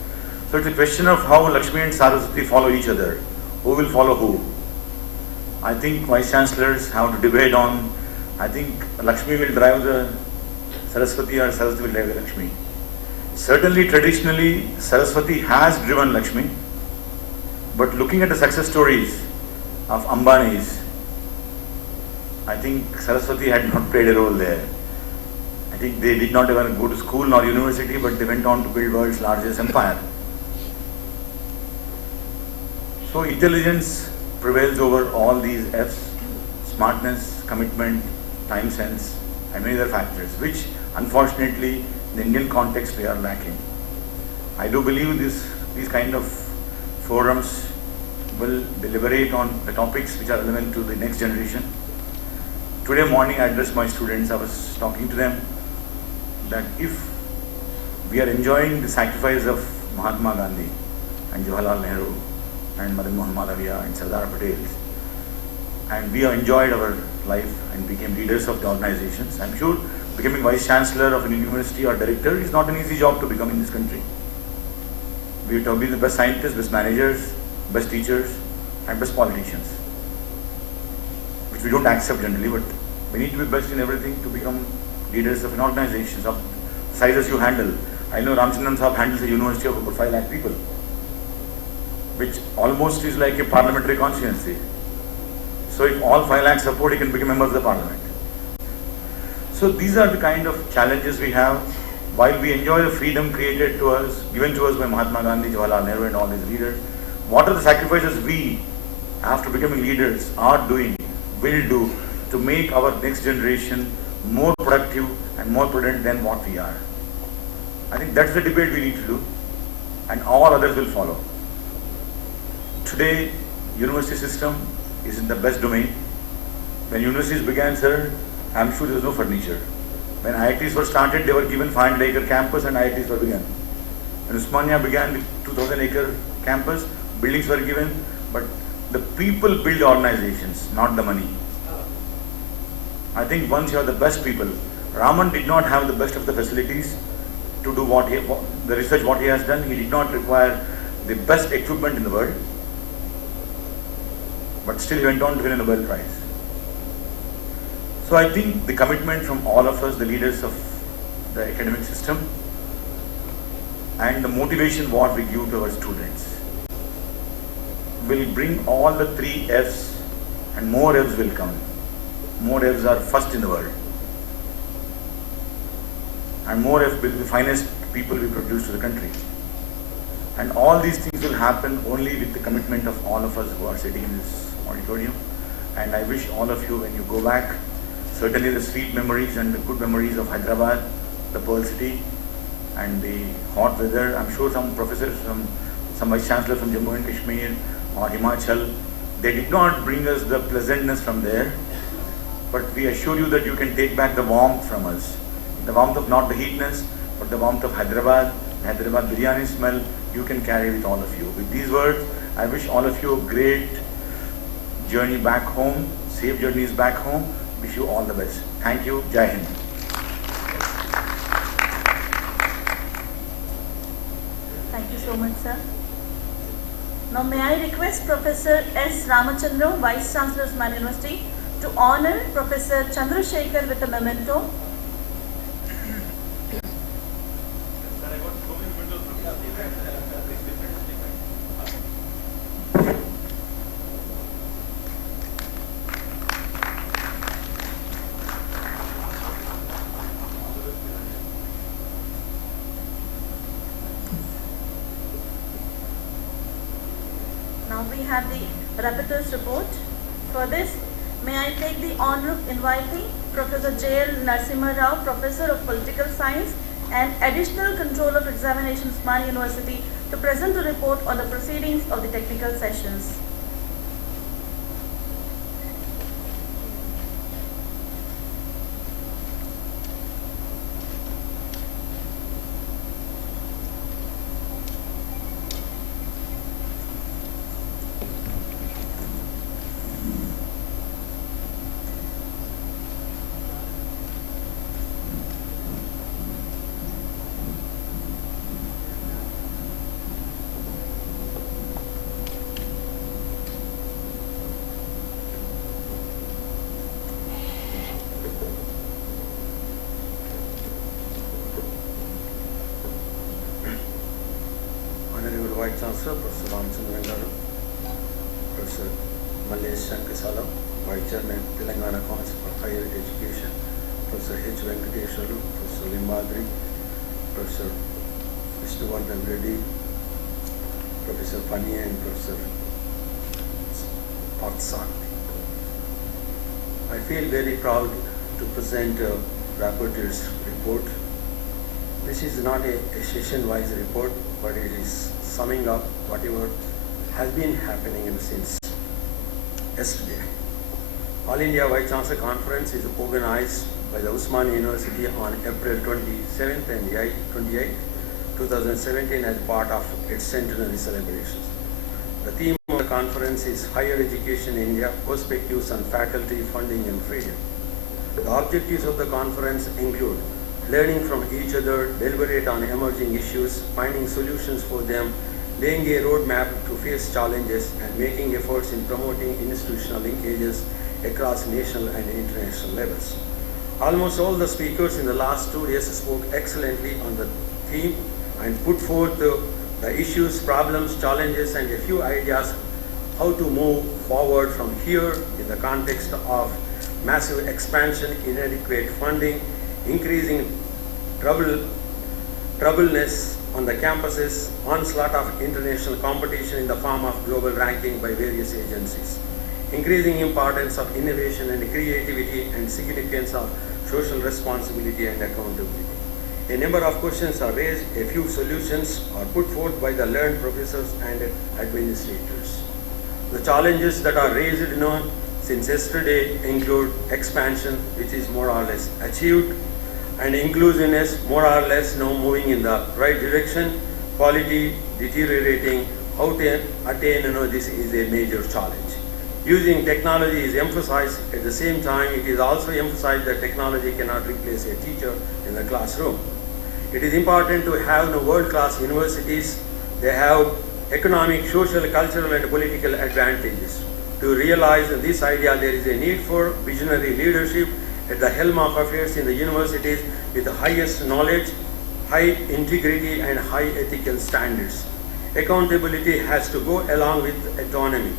So it's a question of how Lakshmi and Saraswati follow each other. Who will follow who? I think Vice-Chancellors have to debate on, I think Lakshmi will drive the Saraswati or Saraswati will drive the Lakshmi. Certainly traditionally Saraswati has driven Lakshmi, but looking at the success stories of Ambani's, I think Saraswati had not played a role there. I think they did not even go to school nor university, but they went on to build world's largest empire. So intelligence prevails over all these F's, smartness, commitment, time sense, and many other factors, which unfortunately in the Indian context we are lacking. I do believe these kind of forums will deliberate on the topics which are relevant to the next generation. Today morning I addressed my students, I was talking to them that if we are enjoying the sacrifice of Mahatma Gandhi and Jawaharlal Nehru and Madan Mohan Malaviya and Sardar Patel, and we have enjoyed our life and became leaders of the organizations, I'm sure becoming Vice-Chancellor of a university or director is not an easy job to become in this country. We have to be the best scientists, best managers, best teachers, and best politicians, which we don't accept generally, but we need to be best in everything to become leaders of an organization of sizes you handle. I know Ramchandran Sahab handles a university of about 5 lakh people, which almost is like a parliamentary constituency. So if all 5 lakh support, he can become member of the parliament. So these are the kind of challenges we have. While we enjoy the freedom created to us, given to us by Mahatma Gandhi, Jawaharlal Nehru and all these leaders, what are the sacrifices we, after becoming leaders, are doing, will do to make our next generation more productive and more prudent than what we are? I think that's the debate we need to do, and all others will follow. Today, university system is in the best domain. When universities began, sir, I'm sure there was no furniture. When IITs were started, they were given 500-acre campus and IITs were began. When Usmania began with 2,000-acre campus, buildings were given, but the people build organizations, not the money. I think once you have the best people, Raman did not have the best of the facilities to do the research what he has done. He did not require the best equipment in the world, but still he went on to win a Nobel Prize. So I think the commitment from all of us, the leaders of the academic system, and the motivation what we give to our students will bring all the 3 Fs, and more Fs will come. More Fs are first in the world, and more Fs will be the finest people we produce to the country. And all these things will happen only with the commitment of all of us who are sitting in this auditorium. And I wish all of you, when you go back, certainly the sweet memories and the good memories of Hyderabad, the Pearl City, and the hot weather. I'm sure some professors, some Vice-Chancellors from Jammu and Kashmir or Himachal, they did not bring us the pleasantness from there, but we assure you that you can take back the warmth from us. The warmth of not the heatness, but the warmth of Hyderabad, Hyderabad biryani smell, you can carry with all of you. With these words, I wish all of you a great journey back home, safe journeys back home. Wish you all the best. Thank you. Jai Hind. Thank you so much, sir. Now may I request Professor S. Ramachandra, Vice Chancellor, Osmania University, to honor Professor Chandrasekhar with a memento. Now we have the rapporteur's report. For this, may I take the honor of inviting Professor J.L. Narasimha Rao, Professor of Political Science and Additional Controller of Examinations, Osmania University, to present a report on the proceedings of the technical sessions. Honorable Vice-Chancellor, Professor Ramachandra, Professor Vice-Chancellor, Vice-Chairman, Telangana Council for Higher Education, Professor H. Venkateshwaru, Professor Limbadri, Professor Vishnuvardan Reddy, Professor Paniya and Professor Parthsakti. I feel very proud to present a rapporteur's report. This is not a session-wise report, but it is summing up whatever has been happening since yesterday. All India Vice-Chancellor Conference is organized by the Osmania University on April 27th and 28th, 2017 as part of its centenary celebrations. The theme of the conference is Higher Education in India, Perspectives on Faculty, Funding and Freedom. The objectives of the conference include learning from each other, deliberate on emerging issues, finding solutions for them, laying a roadmap to face challenges, and making efforts in promoting institutional linkages across national and international levels. Almost all the speakers in the last 2 days spoke excellently on the theme and put forth the issues, problems, challenges, and a few ideas how to move forward from here in the context of massive expansion, inadequate funding, increasing troubleness on the campuses, onslaught of international competition in the form of global ranking by various agencies, increasing importance of innovation and creativity, and significance of social responsibility and accountability. A number of questions are raised, a few solutions are put forth by the learned professors and administrators. The challenges that are raised since yesterday include expansion, which is more or less achieved, and inclusiveness, more or less moving in the right direction, quality deteriorating, how to attain this is a major challenge. Using technology is emphasized. At the same time, it is also emphasized that technology cannot replace a teacher in the classroom. It is important to have world-class universities. They have economic, social, cultural and political advantages. To realize this idea, there is a need for visionary leadership at the helm of affairs in the universities with the highest knowledge, high integrity and high ethical standards. Accountability has to go along with autonomy.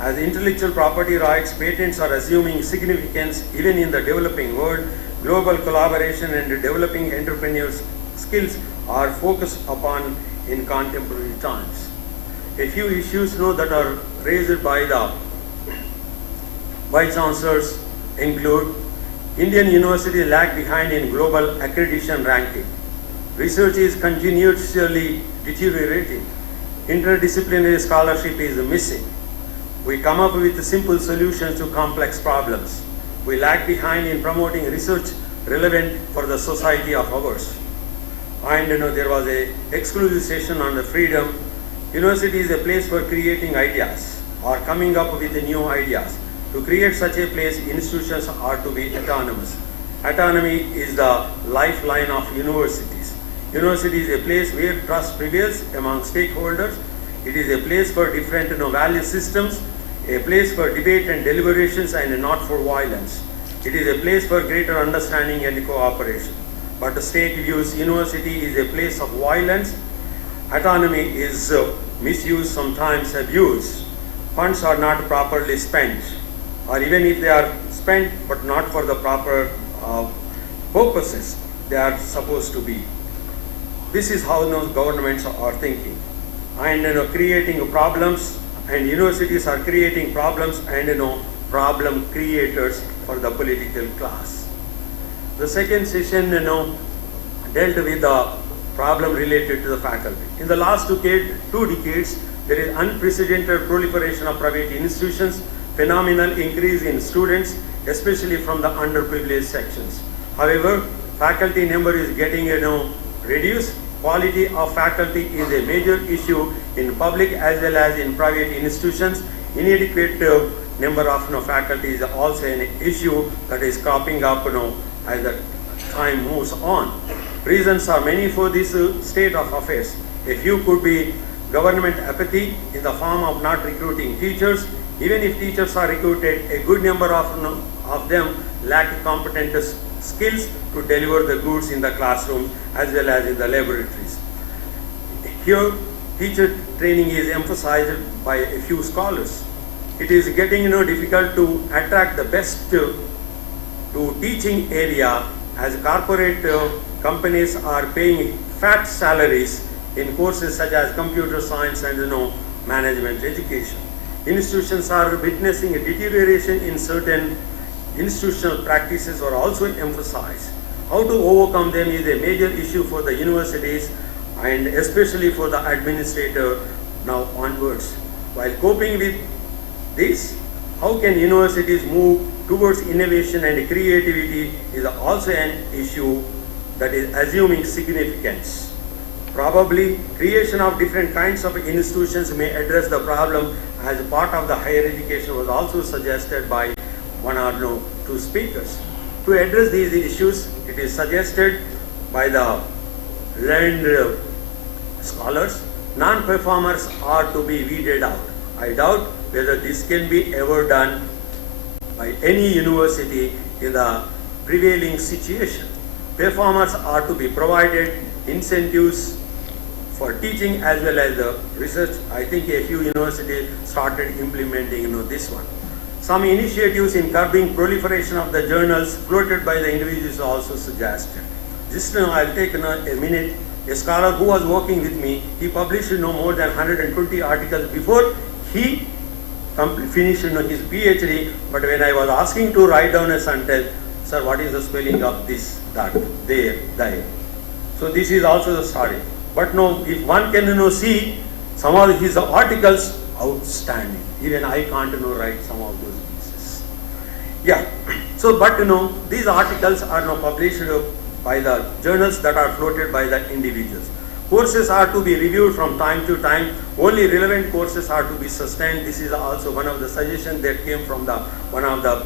As intellectual property rights, patents are assuming significance even in the developing world. Global collaboration and developing entrepreneurs' skills are focused upon in contemporary times. A few issues that are raised by the Vice-Chancellors include Indian universities lag behind in global accreditation ranking. Research is continuously deteriorating. Interdisciplinary scholarship is missing. We come up with simple solutions to complex problems. We lag behind in promoting research relevant for the society of ours. and there was a exclusive session on the freedom. University is a place for creating ideas or coming up with new ideas. To create such a place, institutions are to be autonomous. Autonomy is the lifeline of universities. University is a place where trust prevails among stakeholders. It is a place for different value systems, a place for debate and deliberations and not for violence. It is a place for greater understanding and cooperation. But the state views university is a place of violence. Autonomy is misused, sometimes abused. Funds are not properly spent, or even if they are spent but not for the proper purposes they are supposed to be. This is how governments are thinking, and creating problems, and universities are creating problems and problem creators for the political class. The second session dealt with the problem related to the faculty. In the last 2 decades, there is unprecedented proliferation of private institutions, phenomenal increase in students, especially from the underprivileged sections. However, faculty number is getting reduced. Quality of faculty is a major issue in public as well as in private institutions. Inadequate number of faculty is also an issue that is cropping up as the time moves on. Reasons are many for this state of affairs. A few could be government apathy in the form of not recruiting teachers. Even if teachers are recruited, a good number of them lack competent skills to deliver the goods in the classroom as well as in the laboratories. Here, teacher training is emphasized by a few scholars. It is getting difficult to attract the best to teaching area, as corporate companies are paying fat salaries in courses such as computer science and management education. Institutions are witnessing a deterioration in certain institutional practices are also emphasized. How to overcome them is a major issue for the universities and especially for the administrator now onwards. While coping with this, how can universities move towards innovation and creativity is also an issue that is assuming significance. Probably creation of different kinds of institutions may address the problem, as part of the higher education was also suggested by one or two speakers. To address these issues, it is suggested by the learned scholars, non-performers are to be weeded out. I doubt whether this can be ever done by any university in the prevailing situation. Performers are to be provided incentives for teaching as well as the research. I think a few universities started implementing this one. Some initiatives in curbing proliferation of the journals floated by the individuals are also suggested. Just now, I'll take a minute. A scholar who was working with me, he published more than 120 articles before he finished his PhD. But when I was asking to write down a sentence, sir, what is the spelling of this, that, there, there? So this is also the story. But no, if one can see some of his articles, outstanding. Even I can't write some of those pieces. Yeah. So, but these articles are now published by the journals that are floated by the individuals. Courses are to be reviewed from time to time. Only relevant courses are to be sustained. This is also one of the suggestions that came from one of the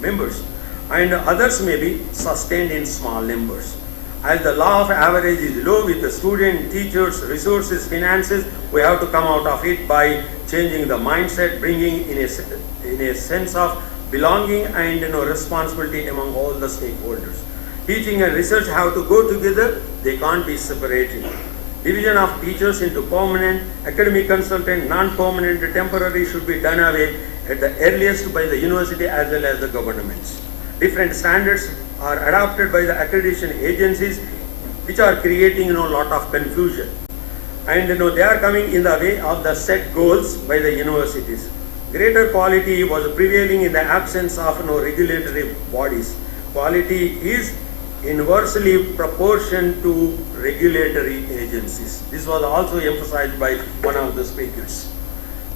members. And others may be sustained in small numbers. As the law of average is low with the student, teachers, resources, finances, we have to come out of it by changing the mindset, bringing in a sense of belonging and responsibility among all the stakeholders. Teaching and research have to go together, they can't be separated. Division of teachers into permanent, academic consultant, non-permanent, temporary should be done away at the earliest by the university as well as the governments. Different standards are adopted by the accreditation agencies, which are creating a lot of confusion. And they are coming in the way of the set goals by the universities. Greater quality was prevailing in the absence of regulatory bodies. Quality is inversely proportional to regulatory agencies. This was also emphasized by one of the speakers.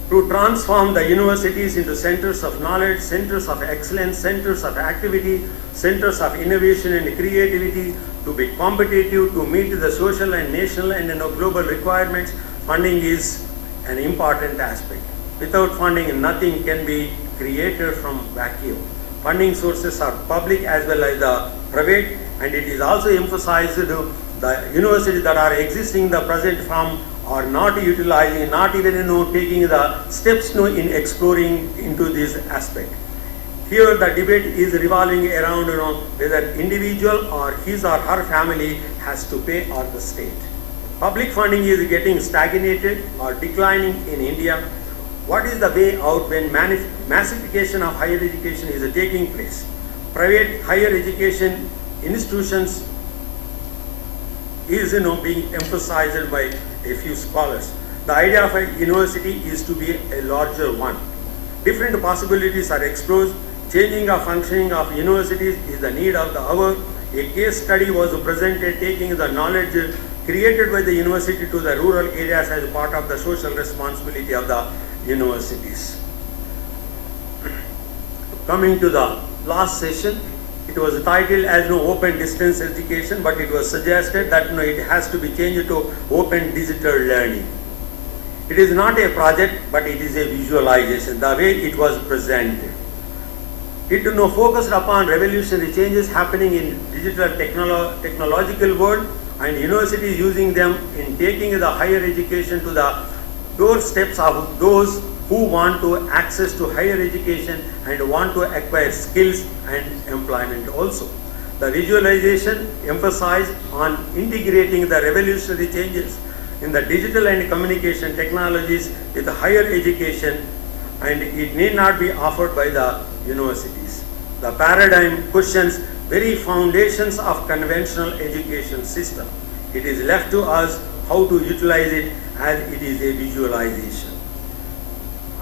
to transform the universities into centers of knowledge, centers of excellence, centers of activity, centers of innovation and creativity, to be competitive, to meet the social and national and global requirements. Funding is an important aspect. Without funding, nothing can be created from vacuum. Funding sources are public as well as the private, and it is also emphasized the universities that are existing in the present form are not utilizing, not even taking the steps in exploring into this aspect. Here the debate is revolving around whether individual or his or her family has to pay or the state. Public funding is getting stagnated or declining in India. What is the way out when massification of higher education is taking place? Private higher education institutions is being emphasized by a few scholars. The idea of a university is to be a larger one. Different possibilities are explored. Changing the functioning of universities is the need of the hour. A case study was presented taking the knowledge created by the university to the rural areas as part of the social responsibility of the universities. Coming to the last session, it was titled as open distance education, but it was suggested that it has to be changed to open digital learning. It is not a project, but it is a visualization, the way it was presented. It focused upon revolutionary changes happening in digital technological world, and universities using them in taking the higher education to the doorsteps of those who want to access to higher education and want to acquire skills and employment also. The visualization emphasized on integrating the revolutionary changes in the digital and communication technologies with higher education, and it need not be offered by the universities. The paradigm questions very foundations of conventional education system. It is left to us how to utilize it, as it is a visualization.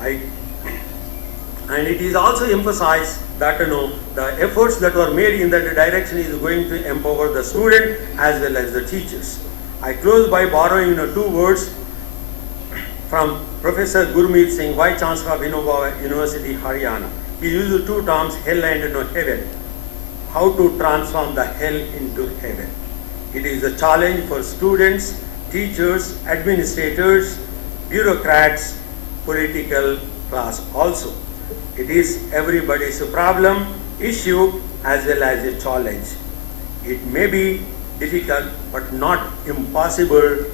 And it is also emphasized that the efforts that were made in that direction is going to empower the student as well as the teachers. I close by borrowing two words from Professor Gurmeet Singh, Vice-Chancellor of Innova University, Haryana. He used two terms, hell and heaven. How to transform the hell into heaven. It is a challenge for students, teachers, administrators, bureaucrats, political class also. It is everybody's problem, issue, as well as a challenge. It may be difficult, but not impossible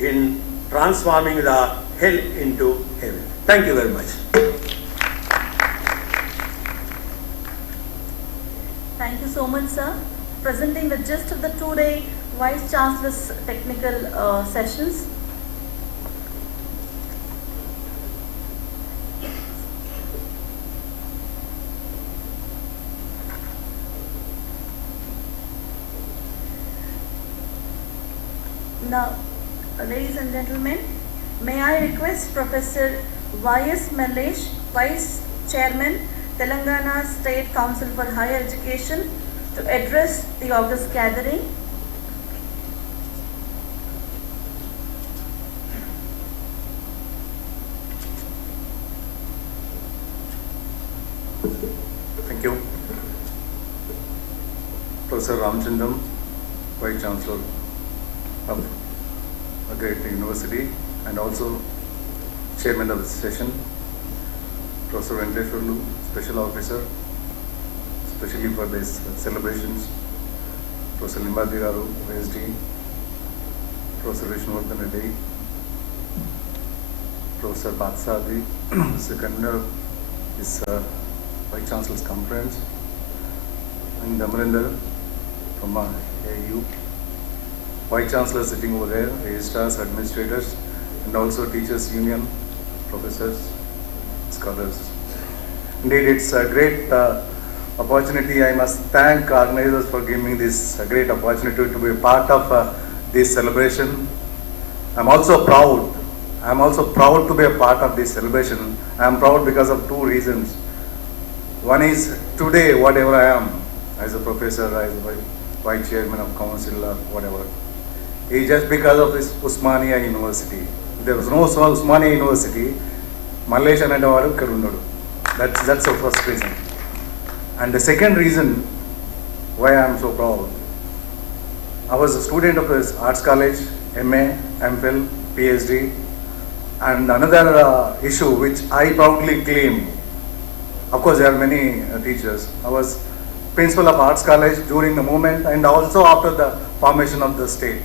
in transforming the hell into heaven. Thank you very much. Thank you so much, sir. Presenting the gist of the two-day Vice-Chancellor's technical sessions. Now, ladies and gentlemen, may I request Professor Y.S. Mallesh, Vice Chairman, Telangana State Council for Higher Education, to address the August gathering. Thank you. Professor Ramchandram, Vice-Chancellor of a great university and also Chairman of the session, Professor Venkateshwarlu, Special Officer, especially for these celebrations, Professor Limbadi Garu, OSD, Professor Vishnuvardhan Reddy, Professor Batsadi, the convener of this Vice Chancellor's Conference, and Amarinder from AIU, Vice Chancellor sitting over there, registrars, administrators, and also teachers union, professors, scholars. Indeed, it's a great opportunity. I must thank organizers for giving me this great opportunity to be part of this celebration. I'm also proud to be a part of this celebration. I'm proud because of two reasons. One is today, whatever I am, as a professor, as a vice chairman of council or whatever, is just because of this Osmania University. If there was no Osmania University, Mallesh అనేవాడు ఇక్కడ ఉన్నాడు. That's the first reason. And the second reason why I am so proud, I was a student of this arts college, MA, MPhil, PhD, and another issue which I proudly claim. Of course, there are many teachers. I was principal of arts college during the movement and also after the formation of the state.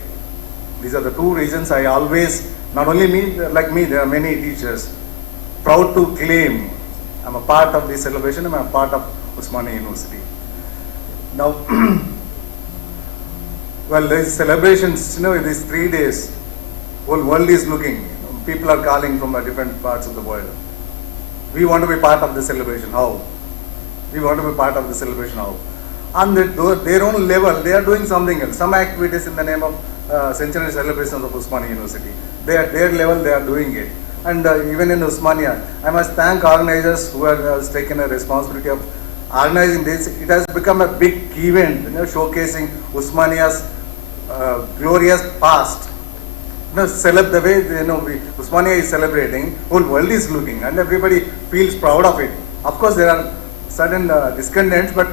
These are the two reasons I always, not only me, like me, there are many teachers, proud to claim I'm a part of this celebration, I'm a part of Osmania University. Now, well, these celebrations, these 3 days, whole world is looking. People are calling from different parts of the world. We want to be part of the celebration. How? We want to be part of the celebration. How? On their own level, they are doing something else. Some activities in the name of centenary celebrations of Osmania University. Their level, they are doing it. And even in Osmania, I must thank organizers who have taken a responsibility of organizing this. It has become a big event, showcasing Osmania's glorious past. The way Osmania is celebrating, whole world is looking, and everybody feels proud of it. Of course, there are certain discontents, but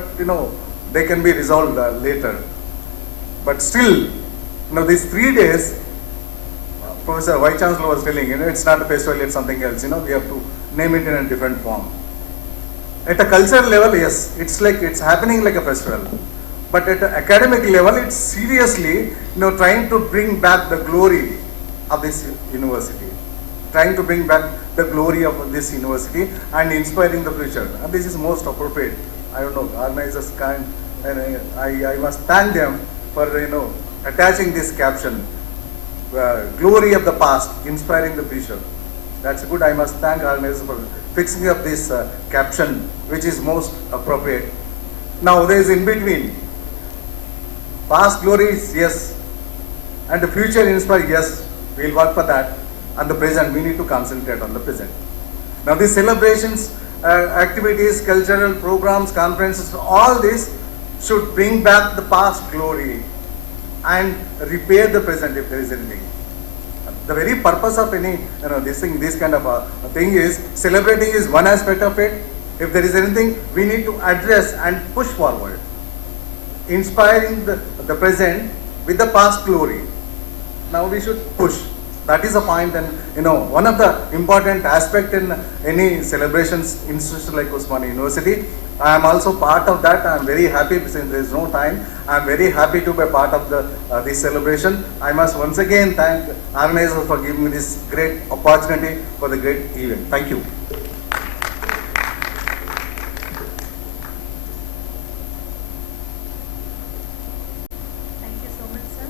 they can be resolved later. But still, these 3 days, Professor Vice-Chancellor was telling, it's not a festival, it's something else. We have to name it in a different form. At a cultural level, yes, it's happening like a festival. But at an academic level, it's seriously, trying to bring back the glory of this university, trying to bring back the glory of this university and inspiring the future. And this is most appropriate. I don't know, organizers can, and I must thank them for attaching this caption, glory of the past, inspiring the future. That's good. I must thank organizers for fixing up this caption, which is most appropriate. Now there is in between. Past glory is yes, and the future inspire, yes, we'll work for that. And the present, we need to concentrate on the present. Now these celebrations, activities, cultural programs, conferences, all this should bring back the past glory and repair the present if there is anything. The very purpose of any, this kind of a thing is, celebrating is one aspect of it. If there is anything, we need to address and push forward. Inspiring the present with the past glory. Now we should push. That is a point, and one of the important aspect in any celebrations institution like Osmania University. I am also part of that. I am very happy, since there is no time. I am very happy to be part of this celebration. I must once again thank organizers for giving me this great opportunity for the great event. Thank you. Thank you so much, sir.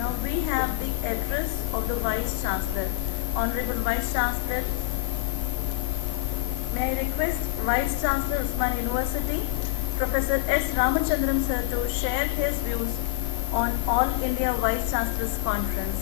Now we have the address of the Vice-Chancellor. Honorable Vice-Chancellor, may I request Vice-Chancellor Osmania University, Professor S. Ramachandran sir, to share his views on All India Vice-Chancellors Conference.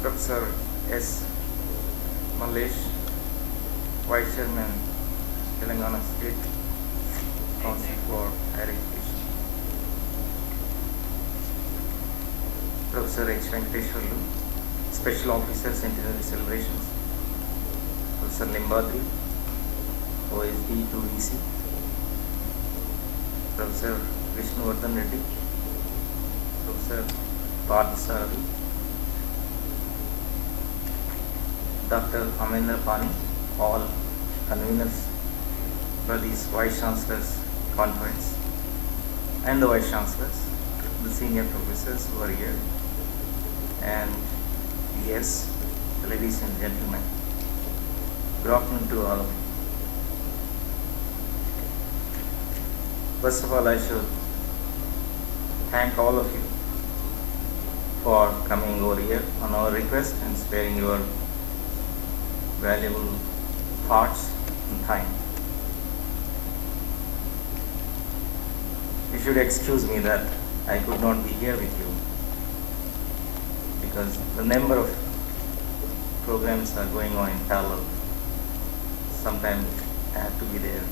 Professor S. Mallesh, Vice Chairman, Telangana State Council for Higher Education. Professor H. Venkateshwarlu, Special Officer, Centenary Celebrations. Professor Limbadri, OSD 2VC. Professor Vishnuvardhan Reddy, Professor Parthasarathi, Dr. Amendra Pani, all conveners for these Vice-Chancellors Conference, and the Vice-Chancellors, the senior professors who are here, and yes, ladies and gentlemen, good afternoon to all of you. First of all, I should thank all of you for coming over here on our request and sparing your valuable thoughts and time. You should excuse me that I could not be here with you because the number of programs are going on in parallel. Sometimes I have to be there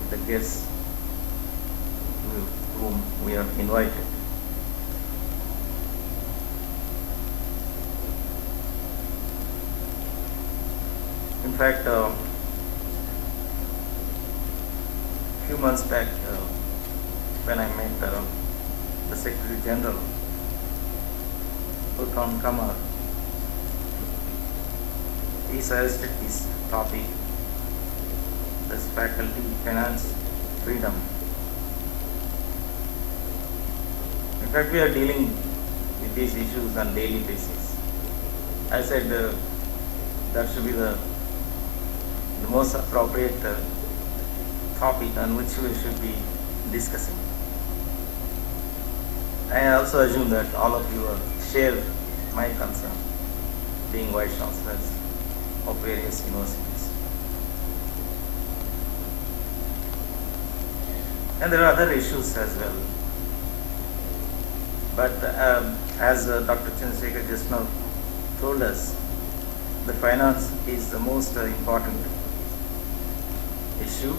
with the guests whom we have invited. In fact, a few months back, when I met the Secretary General, Uttam Kamar, he suggested this topic, this faculty finance freedom. In fact, we are dealing with these issues on daily basis. I said that should be the most appropriate topic on which we should be discussing. I also assume that all of you share my concern, being Vice Chancellors of various universities. And there are other issues as well. But as Dr. Chandrasekhar just now told us, the finance is the most important issue,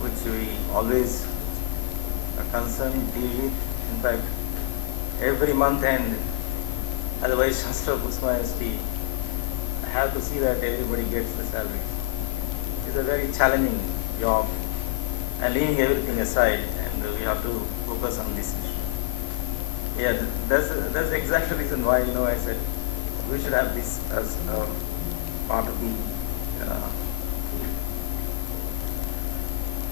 which we always are concerned, deal with. In fact, every month end, as a Vice Chancellor of Usmania University, I have to see that everybody gets the salary. It's a very challenging job, and leaving everything aside, and we have to focus on this issue. Yeah, that's exactly the reason why I said we should have this as part of the.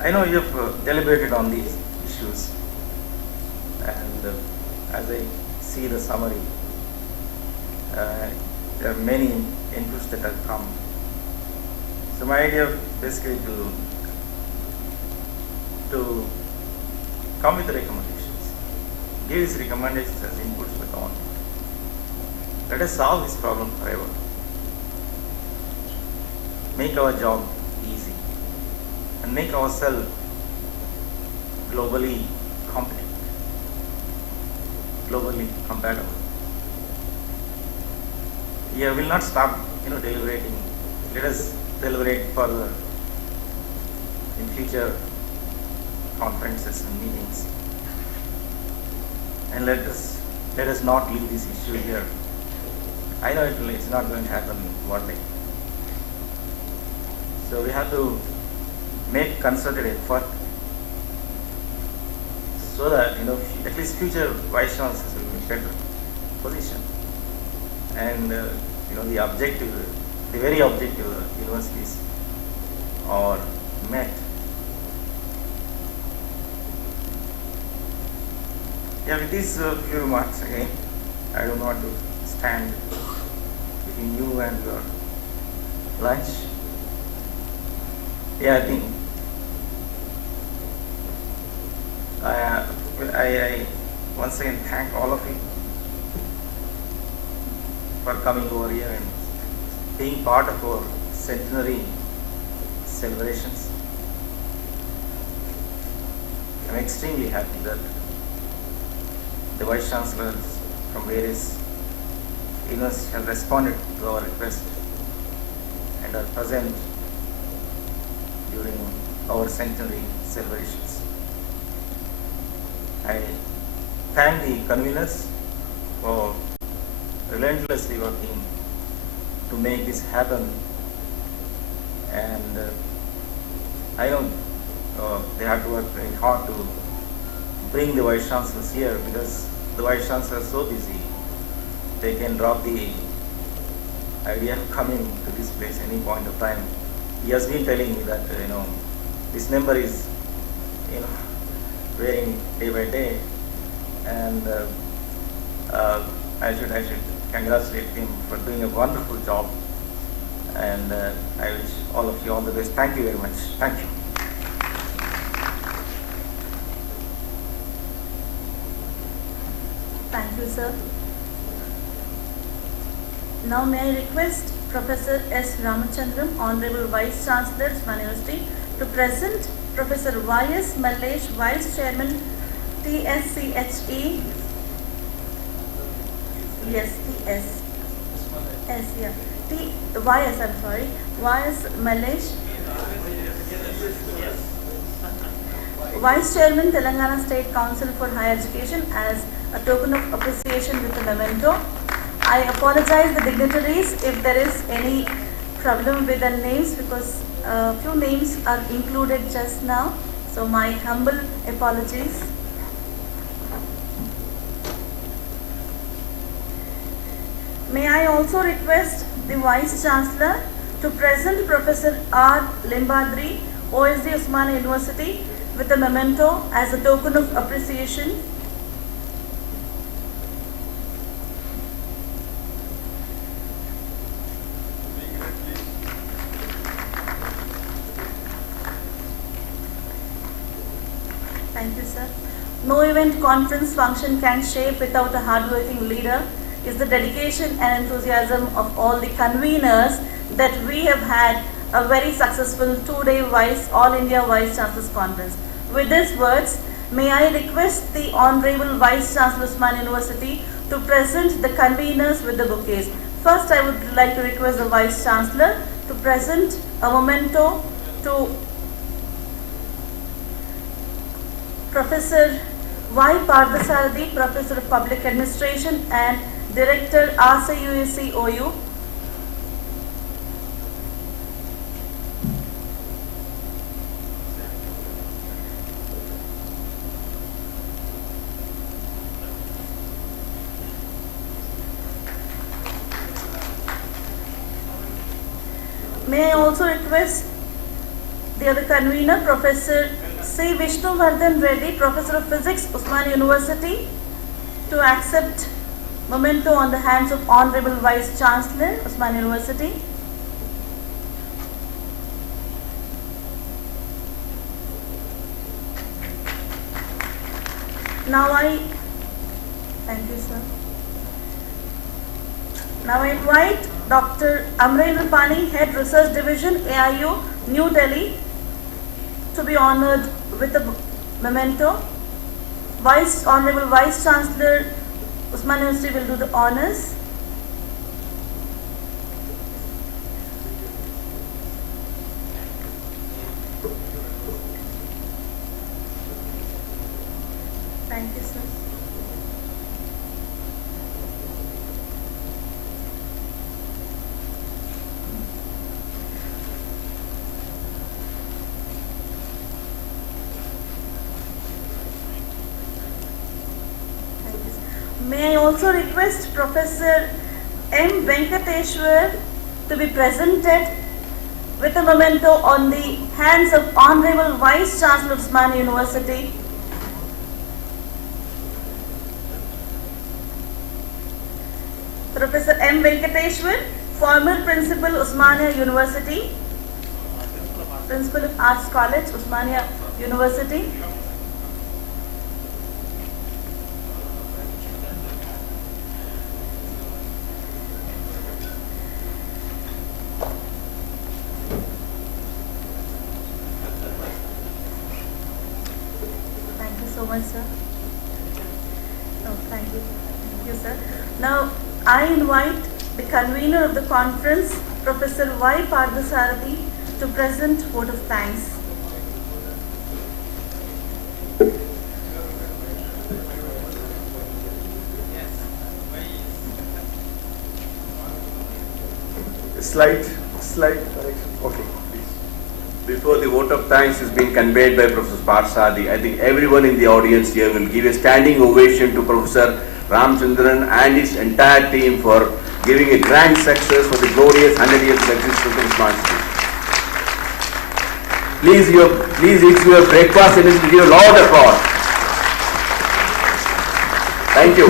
I know you have deliberated on these issues, and as I see the summary, there are many inputs that have come. So my idea basically to come with recommendations, give these recommendations as inputs with on. Let us solve this problem forever. Make our job easy and make ourselves globally competent, globally compatible. Yeah, we'll not stop, deliberating. Let us deliberate further in future conferences and meetings, and let us not leave this issue here. I know it's not going to happen one day. So we have to make concerted effort so that at least future Vice Chancellors will be in better position. And the very objective universities are met. Yeah, with these few remarks again, I don't want to stand between you and your lunch. Yeah, I think I once again thank all of you for coming over here and being part of our centenary celebrations. I'm extremely happy that the Vice Chancellors from various universities have responded to our request and are present during our centenary celebrations. I thank the conveners for relentlessly working to make this happen, and I know they have to work very hard to bring the Vice Chancellors here, because the Vice Chancellors are so busy, they can drop the idea of coming to this place any point of time. He has been telling me that this number is varying day by day, and I should congratulate him for doing a wonderful job, and I wish all of you all the best. Thank you very much. Thank you. Thank you, sir. Now may I request Professor S. Ramachandran, Honorable Vice Chancellor, Usmania University, to present Professor Y.S. Mallesh, Vice Chairman, TSCHE. Yes, TS. S, yeah. YS, I'm sorry. Y.S. Mallesh, Vice Chairman, Telangana State Council for Higher Education, as a token of appreciation with a memento. I apologize the dignitaries if there is any problem with the names, because a few names are included just now. So my humble apologies. May I also request the Vice Chancellor to present Professor R. Limbadri, OSD Usmania University, with a memento as a token of appreciation. Thank you, sir. No event, conference, function can shape without a hardworking leader. Is the dedication and enthusiasm of all the conveners that we have had a very successful 2-day All India Vice Chancellors Conference. With these words, may I request the Honorable Vice Chancellor Usmania University to present the conveners with the bouquets. First, I would like to request the Vice Chancellor to present a memento to Professor Y. Parthasarathi, Professor of Public Administration and Director, RCUAC OU. May I also request the other convener, Professor C. Vishnuvardhan Reddy, Professor of Physics, Usmania University, to accept memento on the hands of Honorable Vice Chancellor, Usmania University. Now thank you, sir. Now I invite Dr. Amrendra Pani, Head Research Division, AIU, New Delhi, to be honored with a memento. Honorable Vice Chancellor, Usmania University, will do the honors. Thank you, sir. May I also request Professor M. Venkateshwar to be presented with a memento on the hands of Honorable Vice Chancellor of Usmania University. Professor M. Venkateshwar, former Principal, Usmania University, Principal of Arts College, Usmania University. So much, sir. Oh, thank you. Thank you, sir. Now, I invite the convener of the conference, Professor Y. Parthasarathi, to present vote of thanks. Slight correction. Okay. Before the vote of thanks is being conveyed by Professor Parthasarathi, I think everyone in the audience here will give a standing ovation to Professor Ramachandran and his entire team for giving a grand success for the glorious 100 years of existence of Usmania University. Please eat your breakfast and give a loud applause. Thank you.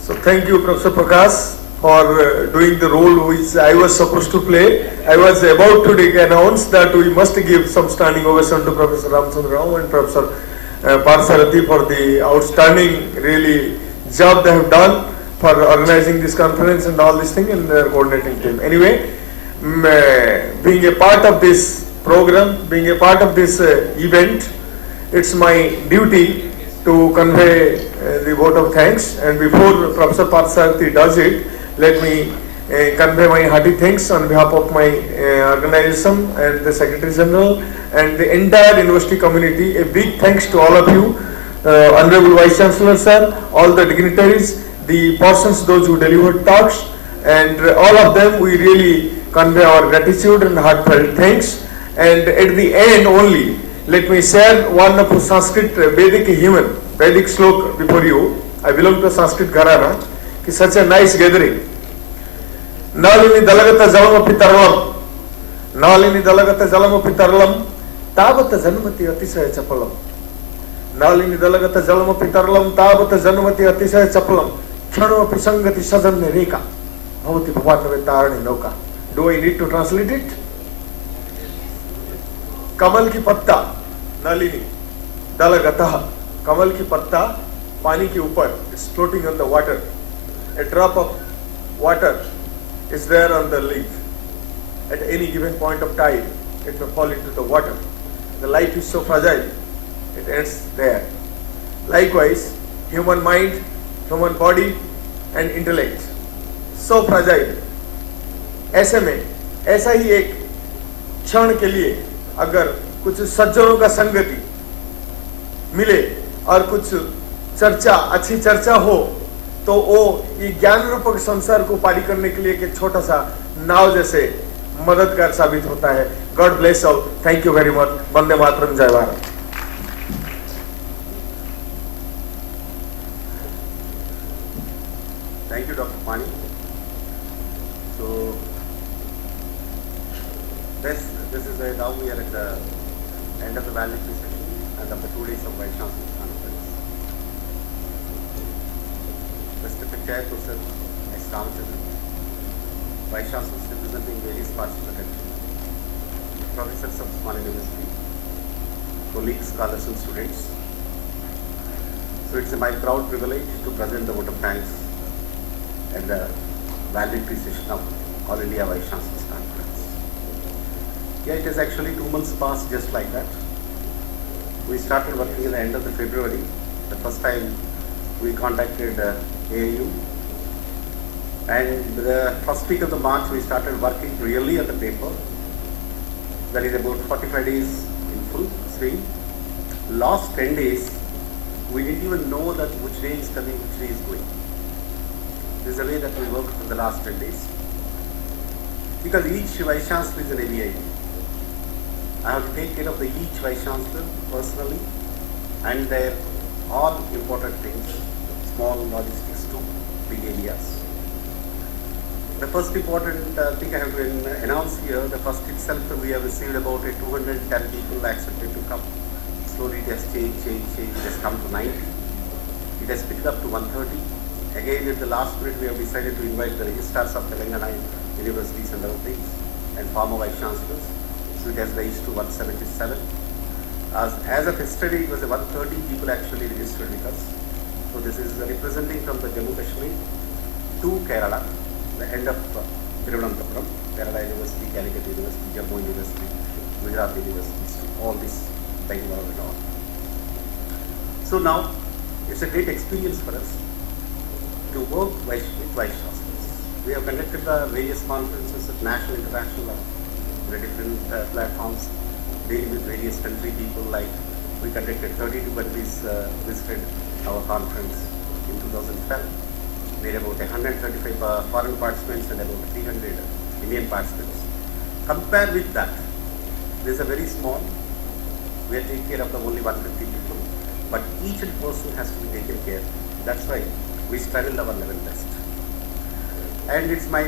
So thank you, Professor Prakash, for doing the role which I was supposed to play. I was about to announce that we must give some standing ovation to Professor Ramachandran Rao and Professor Parthasarathi for the outstanding, really job they have done for organizing this conference and all this thing and their coordinating team. Anyway, being a part of this program, being a part of this event, it's my duty to convey the vote of thanks. And before Professor Parthasarathy does it, let me convey my hearty thanks on behalf of my organization and the Secretary General and the entire university community. A big thanks to all of you, Honorable Vice Chancellor Sir, all the dignitaries, the persons, those who delivered talks, and all of them. We really convey our gratitude and heartfelt thanks. And at the end only, let me share one of Sanskrit Vedic hymn, Vedic slok before you. I belong to Sanskrit Gharana. It's such a nice gathering. Nalini dalagata jalamapi taralam, Nalini dalagata jalamapi taralam, Tabata janmati atisaya chapalam. Nalini dalagata jalamapi taralam, Tabata janmati atisaya chapalam. Kshano prasangati sajanne reka, bhavati bhavatave tarani nauka. Do I need to translate it? कमल की पत्ता नलिनी दलगतः, कमल की पत्ता पानी के ऊपर, it's floating on the water. A drop of water is there on the leaf. At any given point of time, it may fall into the water. The life is so fragile, it ends there. Likewise, human mind, human body and intellect, so fragile. ऐसे में ऐसा ही एक क्षण के लिए अगर कुछ सज्जनों का संगति मिले और कुछ चर्चा, अच्छी चर्चा हो, तो वो ये ज्ञान रूपक संसार को पारी करने के लिए एक छोटा सा नाव जैसे मददगार साबित होता है. God bless all. Thank you very much. वंदे मातरम. जय Bharat. Thank you, Dr. Pani. So, this is now we are at the end of the valedictory session and of the 2 days of Vice-Chancellors Conference. Respected Chairperson S. Ramachandran, Vice-Chancellors representing various parts of the country, Professors of Small University, colleagues, scholars and students. So it's my proud privilege to present the vote of thanks at the valedictory session of All India Vice-Chancellors Conference. Yeah, it is actually 2 months past just like that. We started working at the end of the February. The first time we contacted AIU. And the first week of the March we started working really on the paper. That is about 45 days in full swing. Last 10 days, we didn't even know that which day is coming, which day is going. This is the way that we worked for the last 10 days. Because each Vice Chancellor is an ABI. I have to take care of each Vice Chancellor personally and their all important things, small logistics to big areas. The first important thing I have to announce here, the first itself we have received about 210 people accepted to come. Slowly it has changed, it has come to 90. It has picked up to 130. Again, at the last minute we have decided to invite the registrars of Telangana universities and other things and former Vice Chancellors. So it has raised to 177. As of yesterday, it was 130 people actually registered with us. So this is representing from the Jammu Kashmir to Kerala, the end of Thiruvananthapuram, Kerala University, Calicut University, Jammu University, Gujarat universities, all this Bangalore and all. So now, it's a great experience for us to work with Vice Chancellors. We have conducted the various conferences at national, international level, the different platforms, dealing with various country people. Like we conducted 32 countries visited our conference in 2012. Made about 135 foreign participants and about 300 Indian participants. Compare with that, this is a very small. We are taking care of the only 150 people, but each person has to be taken care. That's why we struggled our level best. And it's my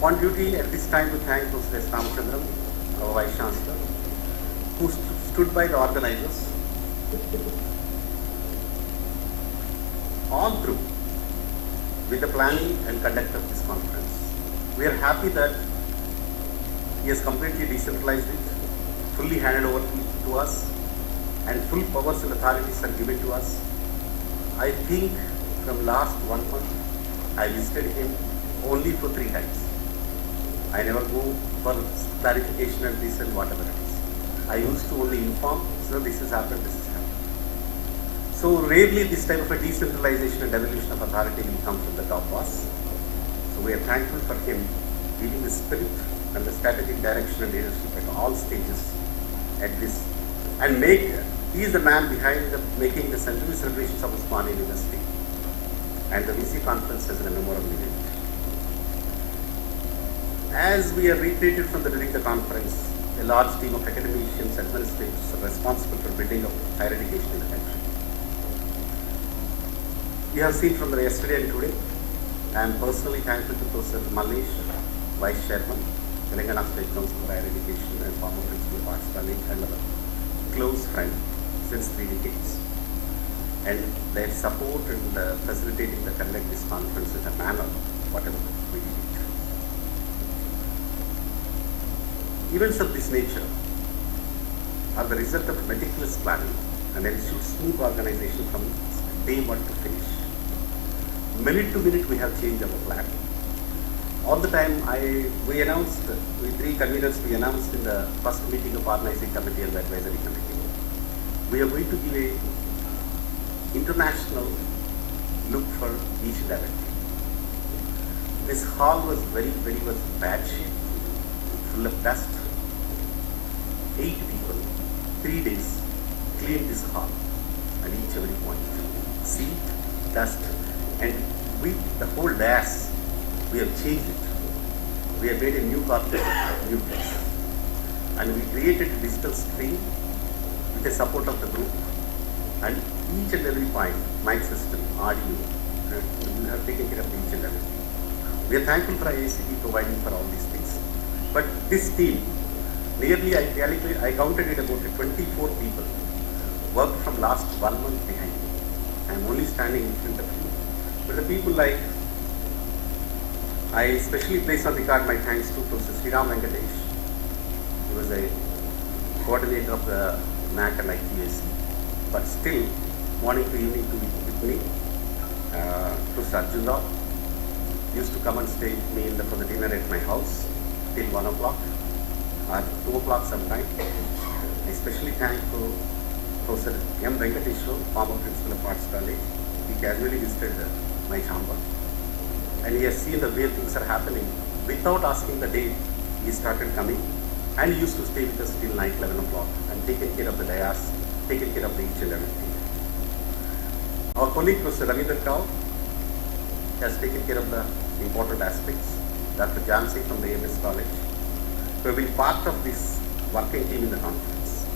one duty at this time to thank Professor S. Ramachandran, our Vice Chancellor, who stood by the organizers all through with the planning and conduct of this conference. We are happy that he has completely decentralized it, fully handed over to us, and full powers and authorities are given to us. I think from last 1 month, I visited him only for 3 times. I never go for clarification and this and whatever it is. I used to only inform, so this has happened, this has happened. So rarely this type of a decentralization and devolution of authority will come from the top boss. So we are thankful for him leading the spirit and the strategic direction and leadership at all stages at this, and he is the man behind making the centenary celebrations of Osmania University and the VC conference as a memorable event. As we are reiterated during the conference, a large team of academicians and administrators are responsible for building up higher education in the country. You have seen from the yesterday and today, I am personally thankful to Professor Mallesh, Vice Chairman, Telangana State Council for Higher Education and former Principal of Arts College and a close friend since 3 decades. And their support and facilitating the conduct this conference in a manner, whatever we did. Events of this nature are the result of meticulous planning and ensure smooth organization from day one to finish. Minute to minute we have changed our plan. All the time we announced, we 3 conveners we announced in the first meeting of organizing committee and the advisory committee. We are going to give a international look for each and everything. This hall was very much bad shape, full of dust. 8 people, 3 days, cleaned this hall at each every point. Seat, dust, and the whole dais, we have changed it. We have made a new carpet, new place. And we created a digital screen with the support of the group. And each and every point, mic system, audio, we have taken care of each and everything. We are thankful for IICT providing for all these things. But this team, nearly, I counted it about 24 people worked from last 1 month behind me. I am only standing in front of you. But the people I especially place on record my thanks to Professor Sriram Venkatesh. He was a coordinator of the NAC and IQAC. But still, morning to evening to be with me. Professor Arjun Rao used to come and stay with me for the dinner at my house till 1 o'clock. At 2 o'clock sometime. I especially thank Professor M. Venkateshwar, former Principal of Arts College. He casually visited my chamber. And he has seen the way things are happening. Without asking the date, he started coming and he used to stay with us till night 11 o'clock and taken care of the dais, taken care of the each and everything. Our colleague Professor Ravindra Rao has taken care of the important aspects. Dr. Jansi from the AMS College, who have been part of this working team in the conference.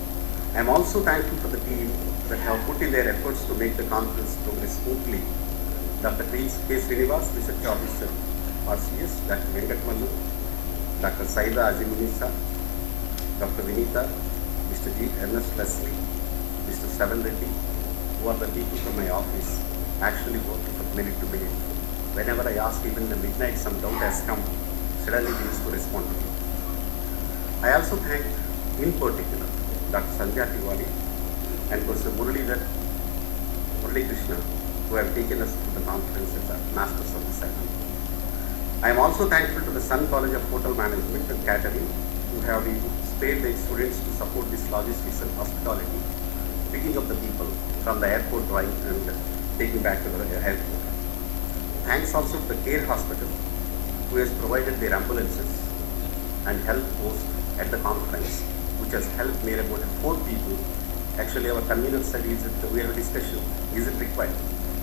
I am also thankful for the team that have put in their efforts to make the conference progress smoothly. Dr. K. Srinivas, Research Officer, RCS, Dr. Venkat Mallu, Dr. Saida Azimunisa, Dr. Vinita, Mr. G. Ernest Leslie, Mr. Savan Reddy, who are the people from my office, actually working from minute to minute. Whenever I ask, even in the midnight, some doubt has come, suddenly they used to respond to me. I also thank, in particular, Dr. Sandhya Tiwari and Professor Murali Krishna, who have taken us to the conference as the masters of the ceremony. I am also thankful to the Sun College of Hotel Management and Catering, who have spared their students to support this logistics and hospitality, picking up the people from the airport drawing and taking back to the airport. Thanks also to the Care Hospital, who has provided their ambulances and health post at the conference, which has helped me about 4 people. Actually, our convener said, we have a discussion, is it required?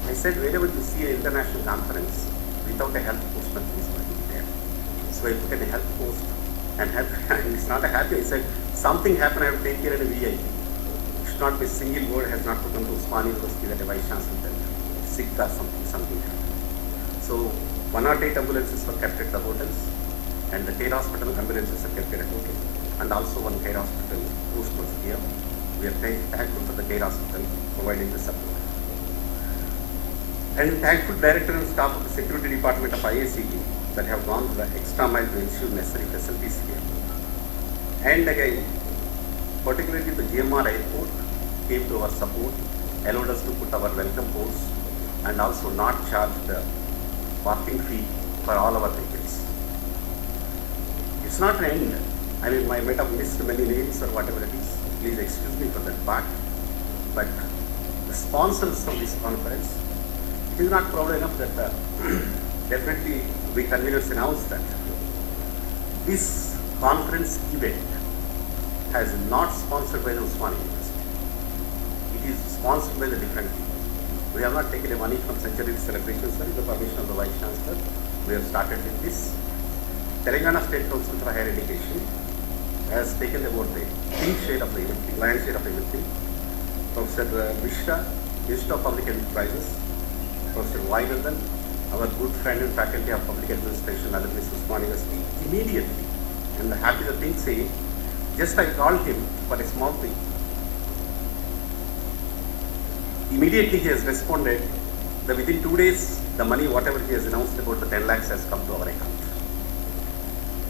I said, wherever you see an international conference, without a health post, nothing is going to be there. So I put in a health post and it's not a happy, I said, something happened, I have to take care of a VIP. It should not be a single word has not put on to Osmania University that a Vice-Chancellor sick or something happened. So 108 ambulances were kept at the hotels, and the Care Hospital ambulances are kept at a hotel, and also one Care Hospital post was here. We are thankful for the Care Hospital providing the support. And thankful director and staff of the Security Department of IICT that have gone the extra mile to ensure necessary facilities here. And again, particularly the GMR Airport came to our support, allowed us to put our welcome posts and also not charge the parking fee for all our vehicles. It's not an end. I mean, I might have missed many names or whatever it is. Please excuse me for that part. But the sponsors of this conference, it is not proud enough that definitely we conveners announced that this conference event has not sponsored by the Usmania University. It is sponsored by the different people. We have not taken the money from centenary celebrations with the permission of the Vice-Chancellor. We have started with this. Telangana State Council for Higher Education has taken about the pink shade of the event, lion shade of everything. Professor Mishra, Institute of Public Enterprises, Professor Vaidyanathan, our good friend and faculty of Public Administration, Alumni Usmania University, immediately, and happy the thing saying, just I called him for a small thing. Immediately he has responded that within 2 days, the money, whatever he has announced about the 10 lakhs has come to our account.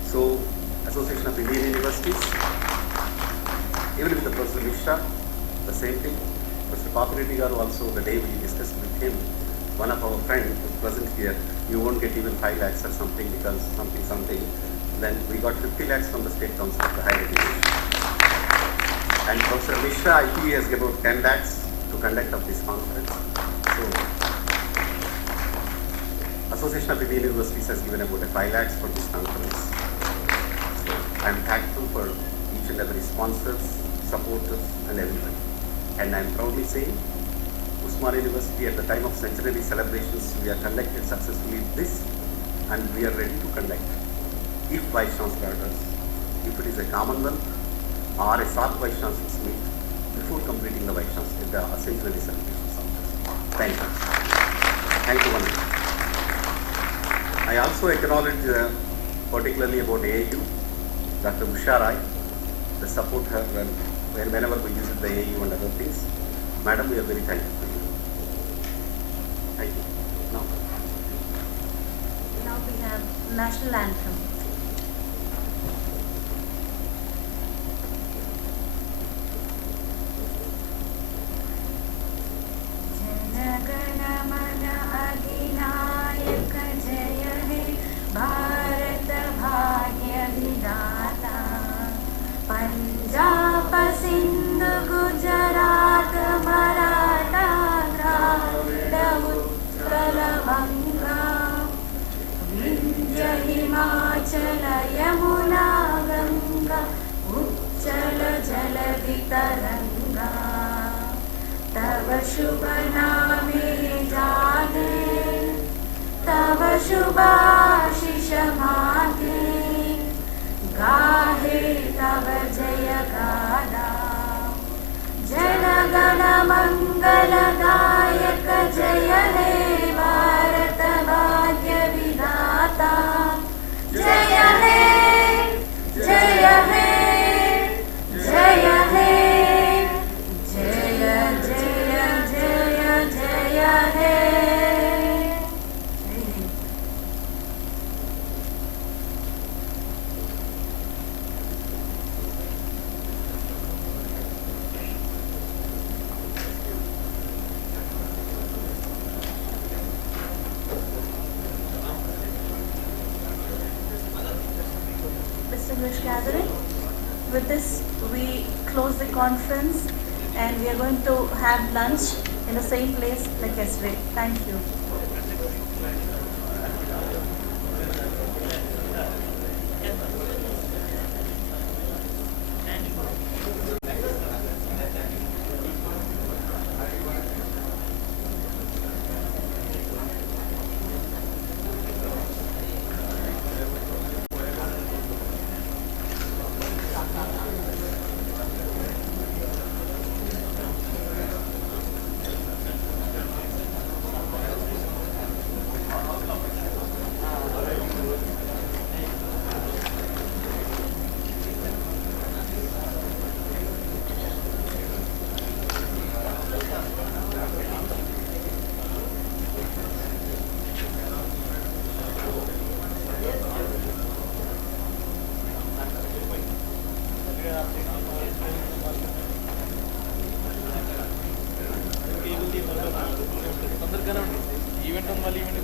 So, Association of Indian Universities, even with the Professor Mishra, the same thing. Professor Papireti Garu also, the day we discussed with him, one of our friends who was present here, you won't get even 5 lakhs or something because something. Then we got 50 lakhs from the State Council of Higher Education. And Professor Mishra, I think he has given about 10 lakhs to conduct of this conference. So, Association of Indian Universities has given about 5 lakhs for this conference. So, I am thankful for each and every sponsors, supporters, and everyone. And I am proudly saying, Usmania University at the time of centenary celebrations, we are conducted successfully this, and we are ready to conduct. If Vice-Chancellor orders, if it is a Commonwealth or a South Vice-Chancellor's meet, before completing the Vice-Chancellor, the centenary celebrations. Thank you. Thank you, one. I also acknowledge particularly about AAU, Dr. Usha Rai, the support her whenever we visit the AAU and other things. Madam, we are very thankful for you. Thank you. Now we have National Anthem. Punjab Sindh Gujarat Maratha Dravid Utkal बंगा विंध्य हिमाचल यमुना गंगा उच्चल जलधि तरंगा तव शुभ नामे जागे तव शुभाशिष मागे गाहे तव जय गादा जन गण मंगलदायक जय हे भारत भाग्य विधाता जय हे जय हे जय हे जय जय जय जय हे Distinguished gathering, with this we close the conference and we are going to have lunch in the same place like yesterday. Thank you. annual event.